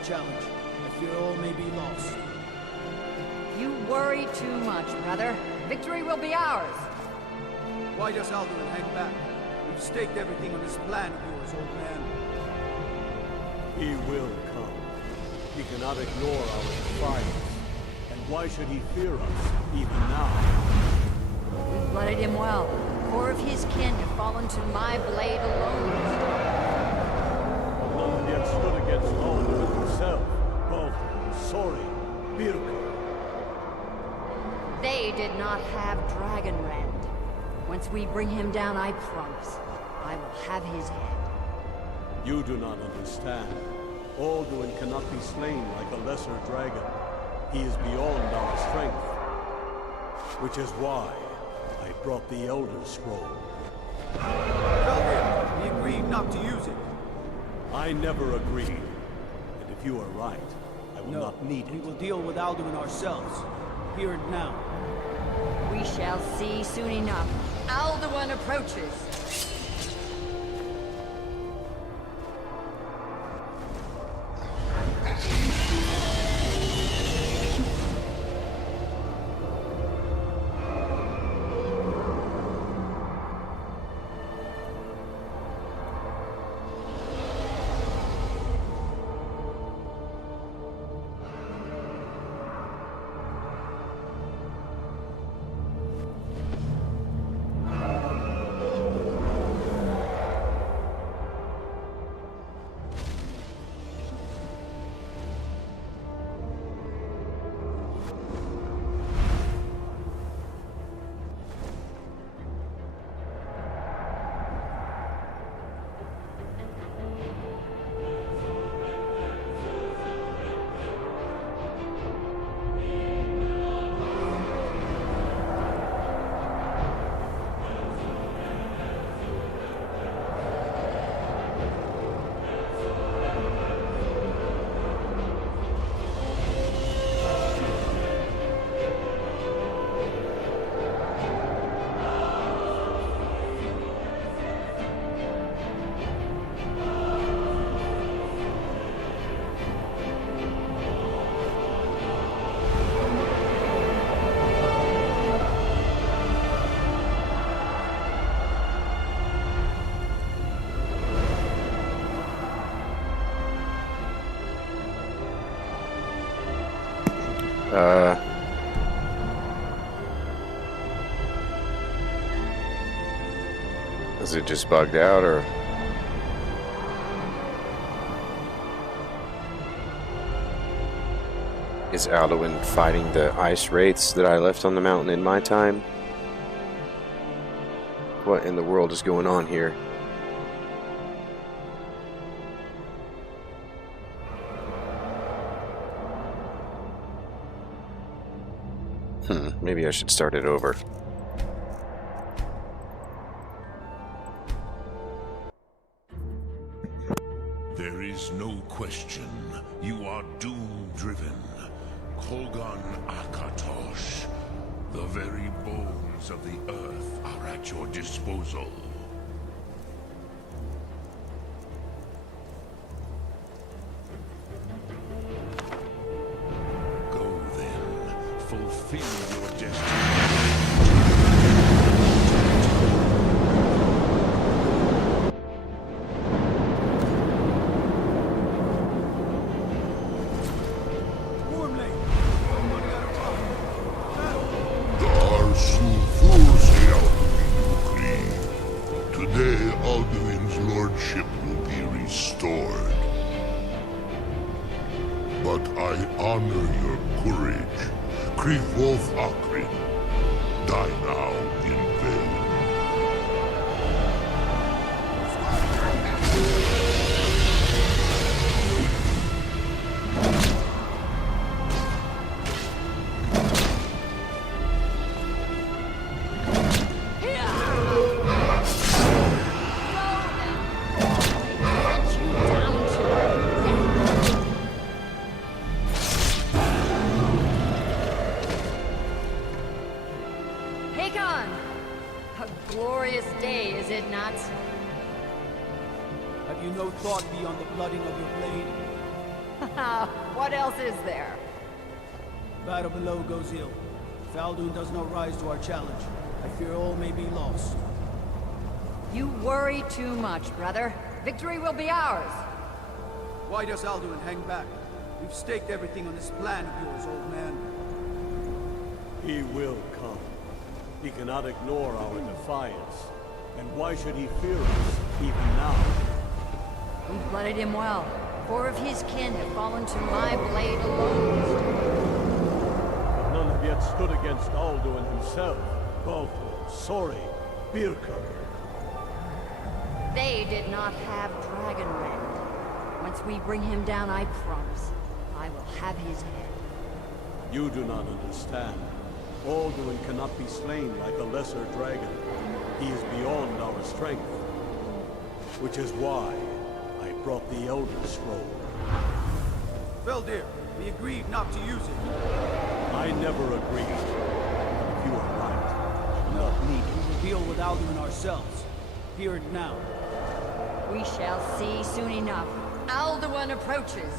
Challenge. I fear all may be lost. You worry too much, brother. Victory will be ours. Why does Alduin hang back? We've staked everything on this plan of yours, old man. He will come. He cannot ignore our defiance. And why should he fear us, even now? We blooded him well. Four of his kin have fallen to my blade alone. But none yet stood against Alduin himself. Both Sori, Birka. They did not have Dragonrend. Once we bring him down, I promise, I will have his head. You do not understand. Alduin cannot be slain like a lesser dragon. He is beyond our strength. Which is why I brought the Elder Scroll. Tell him we agreed not to use it. I never agreed. And if you are right, I will not need it. We will deal with Alduin ourselves. Here and now. We shall see soon enough. Alduin approaches. Is it just bugged out, or? Is Alduin fighting the ice wraiths that I left on the mountain in my time? What in the world is going on here? Maybe I should start it over. question. You are doom-driven. Kogan Akatosh. The very bones of the earth are at your disposal. Go then. Fulfill your destiny. Today, Alduin's lordship will be restored. But I honor your courage. Krivov Akrin. Die now in vain. Have you no thought beyond the blooding of your blade? What else is there? Battle below goes ill. If Alduin does not rise to our challenge, I fear all may be lost. You worry too much, brother. Victory will be ours. Why does Alduin hang back? We've staked everything on this plan of yours, old man. He will come. He cannot ignore our defiance. And why should he fear us, even now? We blooded him well. 4 of his kin have fallen to my blade alone. But none have yet stood against Alduin himself. Balthor, Sori, Birka. They did not have Dragonborn. Once we bring him down, I promise, I will have his head. You do not understand. Alduin cannot be slain like a lesser dragon. He is beyond our strength. Which is why I brought the Elder Scroll. Veldir, we agreed not to use it. I never agreed. If you are right, we not need to deal with Alduin ourselves. Hear it now. We shall see soon enough. Alduin approaches.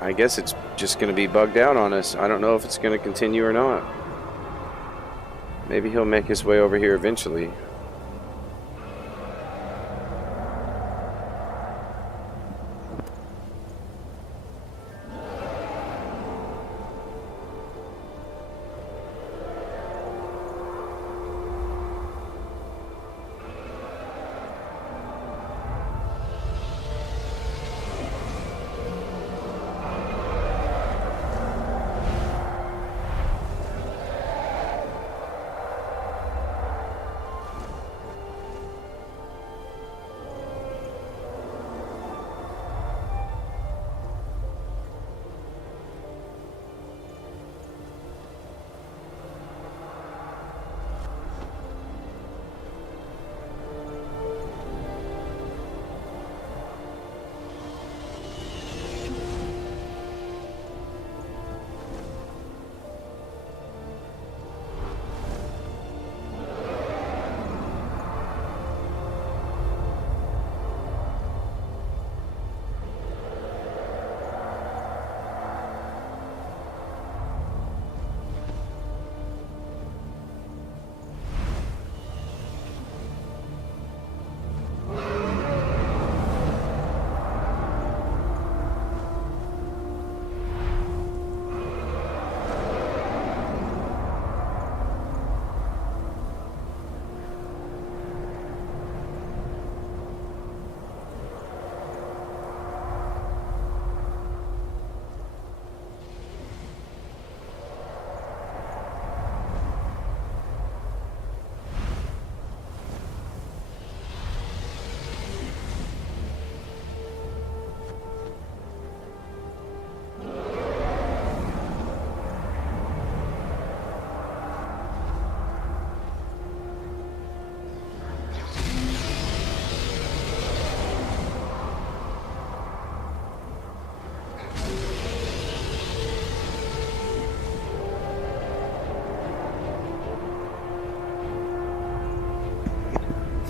I guess it's just going to be bugged out on us. I don't know if it's going to continue or not. Maybe he'll make his way over here eventually.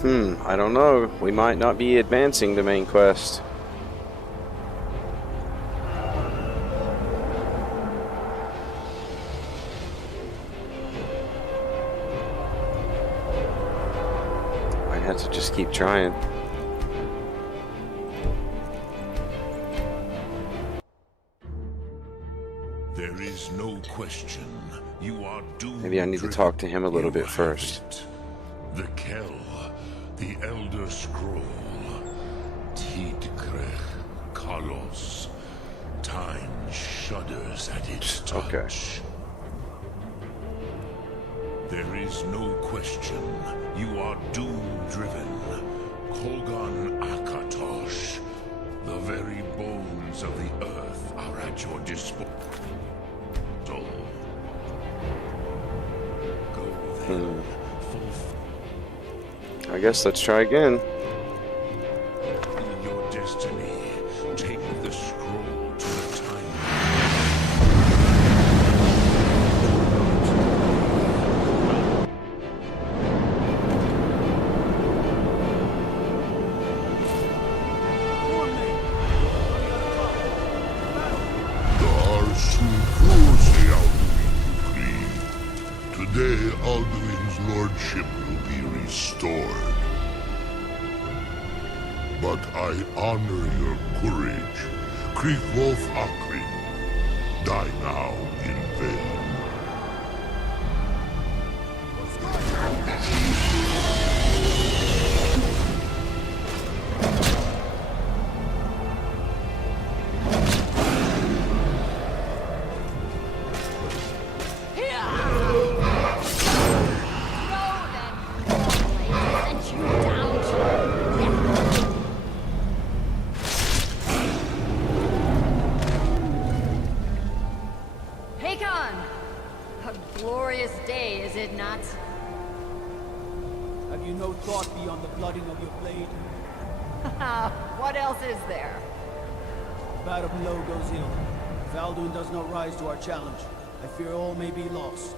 I don't know. We might not be advancing the main quest. Might have to just keep trying. There is no question. You are doomed. Maybe I need to talk to him a little bit first. The Kell, the Elder Scroll, Tidkrech Kalos. Time shudders at its touch. Okay. There is no question. You are doom-driven. Kolgan Akatosh. The very bones of the earth are at your disposal. Go then. I guess let's try again. Your destiny. Take the scroll to the time. Today, Alduin's lordship will be restored. But I honor your courage. Kriegwolf Akri. Die now in vain. What else is there? The battle below goes ill. If Alduin does not rise to our challenge, I fear all may be lost.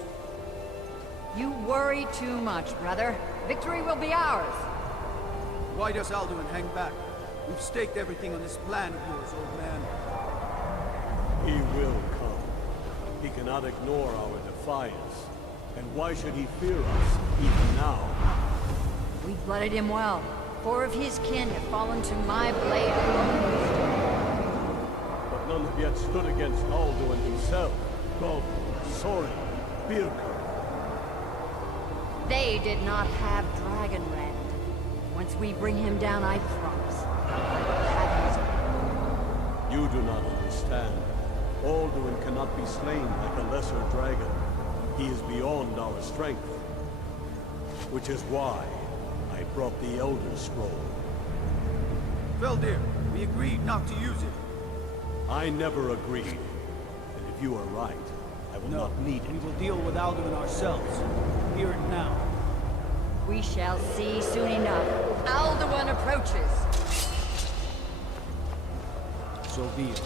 You worry too much, brother. Victory will be ours. Why does Alduin hang back? We've staked everything on this plan of yours, old man. He will come. He cannot ignore our defiance. And why should he fear us, even now? We blooded him well. 4 of his kin have fallen to my blade. But none have yet stood against Alduin himself. Gov, Sori, Birka. They did not have Dragonrend. Once we bring him down, I promise. I will have his... You do not understand. Alduin cannot be slain like a lesser dragon. He is beyond our strength. Which is why I brought the Elder Scroll. Veldir, we agreed not to use it. I never agreed. And if you are right, I will not need it. We will deal with Alduin ourselves. Here and now. We shall see soon enough. Alduin approaches. So be it.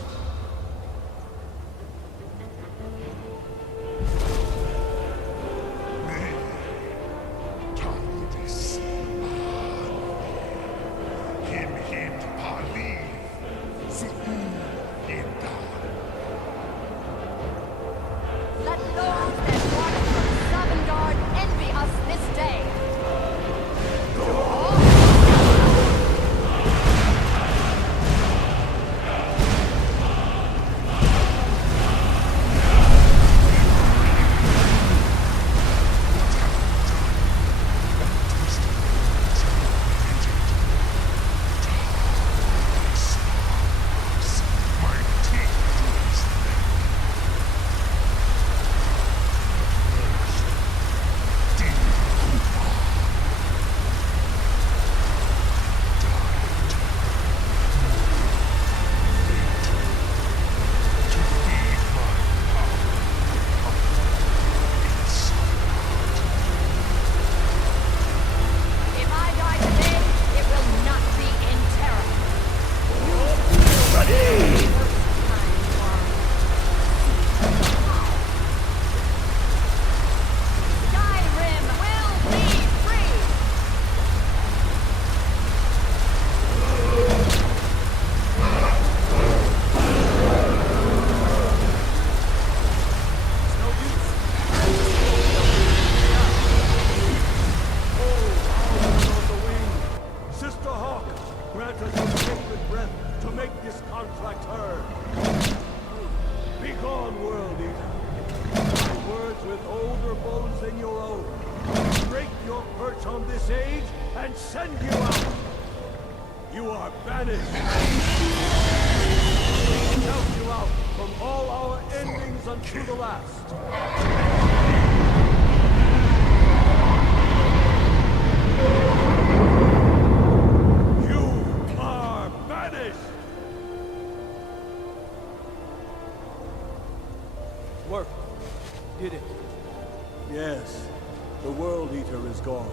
breath to make this contract heard. Begone, World Eater. My words with older bones than your own. Break your perch on this age and send you out. You are banished. We count you out from all our endings unto the last. Worked. Did it. Yes, the World Eater is gone.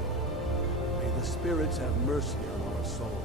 May the spirits have mercy on our souls.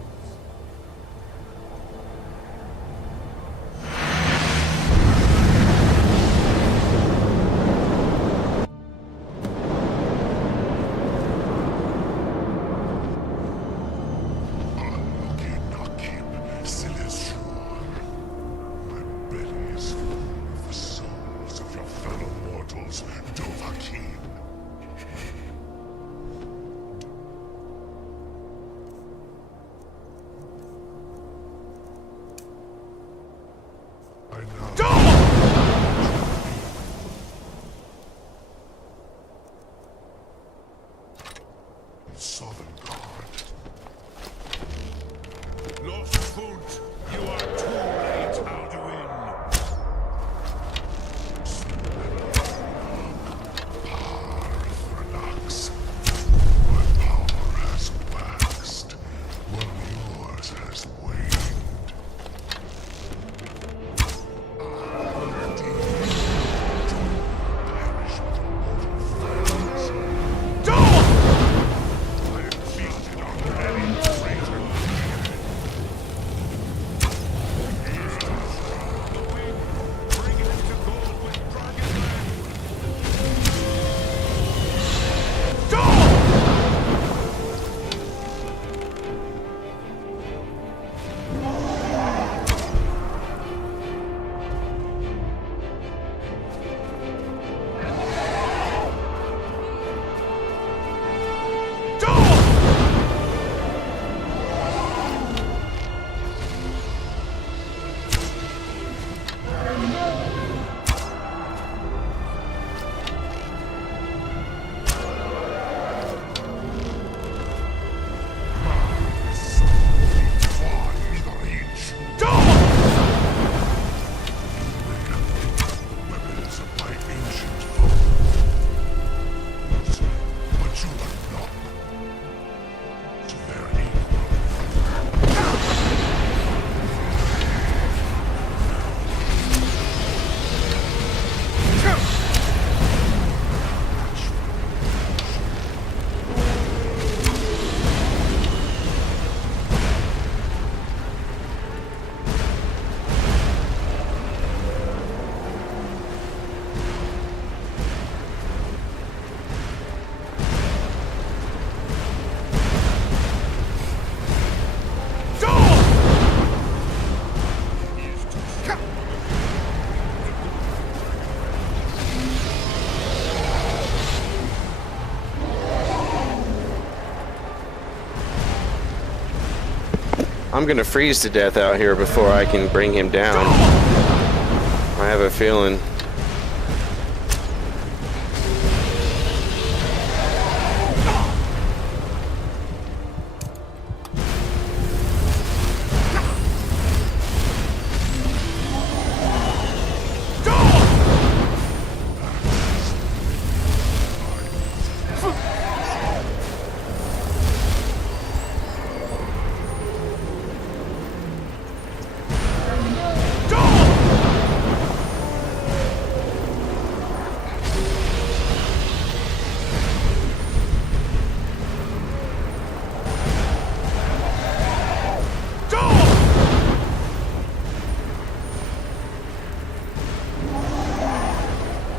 I'm gonna freeze to death out here before I can bring him down. I have a feeling.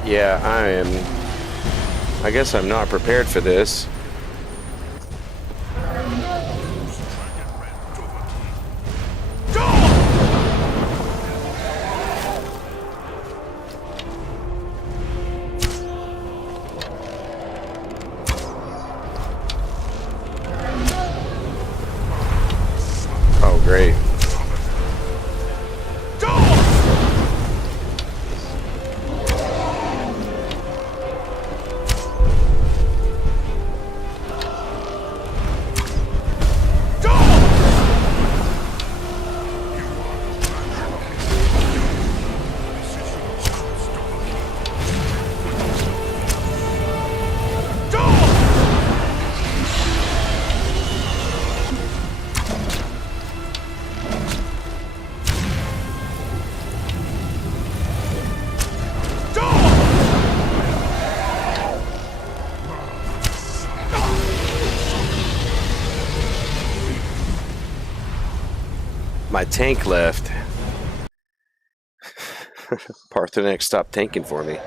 Yeah, I guess I'm not prepared for this. Oh, great. My tank left. Parthenex stopped tanking for me.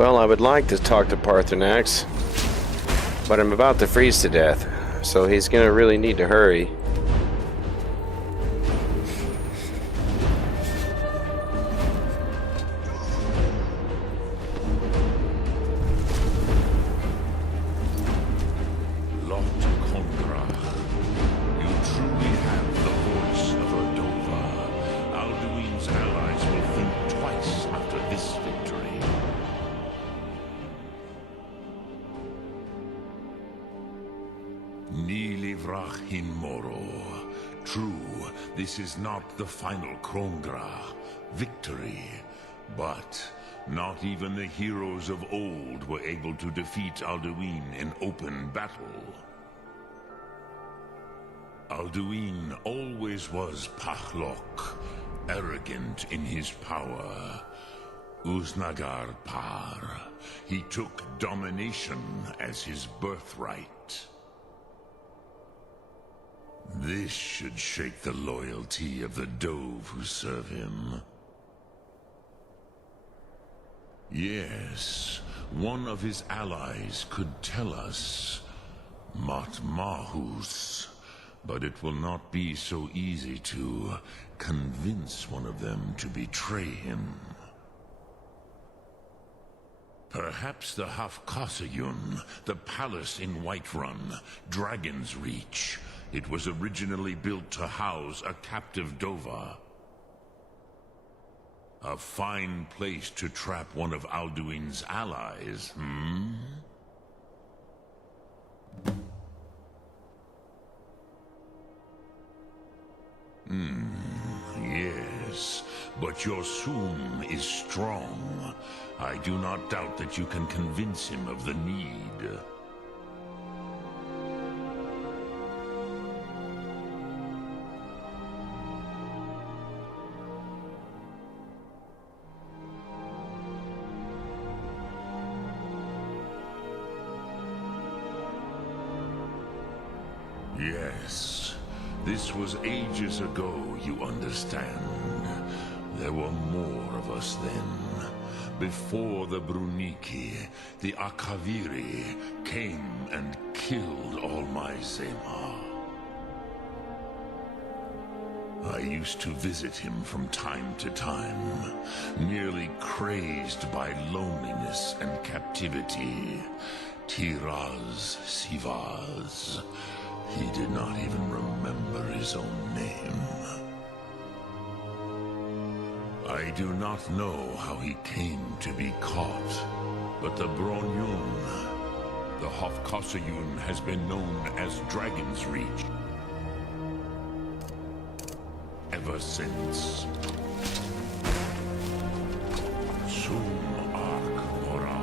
Well, I would like to talk to Parthenax, but I'm about to freeze to death, so he's gonna really need to hurry. This is not the final Krongra victory, but not even the heroes of old were able to defeat Alduin in open battle. Alduin always was Pachlok, arrogant in his power. Uznagar Par, he took domination as his birthright. This should shake the loyalty of the Dove who serve him. Yes, one of his allies could tell us. Matmahus. But it will not be so easy to convince one of them to betray him. Perhaps the Hafkasayun, the palace in Whiterun, Dragon's Reach. It was originally built to house a captive Dova. A fine place to trap one of Alduin's allies, hmm? Yes, but your Sum is strong. I do not doubt that you can convince him of the need. Yes, this was ages ago, you understand. There were more of us then. Before the Bruniki, the Akaviri came and killed all my Zema. I used to visit him from time to time, nearly crazed by loneliness and captivity. Tiraz Sivaz. He did not even remember his own name. I do not know how he came to be caught, but the Bronyun, the Hofkosayun, has been known as Dragon's Reach ever since. Sum Ark Mora.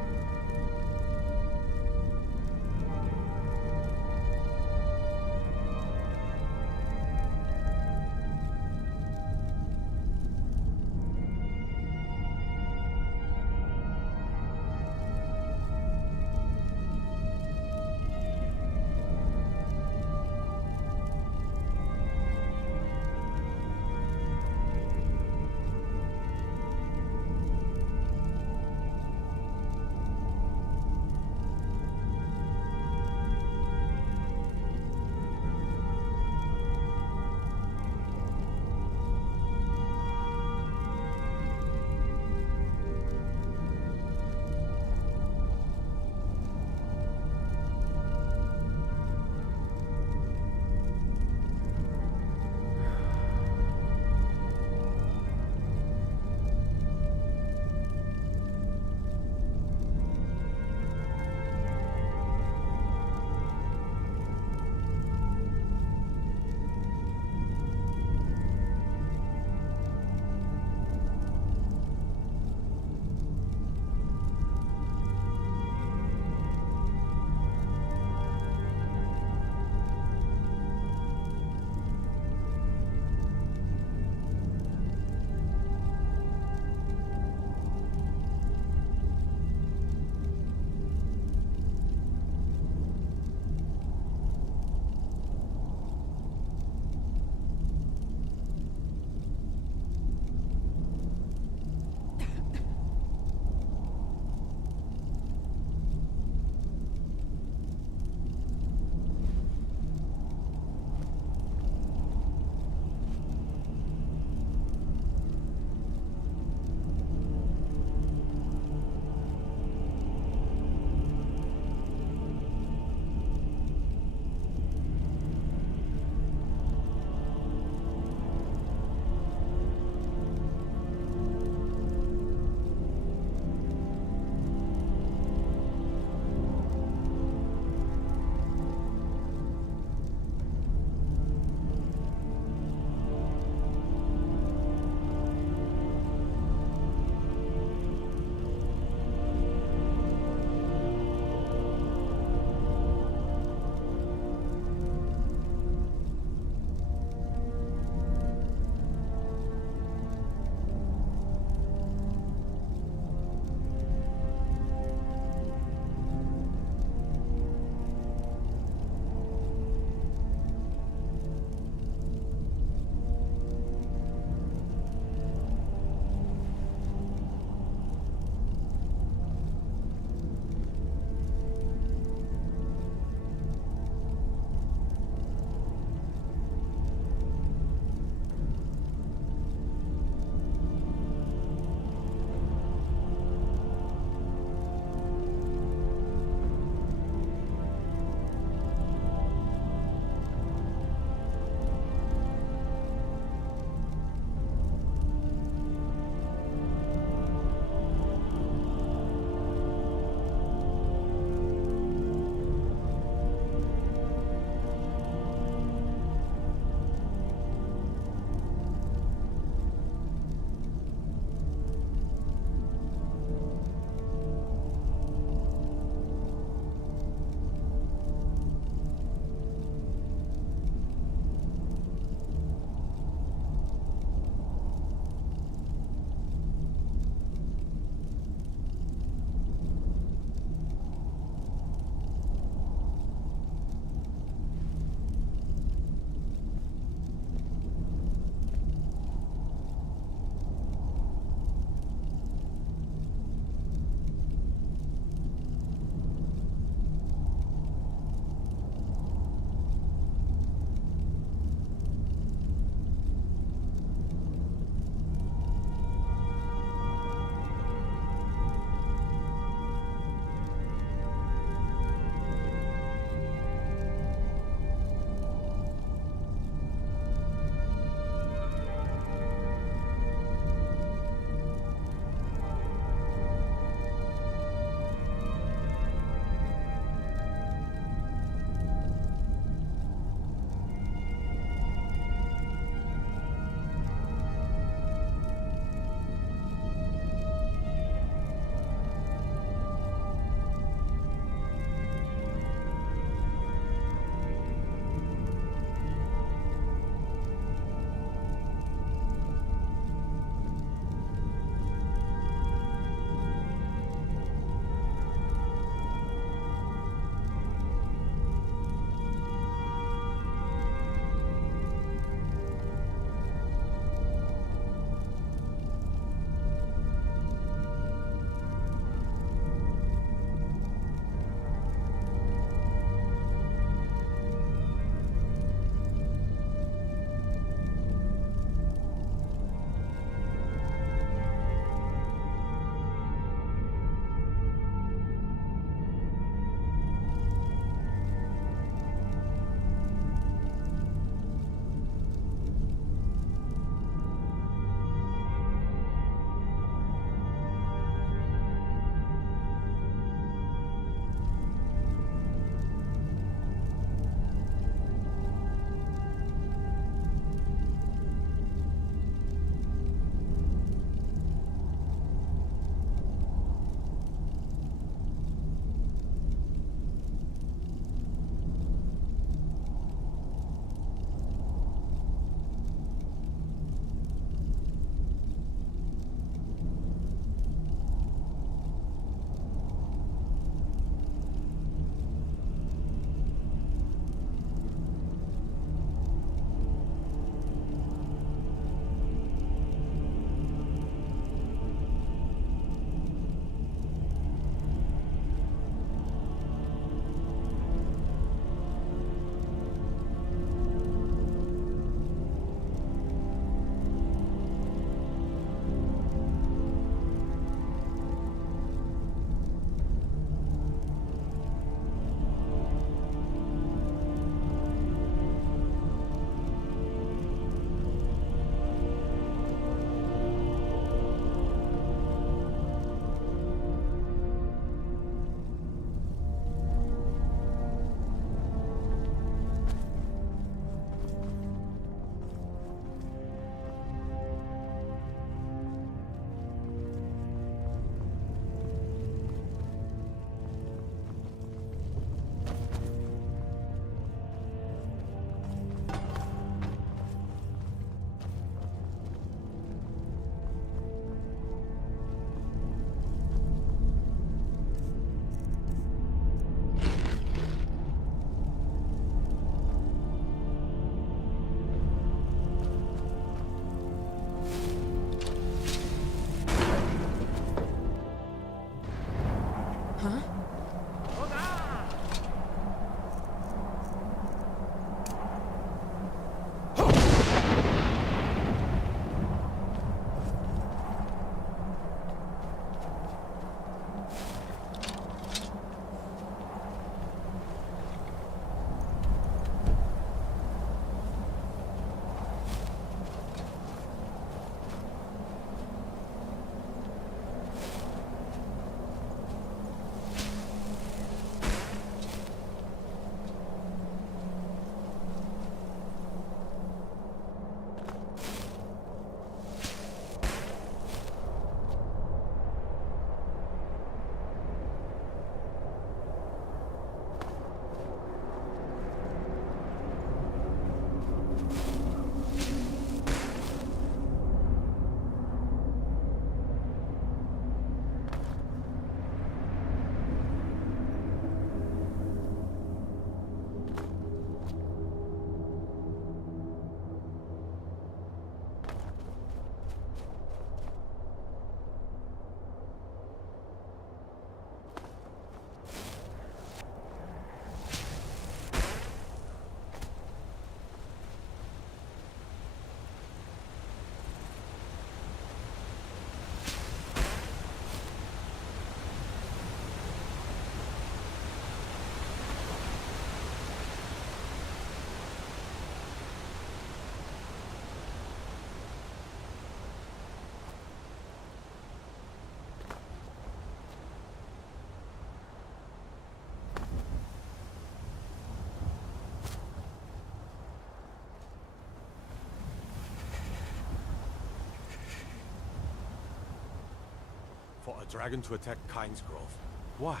A dragon to attack Kyne's Grove. Why?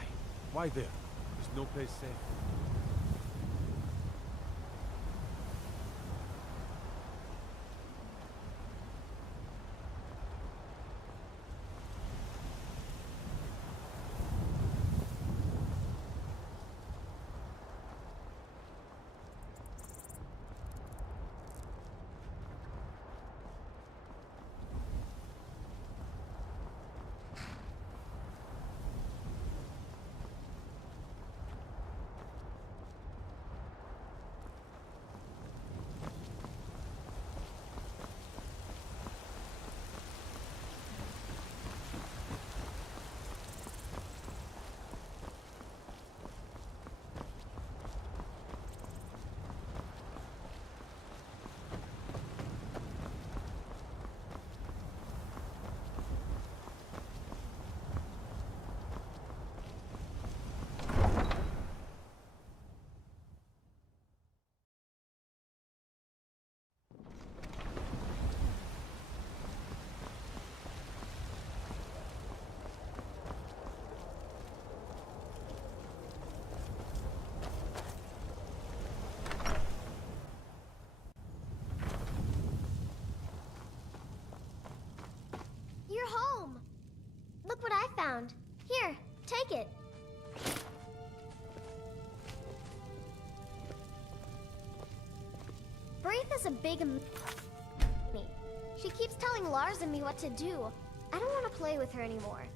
Why there? Is no place safe? You're home! Look what I found. Here, take it. Braith is a big me. She keeps telling Lars and me what to do. I don't want to play with her anymore.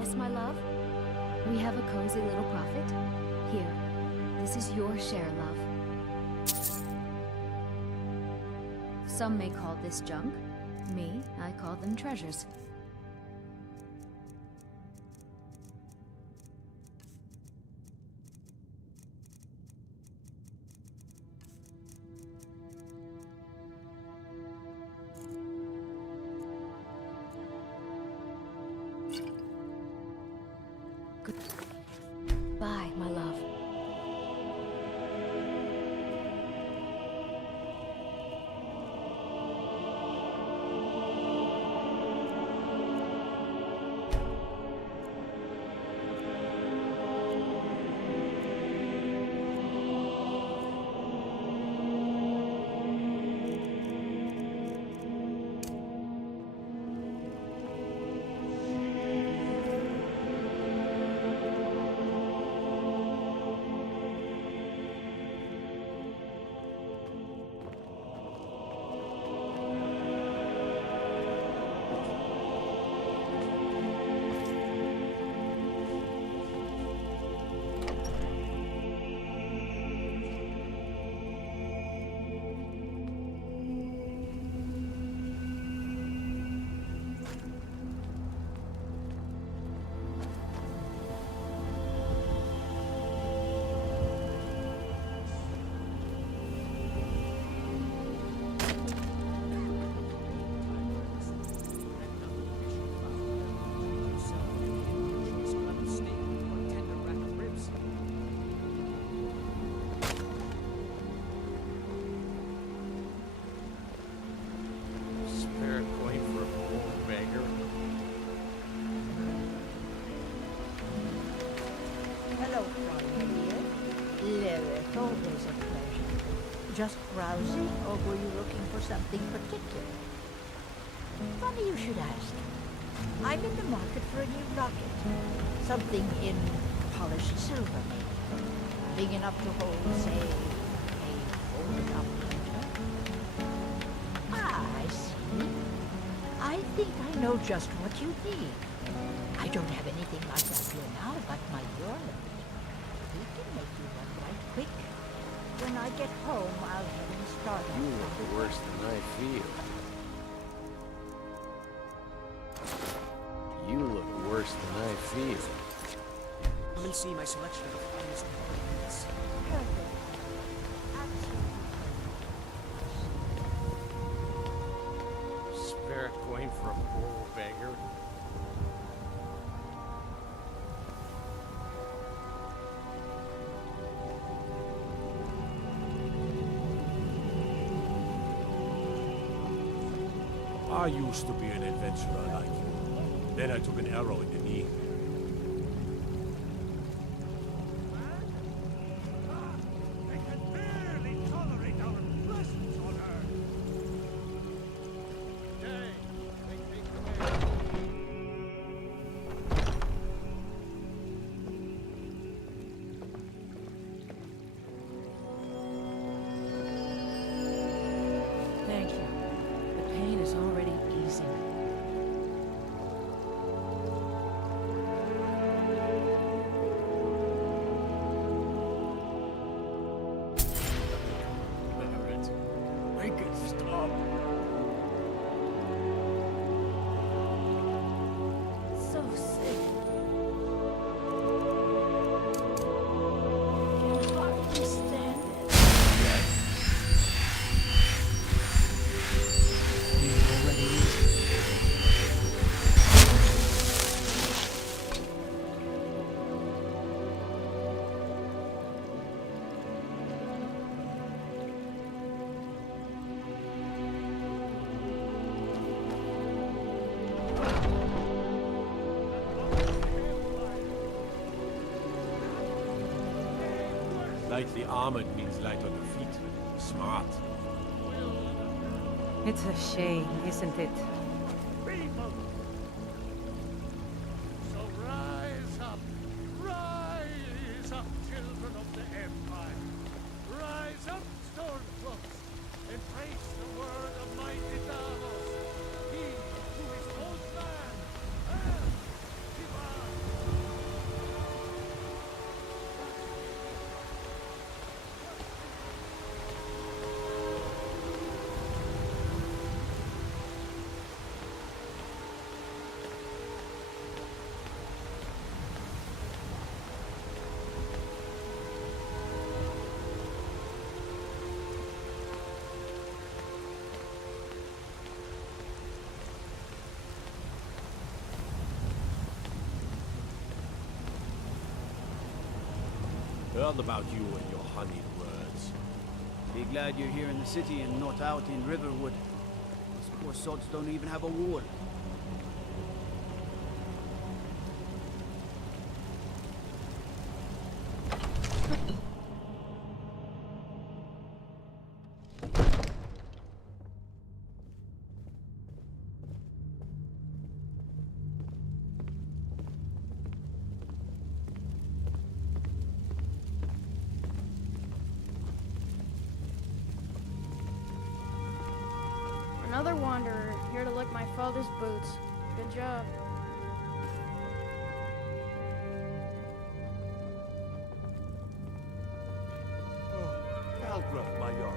Yes, my love? We have a cozy little profit. Here, this is your share, love. Some may call this junk. Me, I call them treasures. Bye, my love. Always a pleasure. Just browsing, or were you looking for something particular? Funny you should ask. I'm in the market for a new rocket. Something in polished silver, maybe. Big enough to hold, say, a folded-up printer. Ah, I see. I think I know just what you need. I don't have anything like that here now, but my Euro. We can make you one right quick. When I get home, I'll have him start. You look worse than I feel. You look worse than I feel. Come and see my selection of finest ornaments. Perfect. Spare a coin for a poor beggar. I used to be an adventurer like you. Then I took an arrow in the knee. They can barely tolerate our presence on Earth. Today, they take away. Thank you. The pain is already easing. Barrett, make it stop. So sick. Can hardly stand it. Lightly armored means light on your feet. Smart. It's a shame, isn't it? People! So rise up, children of the Empire. Rise up, stormcloaks, embrace the word of mighty Davos. He who is both man and divine. forgotten about you and your honeyed words. Be glad you're here in the city and not out in Riverwood. Those poor sods don't even have a wall. Another wanderer, here to lick my father's boots. Good job. Valgraf, my Jarl.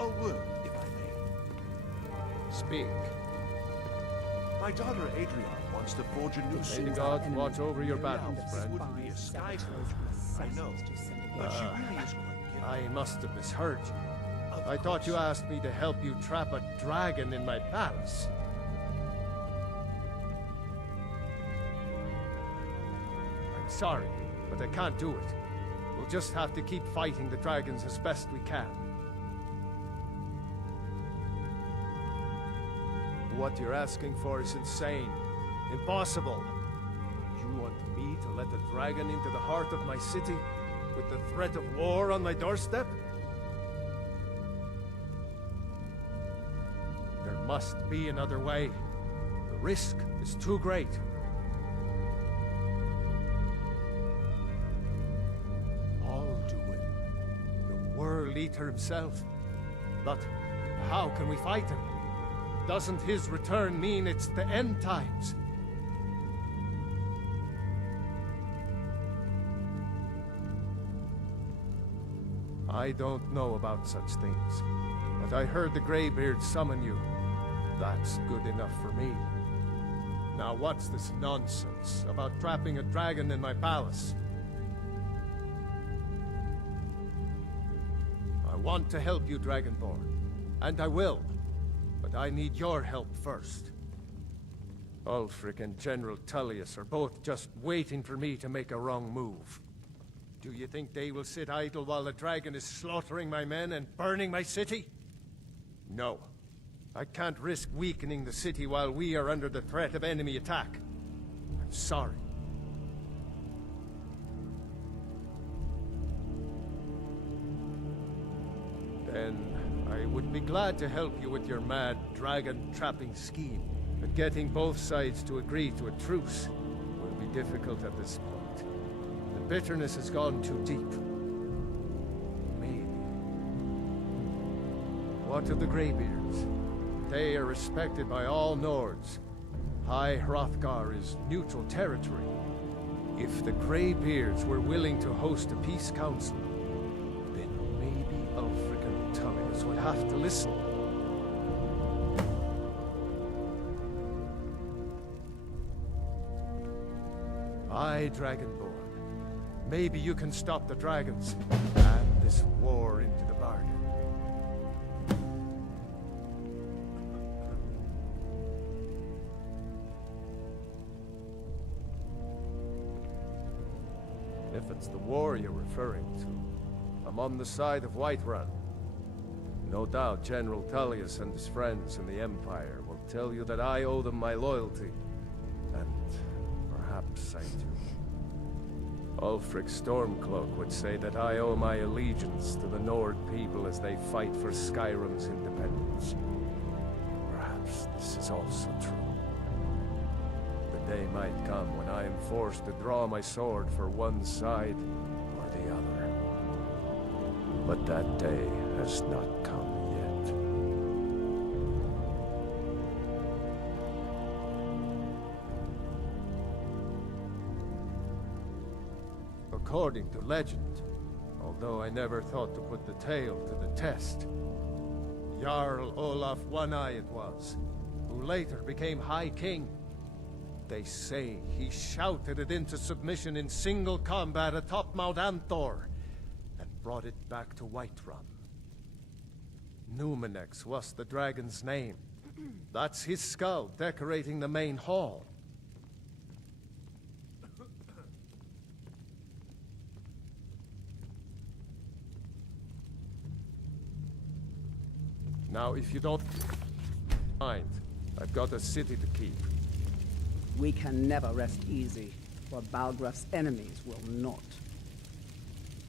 A word, if I may. Speak. My daughter Adrian wants to forge a new May suit. the gods watch over your battles, friend. Wouldn't be a Skyforge, I know. But she really is quite gifted. I must have misheard you. I thought you asked me to help you trap a dragon in my palace. I'm sorry, but I can't do it. We'll just have to keep fighting the dragons as best we can. What you're asking for is insane. Impossible. You want me to let a dragon into the heart of my city with the threat of war on my doorstep? There must be another way. The risk is too great. Alduin, the World Eater himself. But how can we fight him? Doesn't his return mean it's the end times? I don't know about such things, but I heard the Greybeard summon you. That's good enough for me. Now what's this nonsense about trapping a dragon in my palace? I want to help you, Dragonborn, and I will. But I need your help first. Ulfric and General Tullius are both just waiting for me to make a wrong move. Do you think they will sit idle while the dragon is slaughtering my men and burning my city? No. I can't risk weakening the city while we are under the threat of enemy attack. I'm sorry. Then I would be glad to help you with your mad dragon-trapping scheme, but getting both sides to agree to a truce will be difficult at this point. The bitterness has gone too deep. Maybe. What of the Greybeards? They are respected by all Nords. High Hrothgar is neutral territory. If the Greybeards were willing to host a peace council, then maybe Ulfric and Tullius would have to listen. Aye, Dragonborn. Maybe you can stop the dragons, and this war into the bargain. If it's the war you're referring to, I'm on the side of Whiterun. No doubt General Tullius and his friends in the Empire will tell you that I owe them my loyalty. And perhaps I do. Ulfric Stormcloak would say that I owe my allegiance to the Nord people as they fight for Skyrim's independence. Perhaps this is also true. The day might come when I am forced to draw my sword for one side or the other. But that day has not come yet. According to legend, although I never thought to put the tale to the test, Jarl Olaf One-Eye it was, who later became High King. They say he shouted it into submission in single combat atop Mount Anthor, and brought it back to Whiterun. Numenex was the dragon's name. That's his skull decorating the main hall. Now, if you don't mind, I've got a city to keep. We can never rest easy, for Balgraf's enemies will not.